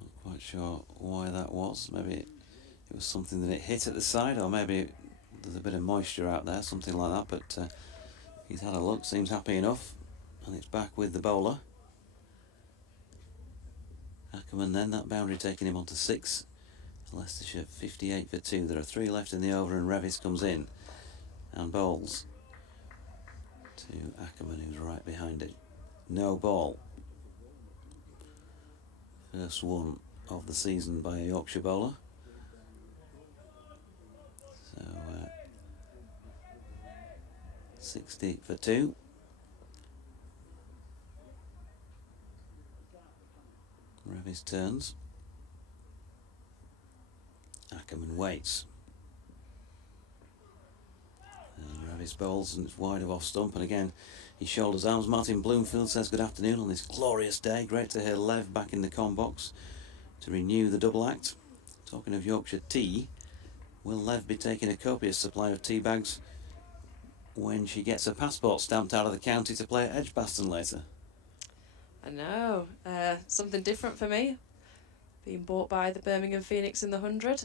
Not quite sure why that was. Maybe it was something that it hit at the side, or maybe there's a bit of moisture out there, something like that, but he's had a look, seems happy enough, and it's back with the bowler. Ackermann then, that boundary taking him on to 6. Leicestershire 58 for 2. There are 3 left in the over, and Revis comes in and bowls to Ackermann, who's right behind it. No ball. First one of the season by a Yorkshire bowler. So 60 for 2. Revis turns. Ackermann waits. And Revis bowls, and it's wide of off stump, and again he shoulders arms. Martin Bloomfield says good afternoon on this glorious day. Great to hear Lev back in the com box to renew the double act. Talking of Yorkshire tea, will Lev be taking a copious supply of tea bags when she gets her passport stamped out of the county to play at Edgbaston later? I know, something different for me. Being bought by the Birmingham Phoenix in the 100.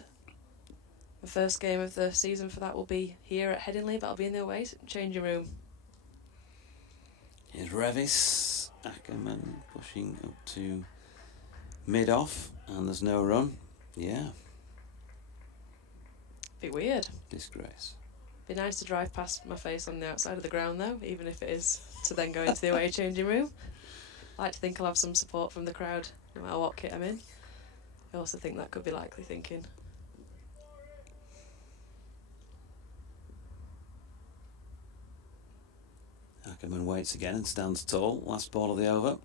The first game of the season for that will be here at Headingley, but I'll be in the away changing room. Here's Revis. Ackermann pushing up to mid-off, and there's no run. Yeah. Bit weird. Disgrace. Be nice to drive past my face on the outside of the ground though, even if it is to then go into the away changing room. I like to think I'll have some support from the crowd, no matter what kit I'm in. I also think that could be likely thinking. Ackermann waits again and stands tall. Last ball of the over.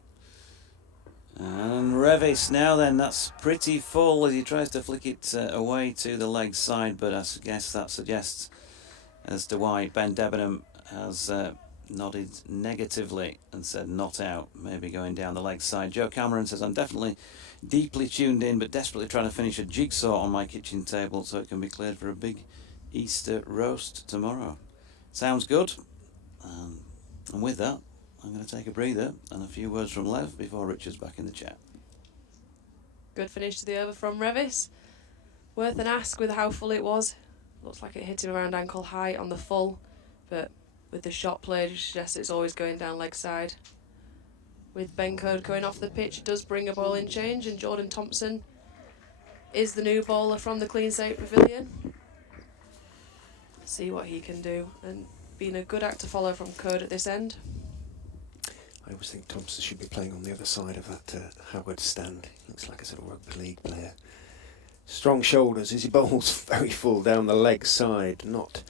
And Revis now then, that's pretty full as he tries to flick it away to the leg side, but I guess that suggests as to why Ben Debenham has nodded negatively and said not out, maybe going down the leg side. Joe Cameron says, I'm definitely deeply tuned in but desperately trying to finish a jigsaw on my kitchen table so it can be cleared for a big Easter roast tomorrow. Sounds good. And with that, I'm going to take a breather and a few words from Lev before Richard's back in the chat. Good finish to the over from Revis. Worth an ask with how full it was. Looks like it hit him around ankle height on the full, but with the shot played, it suggests it's always going down leg side. With Ben Code going off the pitch, it does bring a ball in change, and Jordan Thompson is the new bowler from the Clean Slate Pavilion. See what he can do, and being a good act to follow from Code at this end. I always think Thompson should be playing on the other side of that Howard stand. Looks like a sort of rugby league player. Strong shoulders as he bowls very full down the leg side. Not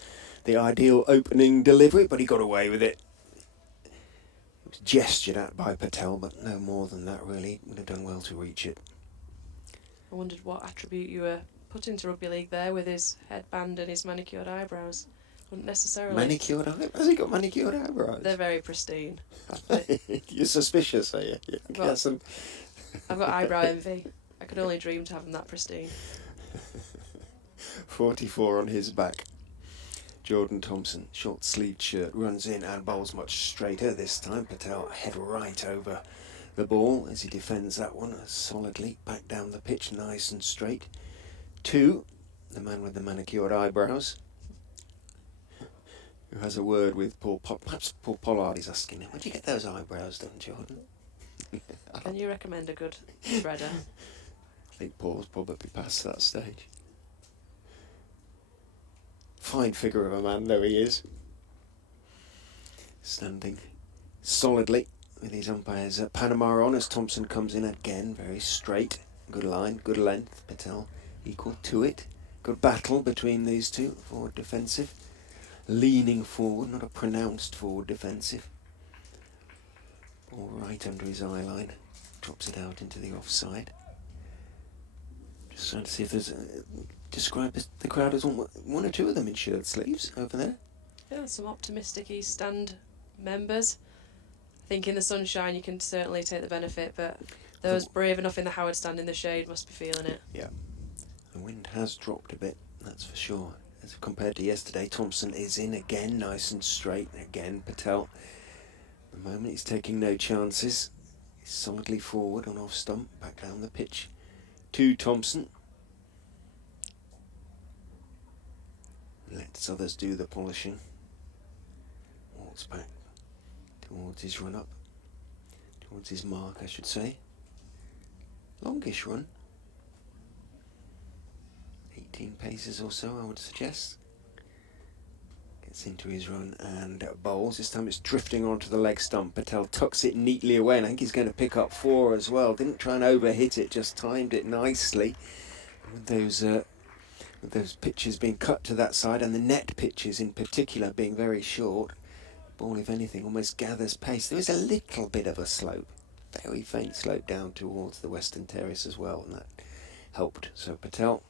the ideal opening delivery, but he got away with it. It was gestured at by Patel, but no more than that really. Would have done well to reach it. I wondered what attribute you were putting to rugby league there with his headband and his manicured eyebrows. Wouldn't necessarily. Manicured eyebrows? Has he got manicured eyebrows? They're very pristine. You're suspicious, are you? I've got eyebrow envy. I could only dream to have them that pristine. 44 on his back. Jordan Thompson, short sleeved shirt, runs in and bowls much straighter this time. Patel head right over the ball as he defends that one solidly. Back down the pitch, nice and straight. 2, the man with the manicured eyebrows, who has a word with perhaps Paul Pollard is asking him, where'd you get those eyebrows done, Jordan? Can you recommend a good shredder? I think Paul's probably past that stage. Fine figure of a man, though he is. Standing solidly with his umpires at Panama on as Thompson comes in again, very straight. Good line, good length. Patel equal to it. Good battle between these two, forward defensive. Leaning forward, not a pronounced forward defensive. All right under his eye line. Drops it out into the offside. Just trying to see if there's describe the crowd as one or two of them in shirt sleeves over there. Yeah, some optimistic East Stand members. I think in the sunshine you can certainly take the benefit, but those brave enough in the Howard stand in the shade must be feeling it. Yeah. The wind has dropped a bit, that's for sure. As compared to yesterday, Thompson is in again, nice and straight. Again, Patel. At the moment, he's taking no chances. He's solidly forward on off stump, back down the pitch to Thompson. Lets others do the polishing. Walks back towards his run up. Towards his mark, I should say. Longish run. 18 paces or so, I would suggest. Gets into his run and bowls. This time it's drifting onto the leg stump. Patel tucks it neatly away, and I think he's going to pick up 4 as well. Didn't try and overhit it, just timed it nicely. With those pitches being cut to that side, and the net pitches in particular being very short, ball, if anything, almost gathers pace. There is a little bit of a slope, very faint slope down towards the Western Terrace as well, and that helped. So Patel,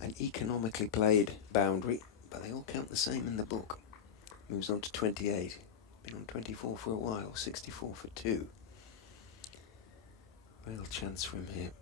an economically played boundary, but they all count the same in the book. Moves on to 28. Been on 24 for a while, 64 for 2. Real chance for him here.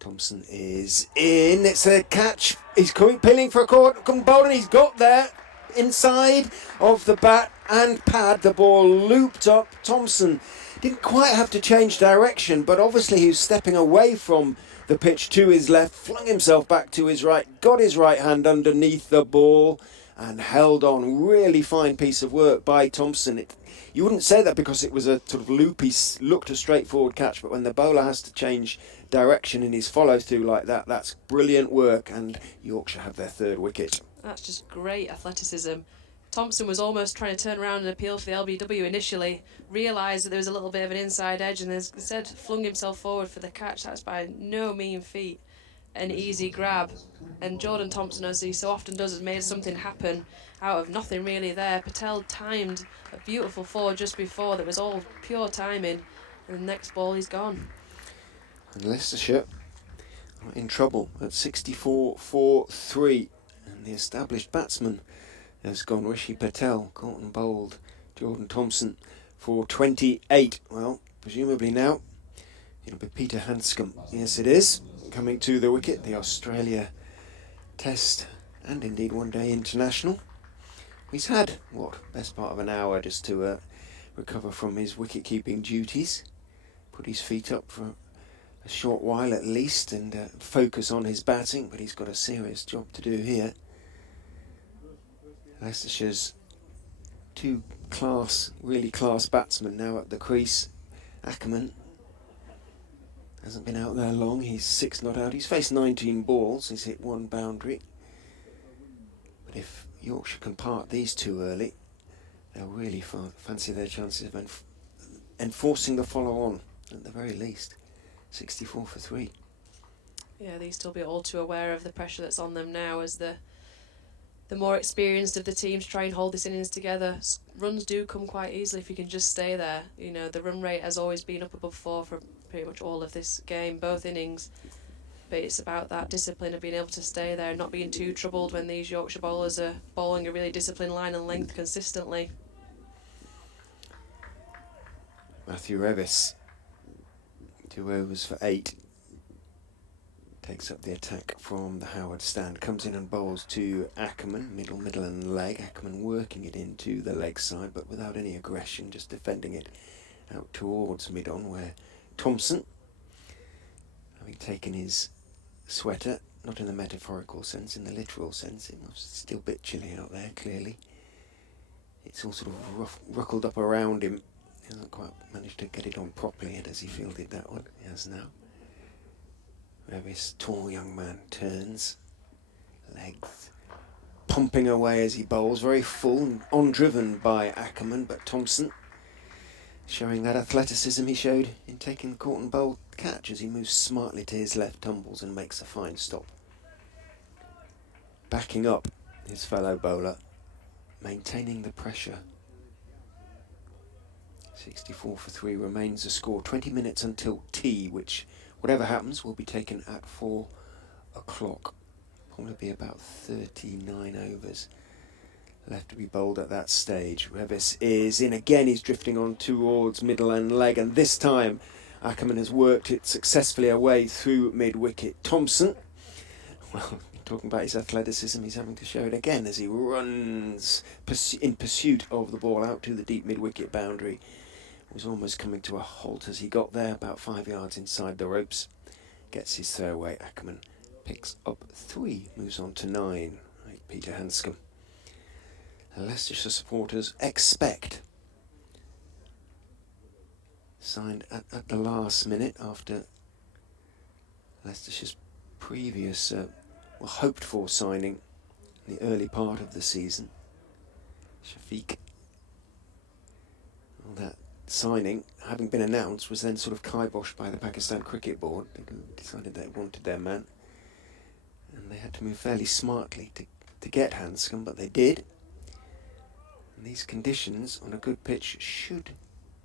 Thompson is in. It's a catch. He's peeling for a corner bowl, and he's got there inside of the bat and pad. The ball looped up. Thompson didn't quite have to change direction, but obviously he was stepping away from the pitch to his left, flung himself back to his right, got his right hand underneath the ball and held on. Really fine piece of work by Thompson. You wouldn't say that because it was a sort of loopy, looked a straightforward catch, but when the bowler has to change direction in his follow-through like that, that's brilliant work, and Yorkshire have their 3rd wicket. That's just great athleticism. Thompson was almost trying to turn around and appeal for the LBW initially, realised that there was a little bit of an inside edge, and instead flung himself forward for the catch. That's by no mean feat an easy grab. And Jordan Thompson, as he so often does, has made something happen out of nothing really there. Patel timed a beautiful 4 just before that was all pure timing, and the next ball he's gone. And Leicestershire are in trouble at 64 for 3, and the established batsman has gone Rishi Patel, caught and bowled Jordan Thompson for 28. Well, presumably now it'll be Peter Hanscom. Yes, it is. Coming to the wicket, the Australia Test and indeed One Day International. He's had, best part of an hour just to recover from his wicket-keeping duties. Put his feet up for a short while at least and focus on his batting, but he's got a serious job to do here. Leicestershire's two really class batsmen now at the crease. Ackermann hasn't been out there long, he's 6 not out. He's faced 19 balls, he's hit 1 boundary. But if Yorkshire can part these two early, they'll really fancy their chances of enforcing the follow-on at the very least. 64 for 3. Yeah, these still be all too aware of the pressure that's on them now as the more experienced of the teams try and hold this innings together. Runs do come quite easily if you can just stay there. You know, the run rate has always been up above 4 for pretty much all of this game, both innings. But it's about that discipline of being able to stay there and not being too troubled when these Yorkshire bowlers are bowling a really disciplined line and length consistently. Matthew Revis, 2 overs for 8. Takes up the attack from the Howard stand. Comes in and bowls to Ackermann, middle and leg. Ackermann working it into the leg side, but without any aggression, just defending it out towards mid-on, where Thompson, having taken his sweater, not in the metaphorical sense, in the literal sense, it was still a bit chilly out there, clearly. It's all sort of ruckled up around him. He hasn't quite managed to get it on properly yet as he fielded that one. He has now. Revis, tall young man, turns, legs pumping away as he bowls, very full, on-driven by Ackermann, but Thompson showing that athleticism he showed in taking the caught and bowled catch as he moves smartly to his left, tumbles and makes a fine stop. Backing up his fellow bowler, maintaining the pressure. 64 for 3 remains the score. 20 minutes until tea, which, whatever happens, will be taken at 4 o'clock. Probably be about 39 overs left to be bowled at that stage. Revis is in again. He's drifting on towards middle and leg, and this time Ackermann has worked it successfully away through mid-wicket. Thompson, well, talking about his athleticism, he's having to show it again as he runs in pursuit of the ball out to the deep mid-wicket boundary. Was almost coming to a halt as he got there, about 5 yards inside the ropes. Gets his throw away. Ackermann picks up 3, moves on to 9. Right, Peter Hanscom. Leicestershire supporters expect. Signed at the last minute after Leicestershire's previous, hoped for signing in the early part of the season. Shafiq. Well, that signing, having been announced, was then sort of kiboshed by the Pakistan Cricket Board. They decided they wanted their man, and they had to move fairly smartly to get Hanscom, but they did. And these conditions on a good pitch should,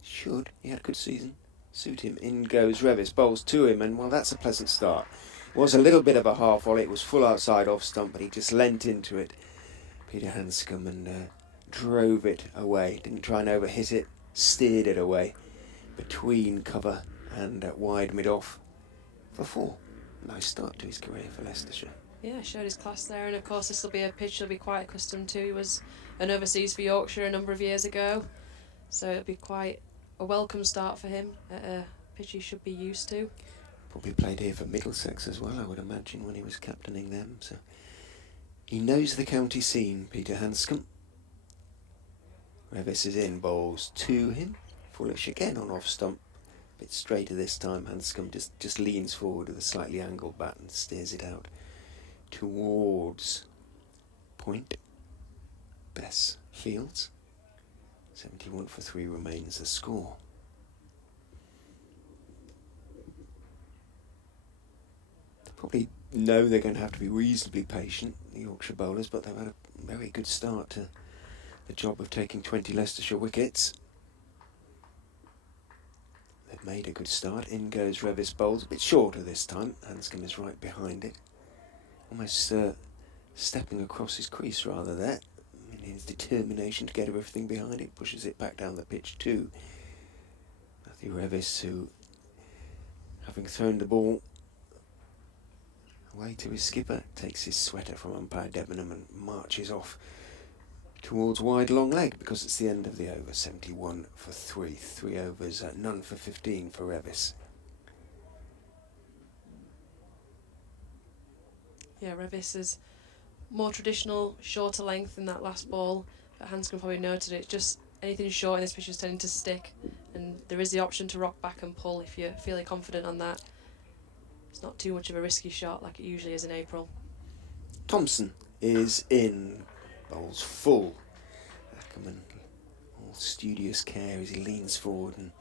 he had a good season, suit him. In goes Revis, bowls to him, and well, that's a pleasant start. It was a little bit of a half volley, it was full outside off stump, but he just leant into it, Peter Hanscom, and drove it away. Didn't try and overhit it, steered it away between cover and wide mid-off for 4. Nice start to his career for Leicestershire. Yeah, showed his class there, and of course this will be a pitch he'll be quite accustomed to. He was an overseas for Yorkshire a number of years ago, so it'll be quite a welcome start for him at a pitch he should be used to. Probably played here for Middlesex as well, I would imagine, when he was captaining them, so he knows the county scene, Peter Hanscom. Revis is in, bowls to him. Foolish again on off stump. A bit straighter this time. Hanscom just leans forward with a slightly angled bat and steers it out towards point. Bess fields. 71 for 3 remains the score. They probably know they're going to have to be reasonably patient, the Yorkshire bowlers, but they've had a very good start to the job of taking 20 Leicestershire wickets. They've made a good start. In goes Revis, bowls a bit shorter this time. Hanscom is right behind it. Almost stepping across his crease rather there. I mean, in his determination to get everything behind it, pushes it back down the pitch to Matthew Revis, who, having thrown the ball away to his skipper, takes his sweater from umpire Debenham and marches off towards wide long leg, because it's the end of the over. 71 for 3. 3 overs, none for 15 for Revis. Yeah, Revis is more traditional, shorter length in that last ball, but Hanscom probably noted it. Just anything short in this pitch is tending to stick, and there is the option to rock back and pull if you're feeling confident on that. It's not too much of a risky shot like it usually is in April. Thompson is in. Bowls full. Ackermann, all studious care as he leans forward and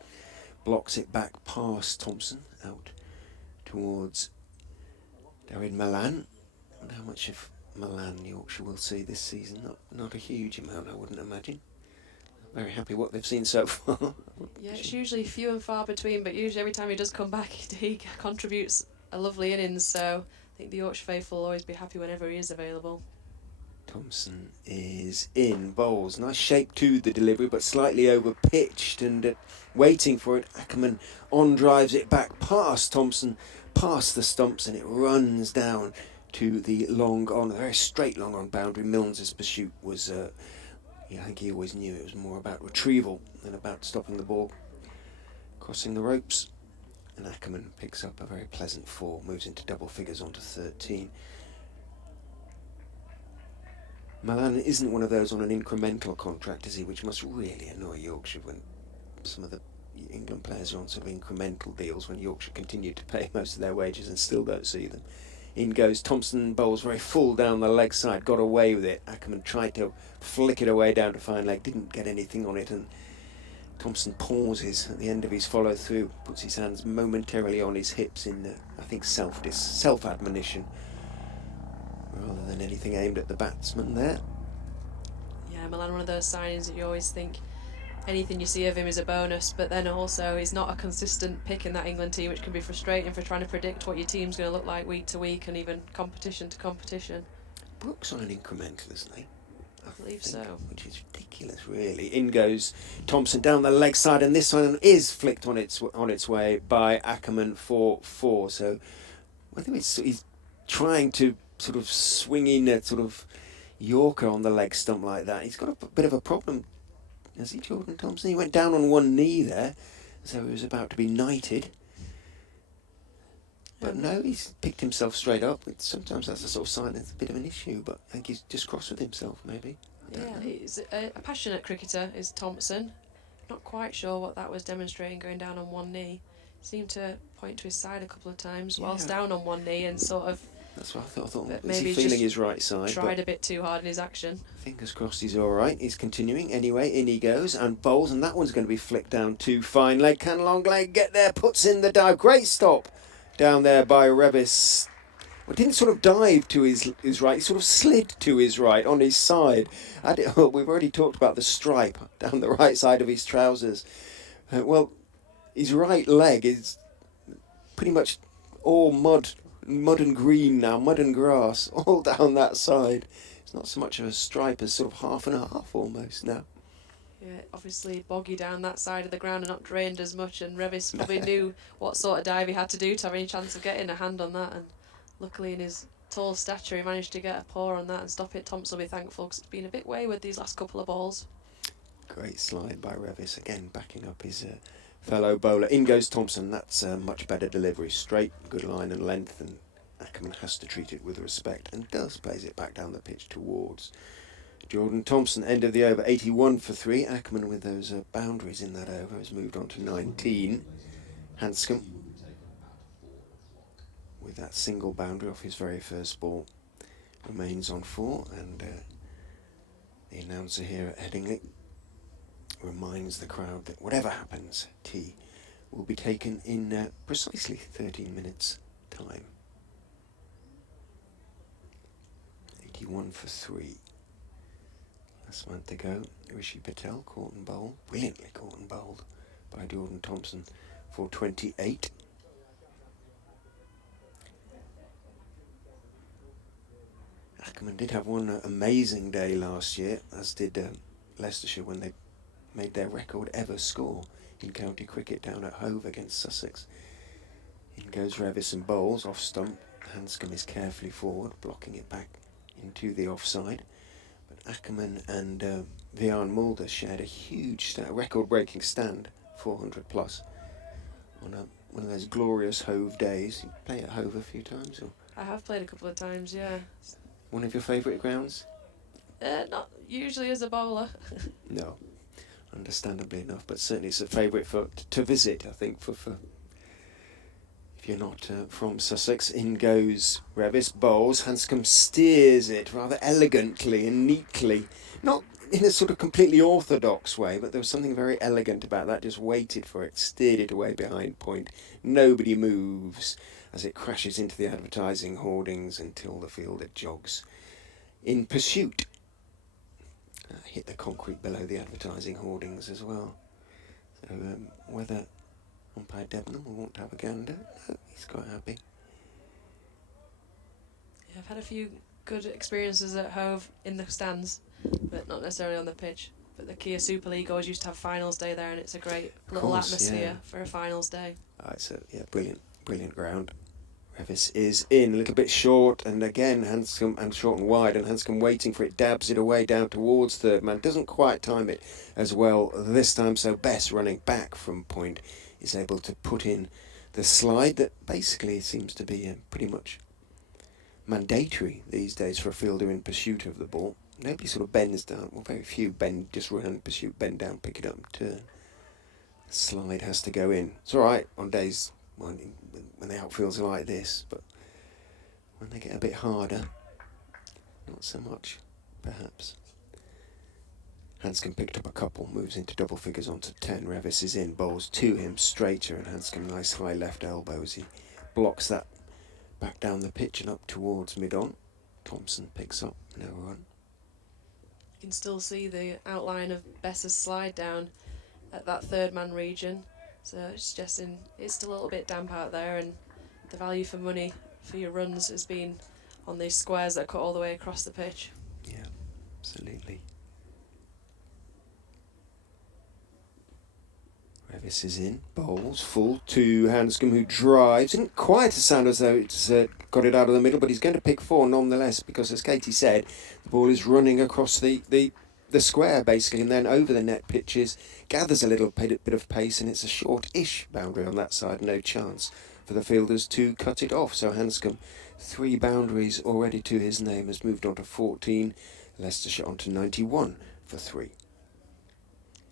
blocks it back past Thompson, out towards Dawid Malan. And how much of Malan Yorkshire will see this season? Not a huge amount, I wouldn't imagine. Very happy what they've seen so far. Yeah, it's usually few and far between, but usually every time he does come back, he contributes a lovely innings, so I think the Yorkshire faithful will always be happy whenever he is available. Thompson is in. Bowls, nice shape to the delivery, but slightly over pitched, and waiting for it, Ackermann on drives it back past Thompson, past the stumps, and it runs down to the long on, a very straight long on boundary. Milnes's pursuit was, I think he always knew it was more about retrieval than about stopping the ball crossing the ropes. And Ackermann picks up a very pleasant 4, moves into double figures onto 13. Malan isn't one of those on an incremental contract, is he? Which must really annoy Yorkshire when some of the England players are on sort of incremental deals, when Yorkshire continue to pay most of their wages and still don't see them. In goes Thompson, bowls very full down the leg side, got away with it. Ackermann tried to flick it away down to fine leg, didn't get anything on it, and Thompson pauses at the end of his follow through, puts his hands momentarily on his hips in, I think, self-admonition, rather than anything aimed at the batsman there. Yeah, Malan, one of those signings that you always think anything you see of him is a bonus, but then also he's not a consistent pick in that England team, which can be frustrating for trying to predict what your team's going to look like week to week and even competition to competition. Brooks on an incremental, isn't he? I believe so. Which is ridiculous, really. In goes Thompson down the leg side, and this one is flicked on its way by Ackermann for 4. So whether he's trying to sort of swing in a sort of Yorker on the leg stump like that, he's got a bit of a problem. Has he, Jordan Thompson? He went down on one knee there, so he was about to be knighted. But no, he's picked himself straight up. Sometimes that's a sort of sign it's a bit of an issue, but I think he's just cross with himself, maybe. Yeah, he's a passionate cricketer, is Thompson. Not quite sure what that was demonstrating, going down on one knee. Seemed to point to his side a couple of times whilst down on one knee and sort of... That's what I thought. But Is maybe he feeling just his right side? tried a bit too hard in his action. Fingers crossed he's all right. He's continuing. Anyway, in he goes and bowls, and that one's going to be flicked down to fine leg. Can long leg get there? Puts in the dive. Great stop down there by Revis. Well, didn't sort of dive to his right. He sort of slid to his right on his side. We've already talked about the stripe down the right side of his trousers. Well, his right leg is pretty much all mud and green now, mud and grass, all down that side. It's not so much of a stripe as sort of half and half almost now. Yeah, obviously boggy down that side of the ground and not drained as much, and Revis probably knew what sort of dive he had to do to have any chance of getting a hand on that, and luckily in his tall stature he managed to get a paw on that and stop it. Thompson will be thankful because it's been a bit wayward these last couple of balls. Great slide by Revis, again backing up his fellow bowler. In goes Thompson. That's a much better delivery, straight, good line and length, and Ackermann has to treat it with respect and does, plays it back down the pitch towards Jordan Thompson. End of the over, 81 for 3. Ackermann, with those boundaries in that over, has moved on to 19. Hanscom, with that single boundary off his very first ball, remains on 4, and the announcer here at Headingley reminds the crowd that whatever happens, tea will be taken in precisely 13 minutes' time. 81 for 3. Last month ago, Rishi Patel caught and bowled, brilliantly caught and bowled by Jordan Thompson for 28. Ackermann did have one amazing day last year, as did Leicestershire when they made their record ever score in county cricket down at Hove against Sussex. In goes Revis and bowls off stump. Hanscom is carefully forward, blocking it back into the offside. But Ackermann and Vian Mulder shared a huge record-breaking stand, 400 plus, on one of those glorious Hove days. You play at Hove a few times, or I have played a couple of times, yeah. one of your favourite grounds? Not usually as a bowler. No, understandably enough, but certainly it's a favourite to visit, I think, for if you're not from Sussex. In goes Revis, bowls. Hanscom steers it rather elegantly and neatly, not in a sort of completely orthodox way, but there was something very elegant about that. Just waited for it, steered it away behind point. Nobody moves as it crashes into the advertising hoardings until the fielder jogs in pursuit. Hit the concrete below the advertising hoardings as well. So whether umpire Debenham will want to have a gander, no, he's quite happy. Yeah, I've had a few good experiences at Hove in the stands, but not necessarily on the pitch. But the Kia Super League always used to have finals day there, and it's a great little atmosphere for a finals day. It's a brilliant ground. Revis is in, a little bit short, and again Hanscom, and short and wide, and Hanscom waiting for it, dabs it away down towards third man, doesn't quite time it as well this time, so Bess, running back from point, is able to put in the slide that basically seems to be pretty much mandatory these days for a fielder in pursuit of the ball. Nobody sort of bends down, well, very few bend, just run in pursuit, bend down, pick it up and turn. The slide has to go in. It's alright on days when the outfields are like this, but when they get a bit harder, not so much, perhaps. Hanscom picked up a couple, moves into double figures onto 10. Revis is in, bowls to him, straighter, and Hanscom nice high left elbow as he blocks that back down the pitch and up towards mid-on. Thompson picks up, no run. You can still see the outline of Bess's slide down at that third man region. So it's suggesting it's still a little bit damp out there, and the value for money for your runs has been on these squares that are cut all the way across the pitch. Yeah, absolutely. Revis is in, bowls full to Hanscom, who drives. Didn't quite sound as though it's got it out of the middle, but he's going to pick four nonetheless, because as Katie said, the ball is running across the square basically, and then over the net pitches, gathers a little bit of pace, and it's a short-ish boundary on that side. No chance for the fielders to cut it off. So Hanscom, 3 boundaries already to his name, has moved on to 14. Leicestershire on to 91 for 3.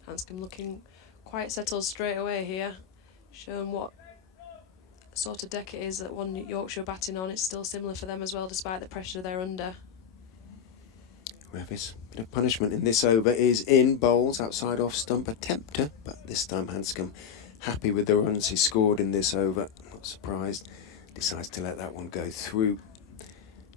Hanscom looking quite settled straight away here, showing what sort of deck it is that one Yorkshire batting on. It's still similar for them as well, despite the pressure they're under. Revis, bit of punishment in this over, is in, bowls outside off stump, a tempter, but this time Hanscom happy with the runs he scored in this over, not surprised, decides to let that one go through.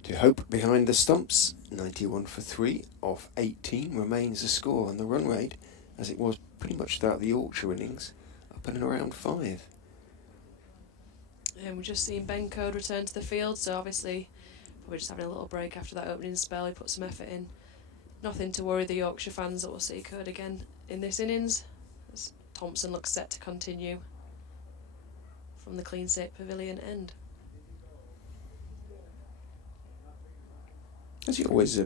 To Hope behind the stumps, 91 for 3 off 18 remains the score, and the run rate, as it was pretty much throughout the Yorkshire innings, up and around 5. And we've just seen Ben Code return to the field, so obviously probably just having a little break after that opening spell. He put some effort in. Nothing to worry the Yorkshire fans that will see Code again in this innings, as Thompson looks set to continue from the clean slate pavilion end. Has he always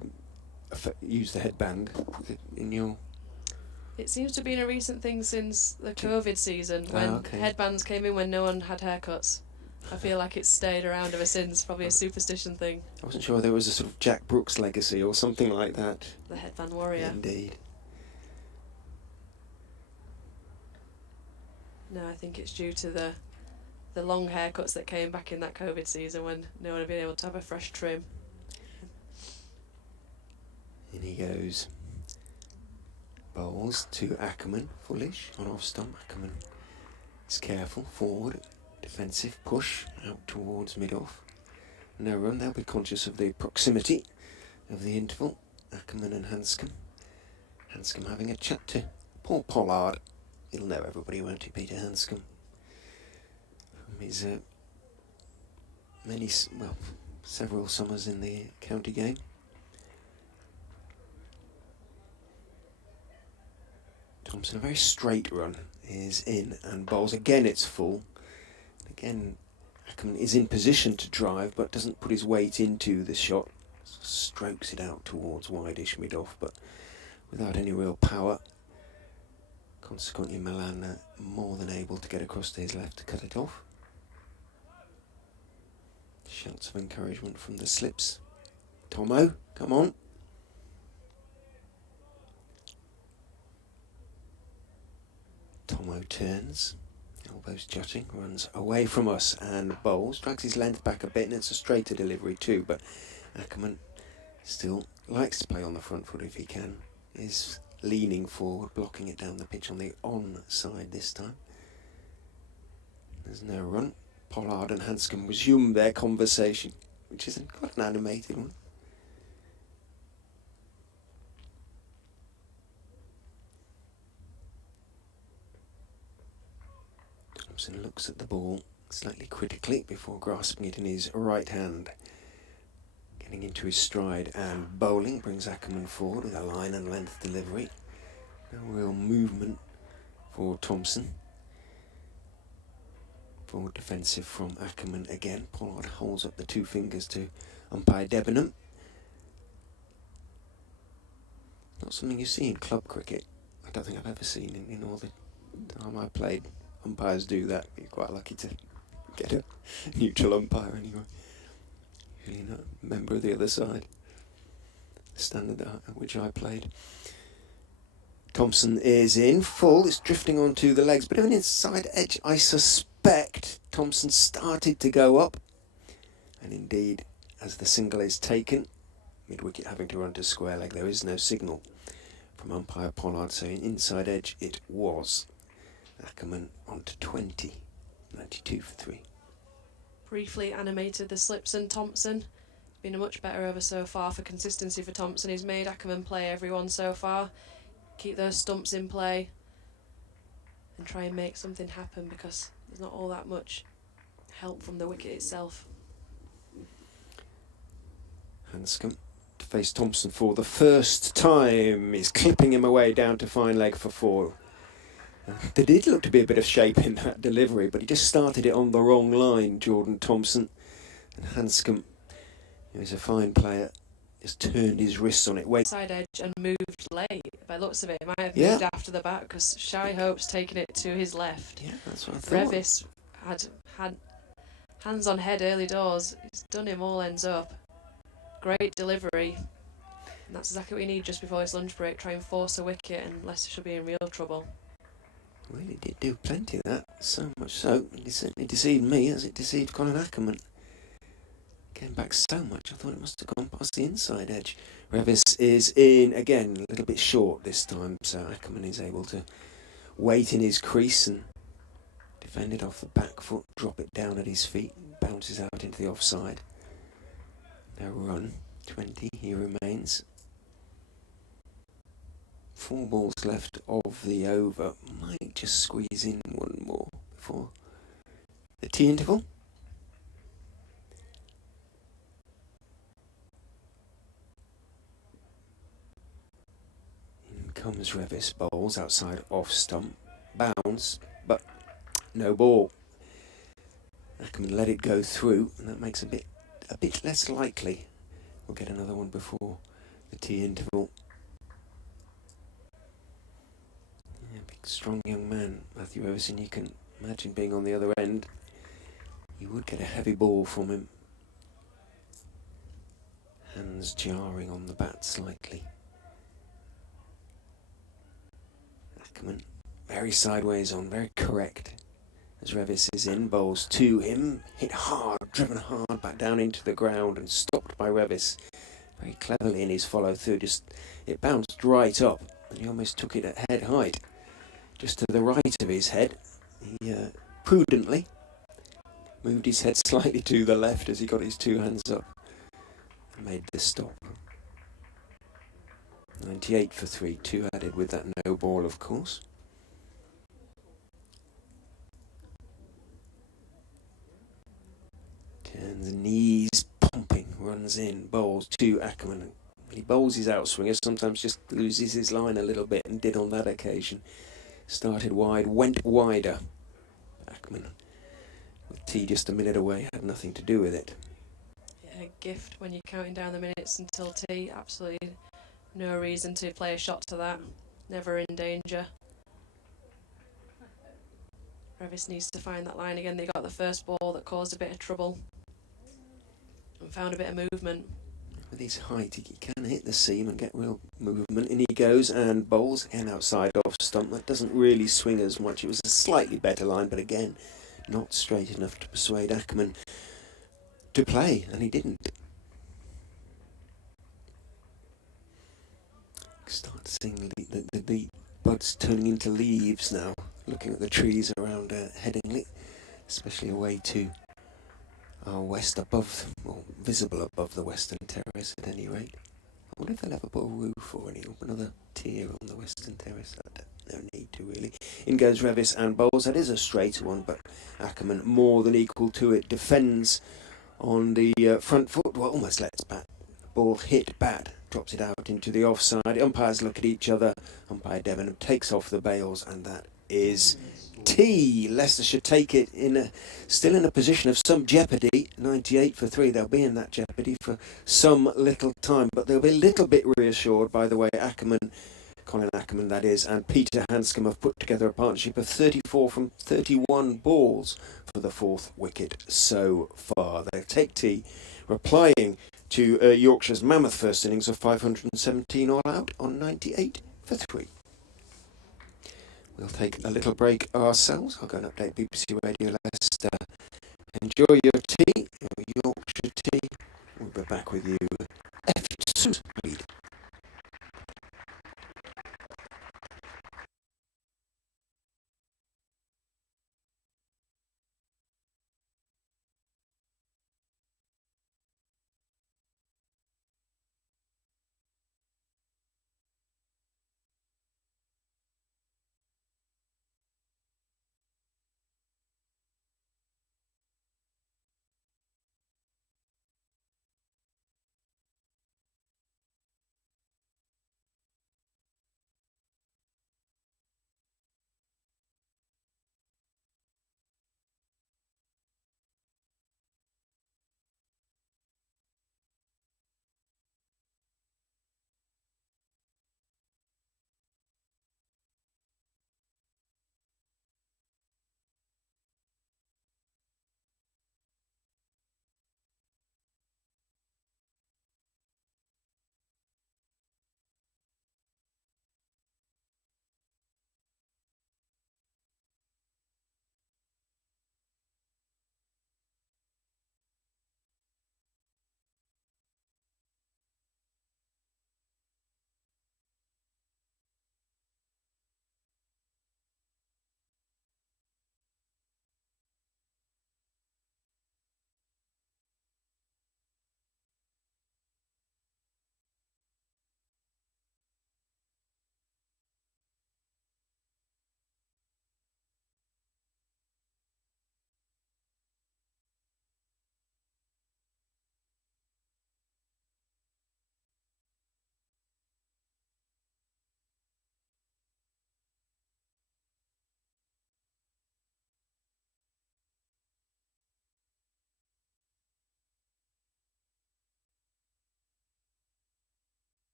used the headband in your... It seems to have been a recent thing since the COVID season, when headbands came in when no one had haircuts. I feel like it's stayed around ever since, probably a superstition thing. I wasn't sure there was a sort of Jack Brooks legacy or something like that. The headband warrior. Indeed. No, I think it's due to the long haircuts that came back in that COVID season when no one had been able to have a fresh trim. In he goes. Bowls to Ackermann, fullish, on off stump. Ackermann is careful, forward, defensive, push, out towards mid-off. No run, they'll be conscious of the proximity of the interval. Ackermann and Hanscom. Hanscom having a chat to Paul Pollard. He'll know everybody, won't he, Peter Hanscom? From his several summers in the county game. Thompson, a very straight run, is in and bowls. Again, it's full. Again, Ackermann is in position to drive, but doesn't put his weight into the shot. Strokes it out towards wideish mid-off, but without any real power. Consequently, Malan more than able to get across to his left to cut it off. Shouts of encouragement from the slips. Tomo, come on. Tomo turns, elbows jutting, runs away from us and bowls. Drags his length back a bit, and it's a straighter delivery too, but Ackermann still likes to play on the front foot if he can. Is leaning forward, blocking it down the pitch on the on side this time. There's no run. Pollard and Hanscom resume their conversation, which is quite an animated one. Thompson looks at the ball slightly critically before grasping it in his right hand. Getting into his stride and bowling brings Ackermann forward with a line and length delivery. No real movement for Thompson. Forward defensive from Ackermann again. Pollard holds up the two fingers to umpire Debenham. Not something you see in club cricket. I don't think I've ever seen in all the time I played. Umpires do that. You're quite lucky to get a neutral umpire anyway. Usually not a member of the other side. The standard at which I played. Thompson is in full. It's drifting onto the legs. Bit of an inside edge, I suspect. Thompson started to go up. And indeed, as the single is taken, mid-wicket having to run to square leg, there is no signal from umpire Pollard, so an inside edge it was. Ackermann on to 20, 92 for 3. Briefly animated the slips, and Thompson been a much better over so far for consistency for Thompson. He's made Ackermann play everyone so far. Keep those stumps in play and try and make something happen, because there's not all that much help from the wicket itself. Hanscom to face Thompson for the first time. He's clipping him away down to fine leg for 4. There did look to be a bit of shape in that delivery, but he just started it on the wrong line, Jordan Thompson. And Hanscom, who's a fine player, just turned his wrists on it. Side edge and moved late. By the looks of it, he might have moved after the bat, because Shy Hope's taken it to his left. Yeah, that's what I thought. Revis had hands on head early doors. He's done him all ends up. Great delivery. And that's exactly what we need just before his lunch break. Try and force a wicket, and Leicester should be in real trouble. Well, he did do plenty of that, so much so. It certainly deceived me as it deceived Colin Ackermann. Came back so much, I thought it must have gone past the inside edge. Revis is in again, a little bit short this time, so Ackermann is able to wait in his crease and defend it off the back foot, drop it down at his feet, bounces out into the offside. No run, 20, he remains. 4 balls left of the over. Might just squeeze in one more before the tea interval. In comes Revis, bowls outside off stump, bounce, but no ball. Ackermann let it go through, and that makes a bit less likely we'll get another one before the tea interval. Strong young man, Matthew Everson. You can imagine being on the other end. You would get a heavy ball from him. Hands jarring on the bat slightly. Ackermann very sideways on, very correct. As Revis is in, bowls to him, hit hard, driven hard back down into the ground and stopped by Revis. Very cleverly in his follow through, it bounced right up and he almost took it at head height. Just to the right of his head, he prudently moved his head slightly to the left as he got his 2 hands up and made the stop. 98 for 3, 2 added with that no ball, of course. Turns, knees pumping, runs in, bowls to Ackermann. When he bowls his outswinger, sometimes just loses his line a little bit, and did on that occasion. Started wide, went wider. Ackermann, with tea just a minute away, had nothing to do with it. Yeah, a gift when you're counting down the minutes until tea. Absolutely no reason to play a shot to that. Never in danger. Revis needs to find that line again. They got the first ball that caused a bit of trouble and found a bit of movement. With his height, he can hit the seam and get real movement. And he goes and bowls again outside off stump. That doesn't really swing as much. It was a slightly better line, but again, not straight enough to persuade Ackermann to play, and he didn't. Start seeing the buds turning into leaves now. Looking at the trees around Headingley, especially away to our west above, or visible above the western terrace at any rate. I wonder if they'll ever put a roof or another tier on the western terrace. No need to really. In goes Revis and bowls. That is a straighter one, but Ackermann more than equal to it. Defends on the front foot. Well, almost lets bat. Ball hit bat. Drops it out into the offside. Umpires look at each other. Umpire Debenham takes off the bails, and that is tea. Leicestershire take it still in a position of some jeopardy. 98 for 3. They'll be in that jeopardy for some little time, but they'll be a little bit reassured by the way Colin Ackermann that is, and Peter Hanscom have put together a partnership of 34 from 31 balls for the fourth wicket so far. They'll take tea, replying to Yorkshire's mammoth first innings of 517 all out on 98 for 3. We'll take a little break ourselves. I'll go and update BBC Radio Leicester. Enjoy your tea, your Yorkshire tea. We'll be back with you soon.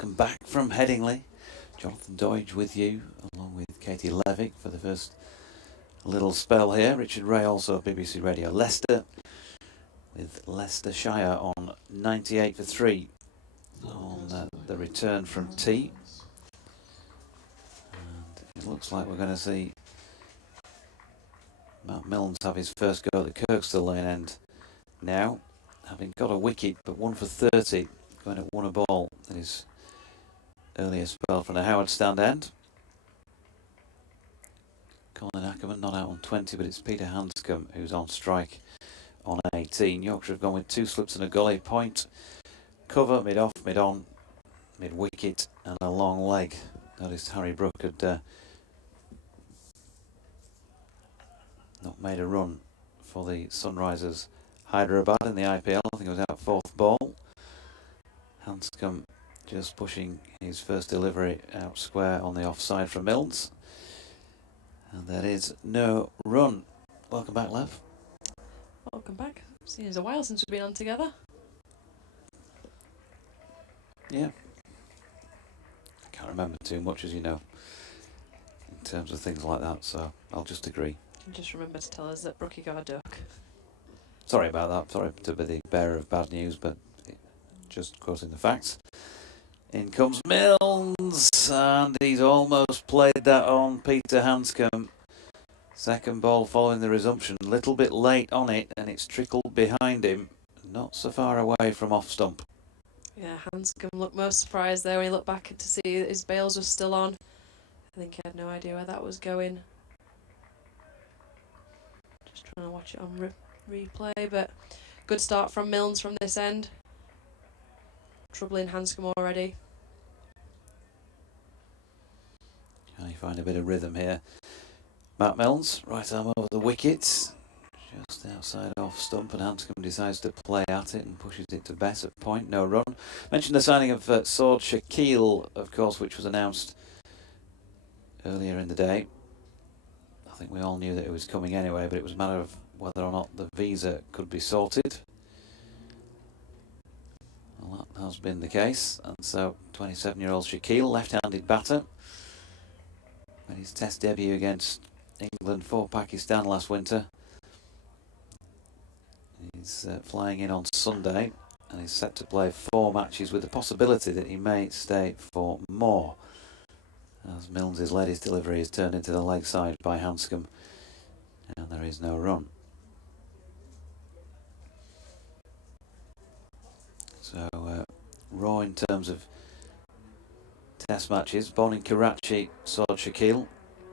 welcome back from Headingley. Jonathan Doidge with you, along with Katie Levick for the first little spell here. Richard Ray also BBC Radio Leicester, with Leicestershire on 98 for 3 on the return from tea. And it looks like we're going to see Matt Milnes have his first go at the Kirkstall Lane end now, having got a wicket but 1 for 30, going at 1 a ball in his earlier spell from the Howard stand end. Colin Ackermann not out on 20, but it's Peter Hanscom who's on strike on 18. Yorkshire have gone with 2 slips and a gully, point, cover, mid off, mid on, mid wicket, and a long leg. Noticed Harry Brook had not made a run for the Sunrisers Hyderabad in the IPL. I think it was out 4th ball. Hanscom just pushing his first delivery out square on the offside from Milnes. And there is no run. Welcome back, Lev. Welcome back. Seems a while since we've been on together. Yeah. I can't remember too much, as you know, in terms of things like that, so I'll just agree. Just remember to tell us that Brookie got a duck. Sorry about that. Sorry to be the bearer of bad news, but just quoting the facts. In comes Milnes, and he's almost played that on Peter Hanscom. Second ball following the resumption, a little bit late on it, and it's trickled behind him, not so far away from off stump. Yeah, Hanscom looked most surprised there when he looked back to see that his bails were still on. I think he had no idea where that was going. Just trying to watch it on replay, but good start from Milnes from this end. Troubling Hanscom already. Can you find a bit of rhythm here? Matt Milnes, right arm over the wicket, just outside off stump, and Hanscom decides to play at it and pushes it to Bess at point, no run. Mentioned the signing of Sword Shaquille, of course, which was announced earlier in the day. I think we all knew that it was coming anyway, but it was a matter of whether or not the visa could be sorted. Well, that has been the case, and so 27-year-old Shaquille, left-handed batter, made his test debut against England for Pakistan last winter. He's flying in on Sunday, and he's set to play 4 matches with the possibility that he may stay for more, as Milnes' latest delivery is turned into the leg side by Hanscom, and there is no run. So raw in terms of test matches. Born in Karachi, Sword Shaquille,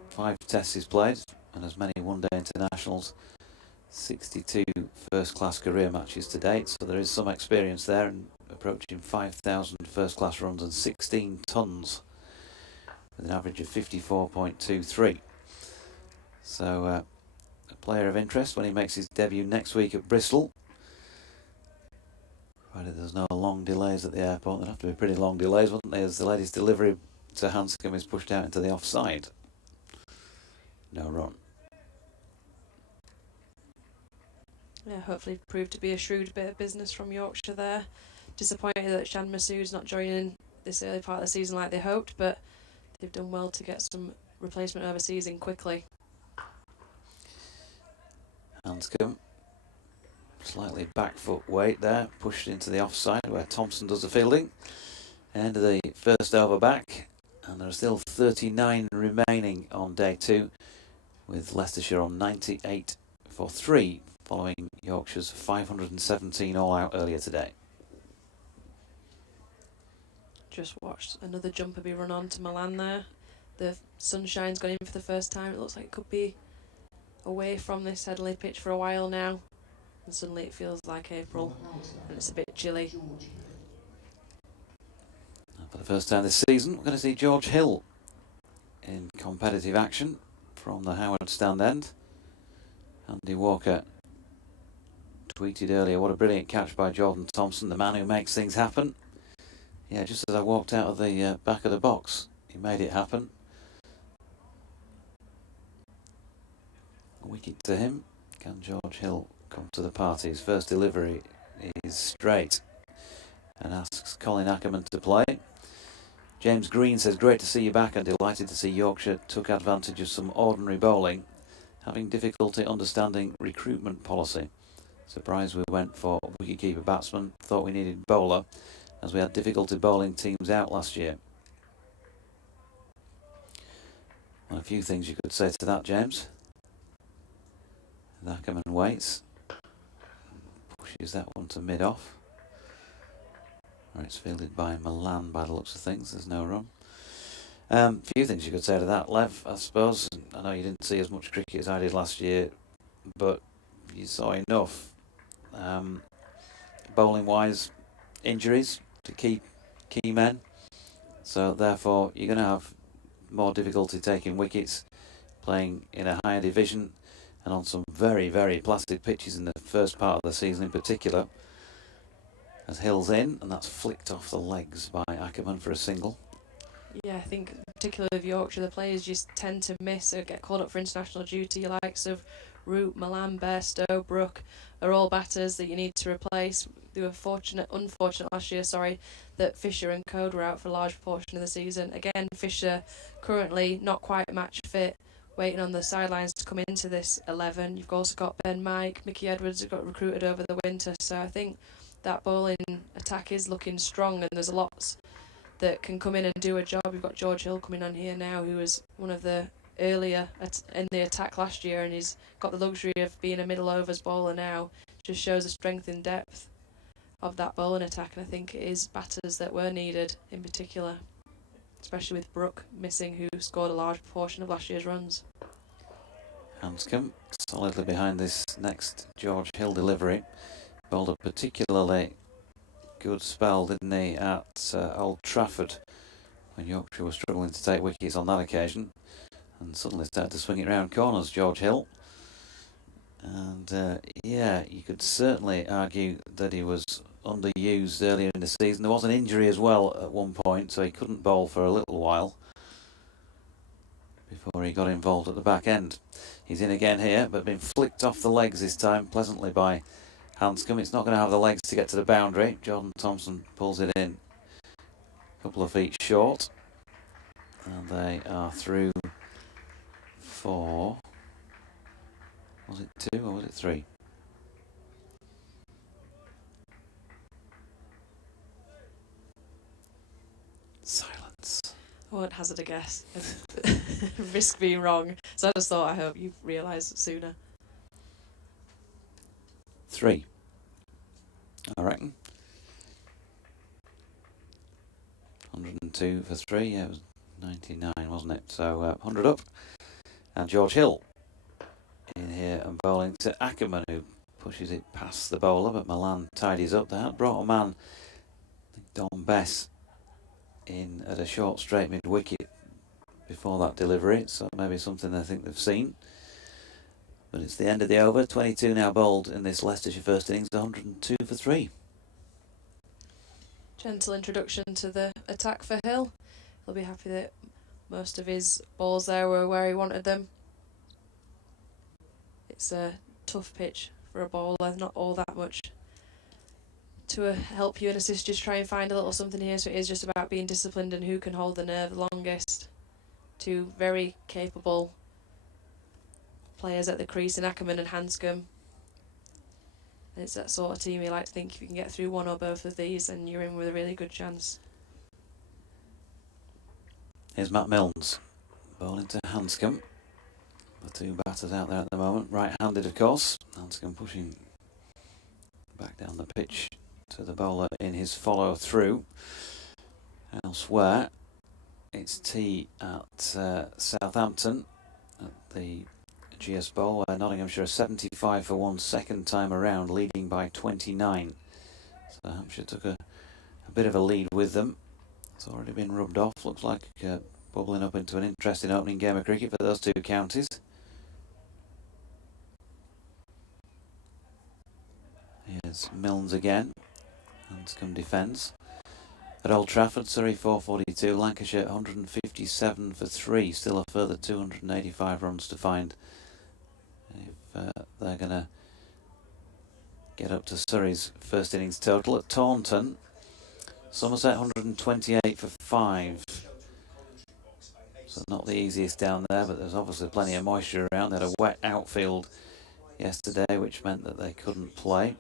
5 tests he's played, and as many one-day internationals, 62 first-class career matches to date, so there is some experience there, and approaching 5,000 first-class runs and 16 tons with an average of 54.23. So a player of interest when he makes his debut next week at Bristol. Provided there's no long delays at the airport. There'd have to be pretty long delays, wouldn't they, as the latest delivery to Hanscom is pushed out into the offside. No run. Yeah, hopefully proved to be a shrewd bit of business from Yorkshire there. Disappointed that Shan Masood's not joining this early part of the season like they hoped, but they've done well to get some replacement overseas in quickly. Hanscom, slightly back foot weight there, pushed into the offside where Thompson does the fielding. End of the first over back, and there are still 39 remaining on day 2, with Leicestershire on 98 for 3, following Yorkshire's 517 all-out earlier today. Just watched another jumper be run on to Malan there. The sunshine's gone in for the first time. It looks like it could be away from this Headingley pitch for a while now, and suddenly it feels like April and it's a bit chilly. For the first time this season, we're going to see George Hill in competitive action from the Howard stand end. Andy Walker tweeted earlier, what a brilliant catch by Jordan Thompson, the man who makes things happen. Yeah, just as I walked out of the back of the box, he made it happen. A wicket to him. Can George Hill come to the party? His first delivery is straight and asks Colin Ackermann to play. James Green says, great to see you back and delighted to see Yorkshire took advantage of some ordinary bowling, having difficulty understanding recruitment policy. Surprised we went for wicketkeeper batsman, thought we needed bowler as we had difficulty bowling teams out last year. Well, a few things you could say to that, James. Ackermann waits, pushes that one to mid-off. Or it's fielded by Malan by the looks of things, there's no run. Few things you could say to that, Lev, I suppose. I know you didn't see as much cricket as I did last year, but you saw enough. Bowling-wise, injuries to key men, so therefore you're going to have more difficulty taking wickets, playing in a higher division and on some very, very placid pitches in the first part of the season in particular. As Hill's in, and that's flicked off the legs by Ackermann for a single. Yeah, I think particularly with Yorkshire, the players just tend to miss or get called up for international duty. Your likes of Root, Malan, Bess, Brooke are all batters that you need to replace. They were unfortunate last year, that Fisher and Code were out for a large portion of the season. Again, Fisher currently not quite match fit, waiting on the sidelines to come into this 11. You've also got Ben Mike, Mickey Edwards have got recruited over the winter, so I think that bowling attack is looking strong and there's lots that can come in and do a job. You've got George Hill coming on here now, who was one of the earlier in the attack last year, and he's got the luxury of being a middle overs bowler now. Just shows the strength and depth of that bowling attack, and I think it is batters that were needed in particular, especially with Brooke missing, who scored a large proportion of last year's runs. Hanscom solidly behind this next George Hill delivery. Bowled a particularly good spell, didn't he, at Old Trafford when Yorkshire was struggling to take wickets on that occasion, and suddenly started to swing it round corners, George Hill. And yeah, you could certainly argue that he was underused earlier in the season. There was an injury as well at one point, so he couldn't bowl for a little while before he got involved at the back end. He's in again here, but been flicked off the legs this time pleasantly by Hanscom. It's not going to have the legs to get to the boundary. Jordan Thompson pulls it in a couple of feet short, and they are through for, was it 2 or was it 3? Silence. I won't hazard a guess. Risk being wrong. So I just thought, I hope you realise sooner. 3, I reckon. 102 for 3, yeah, it was 99, wasn't it? So 100 up. And George Hill in here and bowling to Ackermann, who pushes it past the bowler, but Malan tidies up that. Brought a man, I think Dominic Bess, in at a short straight mid-wicket before that delivery, so maybe something they think they've seen. But it's the end of the over. 22 now bowled in this Leicestershire first innings, 102 for 3. Gentle introduction to the attack for Hill. He'll be happy that most of his balls there were where he wanted them. It's a tough pitch for a bowler, not all that much to help you and assist you to try and find a little something here. So it is just about being disciplined and who can hold the nerve the longest. Two very capable players at the crease in Ackermann and Hanscom. And it's that sort of team you like to think if you can get through one or both of these, then you're in with a really good chance. Here's Matt Milnes bowling to Hanscom. The two batters out there at the moment, right-handed of course. Hanscom pushing back down the pitch to the bowler in his follow-through. Elsewhere, it's tea at Southampton at the GS Bowl, where Nottinghamshire are 75 for 1 second time around, leading by 29. So Hampshire took a bit of a lead with them. It's already been rubbed off. Looks like bubbling up into an interesting opening game of cricket for those two counties. Here's Milnes again. Hanscom defends. At Old Trafford, Surrey 442, Lancashire 157 for 3. Still a further 285 runs to find if they're going to get up to Surrey's first innings total. At Taunton, Somerset 128 for 5. So not the easiest down there, but there's obviously plenty of moisture around. They had a wet outfield yesterday, which meant that they couldn't play.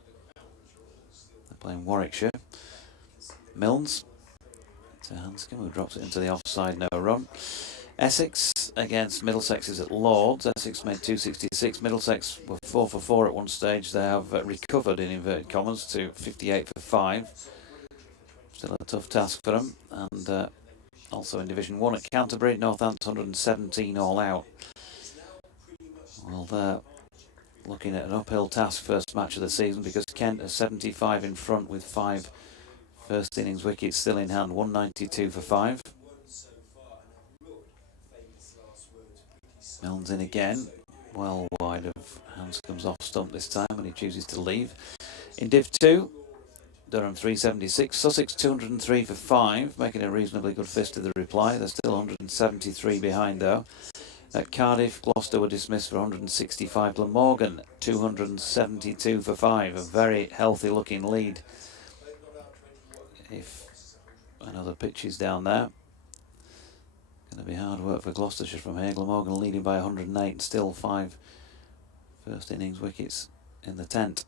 They're playing Warwickshire. Milnes to Hanscom, who drops it into the offside, no run. Essex against Middlesex is at Lords. Essex made 266. Middlesex were 4 for 4 at one stage. They have recovered, in inverted commas, to 58 for 5. Still a tough task for them. And also in Division 1 at Canterbury, Northampton 117 all out. Well, they're looking at an uphill task first match of the season, because Kent are 75 in front with 5 first innings wickets still in hand, 192 for 5. Milnes in again, well wide of Hanscom's off stump this time, and he chooses to leave. In Div 2, Durham 376, Sussex 203 for 5, making a reasonably good fist of the reply. They're still 173 behind though. At Cardiff, Gloucester were dismissed for 165. Glamorgan 272 for 5, a very healthy looking lead. If another pitch is down there, going to be hard work for Gloucestershire from here. Glamorgan leading by 108, and still 5 first innings wickets in the tent.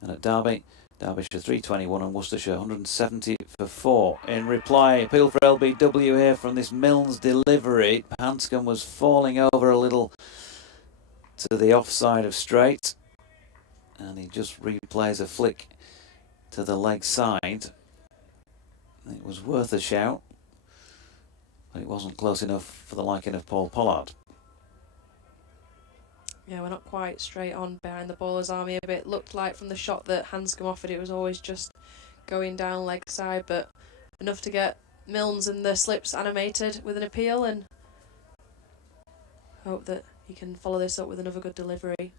And at Derby, Derbyshire 321 and Worcestershire 170 for 4. In reply, appeal for LBW here from this Milnes delivery. Hanscom was falling over a little to the offside of straight, and he just replays a flick to the leg side. It was worth a shout, but it wasn't close enough for the liking of Paul Pollard. Yeah, we're not quite straight on behind the bowler's army a bit. Looked like from the shot that Hanscom offered, it was always just going down leg side, but enough to get Milnes and the slips animated with an appeal, and hope that he can follow this up with another good delivery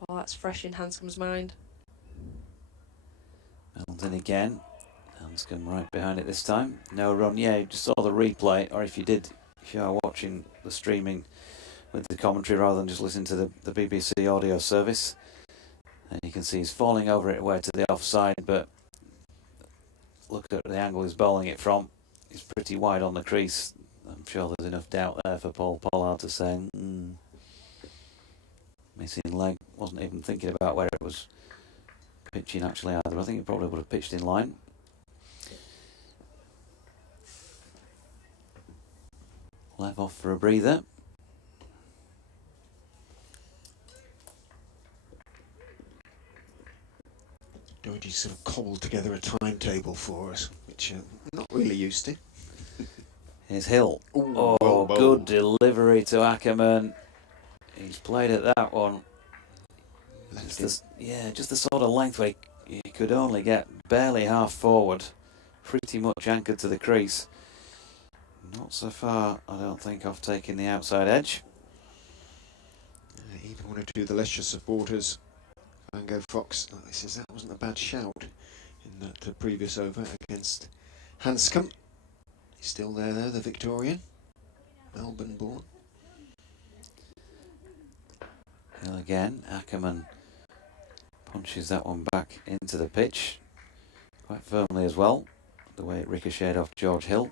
while that's fresh in Hanscom's mind. Milnes in again. Hanscom right behind it this time. No run. Yeah, you just saw the replay, or if you are watching the streaming with the commentary rather than just listening to the BBC audio service, and you can see he's falling over it way to the offside, but look at the angle he's bowling it from. He's pretty wide on the crease. I'm sure there's enough doubt there for Paul Pollard to say, missing leg. Wasn't even thinking about where it was pitching actually either. I think it probably would have pitched in line. Left off for a breather. Dawid sort of cobbled together a timetable for us, which I'm not really used to. Here's Hill. Ooh, oh, whoa. Good delivery to Ackermann. He's played at that one. Just the sort of length where he could only get barely half forward, pretty much anchored to the crease. Not so far, I don't think, off taking the outside edge. Even one or two of the Leicestershire supporters, Van Gogh Fox, he says that wasn't a bad shout in that previous over against Hanscom. He's still there though, the Victorian, Melbourne born. Hill again. Ackermann punches that one back into the pitch quite firmly as well, the way it ricocheted off George Hill.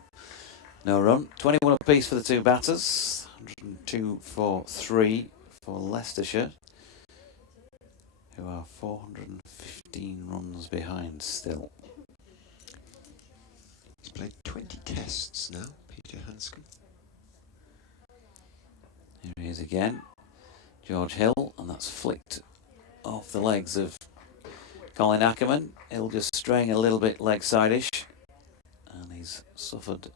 No run. 21 apiece for the two batters. 102 for 3 for Leicestershire, who are 415 runs behind still. He's played 20 tests now, Peter Hanscom. Here he is again. George Hill, and that's flicked off the legs of Colin Ackermann. Hill just straying a little bit leg side-ish, and he's suffered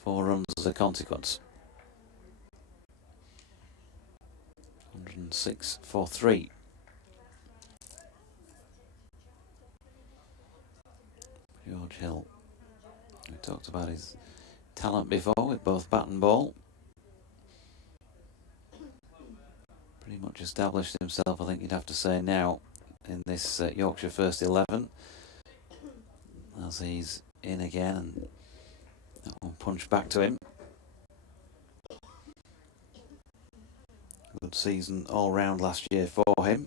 4 runs as a consequence. 106 for 3. George Hill. We talked about his talent before with both bat and ball. Pretty much established himself, I think you'd have to say now, in this Yorkshire first 11. As he's in again, and that one punched back to him. Good season all round last year for him.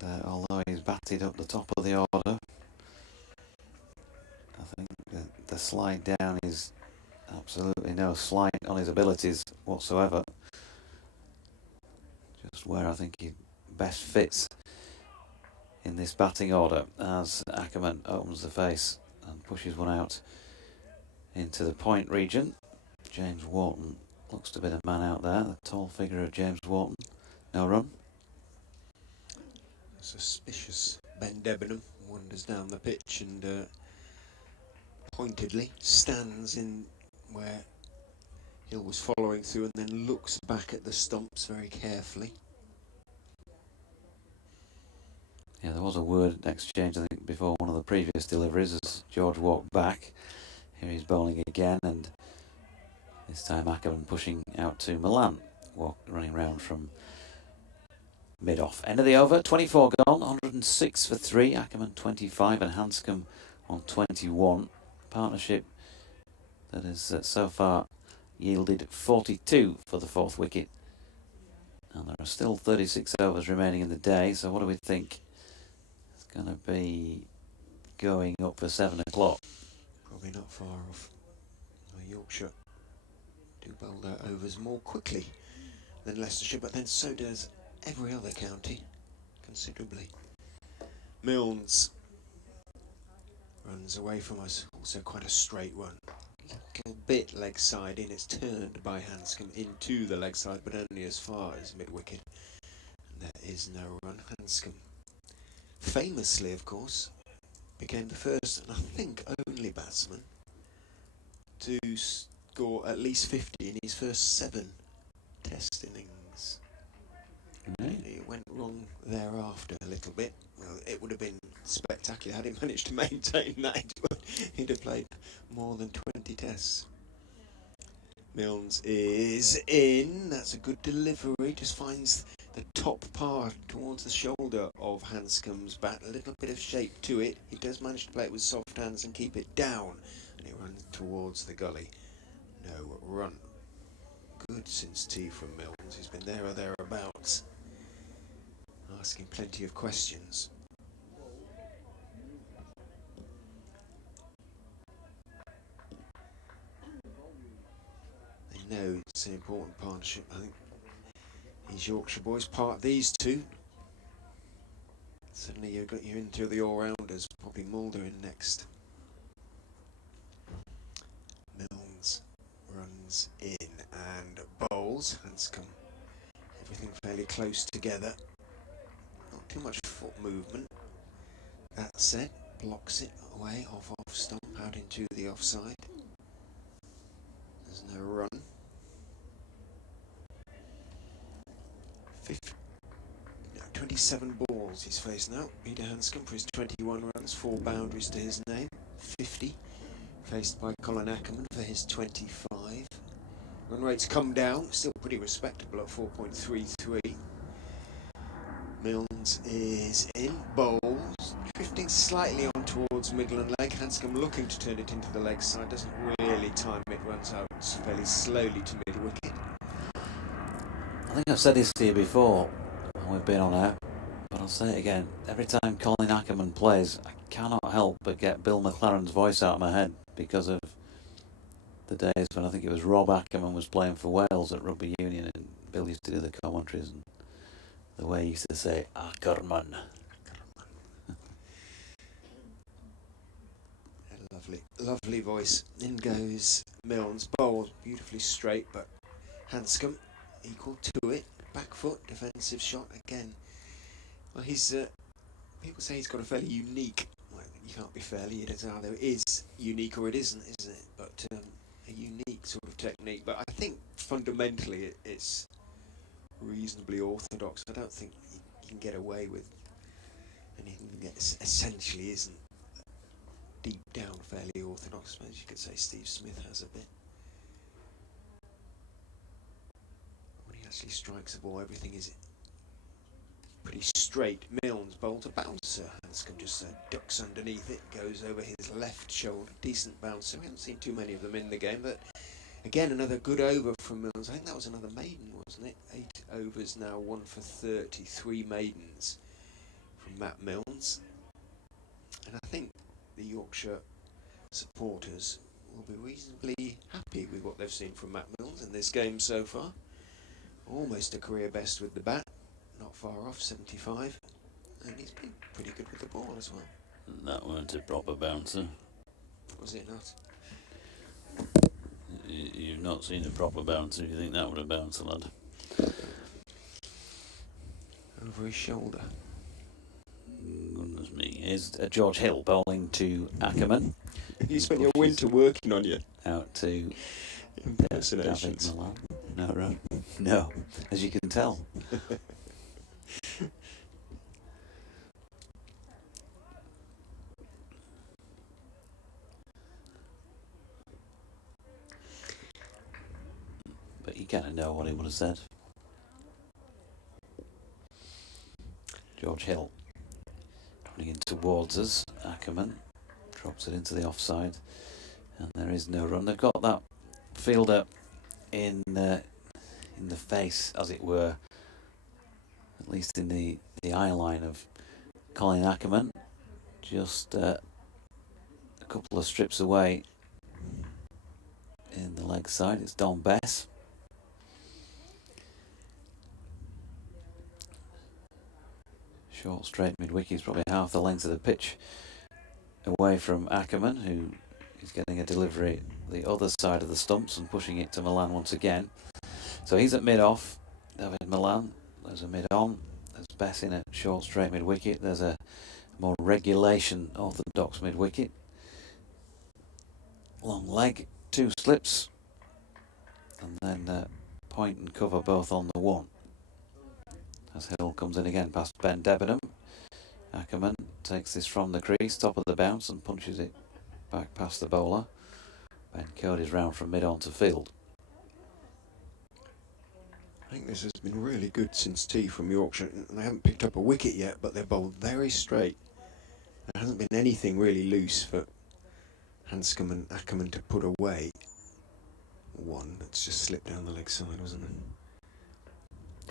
And although he's batted up the top of the order, I think the the slide down is absolutely no slight on his abilities whatsoever. Just where I think he best fits in this batting order as Ackermann opens the face and pushes one out into the point region. James Wharton looks to be the man out there, the tall figure of James Wharton. No run. Suspicious Ben Debenham wanders down the pitch and pointedly stands in where Hill was following through and then looks back at the stumps very carefully. Yeah, there was a word exchange, I think, before one of the previous deliveries as George walked back. Here he's bowling again, and this time Ackermann pushing out to Malan, running round from mid-off. End of the over, 24 gone, 106 for 3, Ackermann 25 and Hanscom on 21. Partnership that has so far yielded 42 for the 4th wicket. And there are still 36 overs remaining in the day, so what do we think? It's going to be going up for 7 o'clock. Probably not far off. Yorkshire do bowl their overs more quickly than Leicestershire, but then so does every other county, considerably. Milnes runs away from us, also quite a straight one. A little bit leg side in, it's turned by Hanscom into the leg side, but only as far as mid-wicket. And there is no run. Hanscom, famously of course, became the first and I think only batsman to score at least 50 in his first 7 test innings. It went wrong thereafter a little bit. Well, it would have been spectacular had he managed to maintain that. He'd have played more than 20 tests. Milnes is in. That's a good delivery. Just finds the top part towards the shoulder of Hanscom's bat. A little bit of shape to it. He does manage to play it with soft hands and keep it down. And it runs towards the gully. No run. Good since tea from Milnes. He's been there or thereabouts, asking plenty of questions. They know it's an important partnership. I think these Yorkshire boys part these two. Suddenly you've got you into the all-rounders, probably Mulder in next. Milnes runs in and bowls. Hanscom, everything fairly close together. Not too much foot movement. That said, blocks it away off stump out into the offside. There's no run. 27 balls he's faced now. Peter Hanscom for his 21 runs, 4 boundaries to his name. 50 faced by Colin Ackermann for his 25. Run rates come down, still pretty respectable at 4.33. Milnes is in, bowls, drifting slightly on towards middle and leg. Hanscom looking to turn it into the leg side, doesn't really time it, runs out fairly slowly to mid-wicket. I think I've said this to you before when we've been on air, but I'll say it again. Every time Colin Ackermann plays, I cannot help but get Bill McLaren's voice out of my head because of the days when I think it was Rob Ackermann was playing for Wales at Rugby Union and Bill used to do the commentaries and the way he used to say Ackermann. Lovely, lovely voice. In goes Milnes, bowled beautifully straight, but Hanscom equal to it. Back foot, defensive shot again. Well, he's people say he's got a fairly unique. Well, you can't be fairly. It either is unique or it isn't it? But a unique sort of technique. But I think fundamentally it's reasonably orthodox. I don't think you can get away with anything that essentially isn't deep down fairly orthodox. I suppose you could say Steve Smith has a bit. When he actually strikes the ball, everything is pretty straight. Milnes bowls a bouncer. Hanscom just ducks underneath it, goes over his left shoulder. Decent bouncer. We haven't seen too many of them in the game, but again, another good over from Milnes. I think that was another maiden, wasn't it? 8 overs now, 1 for 30, 3 maidens from Matt Milnes. And I think the Yorkshire supporters will be reasonably happy with what they've seen from Matt Milnes in this game so far. Almost a career best with the bat, not far off, 75, and he's been pretty good with the ball as well. That weren't a proper bouncer. Was it not? You've not seen a proper bouncer. You think that would have bounced, lad? Over his shoulder. Goodness me. Is George Hill bowling to Ackermann. You spent your winter working on you. Out to Impersonations. Dawid Malan. No, right. No, as you can tell. But you kind of know what he would have said. George Hill running in towards us. Ackermann drops it into the offside, and there is no run. They've got that fielder in the face, as it were, at least in the eye line of Colin Ackermann, just a couple of strips away in the leg side. It's Dominic Bess. Short straight mid-wicket is probably half the length of the pitch away from Ackermann, who is getting a delivery the other side of the stumps and pushing it to Malan once again. So he's at mid-off, Dawid Malan. There's a mid-on. There's Bess in at short straight mid-wicket. There's a more regulation orthodox mid-wicket. Long leg, 2 slips, and then point and cover both on the 1. As Hill comes in again past Ben Debenham. Ackermann takes this from the crease, top of the bounce, and punches it back past the bowler. Ben Cody's round from mid-on to field. I think this has been really good since tea from Yorkshire. They haven't picked up a wicket yet, but they're bowled very straight. There hasn't been anything really loose for Hanscom and Ackermann to put away. One that's just slipped down the leg side, wasn't it?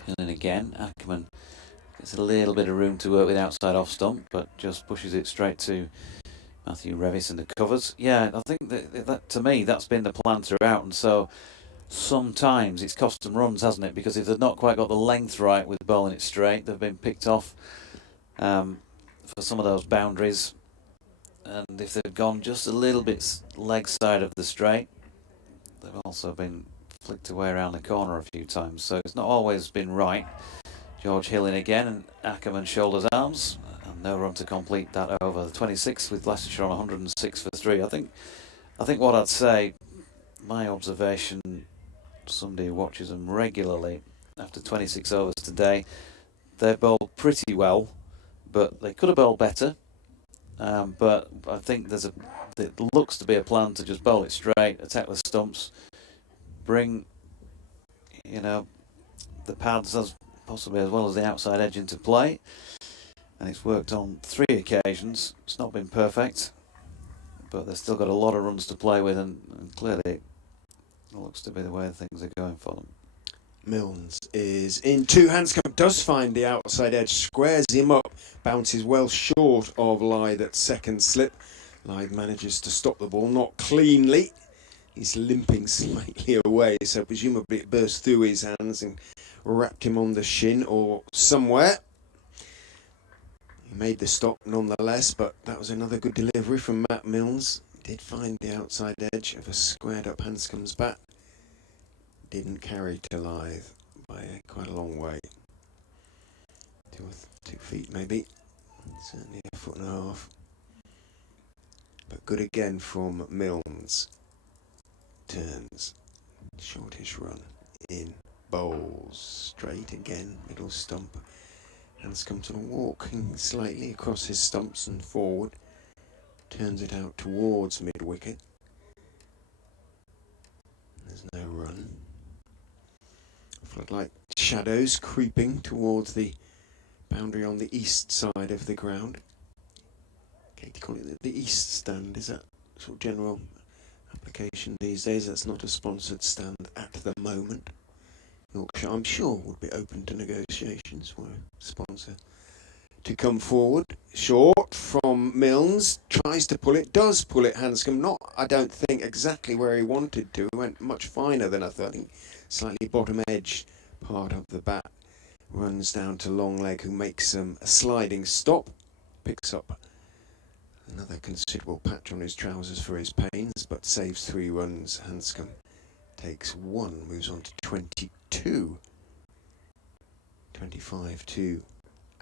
And then again, Ackermann gets a little bit of room to work with outside off stump, but just pushes it straight to Matthew Revis and the covers. Yeah, I think that to me, that's been the plan throughout, and so sometimes it's cost them runs, hasn't it? Because if they've not quite got the length right with bowling it straight, they've been picked off for some of those boundaries. And if they've gone just a little bit leg side of the straight, they've also been flicked away around the corner a few times. So it's not always been right. George Hill in again, and Ackermann shoulders arms, and no run to complete that over. The 26th with Leicestershire on 106 for 3. I think what I'd say, my observation, somebody who watches them regularly, after 26 overs today, they've bowled pretty well, but they could have bowled better. But I think it looks to be a plan to just bowl it straight, attack the stumps, bring, the pads possibly as well as the outside edge into play, and it's worked on 3 occasions. It's not been perfect, but they've still got a lot of runs to play with, and clearly it looks to be the way things are going for them. Milnes is in 2. Hanscom does find the outside edge, squares him up, bounces well short of Lythe at second slip. Lythe manages to stop the ball, not cleanly. He's limping slightly away, so presumably it burst through his hands and wrapped him on the shin or somewhere. He made the stop nonetheless, but that was another good delivery from Matt Milnes. He did find the outside edge of a squared up Hanscom's bat. Didn't carry to Lythe by quite a long way. 2 feet maybe, certainly a foot and a half. But good again from Milnes. Turns, shortish run, in, bowls, straight again, middle stump. Hanscom to walking slightly across his stumps and forward. Turns it out towards mid-wicket. There's no run. Floodlight shadows creeping towards the boundary on the east side of the ground. Katie call it the east stand, is that sort of general application these days? That's not a sponsored stand at the moment. Yorkshire, I'm sure, would be open to negotiations for a sponsor to come forward. Short from Milnes, tries to pull it, does pull it Hanscom. Not, I don't think, exactly where he wanted to. He went much finer than I thought. I think slightly bottom edge part of the bat. Runs down to Longleg, who makes a sliding stop. Picks up another considerable patch on his trousers for his pains, but saves 3 runs. Hanscom takes 1, moves on to 22. 25 to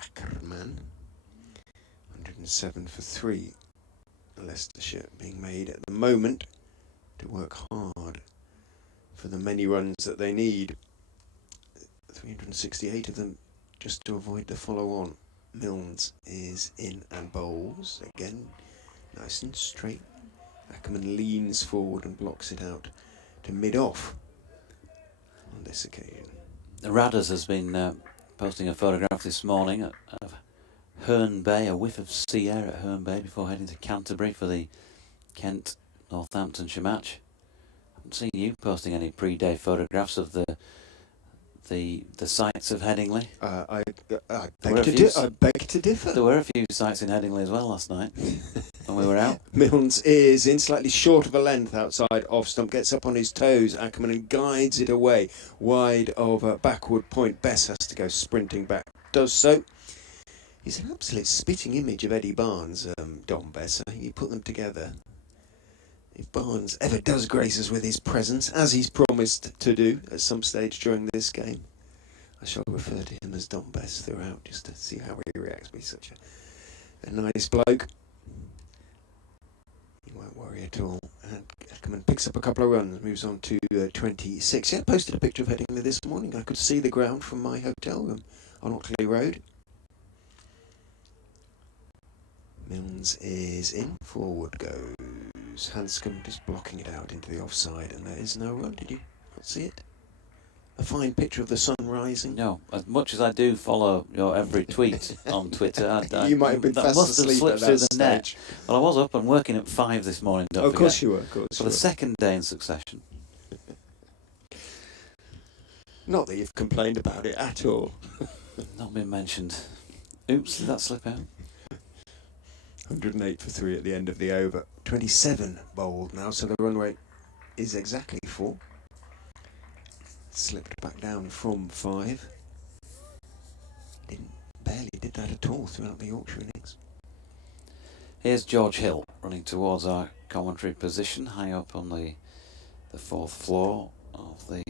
Ackermann. 107 for 3. Leicestershire being made at the moment to work hard for the many runs that they need. 368 of them just to avoid the follow-on. Milnes is in and bowls again, nice and straight. Ackermann leans forward and blocks it out to mid-off on this occasion. Radders has been posting a photograph this morning of Herne Bay, a whiff of sea air at Herne Bay before heading to Canterbury for the Kent-Northamptonshire match. I haven't seen you posting any pre-day photographs of the sights of Headingley. I beg to differ. There were a few sights in Headingley as well last night when we were out. Milnes is in slightly short of a length outside off stump, gets up on his toes, Ackermann, and guides it away wide of a backward point. Bess has to go sprinting back, does so. He's an absolute spitting image of Eddie Barnes, Dom Bess. I think you put them together. If Barnes ever does grace us with his presence, as he's promised to do at some stage during this game, I shall refer to him as Dom Bess throughout, just to see how he reacts. He's such a nice bloke. He won't worry at all. And Ackermann picks up a couple of runs, moves on to 26. Yeah, I posted a picture of Headingley this morning. I could see the ground from my hotel room on Otley Road. Milnes is in, forward goes Hanscom, just blocking it out into the offside, and there is no run. Did you not see it? A fine picture of the sun rising. No, as much as I do follow your every tweet on Twitter, you might have been fast asleep at that the net. Well, I was up and working at 5 this morning. Don't forget. Of course you were. Of course. For the second day in succession. Not that you've complained about it at all. Not been mentioned. Oops, did that slip out? 108 for 3 at the end of the over. 27 bowled now, so the run rate is exactly 4. Slipped back down from 5. Barely did that at all throughout the Yorkshire innings. Here's George Hill running towards our commentary position, high up on the 4th floor of the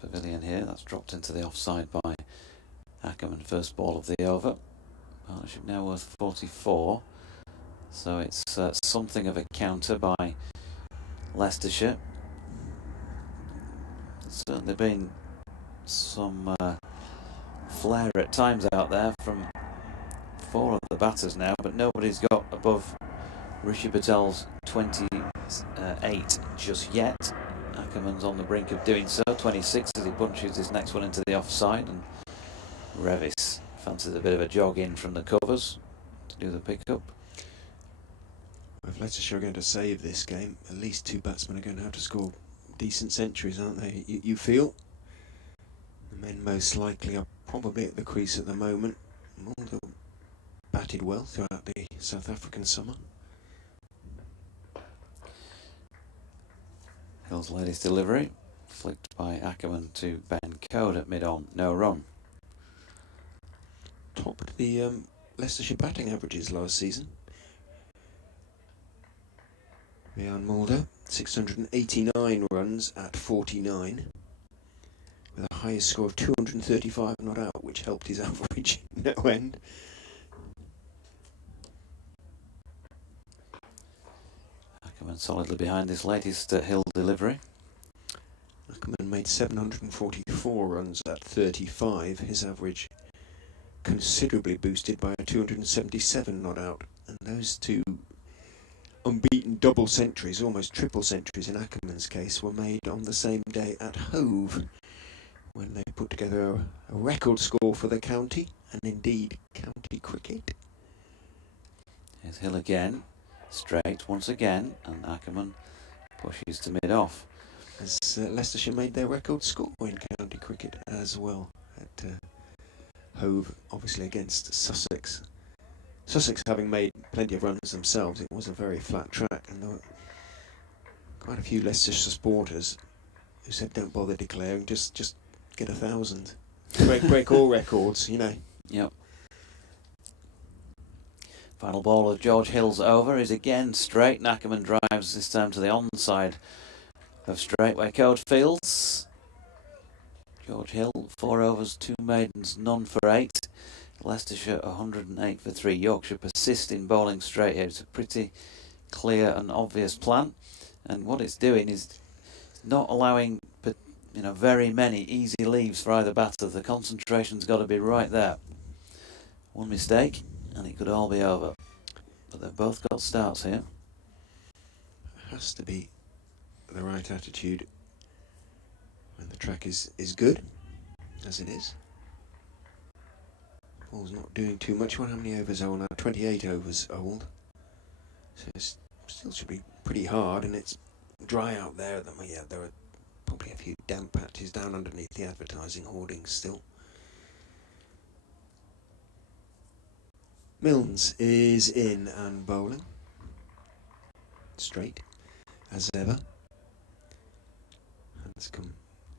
pavilion here. That's dropped into the offside by Ackermann, first ball of the over. Partnership now worth 44. So it's something of a counter by Leicestershire. There's certainly been some flair at times out there from 4 of the batters now, but nobody's got above Rishi Patel's 28 just yet. Ackermann's on the brink of doing so, 26 as he punches his next one into the offside, and Revis fancies a bit of a jog in from the covers to do the pickup. If Leicestershire are going to save this game, at least 2 batsmen are going to have to score decent centuries, aren't they? You feel? The men most likely are probably at the crease at the moment. Mulder batted well throughout the South African summer. Hill's latest delivery, flicked by Ackermann to Ben Code at mid-on, no run. Topped the Leicestershire batting averages last season. Rian Mulder, 689 runs at 49, with a highest score of 235 not out, which helped his average no end. Ackermann solidly behind this latest Hill delivery. Ackermann made 744 runs at 35, his average considerably boosted by a 277 not out, and those 2 unbeaten double centuries, almost triple centuries in Ackermann's case, were made on the same day at Hove, when they put together a record score for the county, and indeed county cricket. Here's Hill again, straight once again, and Ackermann pushes to mid-off. As Leicestershire made their record score in county cricket as well at Hove, obviously against Sussex Sussex, having made plenty of runs themselves, it was a very flat track, and there were quite a few Leicestershire supporters who said, "Don't bother declaring, just get 1,000, break all records," you know. Yep. Final ball of George Hill's over is again straight. Ackermann drives this time to the onside of straight where Code fields. George Hill, 4 overs, 2 maidens, none for 8. Leicestershire 108 for 3. Yorkshire persist in bowling straight here. It's a pretty clear and obvious plan, and what it's doing is not allowing very many easy leaves for either batter. The concentration's got to be right there. One mistake and it could all be over, but they've both got starts here. It has to be the right attitude when the track is good, as it is. Ball's not doing too much. How many overs old now? 28 overs old. So it still should be pretty hard, and it's dry out there. Yeah, there are probably a few damp patches down underneath the advertising hoardings still. Milnes is in and bowling. Straight, as ever. Hanscom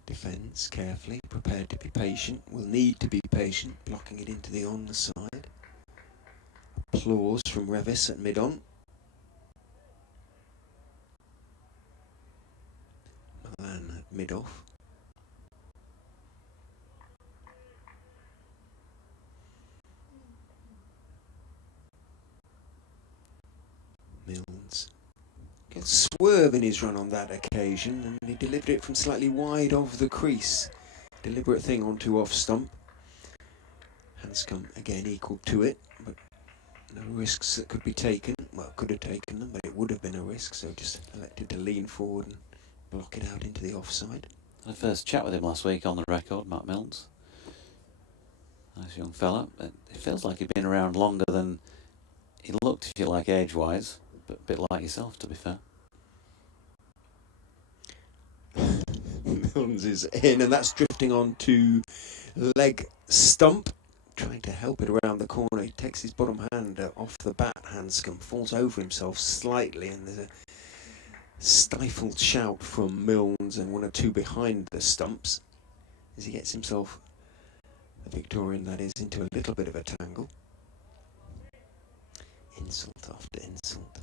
defends carefully, prepared to be patient, will need to be patient, blocking it into the on the side. Applause from Revis at mid-on. Malan at mid-off. Milnes gets swerve in his run on that occasion, and he delivered it from slightly wide of the crease. Deliberate thing onto off stump. Hanscom again equal to it, but no risks that could be taken. Well, could have taken them, but it would have been a risk, so just elected to lean forward and block it out into the offside. I first chat with him last week on the record, Matt Milnes. Nice young fella. It feels like he'd been around longer than he looked, if you like, age-wise, but a bit like yourself, to be fair. Milnes is in, and that's drifting on to leg stump, trying to help it around the corner. He takes his bottom hand off the bat. Hanscom falls over himself slightly, and there's a stifled shout from Milnes and 1 or 2 behind the stumps as he gets himself, the Victorian that is, into a little bit of a tangle. Insult after insult.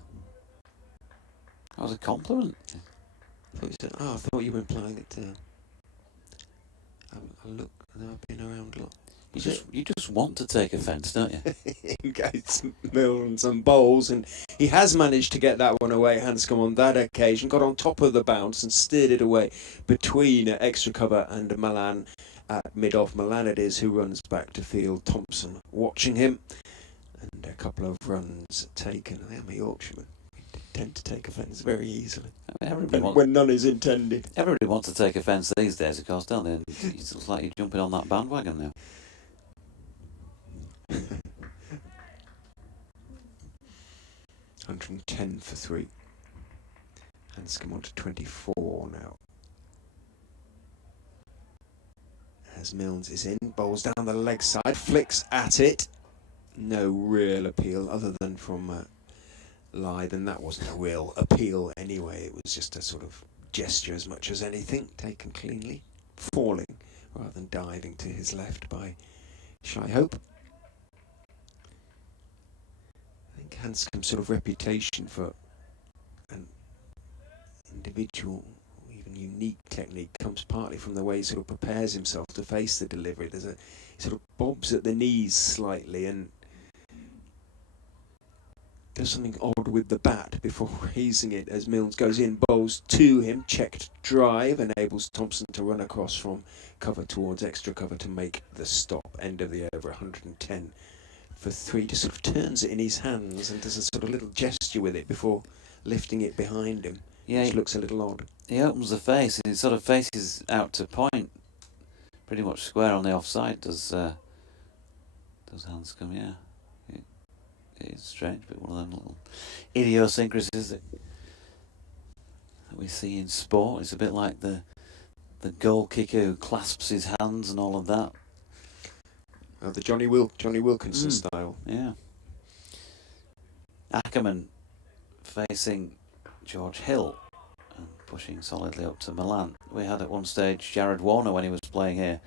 That was a compliment. I thought you were implying that I look, I've been around a lot. You just want to take offence, don't you? In case Milnes and bowls, and he has managed to get that one away. Hanscom on that occasion got on top of the bounce and steered it away between extra cover and Malan at mid-off. Malan it is who runs back to field. Thompson watching him, and a couple of runs taken. I am a Yorkshireman. We tend to take offence very easily. I mean, when none is intended. Everybody wants to take offence these days, of course, don't they? And it looks like you're jumping on that bandwagon now. 110 for 3. Hanscom on to 24 now. As Milnes is in, bowls down the leg side, flicks at it. No real appeal other than from Lythe, and that wasn't a real appeal anyway. It was just a sort of gesture as much as anything, taken cleanly, falling rather than diving to his left by Shy Hope. I think Hanscom's sort of reputation for an individual, even unique technique comes partly from the way he sort of prepares himself to face the delivery. He sort of bobs at the knees slightly and does something odd with the bat before raising it as Milnes goes in, bowls to him, checked drive, enables Thompson to run across from cover towards extra cover to make the stop. End of the over, 110 for 3. Just sort of turns it in his hands and does a sort of little gesture with it before lifting it behind him, which looks a little odd. He opens the face and he sort of faces out to point, pretty much square on the offside. Does Hanscom, yeah. It is strange, but one of them little idiosyncrasies that we see in sport. It's a bit like the goal kicker who clasps his hands and all of that. The Johnny Wilkinson style. Yeah. Ackermann facing George Hill and pushing solidly up to Malan. We had at one stage Jared Warner when he was playing here,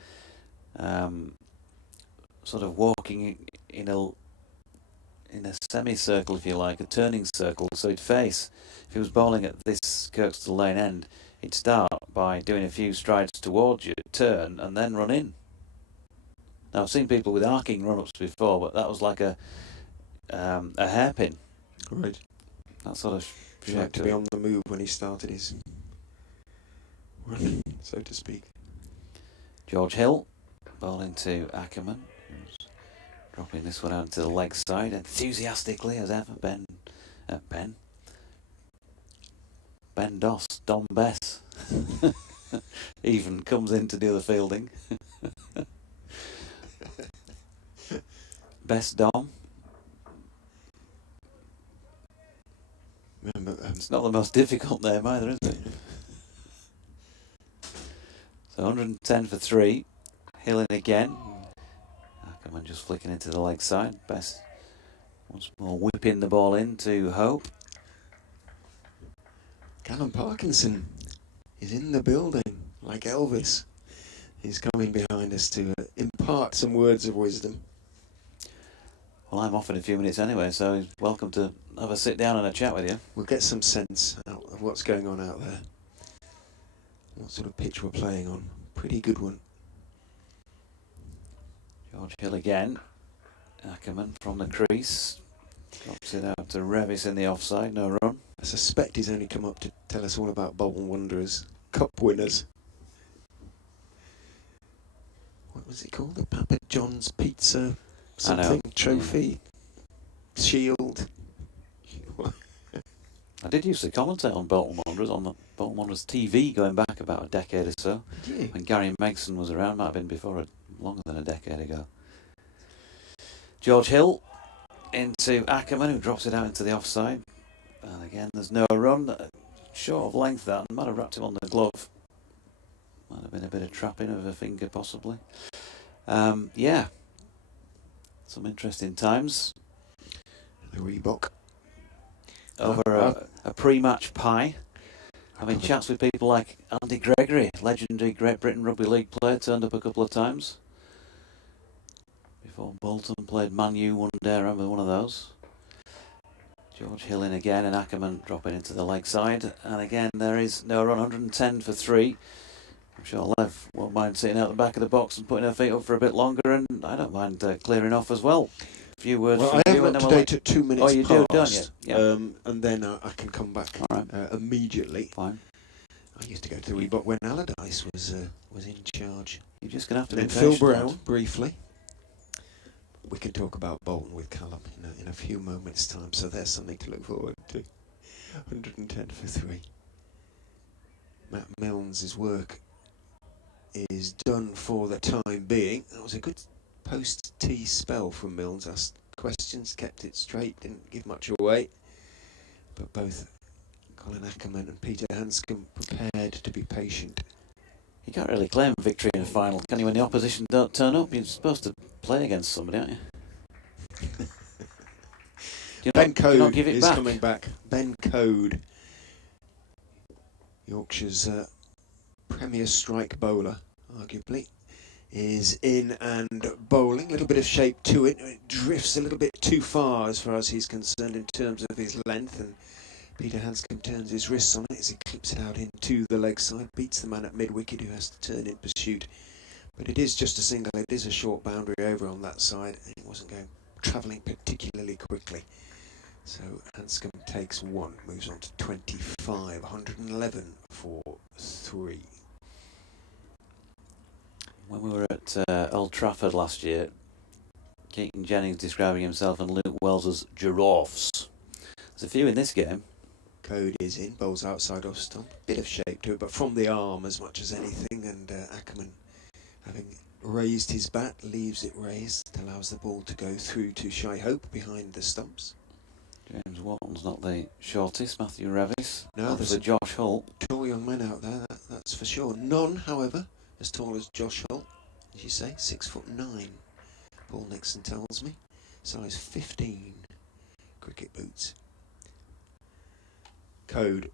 sort of walking in a semicircle, if you like, a turning circle. So he'd face, if he was bowling at this Kirkstall Lane end, he'd start by doing a few strides towards you, turn, and then run in. Now I've seen people with arcing run-ups before, but that was like a hairpin. Right. That sort of He liked to be on the move when he started his run, so to speak. George Hill bowling to Ackermann, who's dropping this one out to the leg side enthusiastically as ever. Ben Doss, Dom Bess, even comes in to do the fielding. Best Dom. Remember, It's not the most difficult name either, is it? So 110 for 3. Hill in again. Ackermann just flicking into the leg side. Best once more whipping the ball in to Hope. Callum Parkinson is in the building, like Elvis. He's coming behind us to impart some words of wisdom. Well, I'm off in a few minutes anyway, so he's welcome to have a sit down and a chat with you. We'll get some sense out of what's going on out there. What sort of pitch we're playing on. Pretty good one. George Hill again. Ackermann from the crease. Drops it out to Revis in the offside, no run. I suspect he's only come up to tell us all about Bolton Wanderers Cup winners. What was it called? The Papa John's Pizza something trophy shield. I did used to commentate on Bolton Wanderers on the Bolton Wanderers TV going back about a decade or so. Did you? When Gary Megson was around, might have been before, longer than a decade ago. George Hill into Ackermann, who drops it out into the offside. And again, there's no run. Short of length that, and might have wrapped him on the glove. Might have been a bit of trapping of a finger, possibly. Yeah. Some interesting times. The Reebok. Over a pre-match pie. Having chats with people like Andy Gregory, legendary Great Britain Rugby League player, turned up a couple of times. Before Bolton played Man U one day, I remember one of those. George Hill in again, and Ackermann dropping into the leg side. And again, there is no run, 110 for 3. I'm sure Lev won't mind sitting out the back of the box and putting her feet up for a bit longer, and I don't mind clearing off as well. A few words Well, from I you, am and up then to we'll... date at 2 minutes Oh, you past. do, don't you? Yeah. And then I can come back immediately. Fine. I used to go to the Reebok when Allardyce was in charge. You're just going to have to And be then Phil patient, Brown, lad. briefly. We can talk about Bolton with Callum in a few moments' time, so there's something to look forward to. 110 for 3. Matt Milnes' work is done for the time being. That was a good post-tee spell from Milnes. Asked questions, kept it straight, didn't give much away. But both Colin Ackermann and Peter Hanscom prepared to be patient. You can't really claim victory in a final, can you, when the opposition don't turn up? You're supposed to play against somebody, aren't you? Ben Code give it is back? coming back. Ben Code, Yorkshire's premier strike bowler, arguably, is in and bowling. A little bit of shape to it. It drifts a little bit too far as he's concerned in terms of his length, and Peter Hanscom turns his wrists on it as he clips it out into the leg side, beats the man at mid-wicket who has to turn in pursuit. But it is just a single, it is a short boundary over on that side, and it wasn't travelling particularly quickly. So Hanscom takes 1, moves on to 25, 111 for 3. When we were at Old Trafford last year, Keaton Jennings describing himself and Luke Wells as giraffes. There's a few in this game. Code is in, bowls outside off stump, bit of shape to it, but from the arm as much as anything, and Ackermann, having raised his bat, leaves it raised, allows the ball to go through to Shy Hope behind the stumps. James Wharton's not the shortest, Matthew Revis. No, there's there's a Josh Hull. Tall young men out there, that's for sure. None, however, as tall as Josh Hull, as you say, 6'9". Paul Nixon tells me, size 15. cricket boots. Code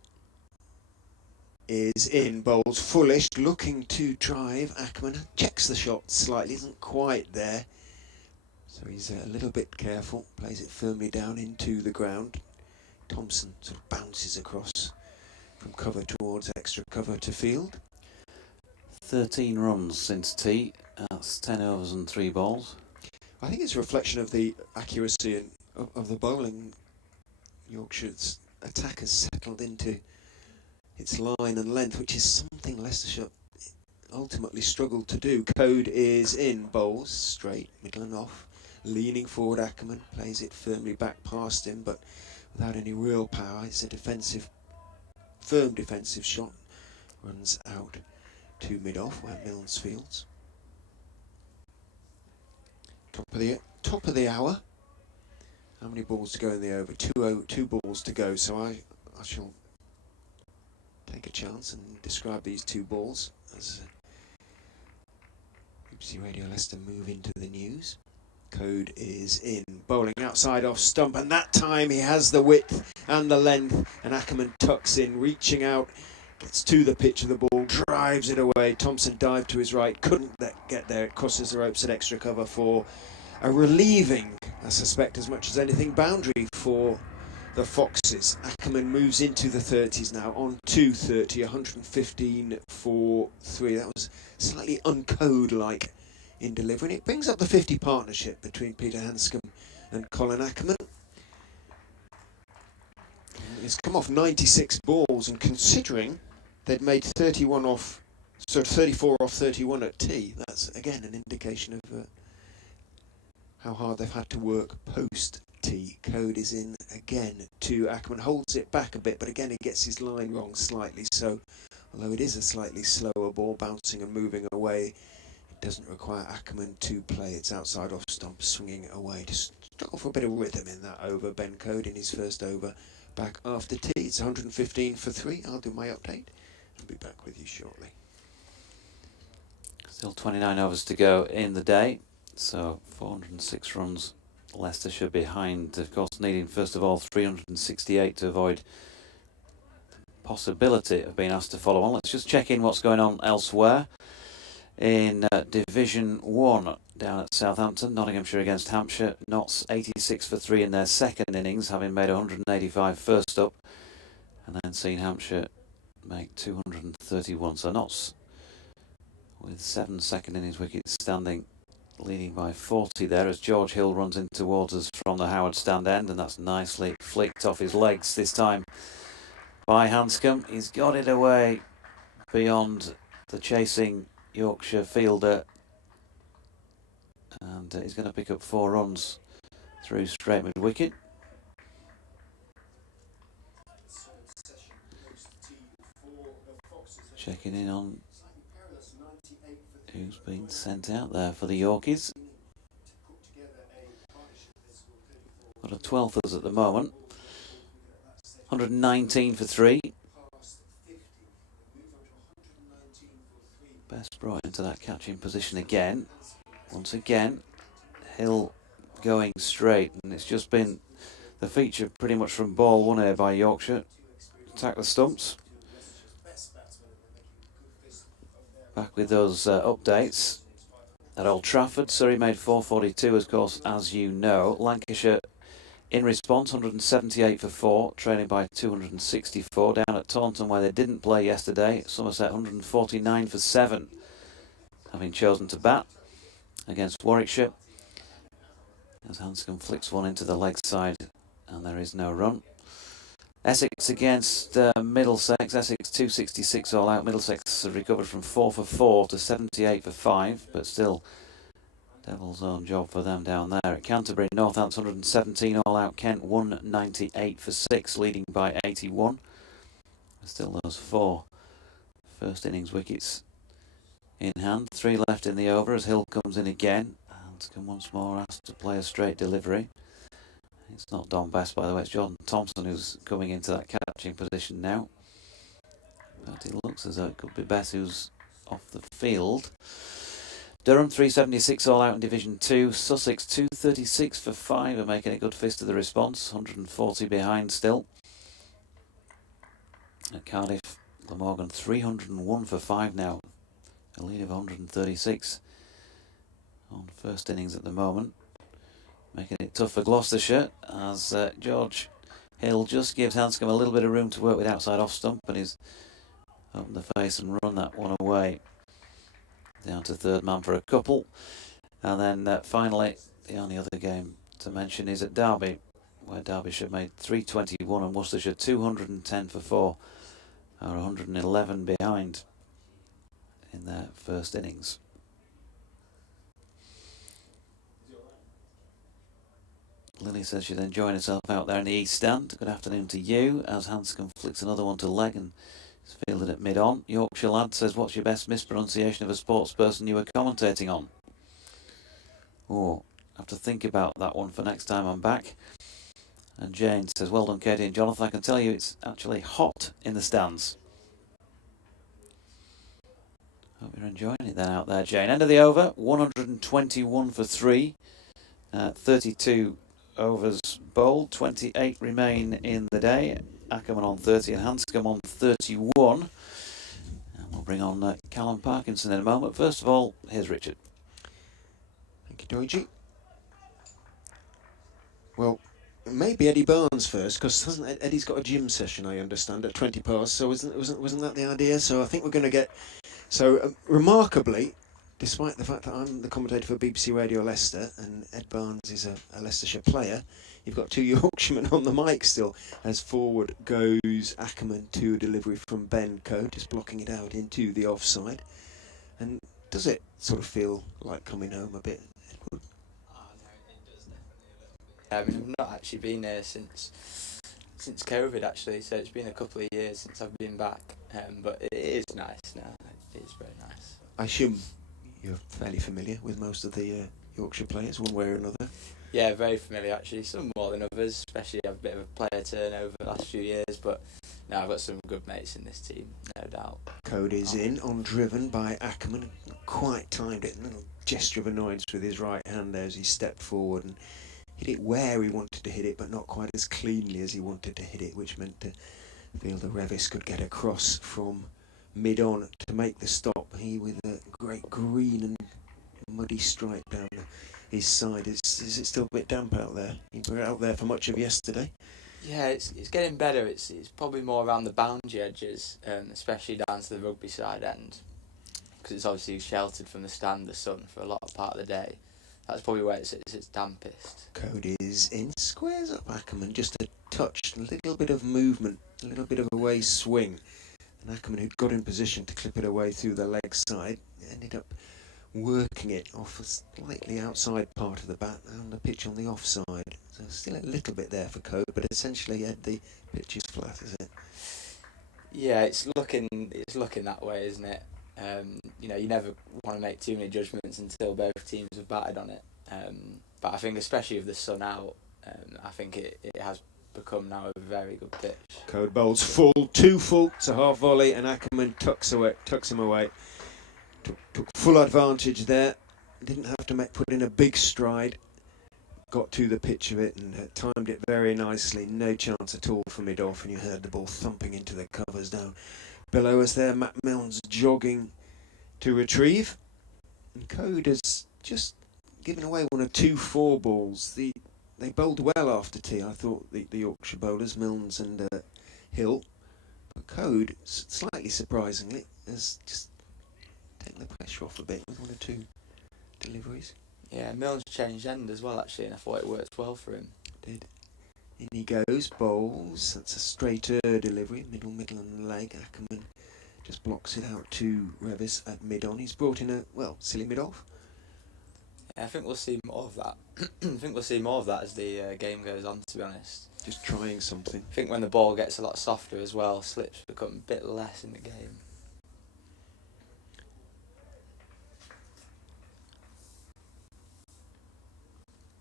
is in, bowls fullish, looking to drive. Ackermann checks the shot slightly, isn't quite there. So he's a little bit careful, plays it firmly down into the ground. Thompson sort of bounces across from cover towards extra cover to field. 13 runs since tee. That's 10 overs and 3 balls. I think it's a reflection of the accuracy of the bowling. Yorkshire's attack has settled into its line and length, which is something Leicestershire ultimately struggled to do. Code is in, bowls straight, middle and off. Leaning forward, Ackermann plays it firmly back past him, but without any real power. It's a defensive, firm defensive shot. Runs out to mid-off where Milnes fields. Top of the hour. How many balls to go in the over? Two balls to go. So I shall take a chance and describe these 2 balls as BBC Radio Leicester move into the news. Code is in, bowling outside off stump, and that time he has the width and the length, and Ackermann tucks in, reaching out, gets to the pitch of the ball, drives it away. Thompson dived to his right, couldn't get there. It crosses the ropes at extra cover for a relieving, I suspect as much as anything, boundary for the Foxes. Ackermann moves into the 30s now, on 230, 115 for 3. That was slightly uncode-like in delivery. And it brings up the 50 partnership between Peter Hanscom and Colin Ackermann. It's come off 96 balls, and considering they'd made 34 off 31 at tee, that's again an indication of how hard they've had to work post tee. Code is in again to Ackermann, holds it back a bit, but again he gets his line wrong slightly, so although it is a slightly slower ball bouncing and moving away, it doesn't require Ackermann to play. It's outside off stump, swinging away. Just struggle for a bit of rhythm in that over. Ben Code in his first over back after tee. It's 115 for 3. I'll do my update and be back with you shortly. Still 29 overs to go in the day, so 406 runs. Leicestershire behind, of course, needing first of all 368 to avoid possibility of being asked to follow on. Let's just check in what's going on elsewhere. In Division 1 down at Southampton, Nottinghamshire against Hampshire. Notts 86 for 3 in their second innings, having made 185 first up, and then seen Hampshire make 231. So Notts with 7 second innings wickets standing, leading by 40 there as George Hill runs in towards us from the Howard stand end, and that's nicely flicked off his legs this time by Hanscom. He's got it away beyond the chasing Yorkshire fielder, and he's going to pick up 4 runs through straight mid wicket. Checking in on who's been sent out there for the Yorkies. Got a 12ers at the moment. 119 for 3. Bess brought into that catching position again. Once again, Hill going straight, and it's just been the feature pretty much from ball 1 here by Yorkshire. Attack the stumps. Back with those updates at Old Trafford. Surrey made 442, of course, as you know. Lancashire in response, 178 for 4, trailing by 264. Down at Taunton, where they didn't play yesterday, Somerset 149 for 7, having chosen to bat against Warwickshire. As Hanscom flicks one into the leg side, and there is no run. Essex against Middlesex. Essex 266 all out. Middlesex have recovered from 4 for 4 to 78 for 5, but still Devil's own job for them down there. At Canterbury, Northants 117 all out. Kent 198 for 6, leading by 81. Still those 4 first innings wickets in hand. 3 left in the over as Hill comes in again. Hanscom once more asked to play a straight delivery. It's not Don Bess, by the way, it's Jordan Thompson who's coming into that catching position now. But it looks as though it could be Bess who's off the field. Durham 376 all out in Division 2. Sussex 236 for 5 are making a good fist of the response. 140 behind still. At Cardiff, Glamorgan 301 for 5 now. A lead of 136 on first innings at the moment. Making it tough for Gloucestershire as George Hill just gives Hanscom a little bit of room to work with outside off stump, and he's opened the face and run that one away. Down to third man for a couple. And then finally, the only other game to mention is at Derby, where Derbyshire made 321 and Worcestershire 210 for 4. Are 111 behind in their first innings. Lily says she's enjoying herself out there in the East Stand. Good afternoon to you, as Hanscom flicks another one to leg and is fielded at mid-on. Yorkshire lad says, what's your best mispronunciation of a sports person you were commentating on? Oh, I have to think about that one for next time I'm back. And Jane says, well done Katie and Jonathan, I can tell you it's actually hot in the stands. Hope you're enjoying it then out there, Jane. End of the over, 121 for 3. 32 overs bowled, 28 remain in the day. Ackermann on 30 and Hanscom on 31. And we'll bring on Callum Parkinson in a moment. First of all, here's Richard. Thank you, Doiji. Well, maybe Eddie Barnes first, because Eddie's got a gym session, I understand, at 20 past. So wasn't that the idea? So I think we're going to get. So remarkably, despite the fact that I'm the commentator for BBC Radio Leicester and Ed Barnes is a Leicestershire player, you've got two Yorkshiremen on the mic still. As forward goes Ackermann to a delivery from Ben Coe, just blocking it out into the offside. And does it sort of feel like coming home a bit, Edward? Oh no, it does definitely a little bit. I mean, I've not actually been here since COVID actually, so it's been a couple of years since I've been back. But it is nice now. It is very nice. I assume you're fairly familiar with most of the Yorkshire players, one way or another. Yeah, very familiar actually. Some more than others, especially I have a bit of a player turnover the last few years. But now I've got some good mates in this team, no doubt. Code is in, on driven by Ackermann. Not quite timed it. A little gesture of annoyance with his right hand there as he stepped forward and hit it where he wanted to hit it, but not quite as cleanly as he wanted to hit it, which meant the fielder Revis could get across from mid-on to make the stop. He with a great green and muddy stripe down his side. Is it still a bit damp out there? You were out there for much of yesterday. Yeah, it's getting better. It's probably more around the boundary edges, especially down to the rugby side end, because it's obviously sheltered from the stand, the sun, for a lot of part of the day. That's probably where it's dampest. Code is in, squares up Ackermann, just a touch, a little bit of movement, a little bit of away swing. And Ackermann, who'd got in position to clip it away through the leg side, ended up working it off a slightly outside part of the bat and the pitch on the offside. So still a little bit there for Code, but essentially the pitch is flat, is it? Yeah, it's looking that way, isn't it? You never want to make too many judgments until both teams have batted on it. But I think especially with the sun out, I think it has become now a very good pitch. Code bowls full, 2 full to half volley, and Ackermann tucks him away. Took full advantage there. Didn't have to put in a big stride. Got to the pitch of it and timed it very nicely. No chance at all for mid-off, and you heard the ball thumping into the covers down below us there. Matt Milnes jogging to retrieve. And Code has just given away one of 2 4 balls. They bowled well after tea, I thought, the Yorkshire bowlers, Milnes and Hill. But Code, slightly surprisingly, has just taken the pressure off a bit with 1 or 2 deliveries. Yeah, Milnes changed end as well, actually, and I thought it worked well for him. Did. In he goes, bowls. That's a straighter delivery, middle and leg. Ackermann just blocks it out to Revis at mid-on. He's brought in a, silly mid-off. Yeah, I think we'll see more of that. I think we'll see more of that as the game goes on, to be honest. Just trying something. I think when the ball gets a lot softer as well, slips become a bit less in the game.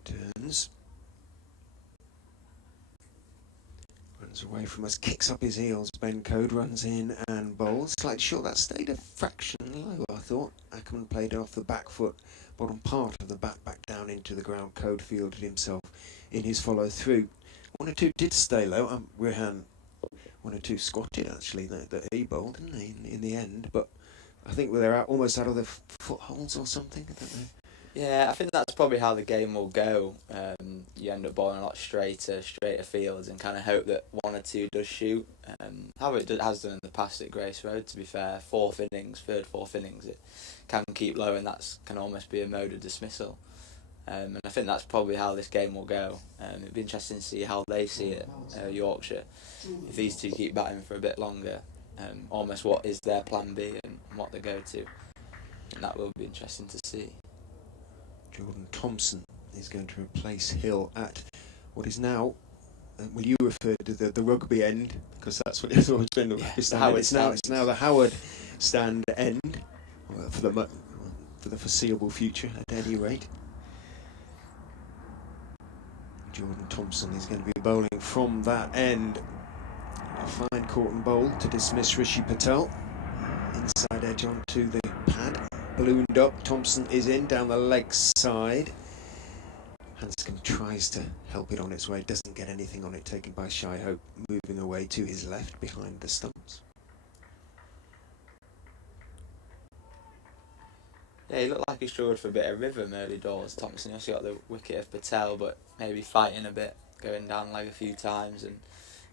Turns. Runs away from us, kicks up his heels. Ben Code runs in and bowls. Slightly short, that stayed a fraction low, I thought. Ackermann played it off the back foot, bottom part of the bat back down into the ground. Code fielded himself in his follow through. 1 or 2 did stay low. Rehan 1 or 2 squatted actually that he bowled, didn't he, in the end? But I think they're almost out of the footholds or something. I don't know. Yeah, I think that's probably how the game will go. You end up bowling a lot straighter fields and kind of hope that 1 or 2 does shoot. How it has done in the past at Grace Road, to be fair. Fourth innings, it can keep low, and that can almost be a mode of dismissal. And I think that's probably how this game will go. It'd be interesting to see how they see it, Yorkshire. If these two keep batting for a bit longer, almost what is their plan B and what they go to. And that will be interesting to see. Jordan Thompson is going to replace Hill at what is now, will you refer to the rugby end, because that's what it's always been, the rugby stand. It's now the Howard stand end, well, for the foreseeable future at any rate. Jordan Thompson is going to be bowling from that end. A fine caught and bowl to dismiss Rishi Patel. Inside edge onto the pad. Ballooned up, Thompson is in, down the leg side. Hanscom tries to help it on its way, doesn't get anything on it, taken by Shy Hope, moving away to his left behind the stumps. Yeah, he looked like he struggled for a bit of rhythm early doors. Thompson also got the wicket of Patel, but maybe fighting a bit, going down leg a few times and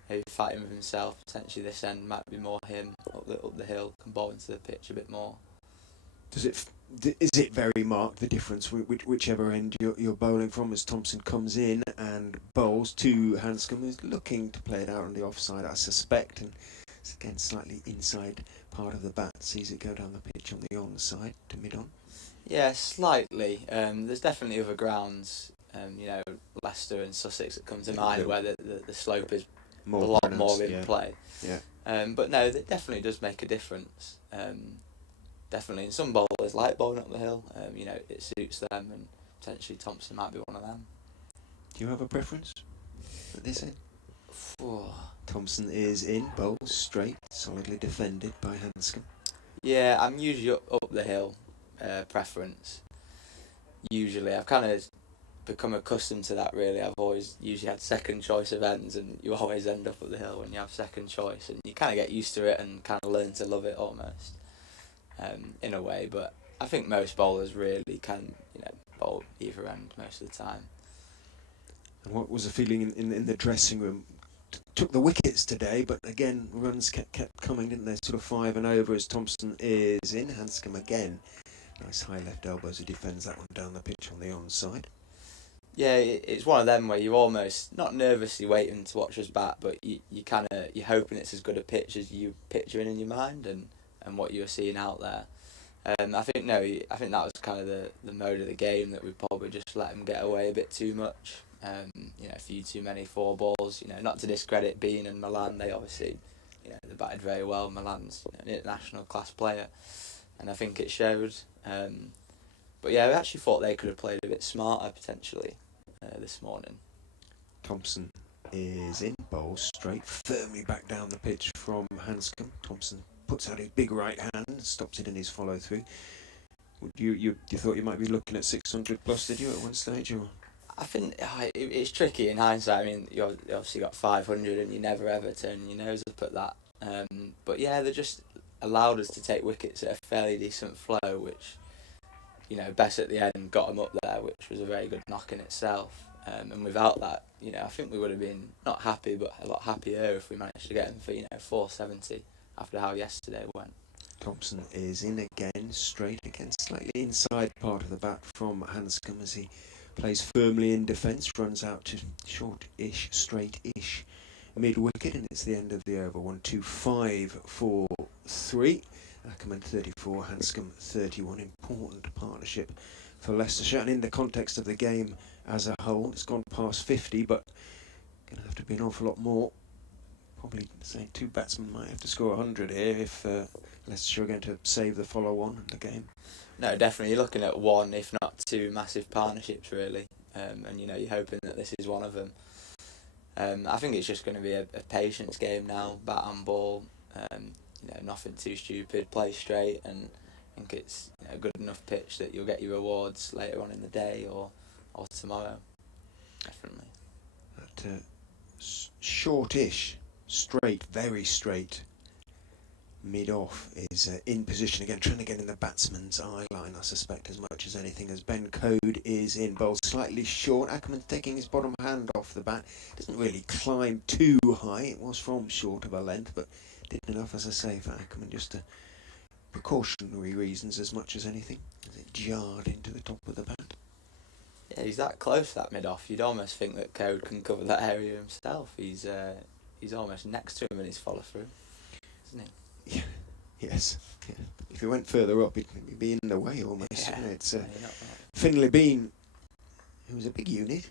maybe fighting with himself. Potentially this end might be more him, up the hill, can bowl into the pitch a bit more. Is it very marked, the difference, whichever end you're bowling from, as Thompson comes in and bowls to Hanscom, who's looking to play it out on the offside, I suspect, and it's again slightly inside part of the bat, sees it go down the pitch on the onside to mid-on? Yeah, slightly. There's definitely other grounds, Leicester and Sussex that come to mind where the slope is a lot more in play. Yeah. But no, it definitely does make a difference. Definitely, and some bowlers like bowling up the hill. It suits them, and potentially Thompson might be one of them. Do you have a preference at this end? Thompson is in, bowls straight, solidly defended by Hanscom. Yeah, I'm usually up the hill preference. Usually, I've kind of become accustomed to that, really. I've always usually had second choice of ends, and you always end up at the hill when you have second choice, and you kind of get used to it and kind of learn to love it almost. In a way, but I think most bowlers really can, bowl either end most of the time. And what was the feeling in the dressing room? Took the wickets today, but again runs kept coming, didn't they? Sort of 5 and over as Thompson is in. Hanscom again, nice high left elbow as he defends that one down the pitch on the onside. Yeah, it's one of them where you're almost not nervously waiting to watch us bat, but you're hoping it's as good a pitch as you picturing in your mind and what you're seeing out there. I think that was kind of the mode of the game, that we probably just let him get away a bit too much. A few too many 4 balls. Not to discredit Bean and Malan, they obviously, they batted very well. Malan's an international class player, and I think it showed. But yeah, I actually thought they could have played a bit smarter potentially this morning. Thompson is in, bowls straight, firmly back down the pitch from Hanscom. Thompson puts out his big right hand, stops it in his follow through. You thought you might be looking at 600 plus, did you, at one stage? Or? I think it's tricky in hindsight. I mean, you obviously got 500 and you never ever turn your nose up at that. But yeah, they just allowed us to take wickets at a fairly decent flow, which, Bess at the end got them up there, which was a very good knock in itself. And without that, I think we would have been not happy, but a lot happier if we managed to get them for 470 after how yesterday went. Thompson is in again, straight again, slightly inside part of the bat from Hanscom as he plays firmly in defence, runs out to short-ish, straight-ish mid-wicket, and it's the end of the over. 1, 2, 5, 4, 3. Ackermann 34, Hanscom 31. Important partnership for Leicestershire, and in the context of the game as a whole, it's gone past 50, but going to have to be an awful lot more. Probably say 2 batsmen might have to score 100 here if Leicestershire are going to save the follow-on in the game. No, definitely. You're looking at 1, if not 2, massive partnerships, really. And you're hoping that this is one of them. I think it's just going to be a patience game now, bat and ball, nothing too stupid, play straight, and I think it's a good enough pitch that you'll get your rewards later on in the day or tomorrow, definitely. That shortish, straight, very straight mid-off is in position again, trying to get in the batsman's eye line, I suspect, as much as anything, as Ben Code is in bowl, slightly short. Ackermann taking his bottom hand off the bat. Doesn't really climb too high. It was from short of a length, but did enough, as I say, for Ackermann, just to precautionary reasons as much as anything, as it jarred into the top of the bat. Yeah, he's that close, that mid-off. You'd almost think that Code can cover that area himself. He's almost next to him in his follow-through, isn't he? Yeah. Yes. Yeah. If he went further up, it'd be in the way almost. Yeah. Wouldn't it? It's Yeah, you're not wrong. Finlay Bean, who was a big unit.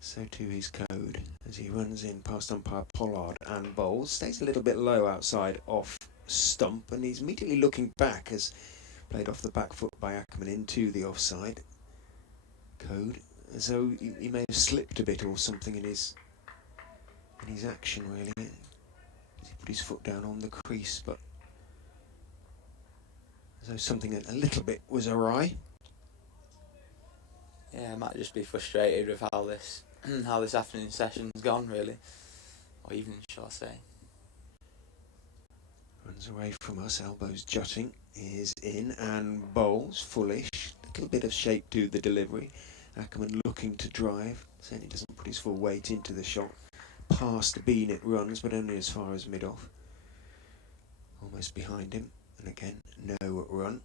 So too is Code as he runs in past umpire Pollard and bowls. Stays a little bit low outside off stump, and he's immediately looking back as played off the back foot by Ackermann into the offside. Code, as though he may have slipped a bit or something in his action, really. He put his foot down on the crease, but as though something a little bit was awry. Yeah, I might just be frustrated with how this afternoon session's gone, really, or evening, shall I say. Runs away from us, elbows jutting, is in and bowls, fullish, little bit of shape to the delivery. Ackermann looking to drive, certainly doesn't put his full weight into the shot. Past Bean it runs, but only as far as mid-off. Almost behind him, and again, no run.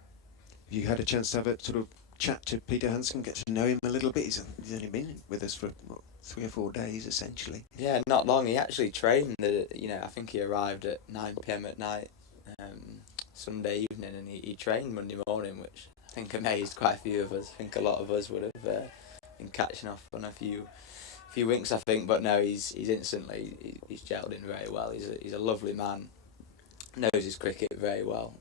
Have you had a chance to have a sort of chat to Peter Hanscom, get to know him a little bit? He's only been with us for 3 or 4 days, essentially. Yeah, not long. He actually trained. I think he arrived at 9 p.m. at night, Sunday evening, and he trained Monday morning, which I think amazed quite a few of us. I think a lot of us would have been catching off on a few winks, I think, but no, he's instantly he's gelled in very well. He's a lovely man, knows his cricket very well.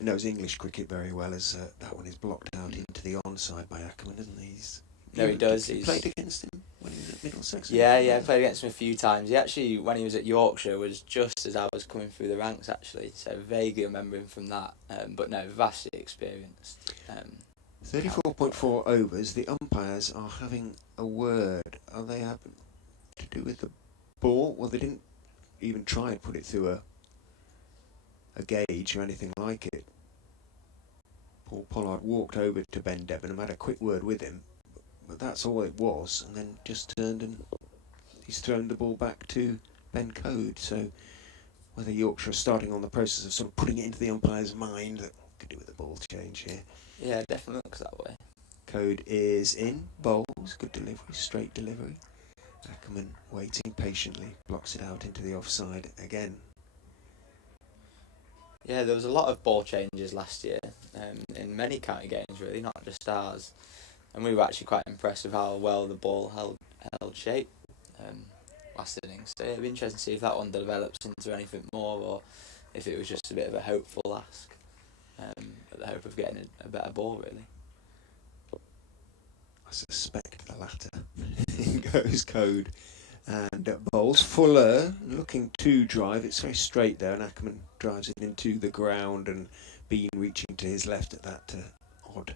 Knows English cricket very well, as that one is blocked out into the onside by Ackermann, isn't he? No, he does. He's played against him when he was at Middlesex. Yeah, played against him a few times. He actually, when he was at Yorkshire, was just as I was coming through the ranks, actually, so vaguely remember him from that. But no, vastly experienced. 34.4 overs. The umpires are having a word. Are they having to do with the ball? Well, they didn't even try and put it through a gauge or anything like it. Paul Pollard walked over to Ben Devon and had a quick word with him, but that's all it was, and then just turned and he's thrown the ball back to Ben Code. So whether Yorkshire are starting on the process of sort of putting it into the umpire's mind, that could do with the ball change here. Yeah, definitely looks that way. Code is in, bowls, good delivery, straight delivery. Ackermann waiting patiently, blocks it out into the offside again. Yeah, there was a lot of ball changes last year in many county games, really, not just ours. And we were actually quite impressed with how well the ball held shape last innings. So it'd be interesting to see if that one develops into anything more, or if it was just a bit of a hopeful ask, at the hope of getting a better ball, really. I suspect the latter. In goes Code and bowls. Fuller looking to drive. It's very straight there, and Ackermann drives it into the ground, and Bean reaching to his left at that odd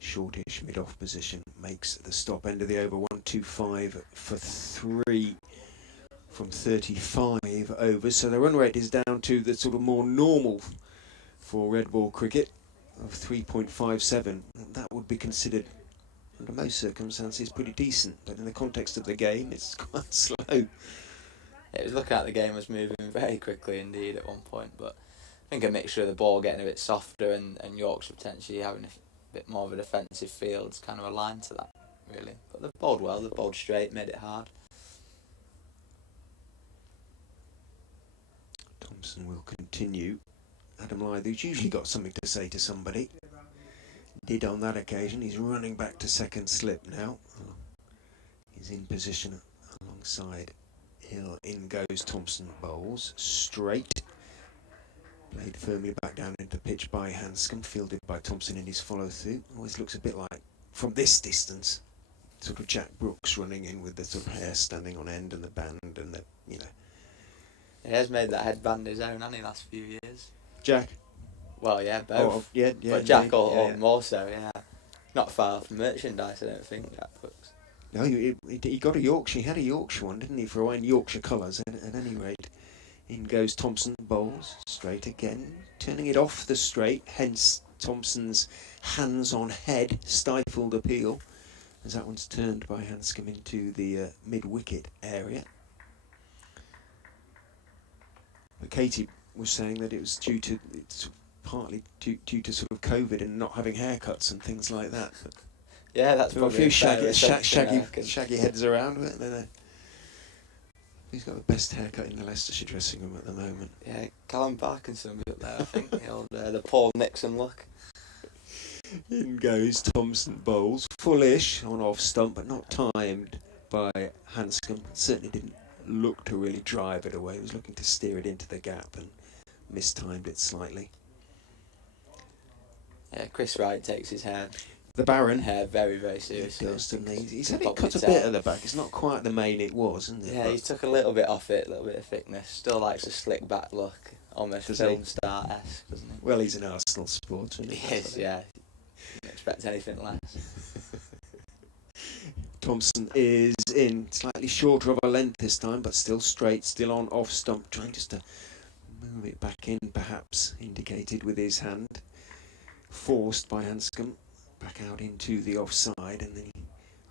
shortish mid-off position makes the stop. End of the over. 125 for 3 from 35 overs. So the run rate is down to the sort of more normal for red ball cricket of 3.57. That would be considered, under most circumstances, pretty decent, but in the context of the game, it's quite slow. It was looking like the game was moving very quickly indeed at one point, but I think a mixture of the ball getting a bit softer and Yorkshire potentially having a bit more of a defensive field is kind of aligned to that, really. But they've bowled well, they've bowled straight, made it hard. Thompson will continue. Adam Lythe, who's usually got something to say to somebody, did on that occasion. He's running back to second slip now. He's in position alongside Hill. In goes Thompson, bowls straight. Played firmly back down into pitch by Hanscom, fielded by Thompson in his follow through. Always looks a bit like, from this distance, sort of Jack Brooks running in with the sort of hair standing on end and the band and the, you know. He has made that headband his own, hasn't he, last few years? Jack? Well, yeah, both. Oh, yeah, But Jack indeed. or more so, yeah. Not far from merchandise, I don't think, Jack Brooks. No, he got a Yorkshire. He had a Yorkshire one, didn't he? For a while in Yorkshire colours. At any rate, in goes Thompson, bowls straight again, turning it off the straight. Hence Thompson's hands on head stifled appeal, as that one's turned by Hanscom into the mid wicket area. But Katie was saying that it was partly due to sort of COVID and not having haircuts and things like that. But yeah, that's there were probably a few shaggy shaggy heads around, weren't there? Who's got the best haircut in the Leicestershire dressing room at the moment? Yeah, Callum Parkinson's up there, I think. The Paul Nixon look. In goes Thompson, bowls fullish on off stump, but not timed by Hanscom. Certainly didn't look to really drive it away. He was looking to steer it into the gap and mistimed it slightly. Yeah, Chris Wright takes his hair very, very seriously. He does, doesn't he? He said it cut a bit at the back. It's not quite the main it was, isn't it? Yeah, he took a little bit off it, a little bit of thickness. Still likes a slick back look, almost film star-esque, doesn't he? Well, he's an Arsenal supporter, isn't he? He is, yeah. You don't expect anything less. Thompson is in, slightly shorter of a length this time, but still straight, still on off stump, trying just to move it back in, perhaps indicated with his hand. Forced by Hanscom back out into the offside, and then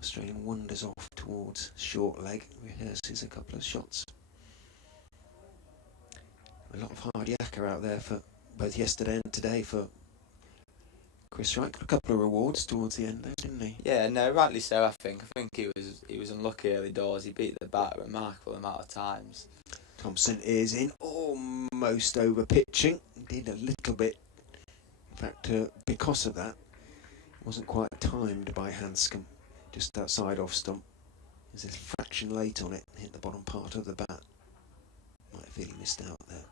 Australian wanders off towards short leg, rehearses a couple of shots. A lot of hard yakka out there for both yesterday and today for Chris Wright. Got a couple of rewards towards the end there, didn't he? Yeah, no, rightly so. I think he was unlucky early doors. He beat the bat a remarkable amount of times. Thompson is in, almost over pitching. Did a little bit. In fact, because of that, it wasn't quite timed by Hanscom. Just outside off stump. There's a fraction late on it. Hit the bottom part of the bat. Might feel he missed out there.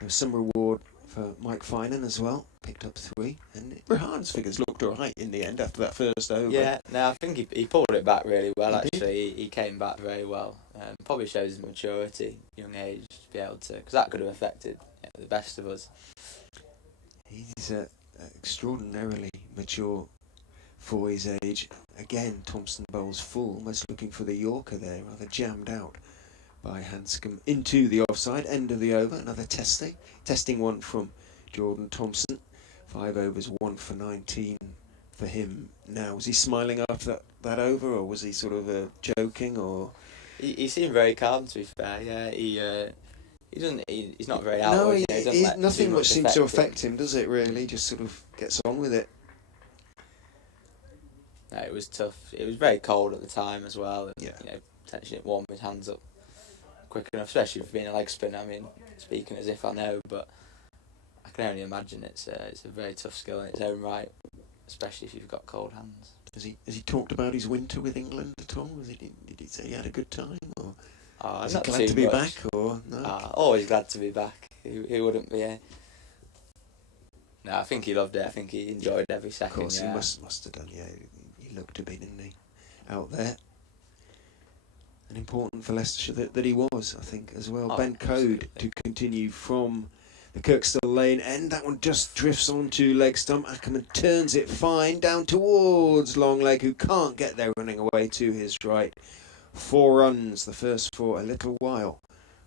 There was some reward for Mike Finan as well. Picked up 3. And Rehan's figures looked alright in the end after that first over. Yeah, no, I think he pulled it back really well, actually. He came back very well. Probably shows his maturity, young age, to be able to... Because that could have affected the best of us. He's extraordinarily mature for his age. Again, Thompson bowls full, almost looking for the Yorker there, rather jammed out by Hanscom into the offside, end of the over. Another testing one from Jordan Thompson. 5 overs, 1 for 19 for him. Now, was he smiling after that over, or was he sort of joking, or? He seemed very calm, to be fair. Yeah, he's not very outward. No, nothing much seems to affect him, does it? Really, he just sort of gets on with it. No, it was tough. It was very cold at the time as well. And, yeah. Potentially it warmed his hands up quick enough, especially for being a leg spinner. I mean, speaking as if I know, but I can only imagine it's a very tough skill in its own right, especially if you've got cold hands. Has he talked about his winter with England at all? Did he say he had a good time, or is he glad to be back, or no? Always glad to be back. Who wouldn't be? No, I think he loved it. I think he enjoyed every second. Of course, yeah. he must have done. Yeah, he looked to be, didn't he, out there? And important for Leicestershire that he was, I think, as well. Ben Code to continue from the Kirkstall Lane end. That one just drifts onto leg stump. Ackermann turns it fine down towards long leg, who can't get there, running away to his right. 4 runs, the first for a little while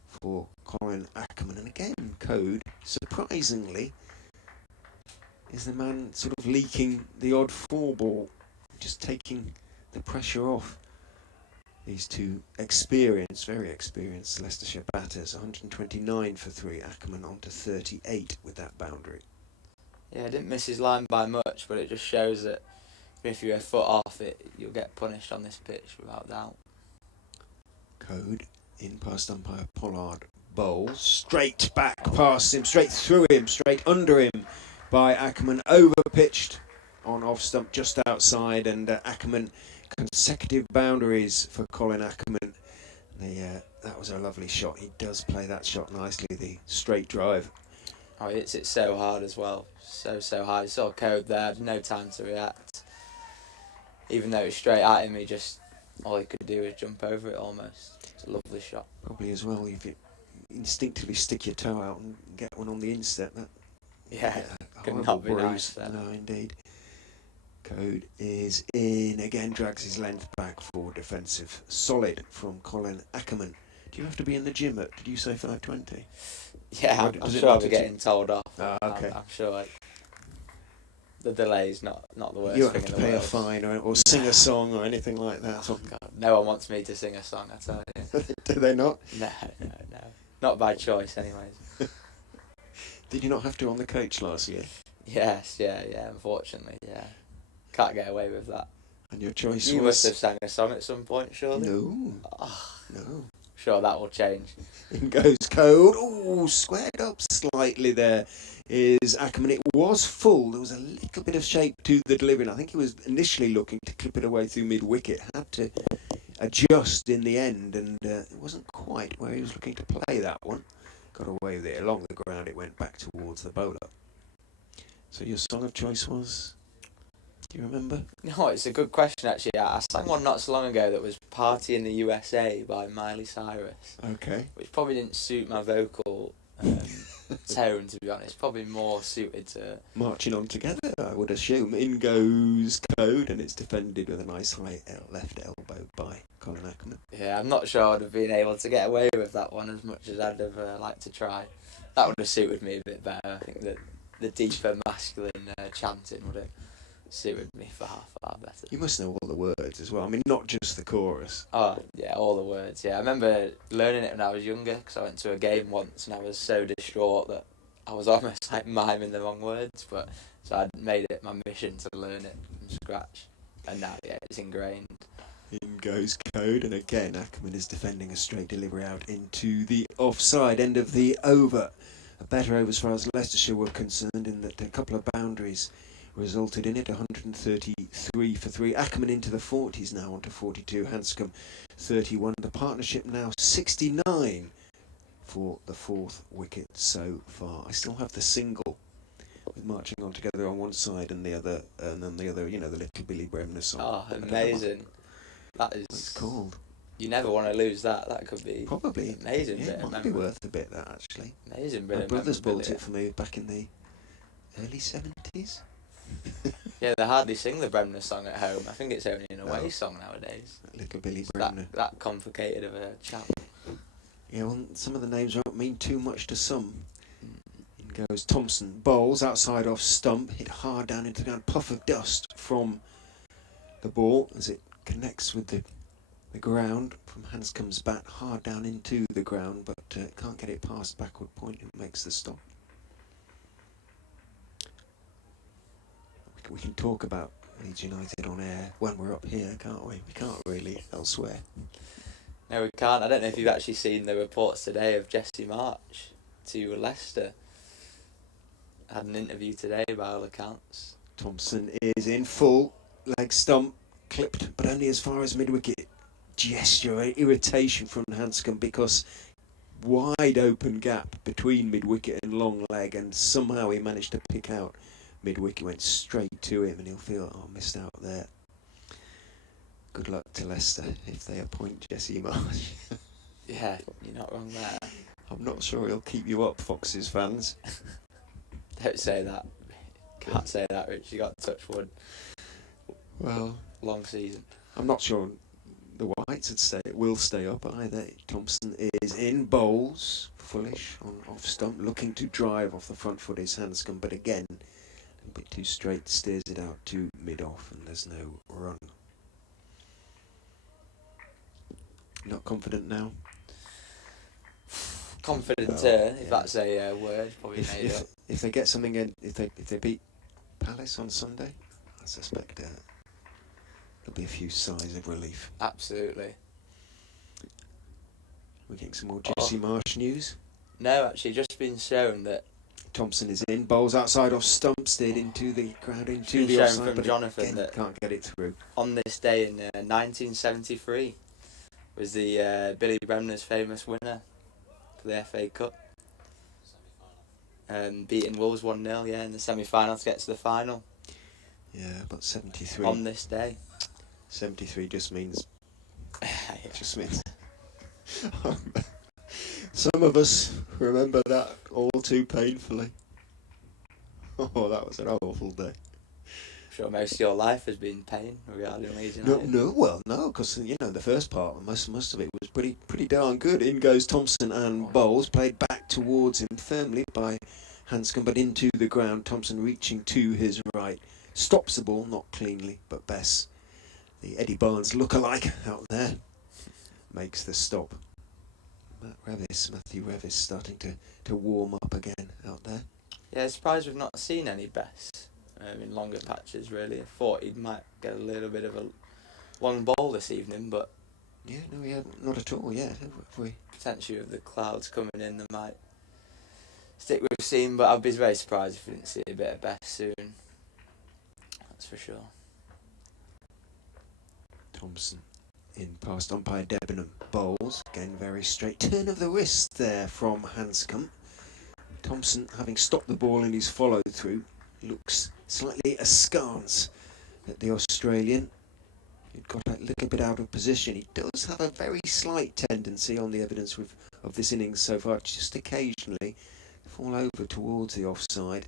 for Colin Ackermann. And again, Code, surprisingly, is the man sort of leaking the odd 4 ball, just taking the pressure off these two very experienced Leicestershire batters. 129 for 3. Ackermann on to 38 with that boundary. Yeah, didn't miss his line by much, but it just shows that if you're a foot off it, you'll get punished on this pitch without doubt. Code in past umpire Pollard. Bowls straight back past him, straight through him, straight under him by Ackermann. Over pitched on off stump just outside, and Ackermann, consecutive boundaries for Colin Ackermann. That was a lovely shot. He does play that shot nicely, the straight drive. Oh, he hits it so hard as well. So hard. He saw Code there, had no time to react. even though it was straight at him, all he could do was jump over it almost. It's a lovely shot. Probably as well, if you instinctively stick your toe out and get one on the instep, that Yeah, could horrible not be bruise. nice then. No, indeed. Code is in again, drags his length back for defensive. Solid from Colin Ackermann. Do you have to be in the gym at, did you say 5:20? Yeah, Or I'm does it sure I'll not be do- getting told off. Okay. I'm sure the delay's not the worst You don't thing have to in the pay a world. fine or sing a song or anything like that. Oh, God, no one wants me to sing a song, I tell you. Do they not? No. Not by choice, anyways. Did you not have to on the coach last year? Yes, yeah, unfortunately, yeah. Can't get away with that. And your choice You was... must have sang a song at some point, surely? No. Oh, No. sure, that will change. In goes Code. Oh, squared up slightly there is Ackermann. It was full. There was a little bit of shape to the delivery. I think he was initially looking to clip it away through mid-wicket. Had to adjust in the end, and it wasn't quite where he was looking to play that one. Got away with it. Along the ground, it went back towards the bowler. So your song of choice was... Do you remember? No, it's a good question, actually. I sang one not so long ago that was Party in the USA by Miley Cyrus, Okay. which probably didn't suit my vocal tone, to be honest. Probably more suited to... Marching on together, I would assume. In goes Code, and it's defended with a nice high left elbow by Colin Ackermann. Yeah, I'm not sure I'd have been able to get away with that one as much as I'd have liked to try. That would have suited me a bit better. I think that the deeper masculine chanting would have suited me far better. You must know all the words as well. I mean, not just the chorus. Oh, yeah, all the words, yeah. I remember learning it when I was younger, because I went to a game once and I was so distraught that I was almost like miming the wrong words, but so I'd made it my mission to learn it from scratch, and now, yeah, it's ingrained. In goes Code, and again, Ackermann is defending a straight delivery out into the offside end of the over. A better over as far as Leicestershire were concerned, in that a couple of boundaries resulted in it. 133 for 3. Ackermann into the 40s now, onto 42. Hanscom 31. The partnership now 69 for the 4th wicket so far. I still have the single with Marching On Together on one side and the other, and then the other, you know, the Little Billy Bremner song. Oh, amazing. That is... What's it called? You never want to lose that. That could be Probably. amazing. Yeah, bit it of might be memory. worth a bit, that, actually. Amazing My bit of brothers bought memorabilia. it for me back in the early 70s. Yeah, they hardly sing the Bremner song at home. I think it's only an away No. song nowadays. Little Billy It's Bremner. that complicated of a chap. Yeah, well, some of the names won't mean too much to some. In goes Thompson. Bowls outside off stump. Hit hard down into the ground. Puff of dust from the ball as it connects with the ground from Hanscom's bat. Hard down into the ground, but can't get it past backward point and makes the stop. We can talk about Leeds United on air when we're up here, can't we? We can't really elsewhere. No, we can't. I don't know if you've actually seen the reports today of Jesse March to Leicester. Had an interview today by all accounts. Thompson is in full, leg stump, clipped, but only as far as mid-wicket. Gesture, irritation from Hanscom because wide open gap between mid-wicket and long leg, and somehow he managed to pick out mid-wicket, went straight to him, and he'll feel, oh, missed out there. Good luck to Leicester if they appoint Jesse Marsh. Yeah, you're not wrong there. I'm not sure he'll keep you up, Foxes fans. Don't say that. Can't say that, Rich. You got to touch wood. Well, Long season. I'm not sure the Whites will stay up either. Thompson is in, bowls, fullish on off stump, looking to drive off the front foot is Hanscom, but again, a bit too straight, steers it out to mid-off, and there's no run. Not confident now? Confident, Oh, if yeah. that's a word, probably made up. If they get something in, if they beat Palace on Sunday, I suspect there'll be a few sighs of relief. Absolutely. We're getting some more Jesse Marsh news. No, actually, just been shown that Thompson is in, bowls outside off stump, steered into the crowd, into Been the shown offside, from but Jonathan again, that- can't get it through. on this day in 1973 was the Billy Bremner's famous winner for the FA Cup. Beating Wolves 1-0, in the semi-final to get to the final Yeah, about 73. on this day. 73 just means. Just means. Some of us remember that all too painfully. Oh, that was an awful day. I'm sure most of your life has been pain regarding Leeds United. No, because the first part, most of it was pretty darn good. In goes Thompson and Bowles, played back towards him firmly by Hanscom, but into the ground. Thompson reaching to his right, stops the ball, not cleanly, but Bess, the Eddie Barnes look-alike out there, makes the stop. Matthew Revis starting to warm up again out there. Yeah, surprised we've not seen any Bess in longer patches, really. I thought he might get a little bit of a long ball this evening, but... Yeah, no, we haven't, not at all yet, have we? Potentially with the clouds coming in, they might stick with Seam, but I'd be very surprised if we didn't see a bit of Bess soon. That's for sure. Thompson in past umpire Debenham. Bowles, again very straight. Turn of the wrist there from Hanscom. Thompson, having stopped the ball in his follow-through, looks slightly askance at the Australian. He'd got a little bit out of position. He does have a very slight tendency on the evidence of this innings so far, just occasionally fall over towards the offside.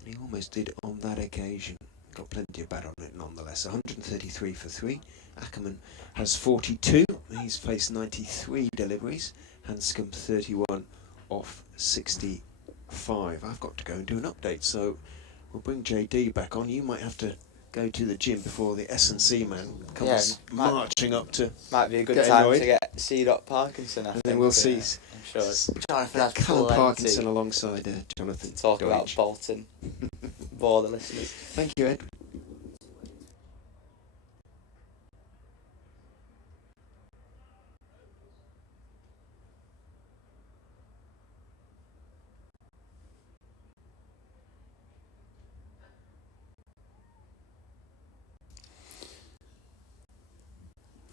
And he almost did on that occasion. Got plenty of bat on it nonetheless. 133 for 3. Ackermann has 42. He's faced 93 deliveries. Hanscom 31 off 65. I've got to go and do an update, so we'll bring JD back on. You might have to go to the gym before the S&C man comes marching up to. Might be a good time to get C. Parkinson. I think then we'll see. I'm sure. Jonathan has Callum Parkinson alongside Jonathan. Talk Deutsch. about Bolton. Bore the listeners. Thank you, Ed.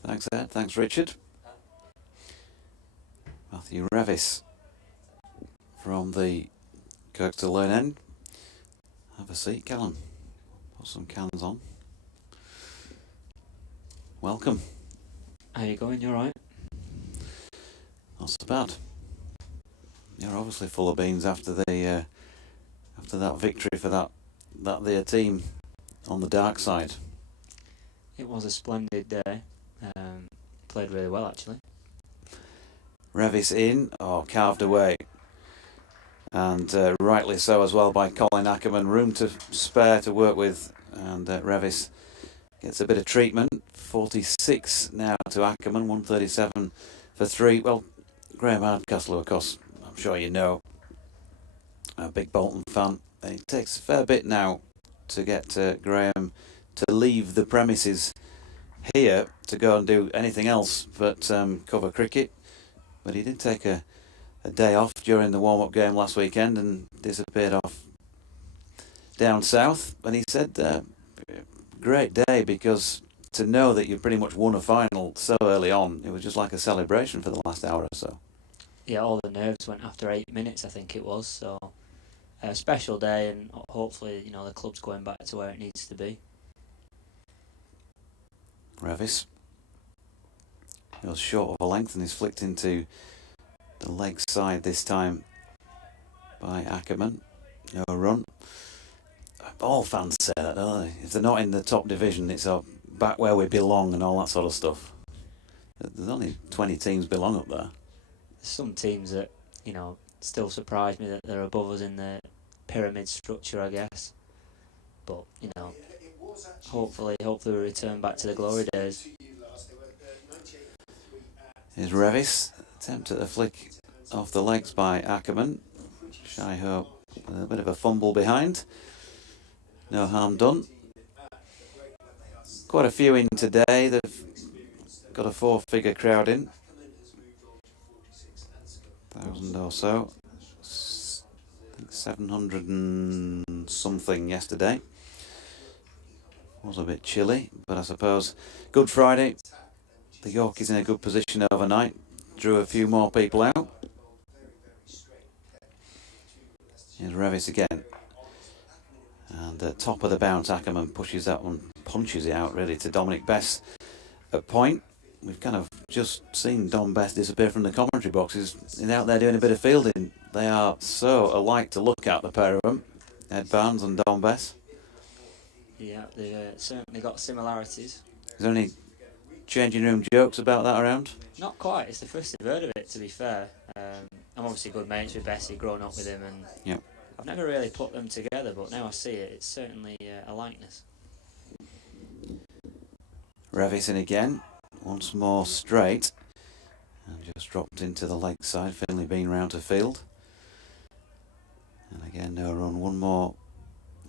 Thanks, Ed. Thanks, Richard. Matthew Revis from the Kirkstall Lane end. Have a seat, Callum. Put some cans on. Welcome. How you going? You alright? Not so bad. You're obviously full of beans after the after that victory for that their team on the dark side. It was a splendid day. Played really well, actually. Revis in, carved away. And rightly so as well by Colin Ackermann. Room to spare to work with. And Revis gets a bit of treatment. 46 now to Ackermann, 137 for 3. Well, Graham Hardcastle, of course, I'm sure you know, a big Bolton fan. And it takes a fair bit now to get Graham to leave the premises here to go and do anything else but cover cricket. But he did take a day off during the warm-up game last weekend and disappeared off down south. And he said, great day, because to know that you pretty much won a final so early on, it was just like a celebration for the last hour or so. Yeah, all the nerves went after 8 minutes, I think it was. So a special day, and hopefully, the club's going back to where it needs to be. Revis. He was short of a length and is flicked into the leg side this time by Ackermann. No run. All fans say that, don't they? If they're not in the top division, it's back where we belong and all that sort of stuff. There's only 20 teams belong up there. Some teams that, still surprise me that they're above us in the pyramid structure, I guess. But, hopefully we return back to the glory days. Here's Revis. Attempt at a flick off the legs by Ackermann. Shy Hope with a bit of a fumble behind. No harm done. Quite a few in today. They've got a 4-figure crowd in. 1,000 or so. I think 700 and something yesterday. Was a bit chilly, but I suppose Good Friday. The Yorkies in a good position overnight. Drew a few more people out. Here's Revis again. And top of the bounce, Ackermann pushes that one punches it out really to Dominic Bess at point. We've kind of just seen Dom Bess disappear from the commentary boxes. He's out there doing a bit of fielding. They are so alike to look at, the pair of them, Ed Barnes and Dom Bess. Yeah, they've certainly got similarities. Is there any changing room jokes about that around? Not quite. It's the first I've heard of it, to be fair. I'm obviously good mates with Bessie, growing up with him, and Yep. I've never really put them together, but now I see it, it's certainly a likeness. Revis in again, once more straight, and just dropped into the leg side. Finley being round to field, and again no run. One more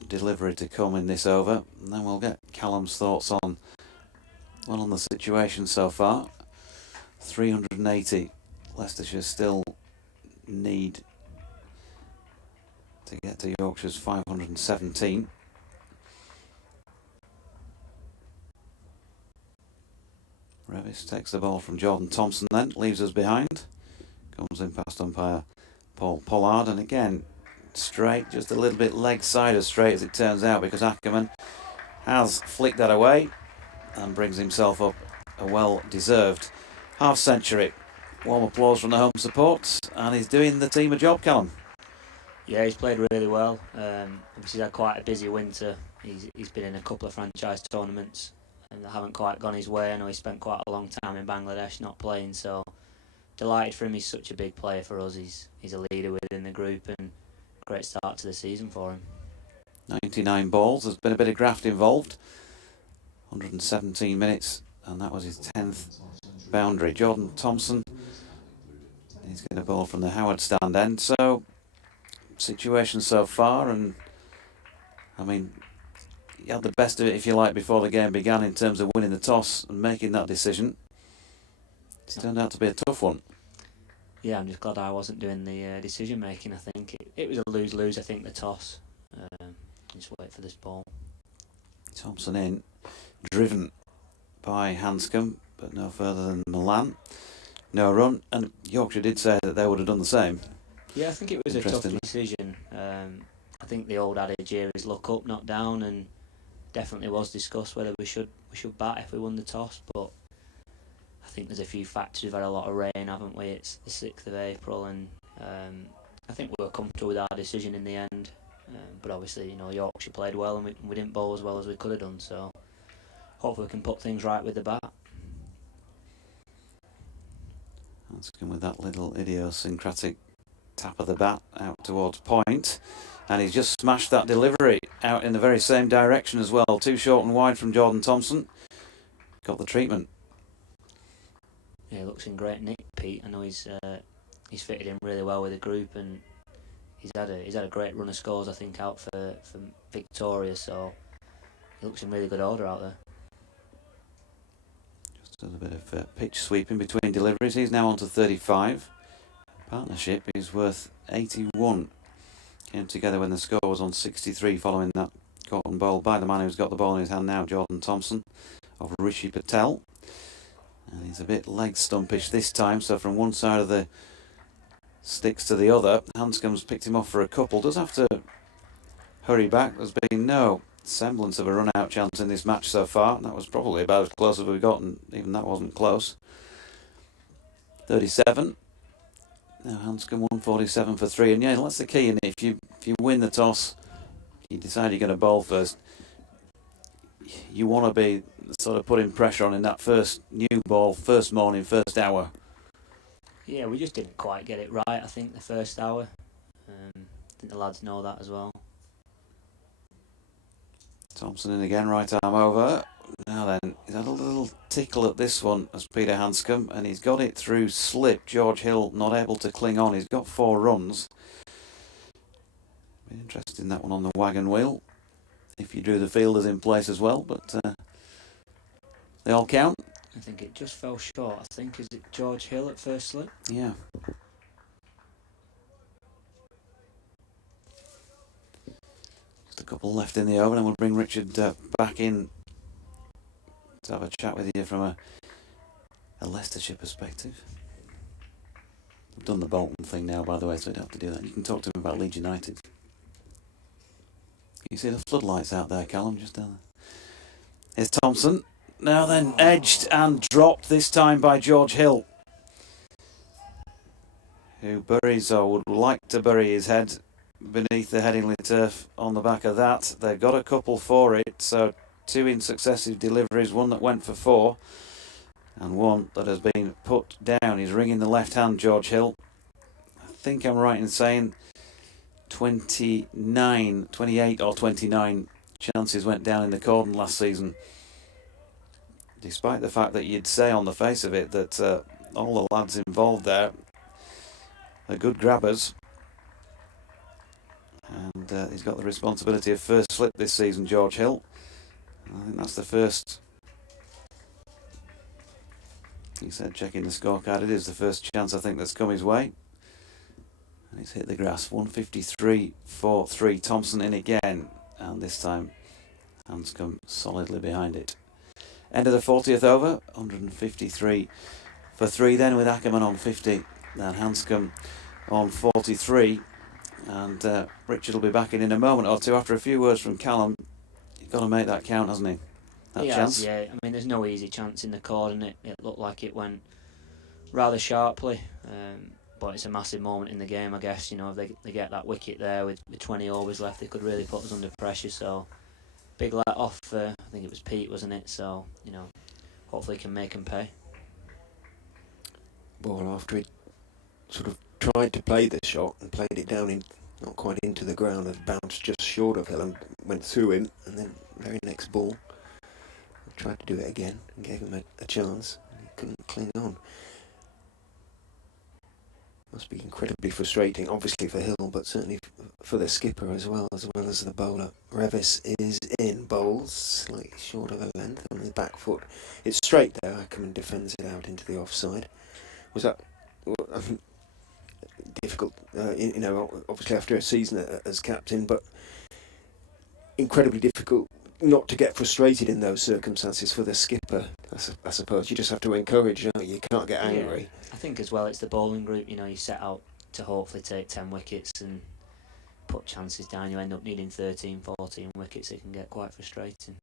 delivery to come in this over, and then we'll get Callum's thoughts on the situation so far. 380. Leicestershire still need to get to Yorkshire's 517. Revis takes the ball from Jordan Thompson, then leaves us behind. Comes in past umpire Paul Pollard, and again straight, just a little bit leg side of straight as it turns out, because Ackermann has flicked that away and brings himself up a well-deserved half century. Warm applause from the home support, and he's doing the team a job, Callum. Yeah, he's played really well. Obviously he's had quite a busy winter. He's been in a couple of franchise tournaments and they haven't quite gone his way. I know he spent quite a long time in Bangladesh not playing, so delighted for him. He's such a big player for us. He's a leader within the group, and great start to the season for him. 99 balls, there's been a bit of graft involved. 117 minutes, and that was his 10th boundary. Jordan Thompson, he's getting a ball from the Howard stand end. So, situation so far, and I mean, he had the best of it, if you like, before the game began in terms of winning the toss and making that decision. It's turned out to be a tough one. Yeah, I'm just glad I wasn't doing the decision making. I think it was a lose-lose. I think the toss. Just wait for this ball. Thompson in, driven by Hanscom, but no further than Malan. No run, and Yorkshire did say that they would have done the same. Yeah, I think it was a tough decision. I think the old adage here is look up, not down, and definitely was discussed whether we should bat if we won the toss. But I think there's a few factors. We've had a lot of rain, haven't we? It's the 6th of April, and I think we were comfortable with our decision in the end. But obviously, you know, Yorkshire played well, and we didn't bowl as well as we could have done. So hopefully we can put things right with the bat. Let's come with that little idiosyncratic tap of the bat out towards point, and he's just smashed that delivery out in the very same direction as well. Too short and wide from Jordan Thompson. Got the treatment. Yeah, he looks in great nick, Pete. I know he's fitted in really well with the group, and he's had a great run of scores, I think, out for Victoria. So he looks in really good order out there. Just a little bit of pitch sweeping between deliveries. He's now on to 35. Partnership is worth 81. Came together when the score was on 63 following that cotton bowl by the man who's got the ball in his hand now, Jordan Thompson, of Rishi Patel. And he's a bit leg stumpish this time, so from one side of the sticks to the other. Hanscom's picked him off for a couple. Does have to hurry back. There's been no semblance of a run-out chance in this match so far. That was probably about as close as we've gotten. Even that wasn't close. 37. Now Hanscom 147 for 3. And yeah, that's the key. And if you win the toss, you decide you're going to bowl first, you want to be sort of putting pressure on in that first new ball, first morning, first hour. Yeah, we just didn't quite get it right, I think, the first hour. I think the lads know that as well. Thompson in again, right arm over. Now then, he's had a little tickle at this one as Peter Hanscom, and he's got it through slip. George Hill not able to cling on. He's got 4 runs. Be interesting that one on the wagon wheel, if you drew the fielders in place as well, but they all count. I think it just fell short. I think, is it George Hill at first slip? Yeah. Just a couple left in the over, and we'll bring Richard back in to have a chat with you from a Leicestershire perspective. We've done the Bolton thing now, by the way, so we don't have to do that. You can talk to him about Leeds United. You see the floodlights out there, Callum, just down Here's Thompson. Now then, edged and dropped this time by George Hill, who buries, or would like to bury his head beneath the Headingley turf on the back of that. They've got a couple for it, so 2 in successive deliveries, one that went for 4 and one that has been put down. He's ringing the left hand, George Hill. I think I'm right in saying 28 or 29 chances went down in the cordon last season, despite the fact that you'd say on the face of it that all the lads involved there are good grabbers. And he's got the responsibility of first slip this season, George Hill. I think that's the first. He said, checking the scorecard, it is the first chance I think that's come his way. And he's hit the grass. 153.43. Thompson in again. And this time, Hanscom solidly behind it. End of the 40th over. 153 for 3 then, with Ackermann on 50. And Hanscom on 43. And Richard will be back in a moment or two after a few words from Callum. You've got to make that count, hasn't he? That chance. Yeah. I mean, there's no easy chance in the cordon. It looked like it went rather sharply, but it's a massive moment in the game, I guess. You know, if they get that wicket there with 20 overs left, they could really put us under pressure. So, big let off. I think it was Pete, wasn't it? So, you know, hopefully can make him pay. Ball after it sort of tried to play the shot and played it down in, not quite into the ground, and bounced just short of Hill and went through him, and then very next ball tried to do it again and gave him a chance, and he couldn't cling on. Must be incredibly frustrating, obviously for Hill, but certainly for the skipper as well as the bowler. Revis is in, bowls slightly short of a length on his back foot. It's straight there. Ackermann defends it out into the offside. Was that difficult? You know, obviously after a season as captain, but incredibly difficult not to get frustrated in those circumstances for the skipper. I suppose you just have to encourage, don't you? You can't get angry. Yeah. I think as well it's the bowling group. You know, you set out to hopefully take 10 wickets and put chances down. You end up needing 13, 14 wickets. It can get quite frustrating.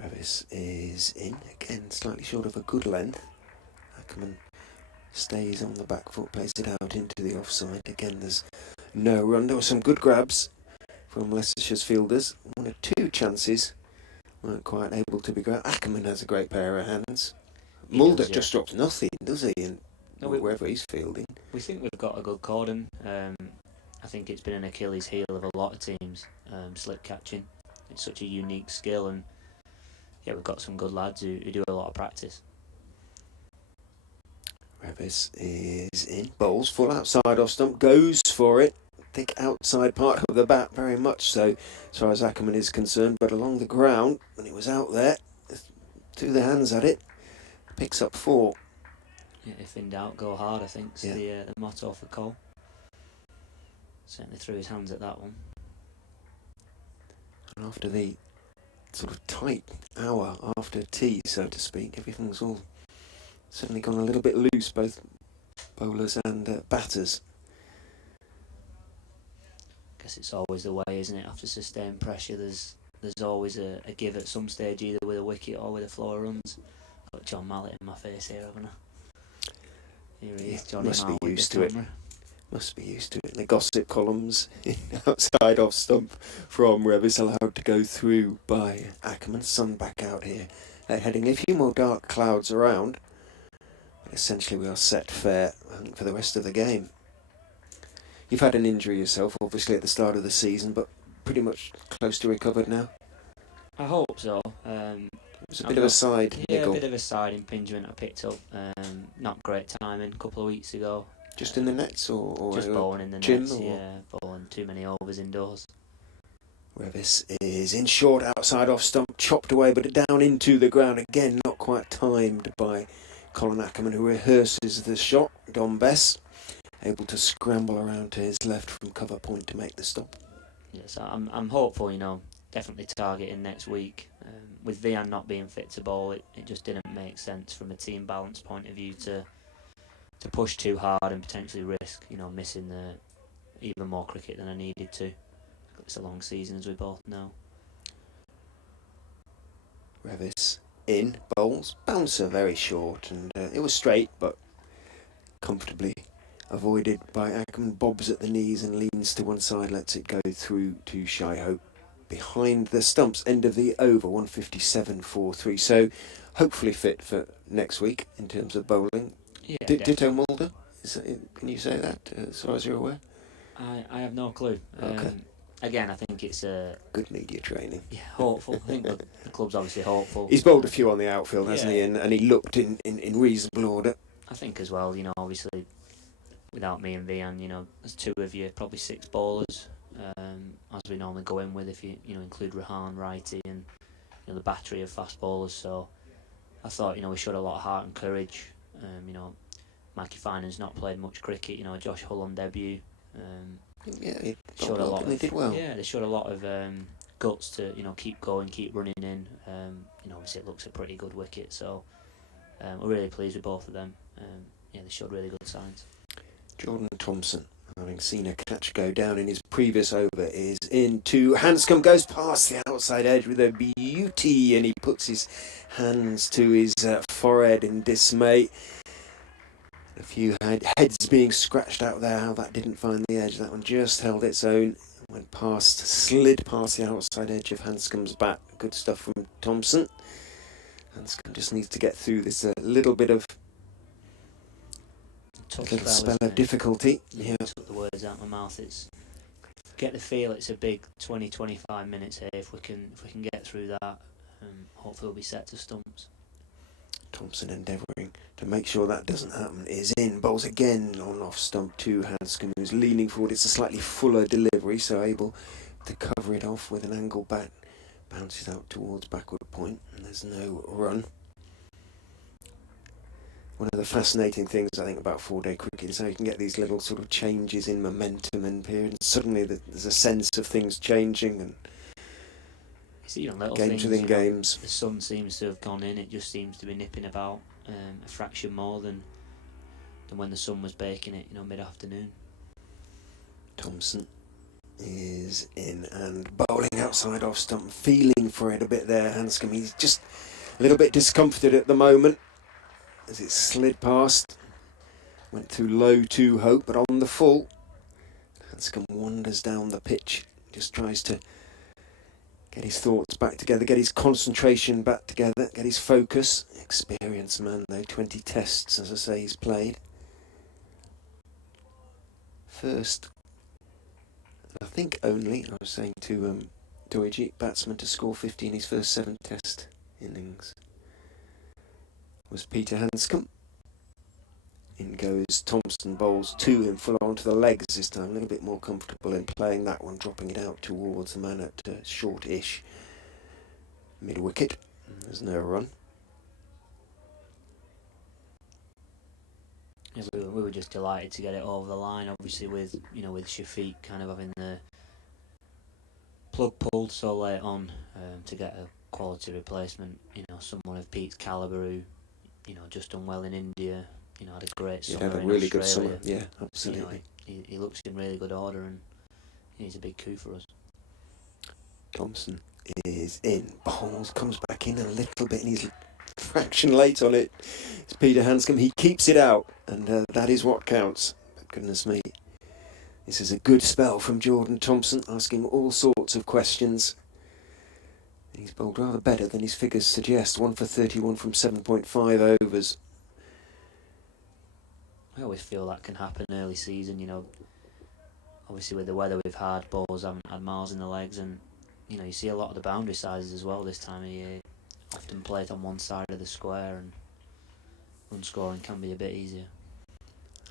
Revis is in again, slightly short of a good length. Ackermann stays on the back foot, plays it out into the offside. Again, there's no run. There were some good grabs from Leicestershire's fielders. 1 or 2 chances weren't quite able to be grabbed. Ackermann has a great pair of hands. Mulder just drops nothing, does he? And wherever he's fielding. We think we've got a good cordon. I think it's been an Achilles heel of a lot of teams, slip catching. It's such a unique skill, and yeah, we've got some good lads who do a lot of practice. Revis is in, bowls full outside off stump, goes for it. Thick outside part of the bat, very much so as far as Ackermann is concerned, but along the ground, when it was out there, threw the hands at it, picks up 4. Yeah, if in doubt, go hard, I think, is the motto for Cole. Certainly threw his hands at that one. And after the sort of tight hour after tea, so to speak, everything's all certainly gone a little bit loose, both bowlers and batters. Guess it's always the way, isn't it? After sustained pressure, there's always a give at some stage, either with a wicket or with a flow of runs. Got John Mallet in my face here, haven't I? Here he is, Johnny must Mallet be with used the to camera. Must be used to it. The gossip columns outside off stump from Revis allowed to go through by Ackermann. Sun back out here at Headingley. A few more dark clouds around, but essentially we are set fair for the rest of the game. You've had an injury yourself, obviously, at the start of the season, but pretty much close to recovered now. I hope so. It was a bit of a side niggle. A bit of a side impingement I picked up. Not great timing a couple of weeks ago. Just in the nets or just bowling in the gym nets? Or? Yeah, bowling too many overs indoors. Revis is in short outside off stump, chopped away, but down into the ground again, not quite timed by Colin Ackermann, who rehearses the shot. Dom Bess able to scramble around to his left from cover point to make the stop. Yes, I'm hopeful. You know, definitely targeting next week. With Vian not being fit to bowl, it just didn't make sense from a team balance point of view to push too hard and potentially risk, you know, missing even more cricket than I needed to. It's a long season, as we both know. Revis in bowls. Bouncer very short, and it was straight but comfortably avoided by Ackermann. Bobs at the knees and leans to one side, lets it go through to Shy Hope behind the stumps. End of the over, 157.43. So hopefully fit for next week in terms of bowling. Yeah, Ditto Mulder. Can you say that as far as you're aware? I have no clue. Okay. Again, I think it's good media training. Yeah, hopeful. I think the club's obviously hopeful. He's bowled a few on the outfield, hasn't he? Yeah. And he looked in reasonable order. I think as well, obviously, without me and Vian, there's two of you, probably 6 bowlers, as we normally go in with if you include Rahan, Righty, and the battery of fast bowlers. So I thought we showed a lot of heart and courage. Mikey Finan's not played much cricket. Josh Hull on debut. He showed a lot. They did well. Yeah, they showed a lot of guts to keep going, keep running in. Obviously it looks a pretty good wicket, so we're really pleased with both of them. They showed really good signs. Jordan Thompson, having seen a catch go down in his previous over, is into Hanscom, goes past the outside edge with a beauty, and he puts his hands to his forehead in dismay. A few heads being scratched out there, how that didn't find the edge. That one just held its own, went past, slid past the outside edge of Hanscom's bat. Good stuff from Thompson. Hanscom just needs to get through this little bit of little spell of difficulty. Yeah. Took the words out of my mouth. It's get the feel. It's a big 20-25 minutes here. If we can get through that, hopefully we'll be set to stumps. Thompson endeavouring to make sure that doesn't happen. Is in, bowls again on off stump to Hanscom, who's leaning forward. It's a slightly fuller delivery, so able to cover it off with an angle bat. Bounces out towards backward point, and there's no run. One of the fascinating things I think about 4-day cricket is how you can get these little sort of changes in momentum and period. Suddenly there's a sense of things changing, and little games things, within games. The sun seems to have gone in. It just seems to be nipping about a fraction more than when the sun was baking it, mid-afternoon. Thompson is in and bowling outside off stump, feeling for it a bit there. Hanscom, he's just a little bit discomforted at the moment as it slid past. Went through low to Hope, but on the full, Hanscom wanders down the pitch, just tries to get his thoughts back together, get his concentration back together, get his focus. Experienced man though, 20 tests, as I say, he's played. First, I think only, I was saying to Dawid, batsman to score 50 in his first 7 test innings, was Peter Hanscom. In goes Thompson, bowls to him, full on to the legs this time, a little bit more comfortable in playing that one, dropping it out towards the man at short-ish mid-wicket. There's no run. Yeah, we were just delighted to get it over the line, obviously with Shafiq kind of having the plug pulled so late on to get a quality replacement, someone of Pete's calibre who, just done well in India, had a great summer. Had a really good summer, yeah, absolutely. He looks in really good order, and he's a big coup for us. Thompson is in, bowls, comes back in a little bit, and he's fraction late on it. It's Peter Hanscom, he keeps it out, and that is what counts. But goodness me, this is a good spell from Jordan Thompson, asking all sorts of questions. He's bowled rather better than his figures suggest, 1 for 31 from 7.5 overs. I always feel that can happen early season, obviously with the weather we've had, bowlers haven't had miles in the legs, and you see a lot of the boundary sizes as well this time of year, often played on one side of the square, and run scoring can be a bit easier.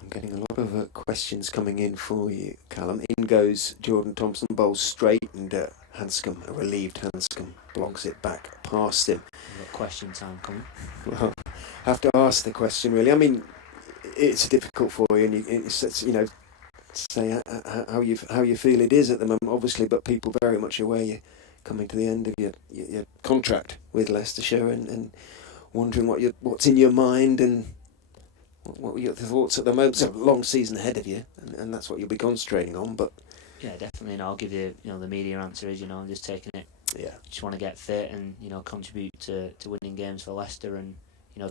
I'm getting a lot of questions coming in for you, Callum. In goes Jordan Thompson, bowls straight, and Hanscom, a relieved Hanscom, blocks it back past him. We've got question time coming. Well, I have to ask the question really. I mean, it's difficult for you, and it's say how you feel it is at the moment, obviously, but people very much aware you're coming to the end of your contract with Leicestershire, and wondering what's in your mind and what were your thoughts at the moment. It's a long season ahead of you, and that's what you'll be concentrating on. But yeah, definitely, and I'll give you the media answer is I'm just taking it Yeah. Just want to get fit and contribute to winning games for Leicester and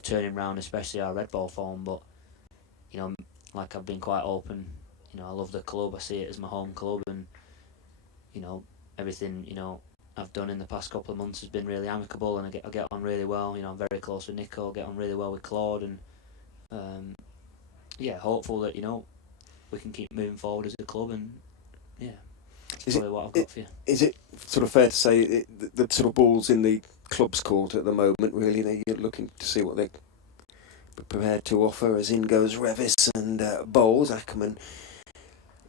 turning round especially our red ball form. But like I've been quite open. I love the club. I see it as my home club, and everything I've done in the past couple of months has been really amicable, and I get on really well. I'm very close with Nico, get on really well with Claude, and hopeful that we can keep moving forward as a club, and that's probably what I've got for you. Is it sort of fair to say the sort of ball's in the club's court at the moment? Really, you're looking to see what they're prepared to offer. As in goes Revis and Bowles. Ackermann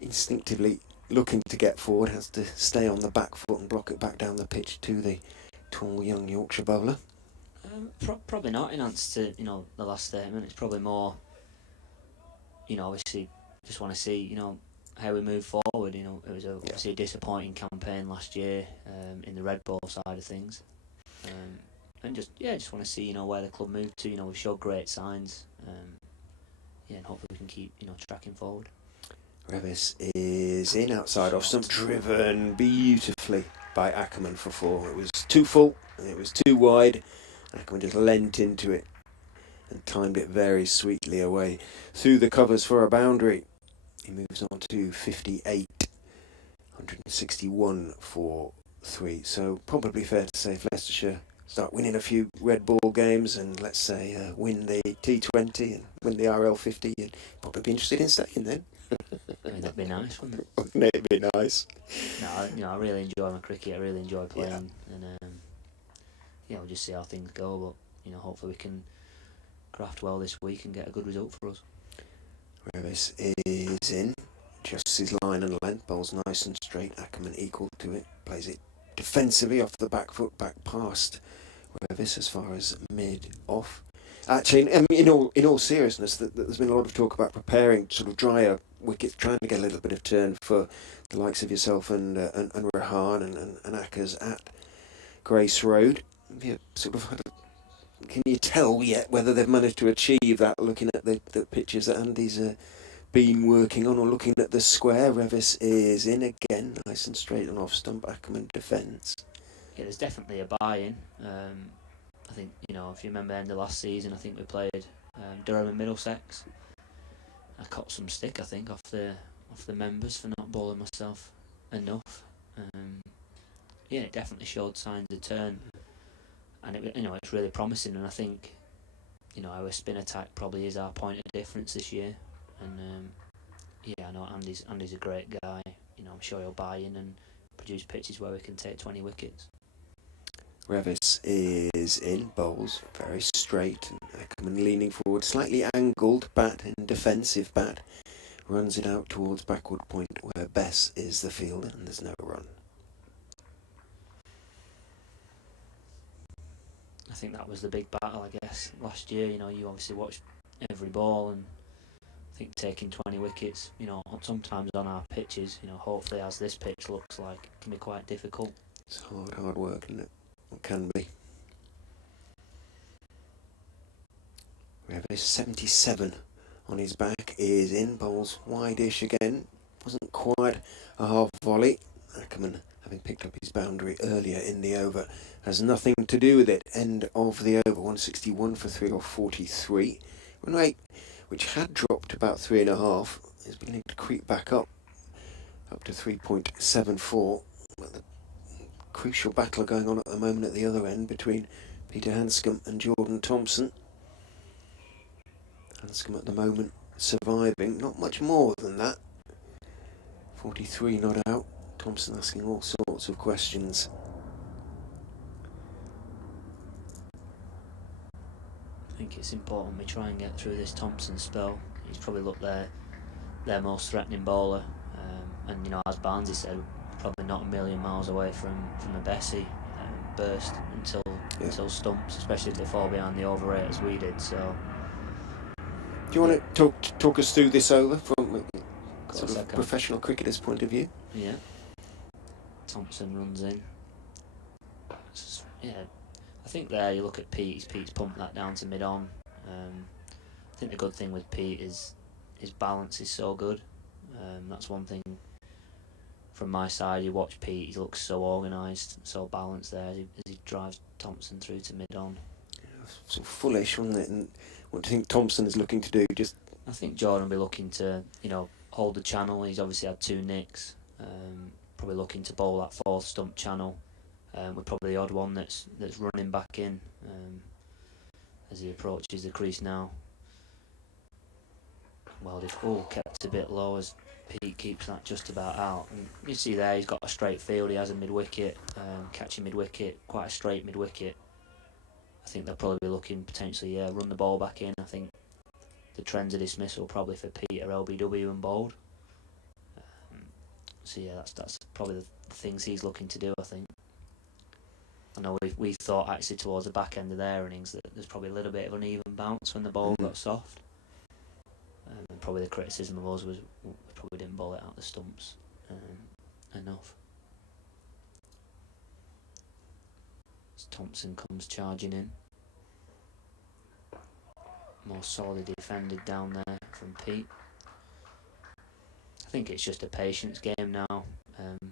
instinctively looking to get forward, has to stay on the back foot and block it back down the pitch to the tall young Yorkshire bowler. Probably not in answer to the last statement. It's probably more obviously just want to see how we move forward. It was obviously a disappointing campaign last year in the red ball side of things, and just want to see where the club moved to. We showed great signs, and hopefully we can keep tracking forward. Revis is in outside off stump, driven beautifully by Ackermann for 4. It was too full and it was too wide. Ackermann just leant into it and timed it very sweetly away through the covers for a boundary. He moves on to 58, 161 for 3. So probably fair to say if Leicestershire start winning a few red ball games and let's say win the T20 and win the RL50, you'd probably be interested in staying then. That'd be nice, wouldn't it? Wouldn't it be nice? No, I really enjoy my cricket. I really enjoy playing, and we'll just see how things go. But hopefully we can craft well this week and get a good result for us. Revis is in, adjusts his line and length, bowls nice and straight. Ackermann equal to it, plays it defensively off the back foot, back past Revis as far as mid off. Actually, in all seriousness, there's been a lot of talk about preparing sort of drier wickets, trying to get a little bit of turn for the likes of yourself and Rehan and Ackers at Grace Road. Can you tell yet whether they've managed to achieve that, looking at the pitches that Andy's been working on, or looking at the square? Revis is in again, nice and straight and off stump. Ackermann defence. Yeah, there's definitely a buy-in. I think if you remember the end of last season, I think we played Durham and Middlesex. I caught some stick, I think, off the members for not bowling myself enough. It definitely showed signs of turn, and it's really promising. And I think our spin attack probably is our point of difference this year. And I know Andy's a great guy. I'm sure he'll buy in and produce pitches where we can take 20 wickets. Revis is in, bowls very straight, and Ackermann leaning forward, slightly angled bat and defensive bat, runs it out towards backward point where Bess is the fielder, and there's no run. I think that was the big battle, I guess, last year. You obviously watched every ball, and I think taking 20 wickets, sometimes on our pitches, hopefully as this pitch looks like, it can be quite difficult. It's hard work, isn't it? It can be. Revis 77 on his back, is in, bowls wide-ish again. Wasn't quite a half volley. Ackermann, having picked up his boundary earlier in the over, has nothing to do with it. End of the over, 161 for 3 or 43. Run rate, which had dropped about 3.5, is beginning to creep back up to 3.74. But the crucial battle going on at the moment at the other end between Peter Hanscom and Jordan Thompson. Hanscom at the moment surviving, not much more than that. 43 not out. Thompson asking all sorts of questions. I think it's important we try and get through this Thompson spell. He's probably looked their most threatening bowler, and as Barnsley said, probably not a million miles away from a Bessie burst until stumps, especially if they fall behind the over 8 as we did. So, do you want to talk us through this over from a professional cricketer's point of view? Yeah. Thompson runs in. I think there you look at Pete's pumped that down to mid-on. I think the good thing with Pete is his balance is so good. That's one thing from my side, you watch Pete, he looks so organised, so balanced there as he drives Thompson through to mid-on. Sort of fullish, wasn't it? And what do you think Thompson is looking to do? Just I think Jordan will be looking to, hold the channel. He's obviously had 2 nicks. Probably looking to bowl that 4th stump channel. With probably the odd one that's running back in as he approaches the crease now. Well, they've all kept a bit low as Pete keeps that just about out. And you see there, he's got a straight field. He has a mid-wicket, catching mid-wicket, quite a straight mid-wicket. I think they'll probably be looking potentially, run the ball back in. I think the trends of dismissal probably for Pete are LBW and bowled. So yeah, that's probably the things he's looking to do, I think. I know we thought actually towards the back end of their innings that there's probably a little bit of uneven bounce when the ball got soft. And probably the criticism of us was we probably didn't bowl it out the stumps enough. As Thompson comes charging in. More solidly defended down there from Pete. I think it's just a patience game now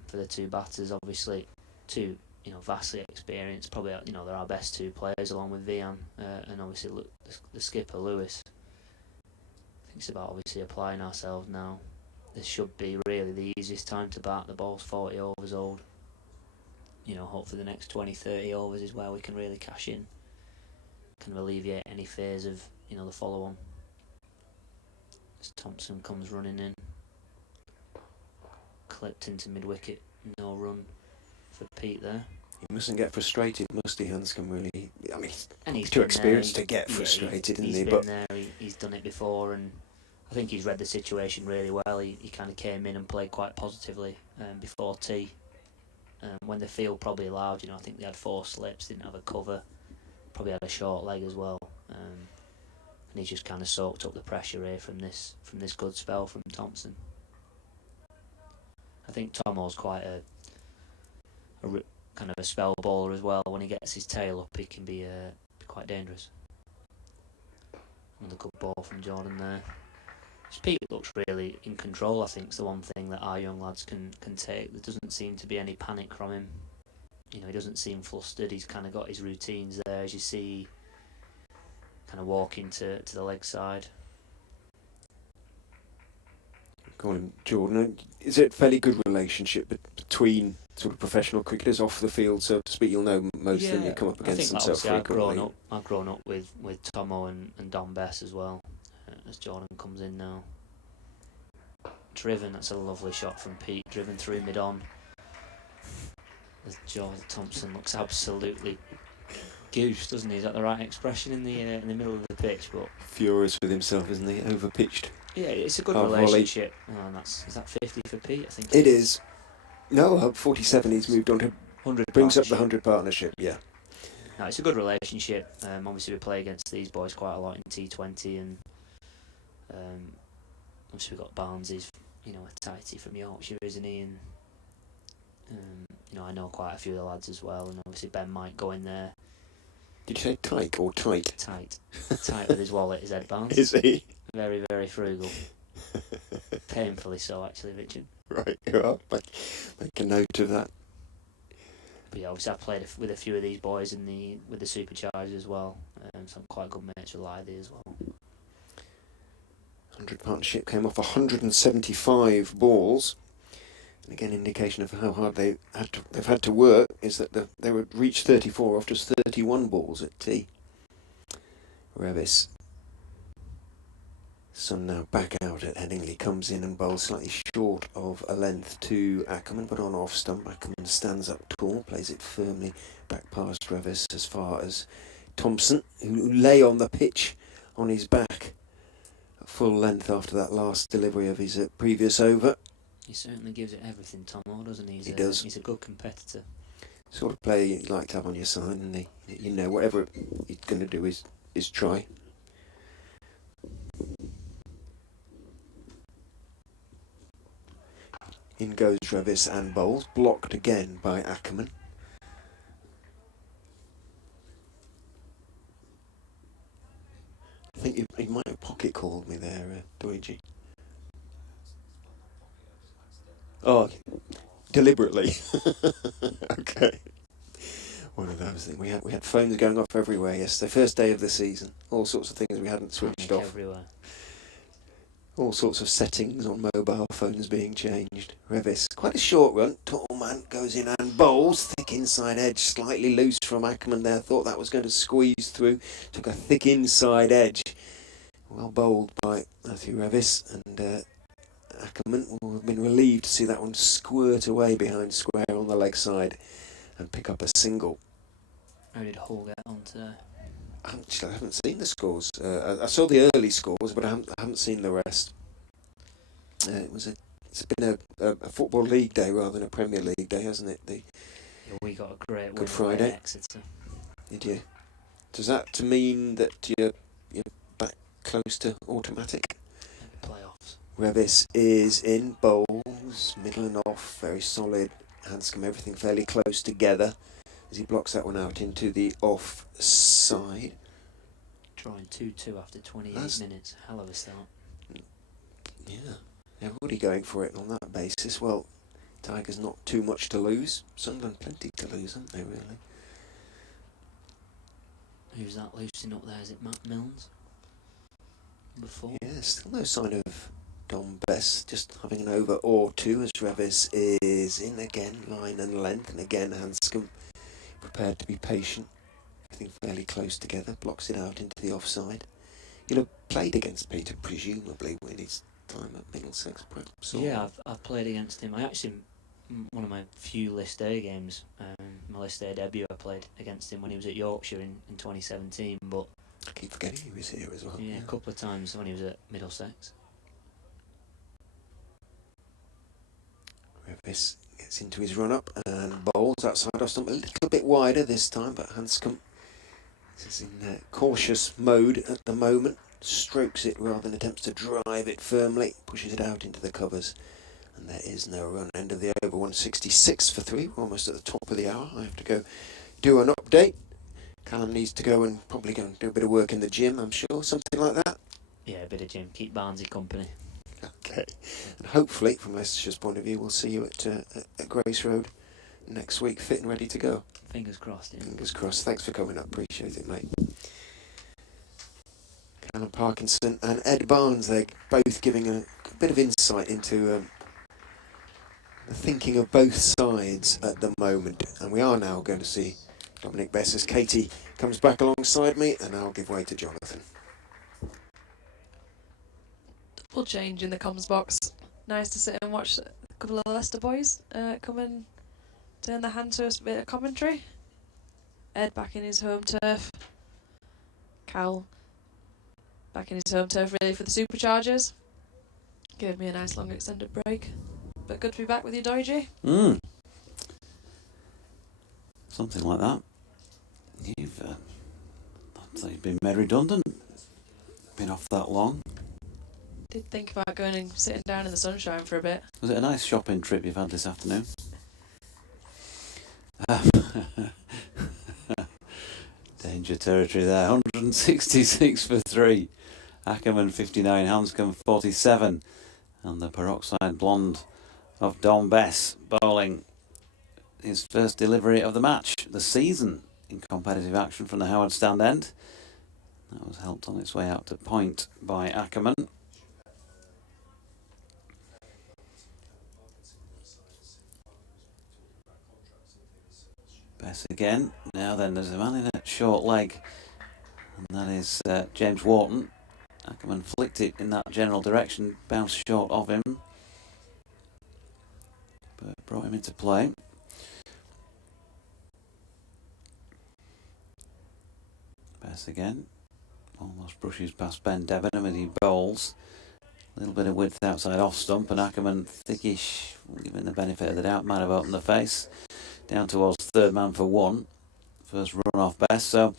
for the 2 batters. Obviously, 2 vastly experienced. Probably they're our best 2 players along with Vian and obviously the skipper Lewis. I think it's about obviously applying ourselves now. This should be really the easiest time to bat. The ball's 40 overs old. Hopefully the next 20-30 overs is where we can really cash in. Kind of alleviate any fears of the follow on. As Thompson comes running in. Clipped into mid-wicket, no run for Pete there. he mustn't get frustrated, must he? Hanscom really. I mean, And he's too experienced to get frustrated, isn't he? He's But been there. He's done it before, and I think he's read the situation really well. He kind of came in and played quite positively before tea. When the field probably allowed, I think they had 4 slips, didn't have a cover, probably had a short leg as well, and he just kind of soaked up the pressure here from this good spell from Thompson. I think Tomo's quite a kind of a spell bowler as well. When he gets his tail up, he can be quite dangerous. Another good ball from Jordan there. Pete looks really in control. I think it's the one thing that our young lads can take. There doesn't seem to be any panic from him. He doesn't seem flustered. He's kind of got his routines there, as you see, kind of walking to the leg side. call him Jordan. Is it a fairly good relationship between sort of professional cricketers off the field, so to speak? You'll know most of them. You come up against them so frequently. I've grown up with Tomo and Dom Bess as well. As Jordan comes in now, driven. That's a lovely shot from Pete. Driven through mid-on. As Jordan Thompson looks absolutely goose, doesn't he? Is that the right expression in the middle of the pitch? But furious with himself, isn't he? Overpitched. Yeah, it's a good relationship. Oh, and is that 50 for Pete? I think it is. No, 47. He's moved on to 100. Brings up the 100 partnership. Yeah. No, it's a good relationship. Obviously, we play against these boys quite a lot in T20, and obviously we've got Barnes. A tighty from Yorkshire, isn't he? And I know quite a few of the lads as well, and obviously Ben might go in there. Did you say tight or tight? Tight with his wallet, his head Barnes. Is he? Very, very frugal. Painfully so, actually, Richard. Right, you are. Make a note of that. But yeah, obviously I've played with a few of these boys with the Superchargers as well. So I'm quite good mates with Lively as well. 100 partnership came off 175 balls. And again, indication of how hard they've had to work is that they would reach 34 off just 31 balls at tea. Revis. Sun now back out at Headingley, comes in and bowls slightly short of a length to Ackermann, but on off stump. Ackermann stands up tall, plays it firmly back past Revis as far as Thompson, who lay on the pitch on his back at full length after that last delivery of his previous over. He certainly gives it everything, Tomo, doesn't he? He does. He's a good competitor. Sort of player you'd like to have on your side, and whatever he's going to do is try. In goes Revis and bowls, blocked again by Ackermann. I think he might have pocket called me there, Dawid. Oh, deliberately. Okay. One of those things. We had phones going off everywhere yesterday. First day of the season. All sorts of things we hadn't switched off. Everywhere. All sorts of settings on mobile phones being changed. Revis, quite a short run. Tall man goes in and bowls. Thick inside edge, slightly loose from Ackermann there. Thought that was going to squeeze through. Took a thick inside edge. Well bowled by Matthew Revis. And Ackermann will have been relieved to see that one squirt away behind square on the leg side and pick up a single. How did Hull get on today? Actually, I haven't seen the scores. I saw the early scores, but I haven't seen the rest. It's been a football league day rather than a Premier League day, hasn't it? Yeah, we got a great Good win Friday. at Exeter. Did you? Does that mean that you're back close to automatic? Playoffs. Revis is in, bowls, middle and off, very solid. Hanscom, everything fairly close together as he blocks that one out into the off side. Drawing 2-2 after 28 minutes. Hell of a start. Yeah, everybody going for it on that basis. Well, Tigers not too much to lose. Sunderland plenty to lose, haven't they, really? Who's that loosening up there? Is it Matt Milnes? Number 4? Yeah, still no sign of Dom Bess, just having an over or two as Revis is in again, line and length, and again Hanscom prepared to be patient. Everything fairly close together, blocks it out into the offside. You'll have played against Peter, presumably, when his time at Middlesex, perhaps? Yeah, I've played against him. I actually, one of my few List A games, my List A debut, I played against him when he was at Yorkshire in 2017, but... I keep forgetting he was here as well. Yeah, a couple of times when he was at Middlesex. Revis gets into his run-up and bowls outside off stump, a little bit wider this time, but Hanscom is in cautious mode at the moment. Strokes it rather than attempts to drive it firmly, pushes it out into the covers, and there is no run. End of the over, 166 for 3. We're almost at the top of the hour. I have to go do an update. Callum needs to go and probably go and do a bit of work in the gym, I'm sure, something like that. Yeah, a bit of gym. Keep Barnesy company. Okay, and hopefully, from Leicestershire's point of view, we'll see you at Grace Road next week, fit and ready to go. Fingers crossed, yeah. Fingers crossed. Thanks for coming up. Appreciate it, mate. Callum Parkinson and Ed Barnes, they're both giving a bit of insight into the thinking of both sides at the moment. And we are now going to see Dominic Bess as Katie comes back alongside me, and I'll give way to Jonathan. Double change in the comms box. Nice to sit and watch a couple of the Leicester boys come and turn their hand to a bit of commentary. Ed back in his home turf. Cal back in his home turf really for the Superchargers. Gave me a nice long extended break. But good to be back with you, Doige. Something like that. You've been made redundant. Been off that long. Did think about going and sitting down in the sunshine for a bit. Was it a nice shopping trip you've had this afternoon? Danger territory there. 166 for 3. Ackermann 59, Hanscom 47. And the peroxide blonde of Dom Bess bowling his first delivery of the match, the season, in competitive action from the Howard stand end. That was helped on its way out to point by Ackermann. Bess again. Now then, there's a man in a short leg, and that is James Wharton. Ackermann flicked it in that general direction, bounced short of him, but brought him into play. Bess again. Almost brushes past Ben Debenham as he bowls. A little bit of width outside off stump, and Ackermann, thickish, given the benefit of the doubt, might have opened the face. Down towards third man for 1. First run off Bess, so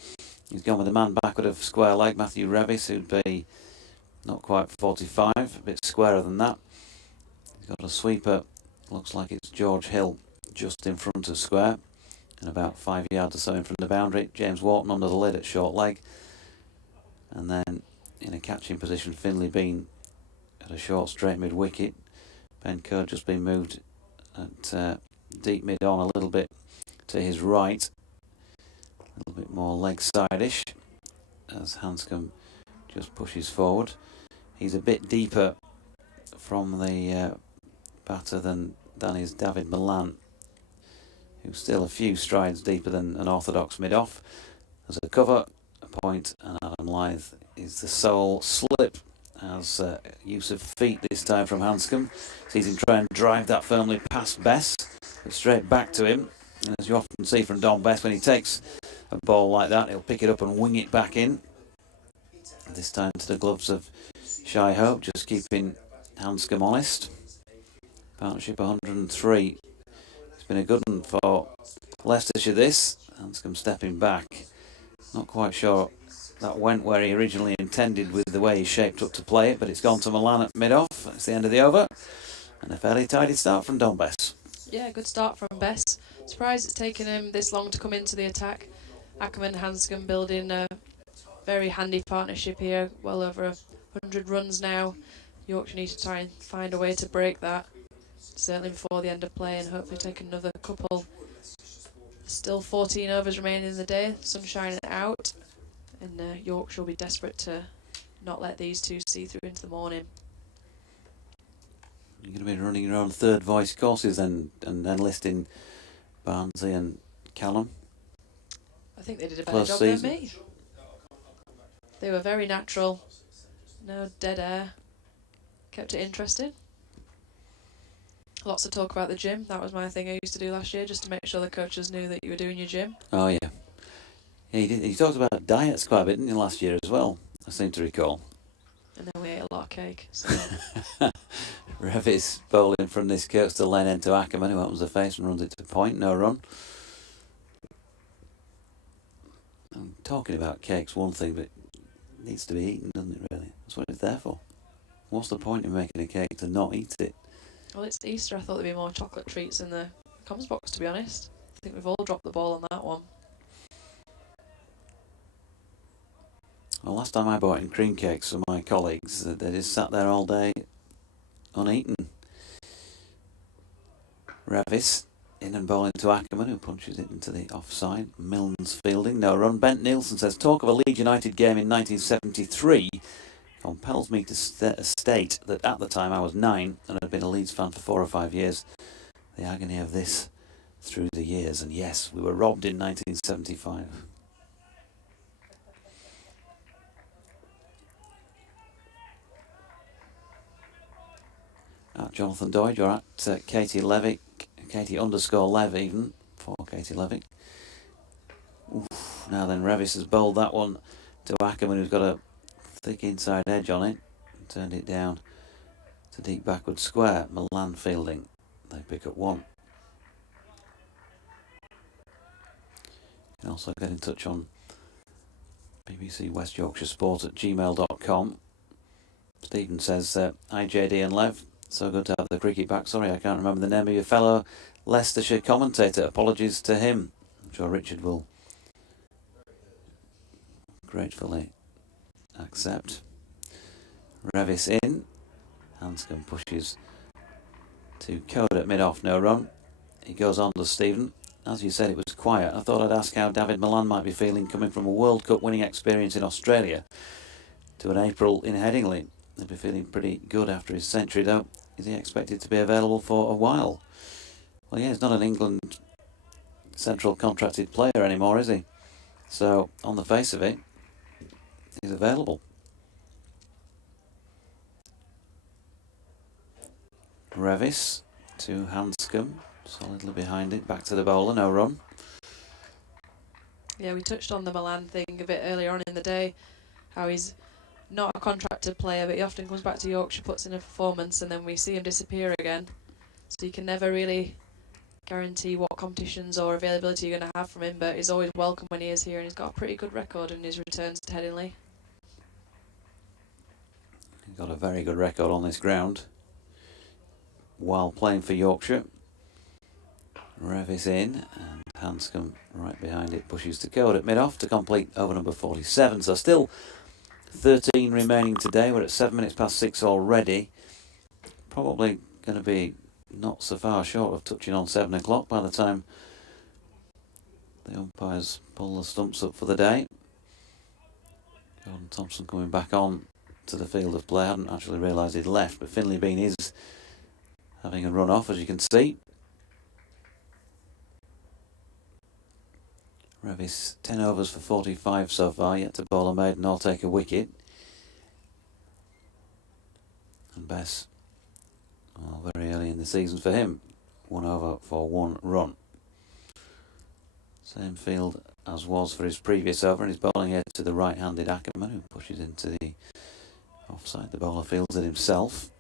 he's gone with the man backward of square leg, Matthew Revis, who'd be not quite 45, a bit squarer than that. He's got a sweeper, looks like it's George Hill, just in front of square, and about 5 yards or so in front of the boundary. James Wharton under the lid at short leg. And then in a catching position, Finlay Bean at a short straight mid-wicket. Ben Kerr just been moved at deep mid on, a little bit to his right, a little bit more leg side-ish as Hanscom just pushes forward. He's a bit deeper from the batter than is Dawid Malan, who's still a few strides deeper than an orthodox mid-off. There's a cover, a point, and Adam Lyth is the sole slip as use of feet this time from Hanscom. Sees him try and drive that firmly past Bess, but straight back to him. And as you often see from Dom Bess, when he takes a ball like that, he'll pick it up and wing it back in. This time to the gloves of Shy Hope, just keeping Hanscom honest. Partnership 103. It's been a good one for Leicestershire this. Hanscom stepping back. Not quite sure that went where he originally intended with the way he shaped up to play it, but it's gone to Malan at mid-off. It's the end of the over. And a fairly tidy start from Dom Bess. Yeah, good start from Bess. Surprised it's taken him this long to come into the attack. Ackermann, Hanscom building a very handy partnership here. Well over 100 runs now. Yorkshire need to try and find a way to break that. Certainly before the end of play, and hopefully take another couple. Still 14 overs remaining in the day. Sun shining out. And Yorkshire will be desperate to not let these two see through into the morning. You're going to be running your own third voice courses and enlisting Barnsley and Callum. I think they did a better job than me. They were very natural. No dead air. Kept it interesting. Lots of talk about the gym. That was my thing I used to do last year, just to make sure the coaches knew that you were doing your gym. Oh, yeah. Yeah, he talked about diets quite a bit, didn't he, last year as well, I seem to recall. And then we ate a lot of cake. So. Revis bowling from this coastal lane end to Ackermann, who opens the face and runs it to point, no run. I'm talking about cake's one thing, but it needs to be eaten, doesn't it, really? That's what it's there for. What's the point in making a cake to not eat it? Well, it's Easter. I thought there'd be more chocolate treats in the comms box, to be honest. I think we've all dropped the ball on that one. Well, last time I bought in cream cakes for my colleagues, they just sat there all day uneaten. Revis in and bowling to Ackermann, who punches it into the offside. Milne's fielding, no run. Bent Nielsen says, talk of a Leeds United game in 1973 compels me to state that at the time I was 9 and had been a Leeds fan for 4 or 5 years. The agony of this through the years. And yes, we were robbed in 1975. At Jonathan Doyd, you're at Katie Levick, Katie_Lev even, for Katie Levick. Oof. Now then, Revis has bowled that one to Ackermann, who's got a thick inside edge on it, and turned it down to deep backward square. Malan fielding, they pick up 1. You can also get in touch on BBC West Yorkshire Sport at gmail.com. Stephen says, hi JD and Lev. So good to have the cricket back. Sorry, I can't remember the name of your fellow Leicestershire commentator. Apologies to him. I'm sure Richard will gratefully accept. Revis in. Hanscom pushes to Code at mid-off, no run. He goes on to Stephen. As you said, it was quiet. I thought I'd ask how Dawid Malan might be feeling coming from a World Cup winning experience in Australia to an April in Headingley. He'll be feeling pretty good after his century, though. Is he expected to be available for a while? Well, yeah, he's not an England central contracted player anymore, is he? So, on the face of it, he's available. Revis to Hanscom, solidly behind it, back to the bowler, no run. Yeah, we touched on the Malan thing a bit earlier on in the day, how he's not a contracted player, but he often comes back to Yorkshire, puts in a performance, and then we see him disappear again. So you can never really guarantee what competitions or availability you're going to have from him, but he's always welcome when he is here, and he's got a pretty good record in his returns to Headingley. He's got a very good record on this ground while playing for Yorkshire. Revis in, and Hanscom right behind it, pushes to Code at mid-off to complete over number 47. So still 13 remaining today. We're at 7 minutes past 6 already. Probably going to be not so far short of touching on 7 o'clock by the time the umpires pull the stumps up for the day. Jordan Thompson coming back on to the field of play. I hadn't actually realised he'd left, but Finley Bean is having a run off, as you can see. Revis 10 overs for 45 so far, yet to bowl a maiden or take a wicket. And Bess, well, very early in the season for him, 1 over for 1 run. Same field as was for his previous over, and he's bowling here to the right-handed Ackermann, who pushes into the offside. The bowler fields it himself.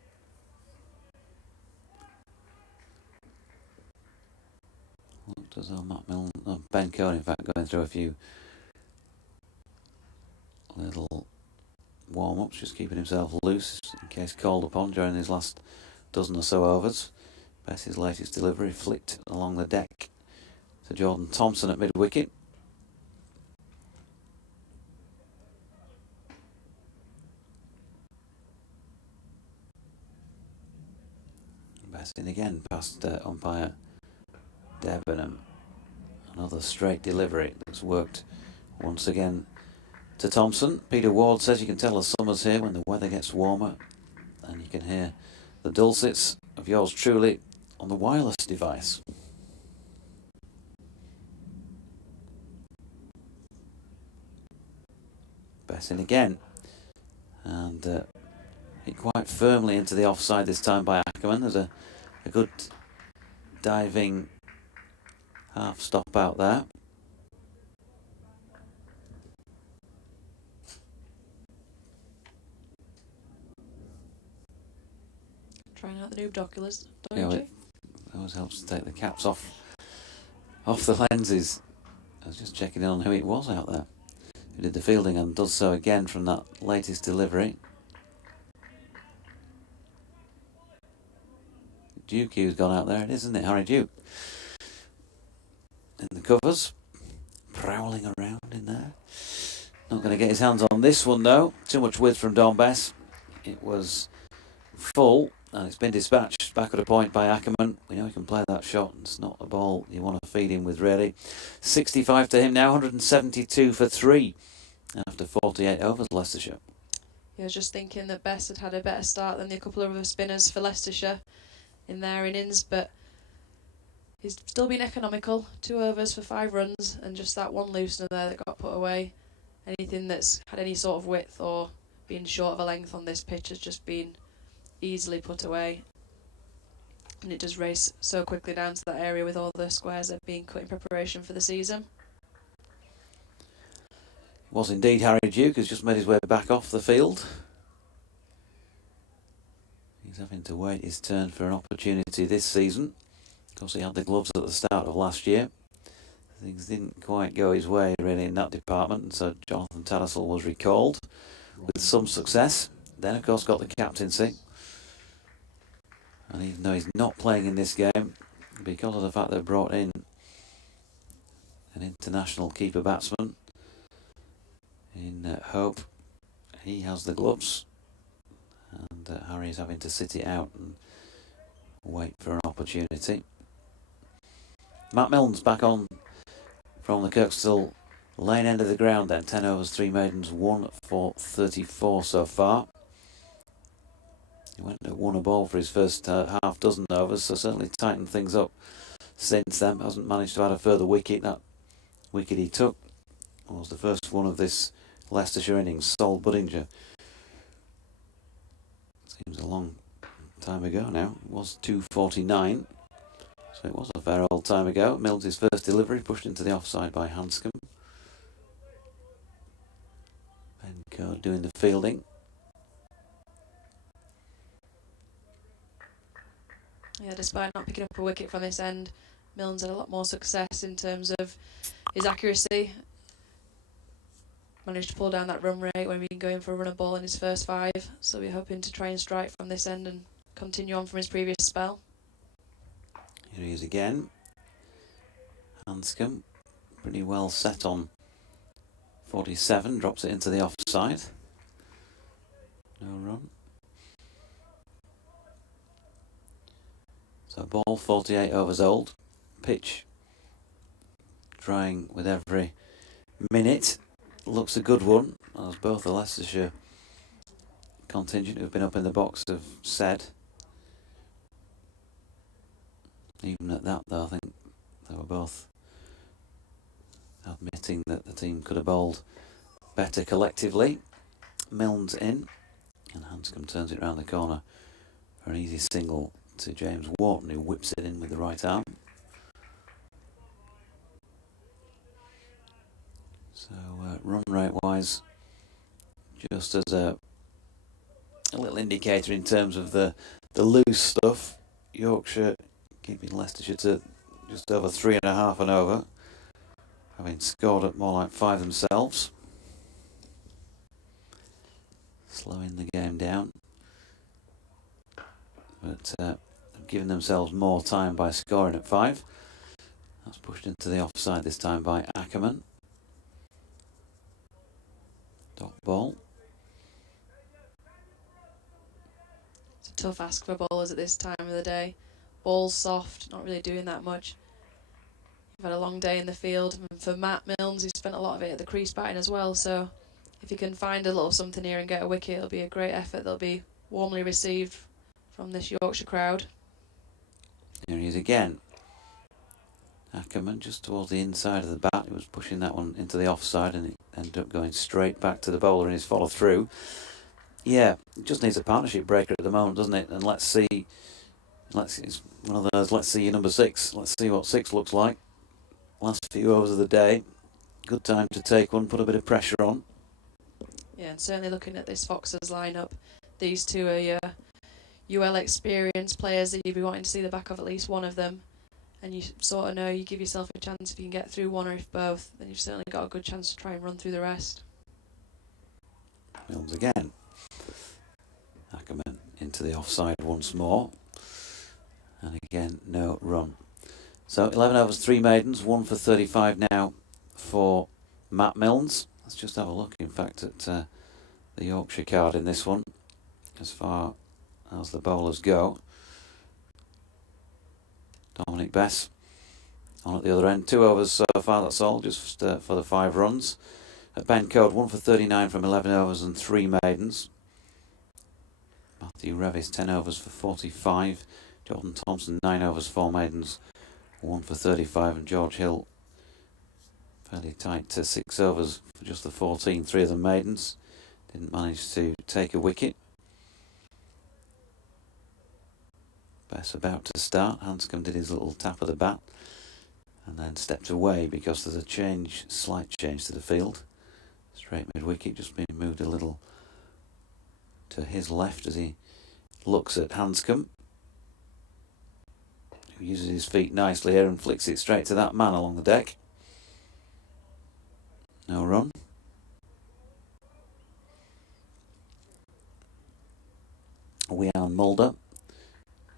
Looked as though Matt Milne, Ben Cohen, in fact, going through a few little warm-ups, just keeping himself loose in case called upon during his last dozen or so overs. Bess's latest delivery flicked along the deck to Jordan Thompson at mid-wicket. Bess in again past umpire Debenham. Another straight delivery that's worked once again to Thompson. Peter Ward says you can tell the summer's here when the weather gets warmer, and you can hear the dulcets of yours truly on the wireless device. Bess in again, and hit quite firmly into the offside this time by Ackermann. There's a good diving half stop out there. Trying out the new binoculars, don't Yeah, you? it always helps to take the caps off the lenses. I was just checking in on who it was out there who did the fielding, and does so again from that latest delivery. Duke, who's gone out there, it is, isn't it? Harry Duke in the covers, prowling around in there. Not going to get his hands on this one though. Too much width from Dom Bess. It was full, and it's been dispatched back at a point by Ackermann. We know he can play that shot, and it's not a ball you want to feed him with, really. 65 to him now, 172 for 3 after 48 overs, Leicestershire. Yeah, I was just thinking that Bess had a better start than the couple of other spinners for Leicestershire in their innings, but he's still been economical. 2 overs for 5 runs, and just that one loosener there that got put away. Anything that's had any sort of width or been short of a length on this pitch has just been easily put away, and it does race so quickly down to that area with all the squares that are being cut in preparation for the season. It was indeed Harry Duke, who's just made his way back off the field. He's having to wait his turn for an opportunity this season. Of course, he had the gloves at the start of last year. Things didn't quite go his way really in that department, and so Jonathan Tattersall was recalled with some success. Then, of course, got the captaincy. And even though he's not playing in this game, because of the fact they've brought in an international keeper batsman in Hope, he has the gloves, and Harry's having to sit it out and wait for an opportunity. Matt Milne's back on from the Kirkstall Lane end of the ground then. 10 overs, 3 maidens, 1 for 34 so far. He went at 1 a ball for his first half dozen overs, so certainly tightened things up since then. Hasn't managed to add a further wicket. That wicket he took was the first one of this Leicestershire innings. Sol Buddinger. Seems a long time ago now. It was 2:49. So it was a fair old time ago. Mills' first delivery pushed into the offside by Hanscom. Ben Coe doing the fielding. Yeah, despite not picking up a wicket from this end, Milne's had a lot more success in terms of his accuracy. Managed to pull down that run rate when we've been going for a runner ball in his first 5, so we're hoping to try and strike from this end and continue on from his previous spell. Here he is again. Hanscom, pretty well set on 47, drops it into the offside. No run. So ball 48 overs old. Pitch drying with every minute. Looks a good one, as both the Leicestershire contingent who've been up in the box have said. Even at that though, I think they were both admitting that the team could have bowled better collectively. Milne's in, and Hanscom turns it round the corner for an easy single to James Wharton, who whips it in with the right arm. So run rate wise, just as a little indicator in terms of the loose stuff, Yorkshire keeping Leicestershire to just over 3.5 and over, having scored at more like 5 themselves. Slowing the game down, but giving themselves more time by scoring at 5. That's pushed into the offside this time by Ackermann. Dot ball. It's a tough ask for bowlers at this time of the day. Ball's soft, not really doing that much. You've had a long day in the field, and for Matt Milnes, he's spent a lot of it at the crease batting as well, so if you can find a little something here and get a wicket, it'll be a great effort. They'll be warmly received from this Yorkshire crowd. Here he is again. Ackermann just towards the inside of the bat. He was pushing that one into the offside, and it ended up going straight back to the bowler in his follow through. Yeah, it just needs a partnership breaker at the moment, doesn't it? And let's see. It's one of those. Let's see your number 6. Let's see what 6 looks like. Last few overs of the day. Good time to take one. Put a bit of pressure on. Yeah, and certainly looking at this Foxers lineup, these two are your UL experienced players that you'd be wanting to see the back of at least one of them. And you sort of know you give yourself a chance if you can get through one, or if both, then you've certainly got a good chance to try and run through the rest. Milnes again. Ackermann into the offside once more. And again, no run. So 11 overs, 3 maidens, 1 for 35 now for Matt Milnes. Let's just have a look, in fact, at the Yorkshire card in this one, as far as the bowlers go. Dominic Bess on at the other end. 2 overs so far, that's all, just for the 5 runs. At Ben Code, 1 for 39 from 11 overs and 3 maidens. Matthew Revis, 10 overs for 45. Jordan Thompson, 9 overs, 4 maidens, 1 for 35. And George Hill, fairly tight to 6 overs for just the 14, 3 of them maidens. Didn't manage to take a wicket. Bess about to start. Hanscom did his little tap of the bat and then stepped away because there's a slight change to the field. Straight mid wicket, just being moved a little to his left as he looks at Hanscom, who uses his feet nicely here and flicks it straight to that man along the deck. No run. Wian Mulder,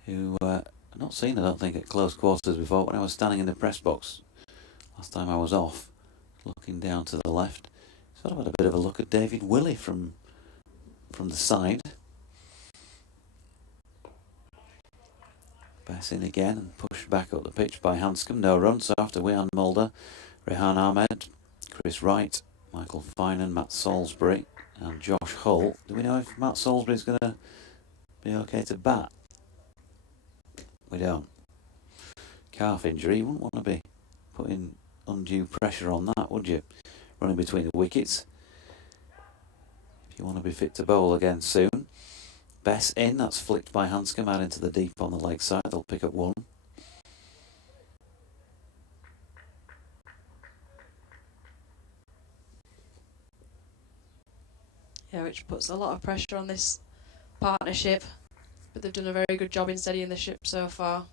who I've not seen, I don't think, at close quarters before. When I was standing in the press box last time I was off, looking down to the left, sort of had a bit of a look at David Willey from the side. Bess in again and pushed back up the pitch by Hanscom. No run. So after Wian Mulder, Rehan Ahmed, Chris Wright, Michael Finan, Matt Salisbury and Josh Hull. Do we know if Matt Salisbury's going to be okay to bat? We don't. Calf injury, you wouldn't want to be putting undue pressure on that, would you? Running between the wickets. If you want to be fit to bowl again soon. Bess in, that's flicked by Hanscom out into the deep on the leg side. They'll pick up 1. Yeah, which puts a lot of pressure on this partnership, but they've done a very good job in steadying the ship so far.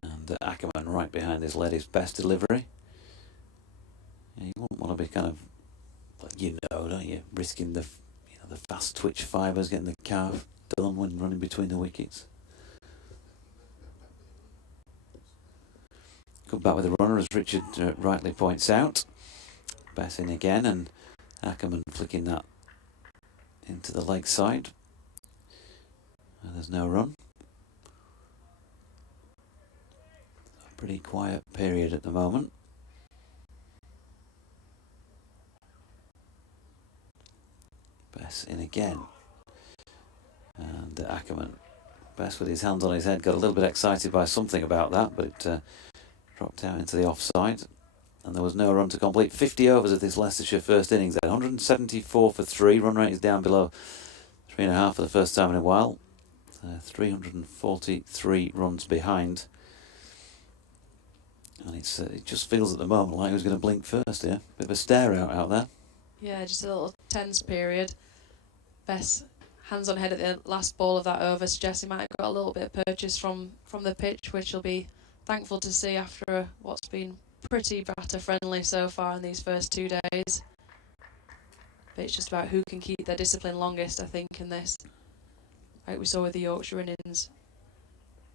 And Ackermann right behind his led his best delivery. Yeah, you wouldn't want to be kind of, don't you, risking the fast twitch fibres, getting the calf done when running between the wickets. Good back with the runner, as Richard rightly points out. Bess in again, and Ackermann flicking that into the leg side. there's no run. A pretty quiet period at the moment. Bess in again. And Ackermann. Bess with his hands on his head, got a little bit excited by something about that, but it dropped out into the offside. And there was no run to complete. 50 overs of this Leicestershire first innings. 174 for 3. Run rate is down below 3.5 for the first time in a while. 343 runs behind. And it just feels at the moment like he was going to blink first here. Bit of a stare out there. Yeah, just a little tense period. Bess, hands on head at the last ball of that over, suggests he might have got a little bit of purchase from the pitch, which he'll be thankful to see after what's been pretty batter friendly so far in these first 2 days. But it's just about who can keep their discipline longest, I think, in this. Like we saw with the Yorkshire innings,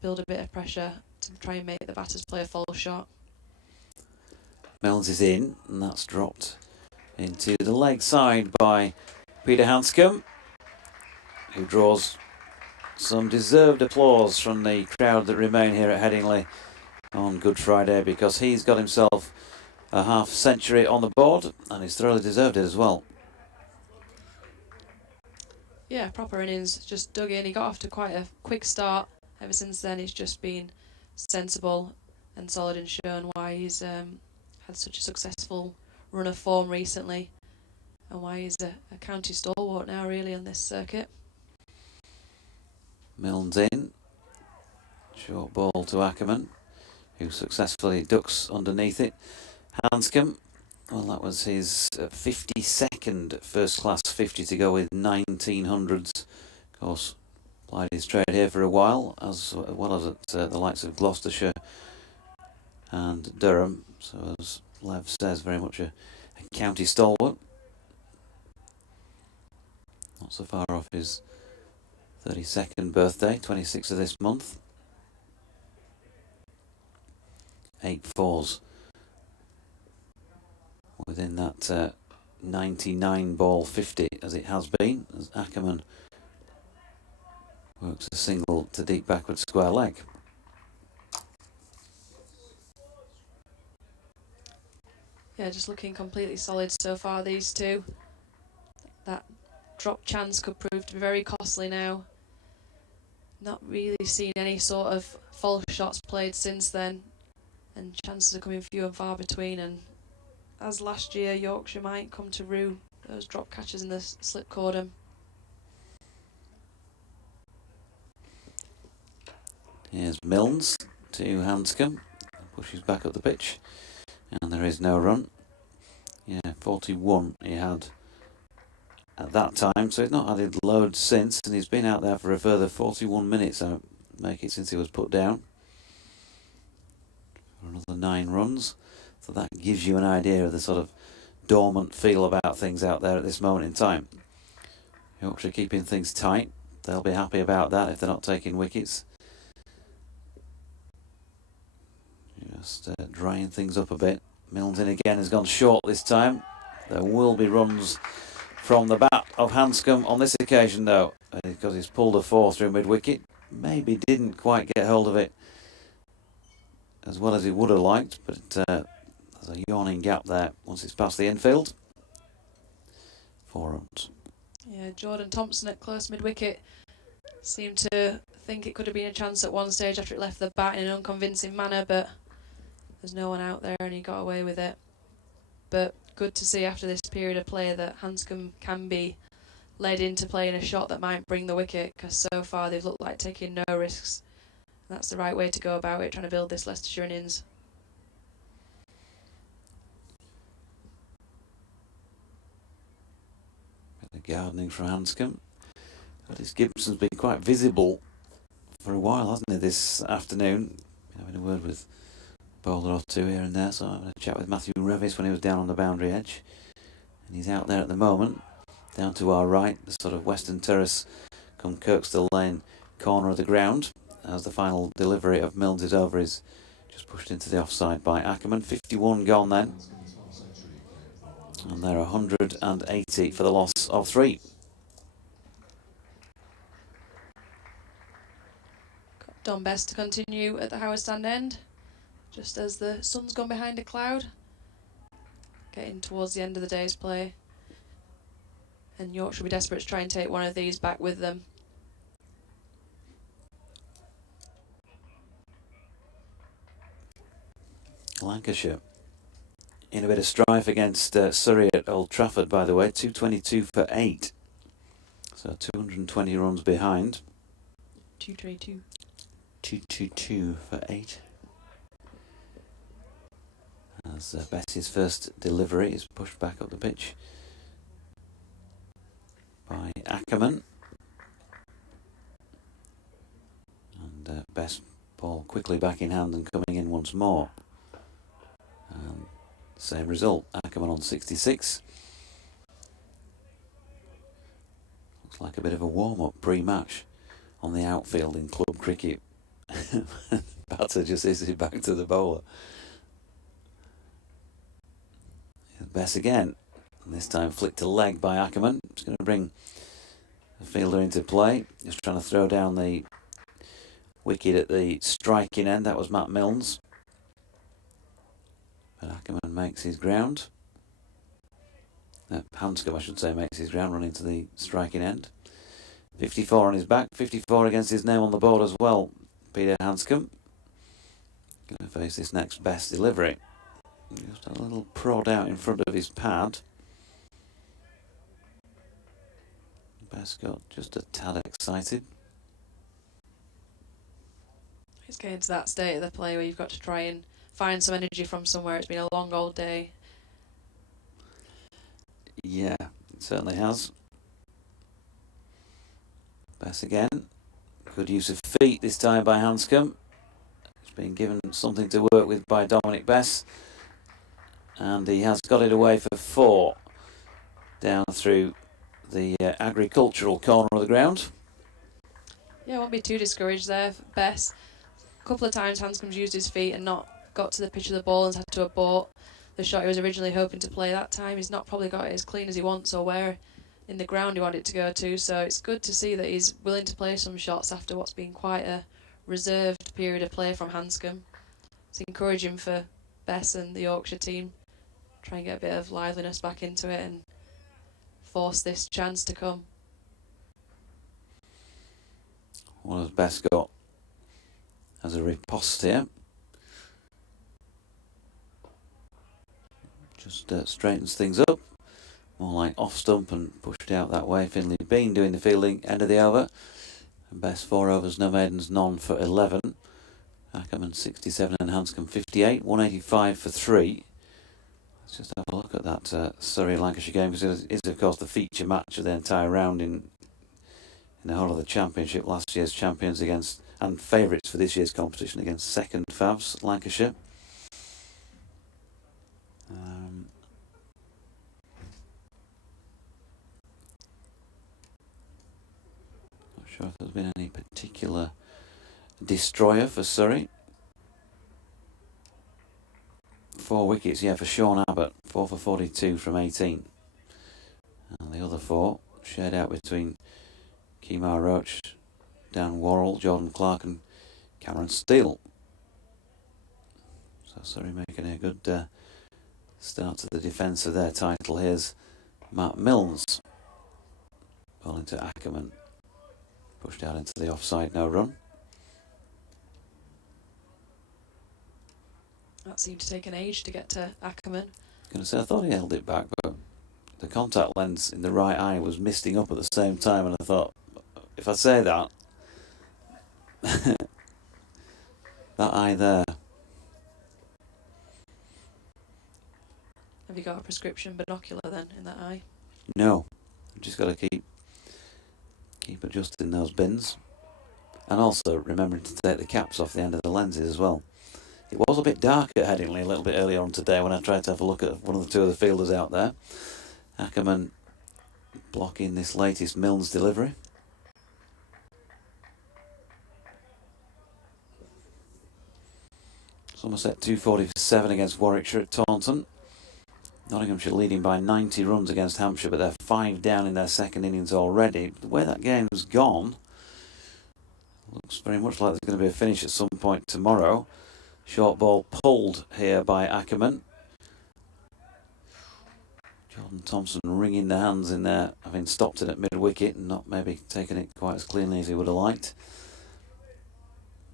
build a bit of pressure to try and make the batters play a false shot. Melns is in, and that's dropped into the leg side by Peter Hanscom, who draws some deserved applause from the crowd that remain here at Headingley on Good Friday, because he's got himself a half century on the board, and he's thoroughly deserved it as well. Yeah, proper innings, just dug in. He got off to quite a quick start. Ever since then, he's just been sensible and solid, and shown why he's had such a successful run of form recently, and why he's a county stalwart now, really, on this circuit. Milne's in. Short ball to Ackermann, who successfully ducks underneath it. Hanscom, well, that was his 52nd first-class 50 to go with 1900s. Of course, plied his trade here for a while, as well as at the likes of Gloucestershire and Durham. So, as Lev says, very much a county stalwart. Not so far off his 32nd birthday, 26th of this month. 8 fours within that 99 ball 50, as it has been, as Ackermann works a single to deep backward square leg. Yeah, just looking completely solid so far, these two. That drop chance could prove to be very costly now. Not really seen any sort of false shots played since then, and chances are coming few and far between, and as last year, Yorkshire might come to rue those drop catches in the slip cordon. Here's Milnes to Hanscom, pushes back up the pitch, and there is no run. Yeah, 41 he had at that time, so he's not added loads since, and he's been out there for a further 41 minutes, I make it, since he was put down. For another 9 runs, so that gives you an idea of the sort of dormant feel about things out there at this moment in time. Yorkshire keeping things tight, they'll be happy about that if they're not taking wickets. Just drying things up a bit. Milnes in again, has gone short this time. There will be runs from the bat of Hanscom on this occasion, though, because he's pulled a 4 through mid-wicket. Maybe didn't quite get hold of it as well as he would have liked, but there's a yawning gap there once it's past the infield. 4 runs. Yeah, Jordan Thompson at close mid-wicket seemed to think it could have been a chance at one stage after it left the bat in an unconvincing manner, but there's no one out there and he got away with it. But good to see after this period of play that Hanscom can be led into playing a shot that might bring the wicket, because so far they've looked like taking no risks. And that's the right way to go about it, trying to build this Leicestershire innings. The gardening from Hanscom. Curtis Gibson's been quite visible for a while, hasn't he, this afternoon? Having a word with a bowler or two here and there, so I'm going to chat with Matthew Revis when he was down on the boundary edge. And he's out there at the moment, down to our right, the sort of Western Terrace come Kirkstall Lane corner of the ground, as the final delivery of Milnes' over is just pushed into the offside by Ackermann. 51 gone then. And they're 180 for the loss of 3. Dom Bess to continue at the Howard Stand end, just as the sun's gone behind a cloud. Getting towards the end of the day's play. And Yorkshire will be desperate to try and take one of these back with them. Lancashire in a bit of strife against Surrey at Old Trafford, by the way, 222 for 8. So 220 runs behind. 222. 222 for 8. As Bess's first delivery is pushed back up the pitch by Ackermann. And Bess ball quickly back in hand and coming in once more. Same result, Ackermann on 66. Looks like a bit of a warm-up pre-match on the outfield in club cricket. Batter just is it back to the bowler. Bess again, and this time flicked to leg by Ackermann. It's going to bring the fielder into play. Just trying to throw down the wicket at the striking end. That was Matt Milnes. But Ackermann makes his ground. Hanscom, I should say, makes his ground, running to the striking end. 54 on his back, 54 against his name on the board as well. Peter Hanscom going to face this next best delivery. Just a little prod out in front of his pad. Bess got just a tad excited. It's getting to that state of the play where you've got to try and find some energy from somewhere. It's been a long old day. Yeah, it certainly has. Bess again. Good use of feet this time by Hanscom. He's been given something to work with by Dominic Bess. And he has got it away for 4. Down through the agricultural corner of the ground. Yeah, I won't be too discouraged there, Bess. A couple of times Hanscom's used his feet and not got to the pitch of the ball and had to abort the shot he was originally hoping to play that time. He's not probably got it as clean as he wants or where in the ground he wanted it to go to, so it's good to see that he's willing to play some shots after what's been quite a reserved period of play from Hanscom. It's encouraging for Bess and the Yorkshire team. Try and get a bit of liveliness back into it and force this chance to come. What has Bess got as a riposte here? Just straightens things up. More like off stump and pushed out that way. Finlay Bean doing the fielding, end of the over. And Bess 4 overs, no maidens, none for 11. Ackermann 67 and Hanscom 58, 185 for 3. Let's just have a look at that Surrey-Lancashire game, because it is, of course, the feature match of the entire round in the whole of the championship. Last year's champions against, and favourites for this year's competition, against second favs, Lancashire. Not sure if there's been any particular destroyer for Surrey. 4 wickets, yeah, for Sean Abbott, 4 for 42 from 18. And the other 4 shared out between Kemar Roach, Dan Worrell, Jordan Clark and Cameron Steele. So Surrey making a good start to the defence of their title. Here's Matt Milnes. Ball into Ackermann. Pushed out into the offside, no run. That seemed to take an age to get to Ackermann. I was going to say, I thought he held it back, but the contact lens in the right eye was misting up at the same time, and I thought, if I say that, that eye there. Have you got a prescription binocular then in that eye? No, I've just got to keep adjusting those bins, and also remembering to take the caps off the end of the lenses as well. It was a bit dark at Headingley a little bit earlier on today when I tried to have a look at one of the 2 of the fielders out there. Ackermann blocking this latest Milnes delivery. Somerset 240 for 7 against Warwickshire at Taunton. Nottinghamshire leading by 90 runs against Hampshire, but they're 5 down in their second innings already. The way that game's gone, Looks very much like there's going to be a finish at some point tomorrow. Short ball pulled here by Ackermann. Jordan Thompson wringing the hands in there, having stopped it at mid-wicket and not maybe taken it quite as cleanly as he would have liked.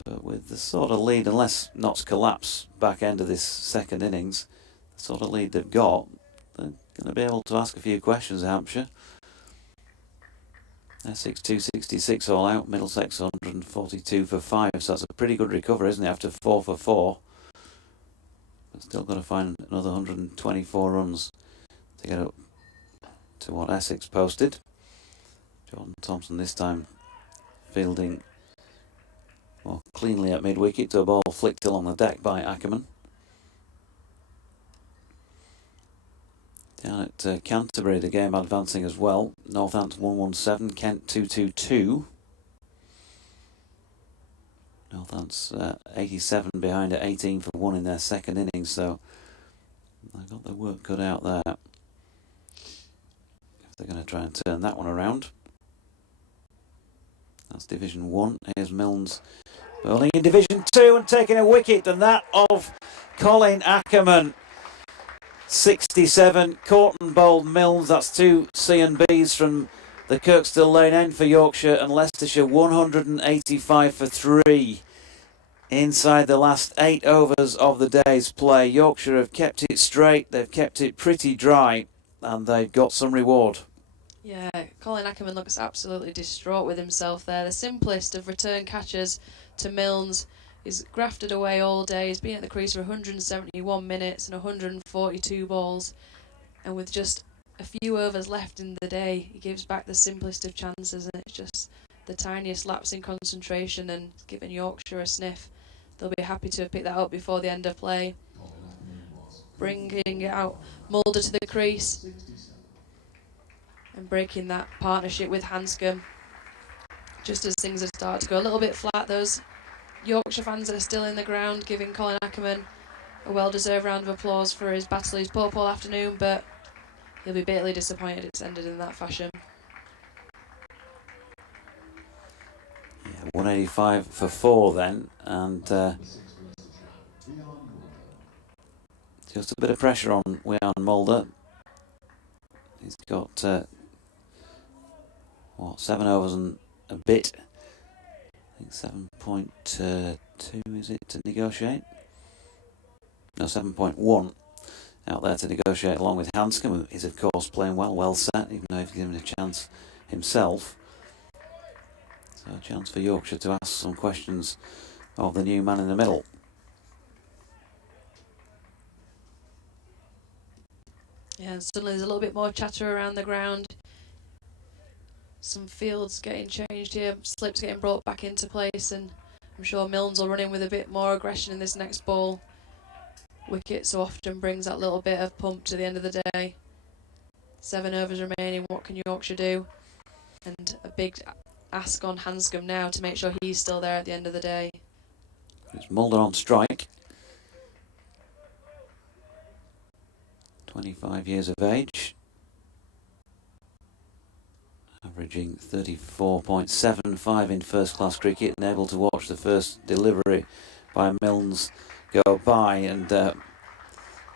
But with the sort of lead, unless Notts collapse back end of this second innings, the sort of lead they've got, they're going to be able to ask a few questions, Hampshire. Essex 266 all out, Middlesex 142 for 5, so that's a pretty good recovery, isn't it, after 4 for 4. But still got to find another 124 runs to get up to what Essex posted. Jordan Thompson this time fielding more cleanly at mid-wicket to a ball flicked along the deck by Ackermann. Down at Canterbury, the game advancing as well. Northampton 117, Kent 222. Northant's 87 behind at 18 for 1 in their second innings, so they got their work cut out there. If they're going to try and turn that one around. That's Division 1. Here's Milnes bowling in Division 2 and taking a wicket, and that of Colin Ackermann. 67, Corton bowled Milnes, that's 2 C&Bs from the Kirkstall Lane end for Yorkshire, and Leicestershire 185 for 3 inside the last 8 overs of the day's play. Yorkshire have kept it straight, they've kept it pretty dry, and they've got some reward. Yeah, Colin Ackermann looks absolutely distraught with himself there. The simplest of return catchers to Milnes. He's grafted away all day. He's been at the crease for 171 minutes and 142 balls. And with just a few overs left in the day, he gives back the simplest of chances. And it's just the tiniest lapse in concentration and giving Yorkshire a sniff. They'll be happy to have picked that up before the end of play. Bringing out Mulder to the crease. And breaking that partnership with Hanscom. Just as things have started to go a little bit flat, those Yorkshire fans that are still in the ground giving Colin Ackermann a well-deserved round of applause for his battle he's put up all afternoon, but he'll be bitterly disappointed it's ended in that fashion. Yeah, 185 for 4 then, and just a bit of pressure on Wian Mulder. He's got 7 overs and a bit. I think 7.2 is it to negotiate? No, 7.1 out there to negotiate along with Hanscom, who is of course playing well set, even though he's given a chance himself. So a chance for Yorkshire to ask some questions of the new man in the middle. Yeah, and suddenly there's a little bit more chatter around the ground. Some fields getting changed here, slips getting brought back into place, and I'm sure Milnes will run in with a bit more aggression in this next ball. Wicket so often brings that little bit of pump to the end of the day. 7 overs remaining, what can Yorkshire do? And a big ask on Hanscom now to make sure he's still there at the end of the day. It's Mulder on strike. 25 years of age. Averaging 34.75 in first-class cricket, and able to watch the first delivery by Milnes go by, and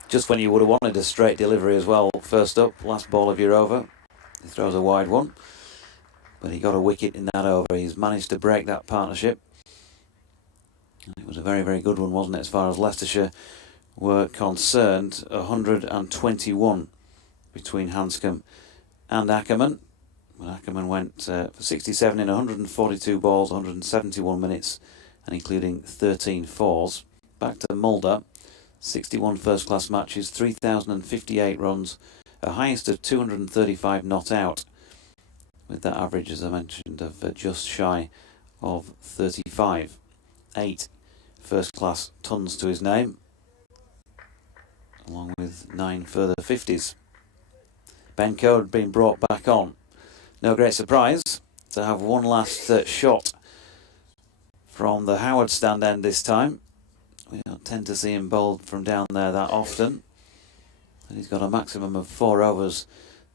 just when you would have wanted a straight delivery as well, first up, last ball of your over, he throws a wide one, but he got a wicket in that over. He's managed to break that partnership, and it was a very, very good one, wasn't it, as far as Leicestershire were concerned. 121 between Hanscom and Ackermann. Ackermann went for 67 in 142 balls, 171 minutes, and including 13 fours. Back to Mulder, 61 first-class matches, 3,058 runs, a highest of 235 not out, with that average, as I mentioned, of just shy of 35. 8 first-class tons to his name, along with 9 further 50s. Ben Code being brought back on. No great surprise to have one last shot from the Howard stand end this time. We don't tend to see him bowled from down there that often. And he's got a maximum of 4 overs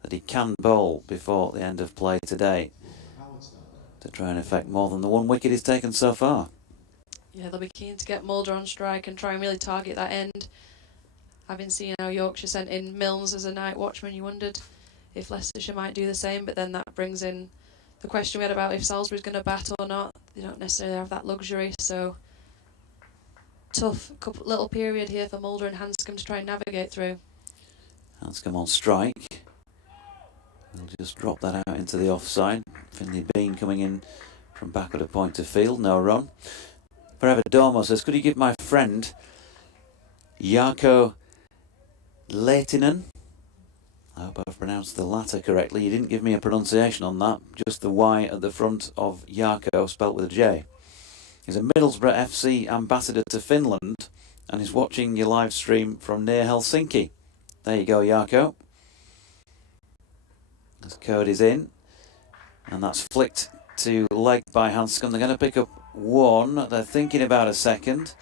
that he can bowl before the end of play today to try and affect more than the one wicket he's taken so far. Yeah, they'll be keen to get Mulder on strike and try and really target that end. Having seen how Yorkshire sent in Milnes as a night watchman, you wondered if Leicestershire might do the same, but then that brings in the question we had about if Salisbury's going to bat or not. They don't necessarily have that luxury, so tough little period here for Mulder and Hanscom to try and navigate through. Hanscom on strike. We'll just drop that out into the offside. Finley Bean coming in from backward of point of field, no run. Forever Domo says, could you give my friend Jarkko Lehtinen, I hope I've pronounced the latter correctly, you didn't give me a pronunciation on that, just the Y at the front of Jarkko spelt with a J. He's a Middlesbrough FC ambassador to Finland and is watching your live stream from near Helsinki. There you go, Jarkko. As Cody's in, and that's flicked to leg by Hanscom. They're going to pick up one. They're thinking about a second,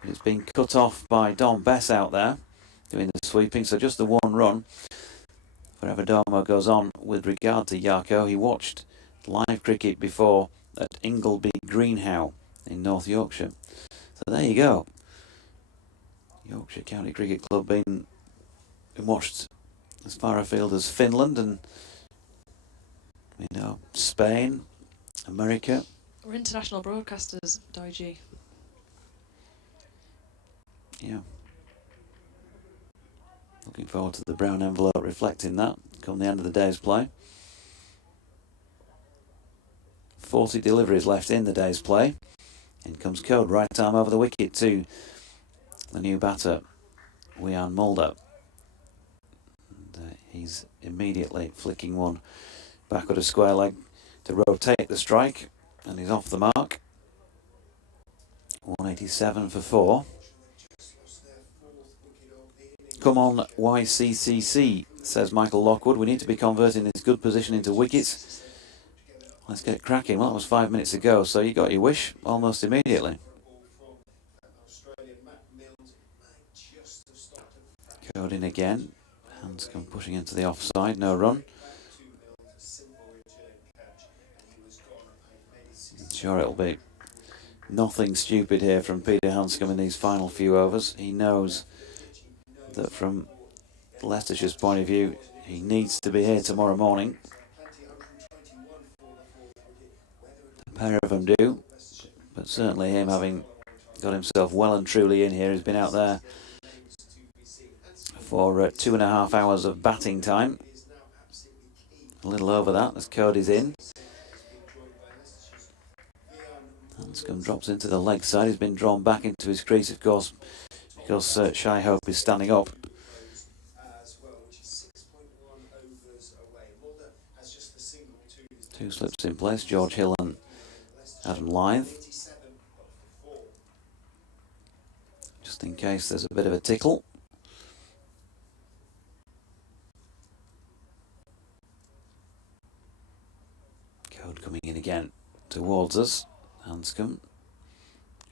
but it's been cut off by Dom Bess out there doing the sweeping, so just the one run. Forever Domo goes on with regard to Jarkko. He watched live cricket before at Ingleby Greenhow in North Yorkshire. So there you go. Yorkshire County Cricket Club been watched as far afield as Finland and Spain, America. We're international broadcasters, Doiji. Yeah. Looking forward to the brown envelope reflecting that come the end of the day's play. 40 deliveries left in the day's play. In comes Code, right arm over the wicket to the new batter, Wian Mulder. And, he's immediately flicking one backward of square leg to rotate the strike, and he's off the mark. 187 for 4. Come on, YCCC, says Michael Lockwood. We need to be converting this good position into wickets. Let's get cracking. Well, that was 5 minutes ago, so you got your wish almost immediately. Code in again. Hanscom pushing into the offside, no run. Sure, it'll be nothing stupid here from Peter Hanscom in these final few overs. He knows that from Leicestershire's point of view, he needs to be here tomorrow morning. A pair of them do, but certainly him having got himself well and truly in here, he's been out there for 2.5 hours of batting time. A little over that as Cody's in. Hanscom drops into the leg side. He's been drawn back into his crease, of course, because Shy Hope is standing up. 2 slips in place, George Hill and Adam Lythe. Just in case there's a bit of a tickle. Code coming in again towards us. Hanscom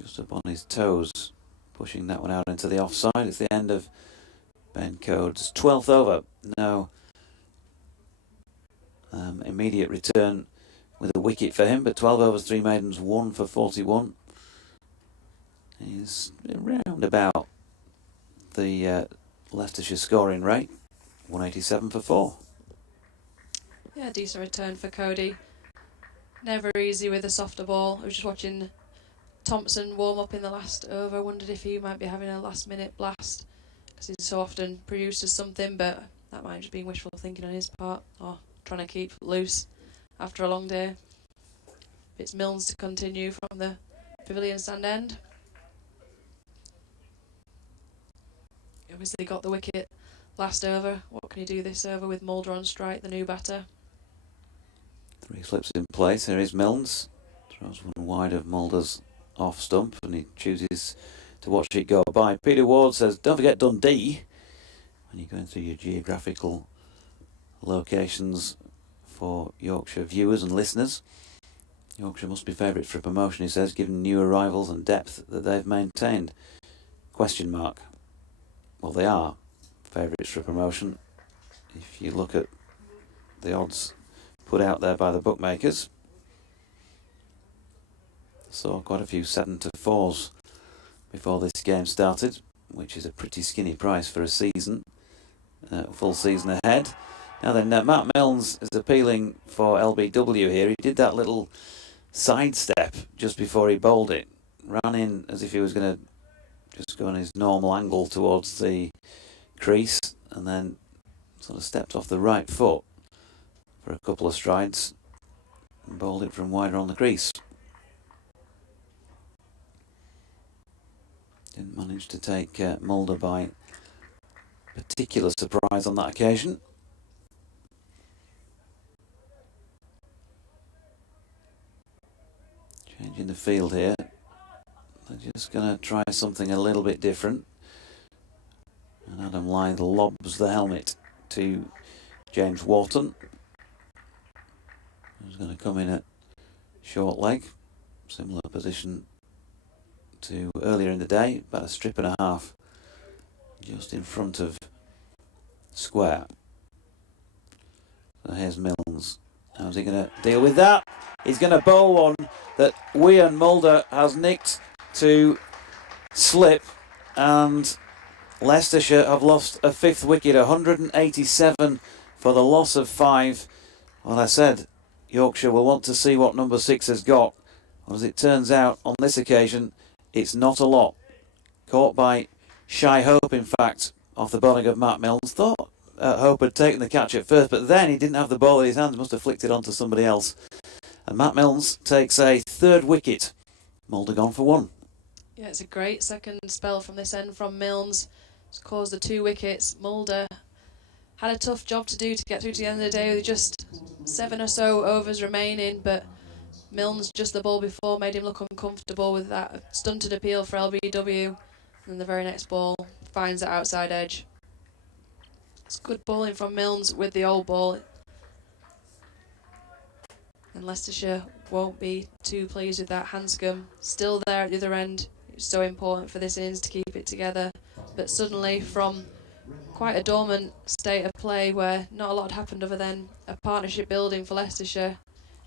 just up on his toes, pushing that one out into the offside. It's the end of Ben Code's 12th over. No immediate return with a wicket for him, but 12 overs, 3 maidens, 1 for 41. He's round about the Leicestershire scoring rate, 187 for 4. Yeah, decent return for Cody. Never easy with a softer ball. I was just watching Thompson warm up in the last over. Wondered if he might be having a last minute blast because he so often produces something, but that might just be wishful thinking on his part or trying to keep loose after a long day. It's Milnes to continue from the pavilion stand end. He obviously got the wicket last over. What can he do this over with Mulder on strike, the new batter? 3 slips in place. Here is Milnes. Throws one wide of Mulder's off stump and he chooses to watch it go by. Peter Ward says, don't forget Dundee when you're going through your geographical locations for Yorkshire viewers and listeners. Yorkshire must be favourite for promotion, he says, given new arrivals and depth that they've maintained. Question mark. Well, they are favourites for promotion. If you look at the odds put out there by the bookmakers, saw quite a few 7-4s before this game started, which is a pretty skinny price for a season, full season ahead. Now then, Matt Milnes is appealing for LBW here. He did that little sidestep just before he bowled it. Ran in as if he was going to just go on his normal angle towards the crease, and then sort of stepped off the right foot for a couple of strides and bowled it from wider on the crease. Didn't manage to take Mulder by particular surprise on that occasion. Changing the field here. They're just going to try something a little bit different. And Adam Lyth lobs the helmet to James Wharton, who's going to come in at short leg. Similar position to earlier in the day, about a strip and a half just in front of square. So here's Milnes. How's he going to deal with that? He's going to bowl one that Wian Mulder has nicked to slip, and Leicestershire have lost a 5th wicket, 187 for the loss of 5. Well, I said Yorkshire will want to see what number 6 has got. Well, as it turns out, on this occasion, it's not a lot. Caught by Shy Hope, in fact, off the bowling of Matt Milnes. Thought Hope had taken the catch at first, but then he didn't have the ball in his hands, must have flicked it onto somebody else. And Matt Milnes takes a 3rd wicket. Mulder gone for 1. Yeah, it's a great second spell from this end from Milnes. It's caused the 2 wickets. Mulder had a tough job to do to get through to the end of the day with just 7 or so overs remaining, but Milnes, just the ball before, made him look uncomfortable with that stunted appeal for LBW, and the very next ball finds the outside edge. It's good bowling from Milnes with the old ball, and Leicestershire won't be too pleased with that. Hanscom still there at the other end. It's so important for this innings to keep it together, but suddenly from quite a dormant state of play where not a lot had happened other than a partnership building for Leicestershire,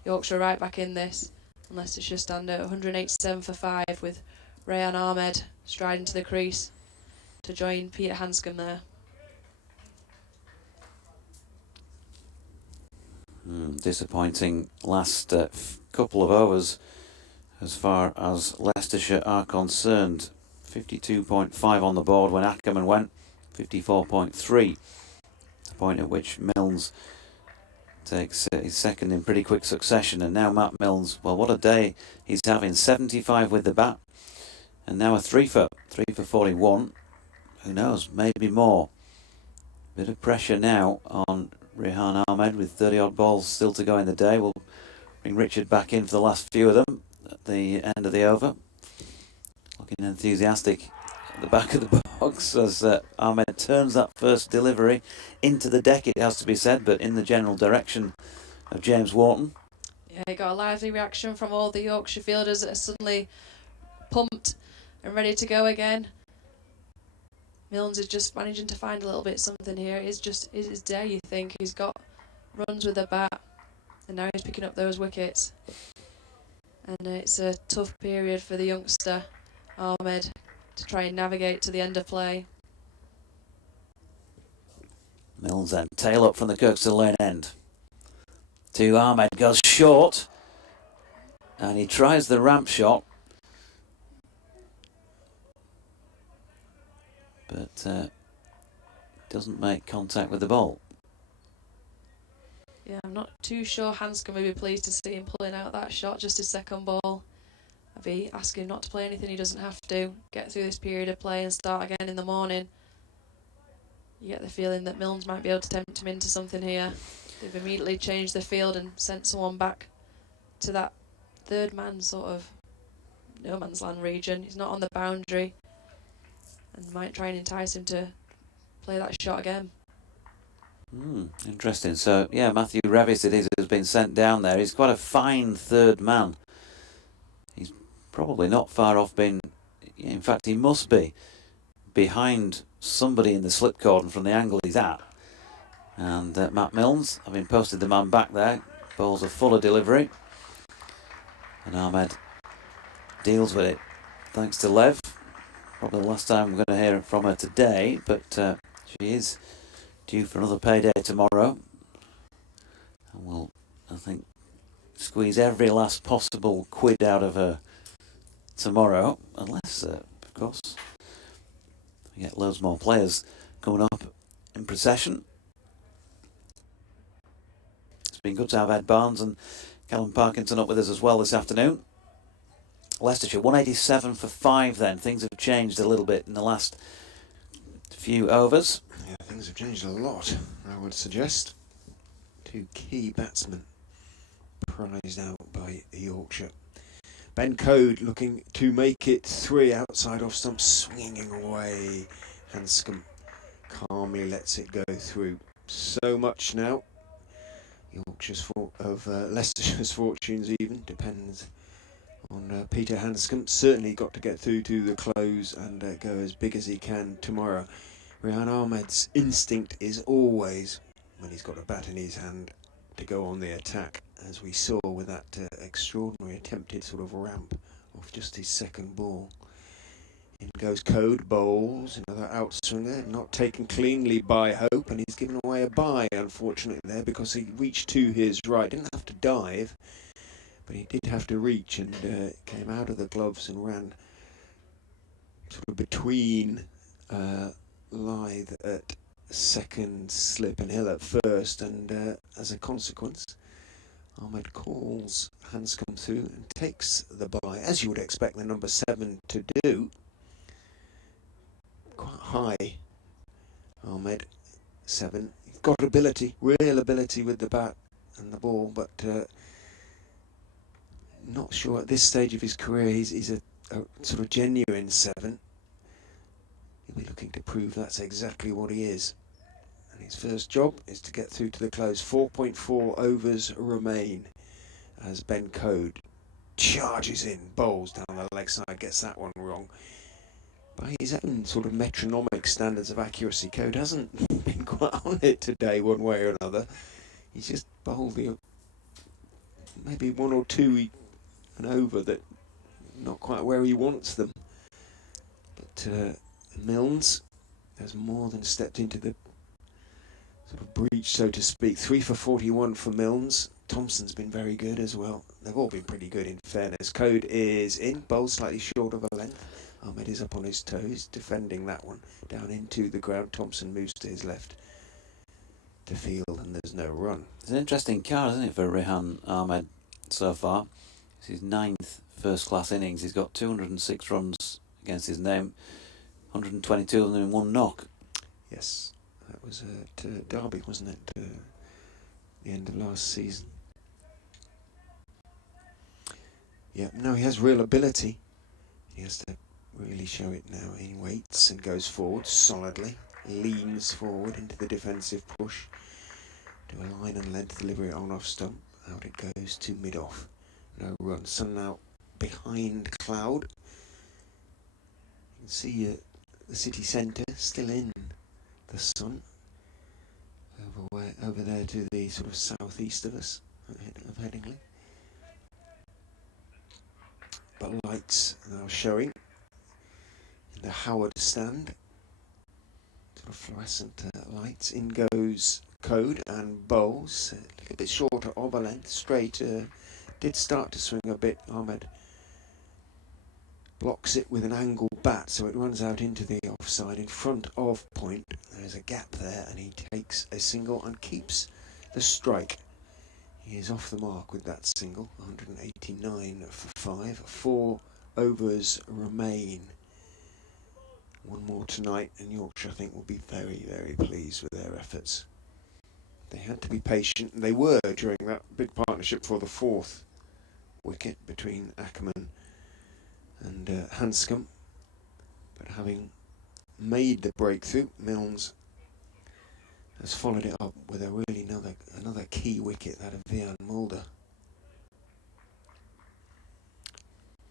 Yorkshire right back in this, and Leicestershire stand at 187 for 5 with Rayan Ahmed striding to the crease to join Peter Hanscom there. Disappointing last couple of overs as far as Leicestershire are concerned. 52.5 on the board when Ackermann went, 54.3. The point at which Milnes takes his second in pretty quick succession, and now Matt Milnes, well, what a day he's having. 75 with the bat, and now a 3 for 41. Who knows, maybe more. Bit of pressure now on Rehan Ahmed with 30 odd balls still to go in the day. We'll bring Richard back in for the last few of them at the end of the over. Looking enthusiastic at the back of the box as Ahmed turns that first delivery into the deck, it has to be said, but in the general direction of James Wharton. Yeah, he got a lively reaction from all the Yorkshire fielders that are suddenly pumped and ready to go again. Milnes is just managing to find a little bit something here. It's just his day, you think. He's got runs with the bat, and now he's picking up those wickets. And it's a tough period for the youngster, Ahmed, to try and navigate to the end of play. Milnes then, tail up from the Kirkstall Lane end. To Ahmed, goes short, and he tries the ramp shot. But doesn't make contact with the ball. Yeah, I'm not too sure Hanscom will be pleased to see him pulling out that shot, just his second ball. I'd be asking him not to play anything he doesn't have to. Get through this period of play and start again in the morning. You get the feeling that Milnes might be able to tempt him into something here. They've immediately changed the field and sent someone back to that third man sort of no man's land region. He's not on the boundary, and might try and entice him to play that shot again. Interesting. So, yeah, Matthew Revis, it is, has been sent down there. He's quite a fine third man. He's probably not far off being... In fact, he must be behind somebody in the slip cordon from the angle he's at. And Matt Milnes, having posted the man back there, bowls a fuller delivery. And Ahmed deals with it. Thanks to Lev. Probably the last time we're going to hear from her today, but she is due for another payday tomorrow. And we'll, I think, squeeze every last possible quid out of her tomorrow, unless, of course, we get loads more players coming up in procession. It's been good to have Ed Barnes and Callum Parkinson up with us as well this afternoon. Leicestershire 187 for 5 then. Things have changed a little bit in the last few overs. Yeah, things have changed a lot, I would suggest. 2 key batsmen prized out by Yorkshire. Ben Code looking to make it 3 outside off stump, swinging away. Hanscom calmly lets it go through. So much now. Leicestershire's fortunes even depends on Peter Hanscom. Certainly got to get through to the close and go as big as he can tomorrow. Rehan Ahmed's instinct is always, when he's got a bat in his hand, to go on the attack, as we saw with that extraordinary attempted sort of ramp off just his second ball. In goes Code, bowls, another outswinger, not taken cleanly by Hope, and he's given away a bye, unfortunately, there, because he reached to his right. Didn't have to dive, but he did have to reach, and came out of the gloves and ran sort of between Lythe at second, Slip and Hill at first, and as a consequence, Ahmed calls Hanscom through and takes the bye, as you would expect the number 7 to do. Quite high, Ahmed, 7. He's got ability, real ability with the bat and the ball, but not sure at this stage of his career he's a sort of genuine 7. He'll be looking to prove that's exactly what he is. And his first job is to get through to the close. 4.4 overs remain as Ben Code charges in, bowls down the leg side, gets that one wrong. By his own sort of metronomic standards of accuracy, Code hasn't been quite on it today one way or another. He's just bowled maybe 1 or 2 an over that not quite where he wants them. But Milnes has more than stepped into the sort of breach, so to speak. 3 for 41 for Milnes. Thompson's been very good as well. They've all been pretty good in fairness. Code is in, bowled slightly short of a length. Ahmed is up on his toes, defending that one. Down into the ground, Thompson moves to his left to field, and there's no run. It's an interesting card, isn't it, for Rehan Ahmed so far? It's his 9th first-class innings. He's got 206 runs against his name, 122 of them in 1 knock. Yes, that was at Derby, wasn't it? The end of last season. Yeah, no, he has real ability. He has to really show it now. He waits and goes forward solidly, leans forward into the defensive push, to a line and length delivery on off stump. Out it goes to mid-off. No run. Sun now behind cloud. You can see the city centre still in the sun. Over there to the sort of southeast of us, of Headingley. But lights now showing in the Howard stand. Sort of fluorescent lights. In goes Code and bowls. A little bit shorter of a length. Straight. Did start to swing a bit. Ahmed blocks it with an angled bat, so it runs out into the offside in front of point. There's a gap there, and he takes a single and keeps the strike. He is off the mark with that single. 189 for 5. 4 overs remain. 1 more tonight, and Yorkshire, I think, will be very, very pleased with their efforts. They had to be patient, and they were during that big partnership for the 4th wicket between Ackermann and Hanscom. But having made the breakthrough, Milnes has followed it up with a really another key wicket, that of Vian Mulder.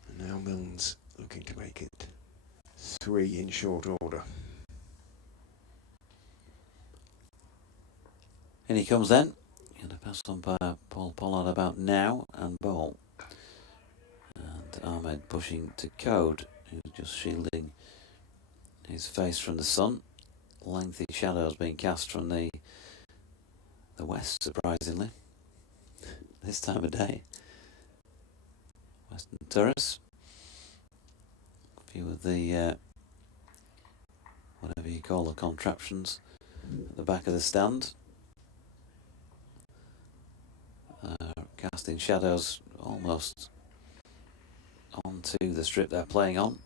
And now Milnes looking to make it 3 in short order. In he comes then. Going to pass on by Paul Pollard about now and bowl. And Ahmed pushing to Code, who's just shielding his face from the sun. Lengthy shadows being cast from the west, surprisingly, this time of day. Western terrace. A few of the whatever you call the contraptions at the back of the stand, casting shadows almost onto the strip they're playing on.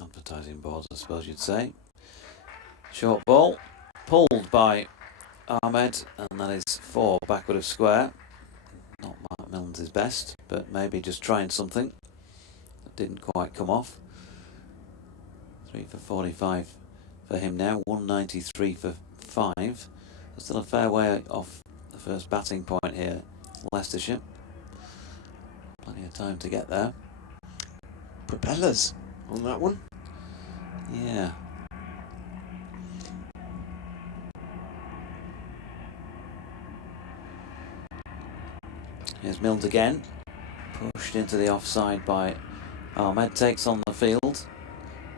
Advertising boards, I suppose you'd say. Short ball pulled by Ahmed, and that is 4 backward of square. Not Mark Milne's best, but maybe just trying something that didn't quite come off. 3 for 45 for him now, 193 for 5. Still a fair way off the first batting point here, Leicestershire. Plenty of time to get there. Propellers on that one. Yeah. Here's Milne again. Pushed into the offside by Ahmed. Takes on the field.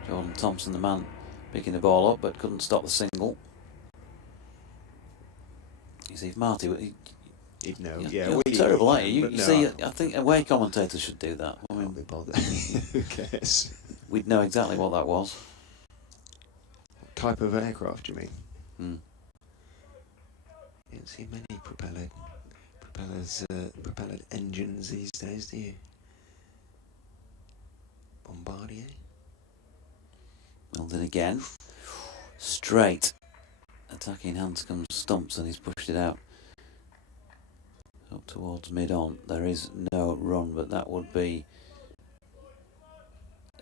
Jordan Thompson, the man, picking the ball up, but couldn't stop the single. You see, if Marty... He'd know. You're terrible, aren't you? You see, I think away commentators should do that. I mean, be bothered. Who cares? We'd know exactly what that was. What type of aircraft, do you mean? Mm. You don't see many propellered engines these days, do you? Bombardier. Milden again. Straight. Attacking Hanscom's stumps, and he's pushed it out. Up towards mid-on. There is no run, but that would be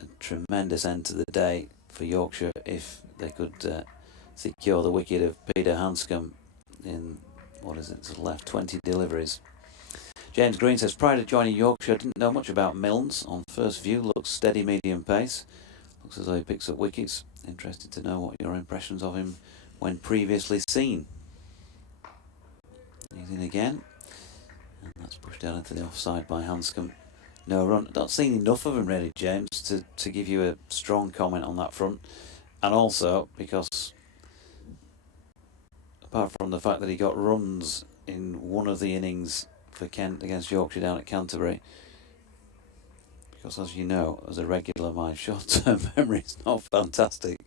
a tremendous end to the day for Yorkshire if they could secure the wicket of Peter Hanscom in, what is it, left 20 deliveries. James Green says, prior to joining Yorkshire, didn't know much about Milnes. On first view, looks steady medium pace. Looks as though he picks up wickets. Interested to know what your impressions of him when previously seen. He's in again. And that's pushed down into the offside by Hanscom. No run. Not seen enough of him really, James, to give you a strong comment on that front. And also because, apart from the fact that he got runs in one of the innings for Kent against Yorkshire down at Canterbury, because as you know, as a regular, my short-term memory is not fantastic.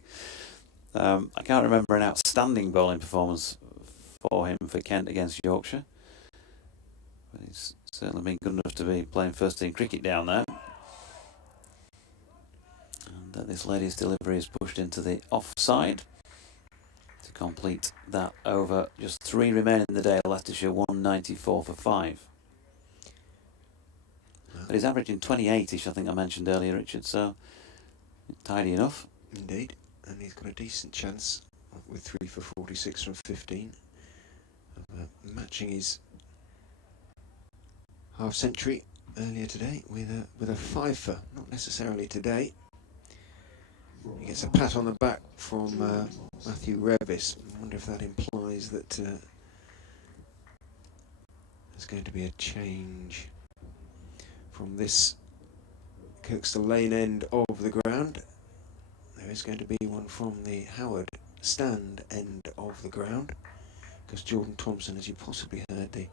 I can't remember an outstanding bowling performance for him for Kent against Yorkshire. But he's certainly been good enough to be playing first-team cricket down there. And this latest delivery is pushed into the offside to complete that over. Just 3 remaining in the day. Leicestershire 194 for 5. But he's averaging 28ish, I think I mentioned earlier, Richard, so tidy enough. Indeed, and he's got a decent chance with 3 for 46 from 15 of matching his half century earlier today with a 5 for, not necessarily today. He gets a pat on the back from Matthew Revis. I wonder if that implies that there's going to be a change from this Kirkstall Lane end of the ground. There is going to be one from the Howard stand end of the ground, because Jordan Thompson, as you possibly heard the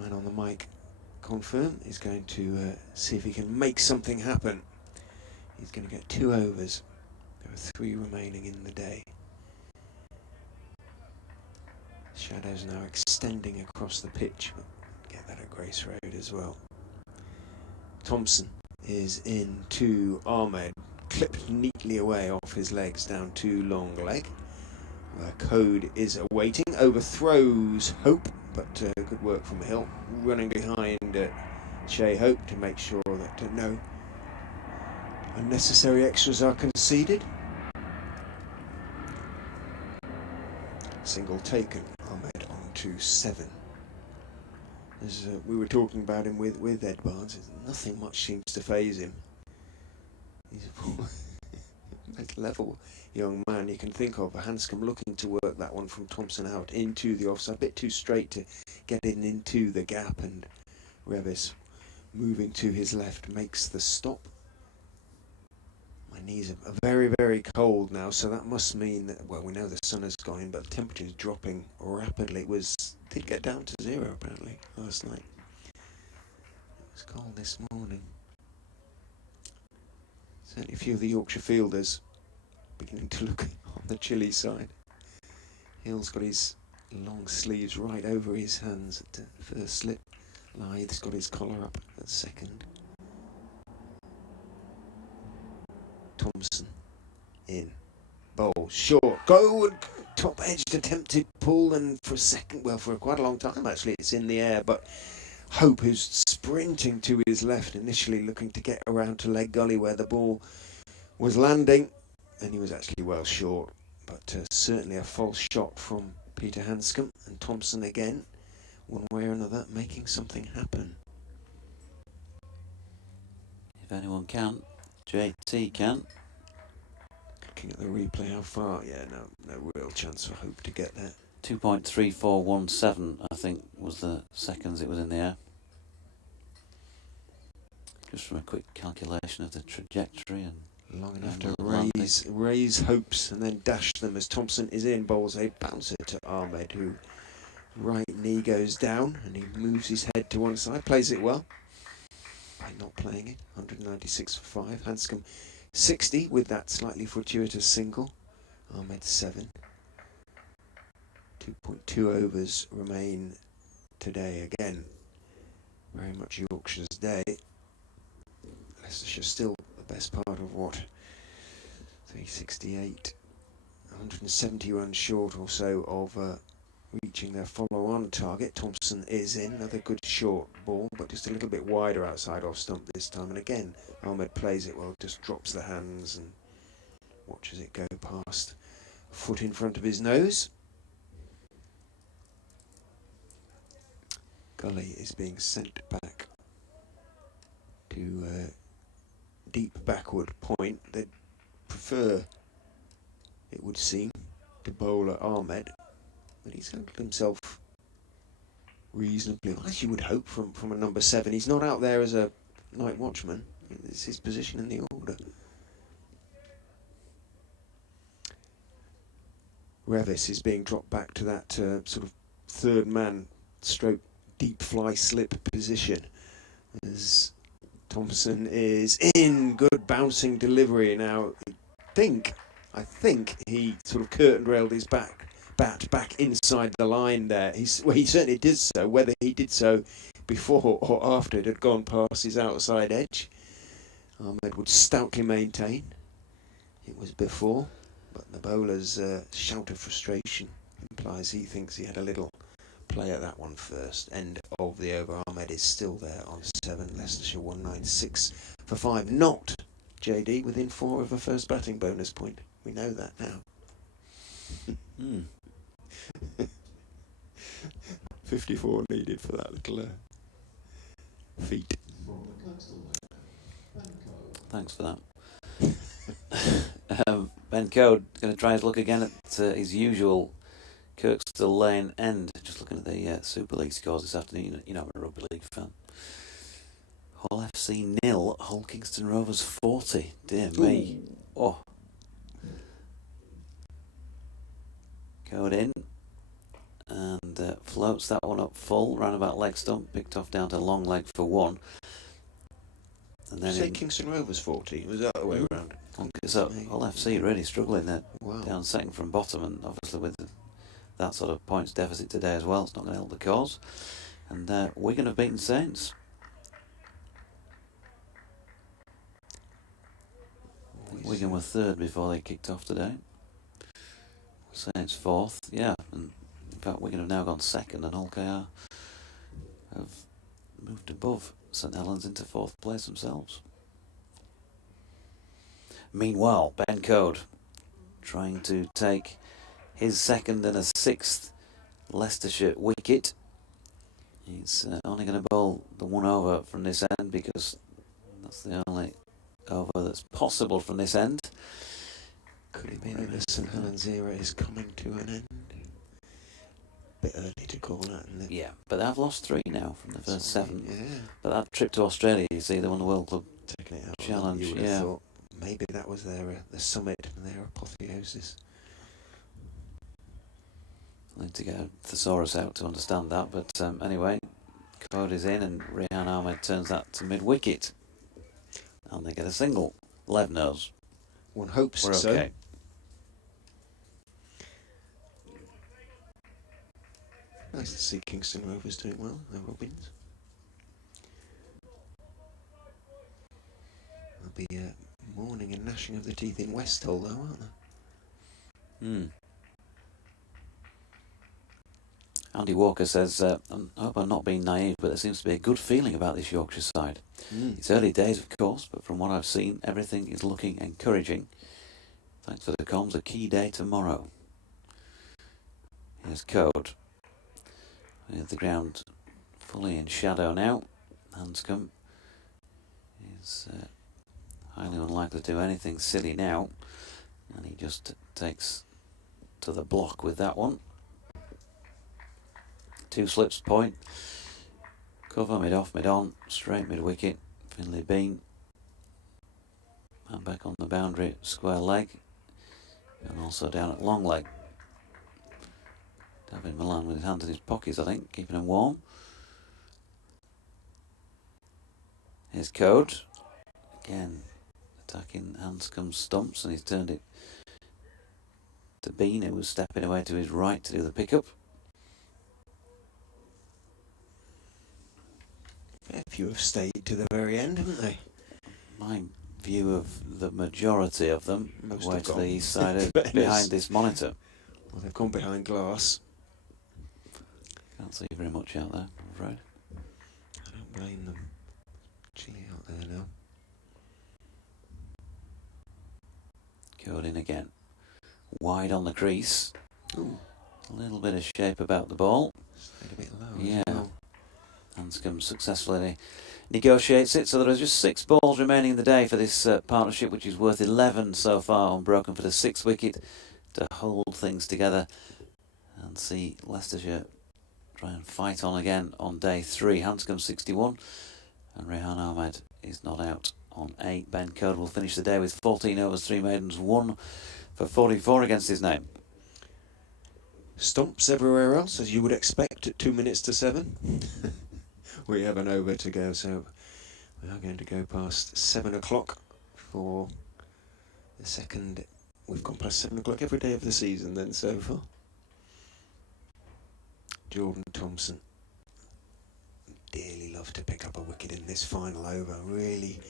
man on the mic confirm, is going to see if he can make something happen. He's going to get 2 overs. There are 3 remaining in the day. Shadows now extending across the pitch. Get that at Grace Road as well. Thompson is in to Ahmed, clipped neatly away off his legs down to long leg, where Code is awaiting. Overthrows Hope, but good work from Hill, running behind Shea Hope to make sure that no unnecessary extras are conceded. Single taken, Ahmed on to 7. As we were talking about him with Ed Barnes, nothing much seems to faze him. He's a mid-level young man you can think of. Hanscom looking to work that one from Thompson out into the offside, a bit too straight to getting into the gap, and Revis moving to his left makes the stop. My knees are very, very cold now, so that must mean that, well, we know the sun has gone in, but the temperature is dropping rapidly. It did get down to 0 apparently last night. It was cold this morning. Certainly a few of the Yorkshire fielders beginning to look on the chilly side. Hill's got his long sleeves right over his hands at the first slip. Lythe's got his collar up at second. Thompson in. Bowl short. Go! Top edged attempted pull, and for a second, well, for quite a long time actually, it's in the air, but Hope, who's sprinting to his left, initially looking to get around to leg gully where the ball was landing, and he was actually well short, but certainly a false shot from Peter Hanscom, and Thompson again, one way or another, making something happen. If anyone can, JT can. Looking at the replay, how far? Yeah, no real chance for Hope to get there. 2.3417, I think, was the seconds it was in the air. Just from a quick calculation of the trajectory and long enough to raise hopes and then dash them as Thompson is in. Bowls a bouncer to Ahmed, who right knee goes down and he moves his head to one side, plays it well by not playing it. 196 for 5. Hanscom 60 with that slightly fortuitous single. Ahmed 7. 2.2 overs remain today. Again, very much Yorkshire's day. Leicestershire still the best part of what? 368. 170 runs short or so of reaching their follow-on target. Thompson is in. Another good short ball, but just a little bit wider outside off stump this time. And again, Ahmed plays it well, just drops the hands and watches it go past. A foot in front of his nose. Gully is being sent back to deep backward point. They'd prefer, it would seem, to bowler Ahmed, but he's handled himself reasonably, as you would hope from a number 7. He's not out there as a night watchman. It's his position in the order. Revis is being dropped back to that sort of third man stroke deep fly slip position as Thompson is in. Good bouncing delivery. Now I think he sort of curtain railed his bat back inside the line there. He certainly did so. Whether he did so before or after it had gone past his outside edge, Ahmed would stoutly maintain it was before, but the bowler's shout of frustration implies he thinks he had a little play at that one first. End of the over. Ahmed is still there on 7. Leicestershire 196 for 5. Not JD within 4 of a first batting bonus point. We know that now. 54 needed for that little feat. Thanks for that. Ben Code going to try his luck again at his usual Kirkstall Lane end. Just looking at the Super League scores this afternoon. You know, I'm a rugby league fan. Hull FC 0, Hull Kingston Rovers 40. Dear me. Ooh. Oh. Code in and floats that one up full, round about leg stump, picked off down to long leg for 1. And then say Kingston Rovers 40. Was that the way around? So Hull FC really struggling there, wow. Down second from bottom, and obviously with that sort of points deficit today as well, it's not going to help the cause. And Wigan have beaten Saints. Wigan were 3rd before they kicked off today. Saints 4th, yeah, and in fact Wigan have now gone 2nd, and Hull KR have moved above St Helens into 4th place themselves. Meanwhile, Ben Code trying to take his 2nd and a 6th Leicestershire wicket. He's only going to bowl the 1 over from this end because that's the only over that's possible from this end. Could it be that the St Helens era is coming to an end? bit early to call that, isn't it? Yeah, but they've lost 3 now from the first 7. Yeah. But that trip to Australia, you see, they won the World Club Taking it out. Challenge. You would have Yeah. thought maybe that was their the summit and their apotheosis. I need to get a thesaurus out to understand that. But anyway, code is in and Rehan Ahmed turns that to mid-wicket. And they get a single. Lev knows. One hopes We're so. okay. Nice to see Kingston Rovers doing well, the Robins. They'll be mourning and gnashing of the teeth in Westhull though, aren't they? Andy Walker says, I hope I'm not being naive, but there seems to be a good feeling about this Yorkshire side. It's early days, of course, but from what I've seen, everything is looking encouraging. Thanks for the comms, a key day tomorrow. Here's code. We have the ground fully in shadow now. Hanscom is highly unlikely to do anything silly now. And he just takes to the block with that one. 2 slips point. Cover, mid off, mid on. Straight mid wicket. Finlay Bean. And back on the boundary, square leg. And also down at long leg. Dawid Malan with his hands in his pockets, I think, keeping him warm. Here's code. Again, attacking Hanscom's stumps, and he's turned it to Bean, who was stepping away to his right to do the pickup. A few have stayed to the very end, haven't they? My view of the majority of them Most way have to gone. the east side of Fairness. behind this monitor. Well, they've gone behind glass. Can't see very much out there, I'm afraid. I don't blame them. Chilly out there now. Code in again. Wide on the crease. Ooh. A little bit of shape about the ball. Stayed a bit low. Yeah. As well. Hanscom successfully negotiates it, so there are just 6 balls remaining in the day for this partnership, which is worth 11 so far, unbroken for the 6th wicket to hold things together and see Leicestershire try and fight on again on day 3. Hanscom 61 and Rehan Ahmed is not out on 8. Ben Code will finish the day with 14 overs, 3 maidens, 1 for 44 against his name. Stumps everywhere else, as you would expect at 2 minutes to 7. We have an over to go, so we are going to go past 7 o'clock for the second. We've gone past 7 o'clock every day of the season then so far. Jordan Thompson dearly loved to pick up a wicket in this final over. Really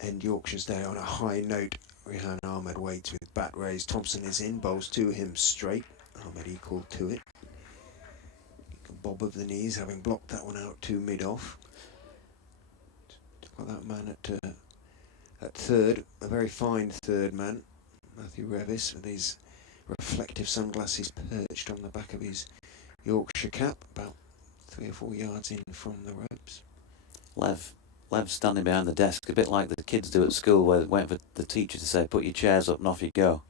end Yorkshire's day on a high note. Rehan Ahmed waits with bat raised. Thompson is in, bowls to him straight. Ahmed equal to it. Bob of the knees, having blocked that one out to mid-off. Got that man at third, a very fine third man, Matthew Revis, with his reflective sunglasses perched on the back of his Yorkshire cap, about 3 or 4 yards in from the ropes. Lev standing behind the desk, a bit like the kids do at school, where they're waiting for the teacher to say, "Put your chairs up and off you go."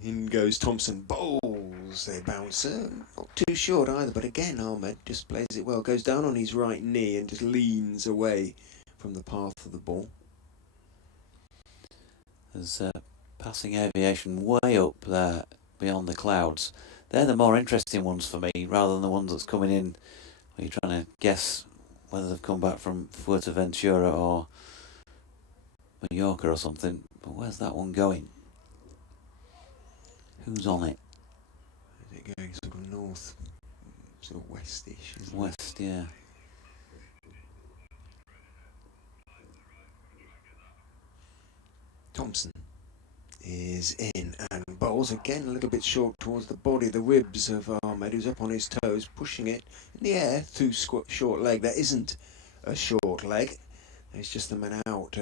In goes Thompson, bowls, they bounce, not too short either, but again Ahmed just plays it well, goes down on his right knee and just leans away from the path of the ball. There's passing aviation way up there beyond the clouds. They're the more interesting ones for me, rather than the ones that's coming in where you're trying to guess whether they've come back from Fuerteventura or Mallorca or something. But where's that one going? Who's on it? Is it going sort of north, sort of westish? Isn't it? West, yeah. Thompson is in and bowls again a little bit short towards the body, the ribs of Ahmed, who's up on his toes, pushing it in the air through short leg. That isn't a short leg, it's just a man out,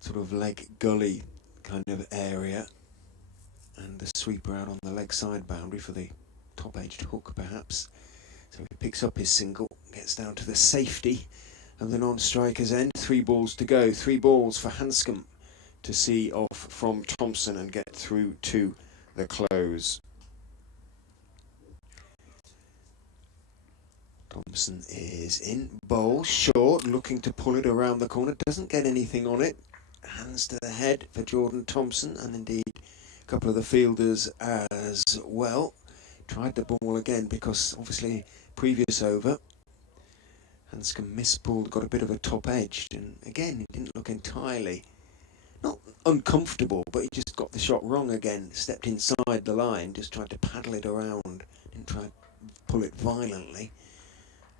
sort of leg gully kind of area, and the sweeper out on the leg side boundary for the top edged hook perhaps. So he picks up his single, gets down to the safety of the non-strikers end. 3 balls to go. 3 balls for Hanscom to see off from Thompson and get through to the close. Thompson is in, bowl, short, looking to pull it around the corner, doesn't get anything on it. Hands to the head for Jordan Thompson, and indeed a couple of the fielders as well. Tried the ball again because obviously previous over Hanscom mispulled, got a bit of a top edge, and again it didn't look entirely, not uncomfortable, but he just got the shot wrong again, stepped inside the line, just tried to paddle it around, didn't try to pull it violently.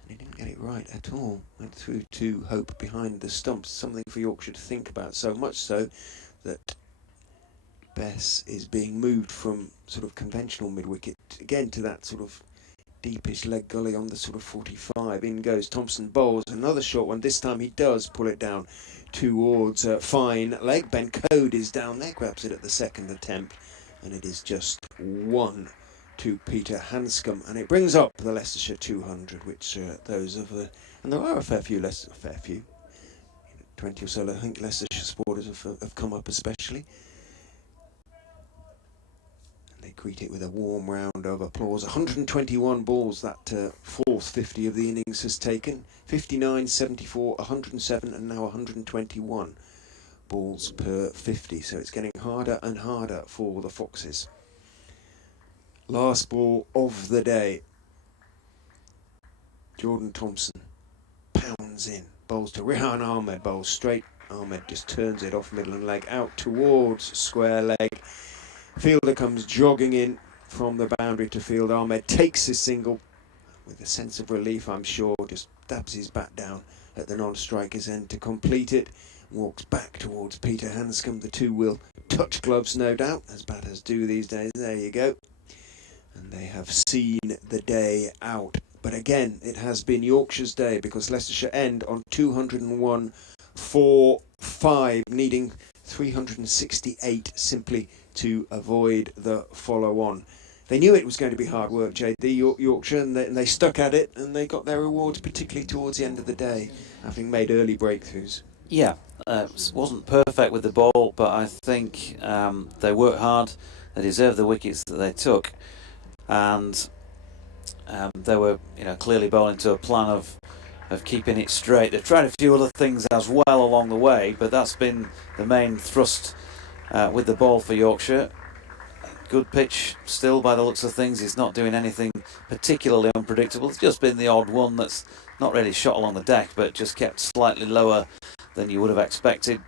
He didn't get it right at all. Went through to Hope behind the stumps. Something for Yorkshire to think about. So much so that Bess is being moved from sort of conventional mid-wicket again to that sort of deepish leg gully on the sort of 45. In goes Thompson, bowls another short one. This time he does pull it down towards fine leg. Ben Code is down there, grabs it at the second attempt, and it is just 1 to Peter Hanscom, and it brings up the Leicestershire 200, which those of the, and there are a fair few, 20 or so, I think Leicestershire supporters have come up especially, and they greet it with a warm round of applause. 121 balls that fourth 50 of the innings has taken, 59, 74, 107 and now 121 balls per 50, so it's getting harder and harder for the Foxes. Last ball of the day. Jordan Thompson pounds in. Bowls to Rehan Ahmed. Bowls straight. Ahmed just turns it off middle and leg out towards square leg. Fielder comes jogging in from the boundary to field. Ahmed takes his single with a sense of relief, I'm sure. Just dabs his bat down at the non-striker's end to complete it. Walks back towards Peter Hanscom. The two will touch gloves, no doubt, as batters do these days. There you go. And they have seen the day out. But again, it has been Yorkshire's day because Leicestershire end on 201 4-5, needing 368 simply to avoid the follow-on. They knew it was going to be hard work, JD, Yorkshire, and they stuck at it, and they got their rewards, particularly towards the end of the day, having made early breakthroughs. Yeah, wasn't perfect with the ball, but I think they worked hard. They deserved the wickets that they took. And they were, clearly bowling to a plan of keeping it straight. They've tried a few other things as well along the way, but that's been the main thrust with the ball for Yorkshire. Good pitch still by the looks of things. He's not doing anything particularly unpredictable. It's just been the odd one that's not really shot along the deck, but just kept slightly lower than you would have expected.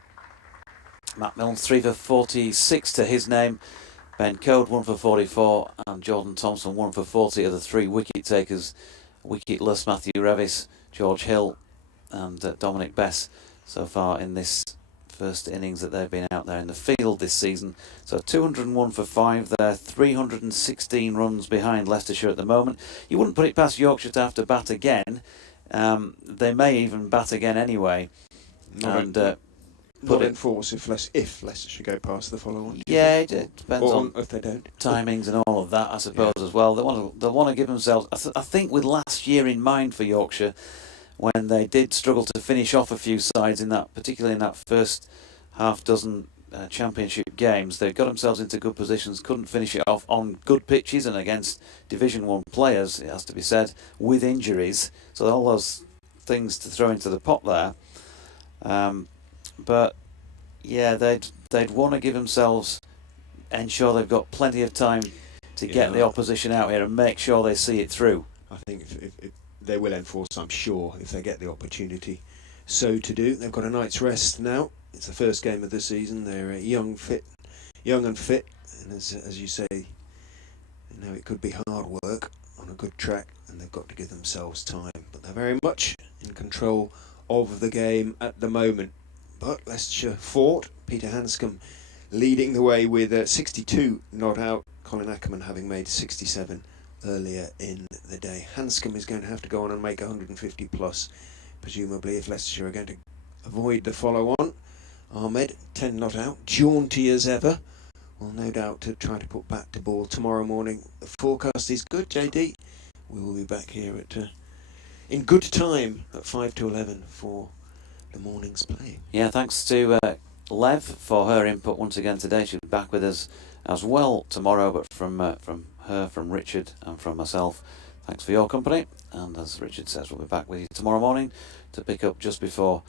Matt Milne 3 for 46 to his name. Ben Code 1 for 44 and Jordan Thompson 1 for 40 are the 3 wicket takers. Wicketless Matthew Revis, George Hill and Dominic Bess so far in this first innings that they've been out there in the field this season. So 201 for 5 there, 316 runs behind Leicestershire at the moment. You wouldn't put it past Yorkshire to have to bat again. They may even bat again anyway. Not enforce if Leicestershire go past the follow-on. Yeah, it depends on if they don't. Timings and all of that, I suppose, as well. They'll want to give themselves. I think with last year in mind for Yorkshire, when they did struggle to finish off a few sides particularly in that first half dozen championship games, they got themselves into good positions. Couldn't finish it off on good pitches and against Division 1 players, it has to be said, with injuries. So all those things to throw into the pot there. But yeah, they'd want to give themselves, ensure they've got plenty of time to get the opposition out here and make sure they see it through. I think if they will enforce, I'm sure, if they get the opportunity so to do. They've got a night's rest now. It's the first game of the season. They're young and fit, and as you say, it could be hard work on a good track, and they've got to give themselves time. But they're very much in control of the game at the moment. But Leicestershire fought. Peter Hanscom leading the way with 62 not out. Colin Ackermann having made 67 earlier in the day. Hanscom is going to have to go on and make 150 plus, presumably, if Leicestershire are going to avoid the follow-on. Ahmed, 10 not out. Jaunty as ever. Well, no doubt to try to put back to ball tomorrow morning. The forecast is good, JD. We will be back here at in good time at 5 to 11 for the morning's play. Yeah, thanks to Lev for her input once again today. She'll be back with us as well tomorrow, but from her, from Richard and from myself, thanks for your company. And as Richard says, we'll be back with you tomorrow morning to pick up just before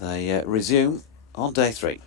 they resume on day 3.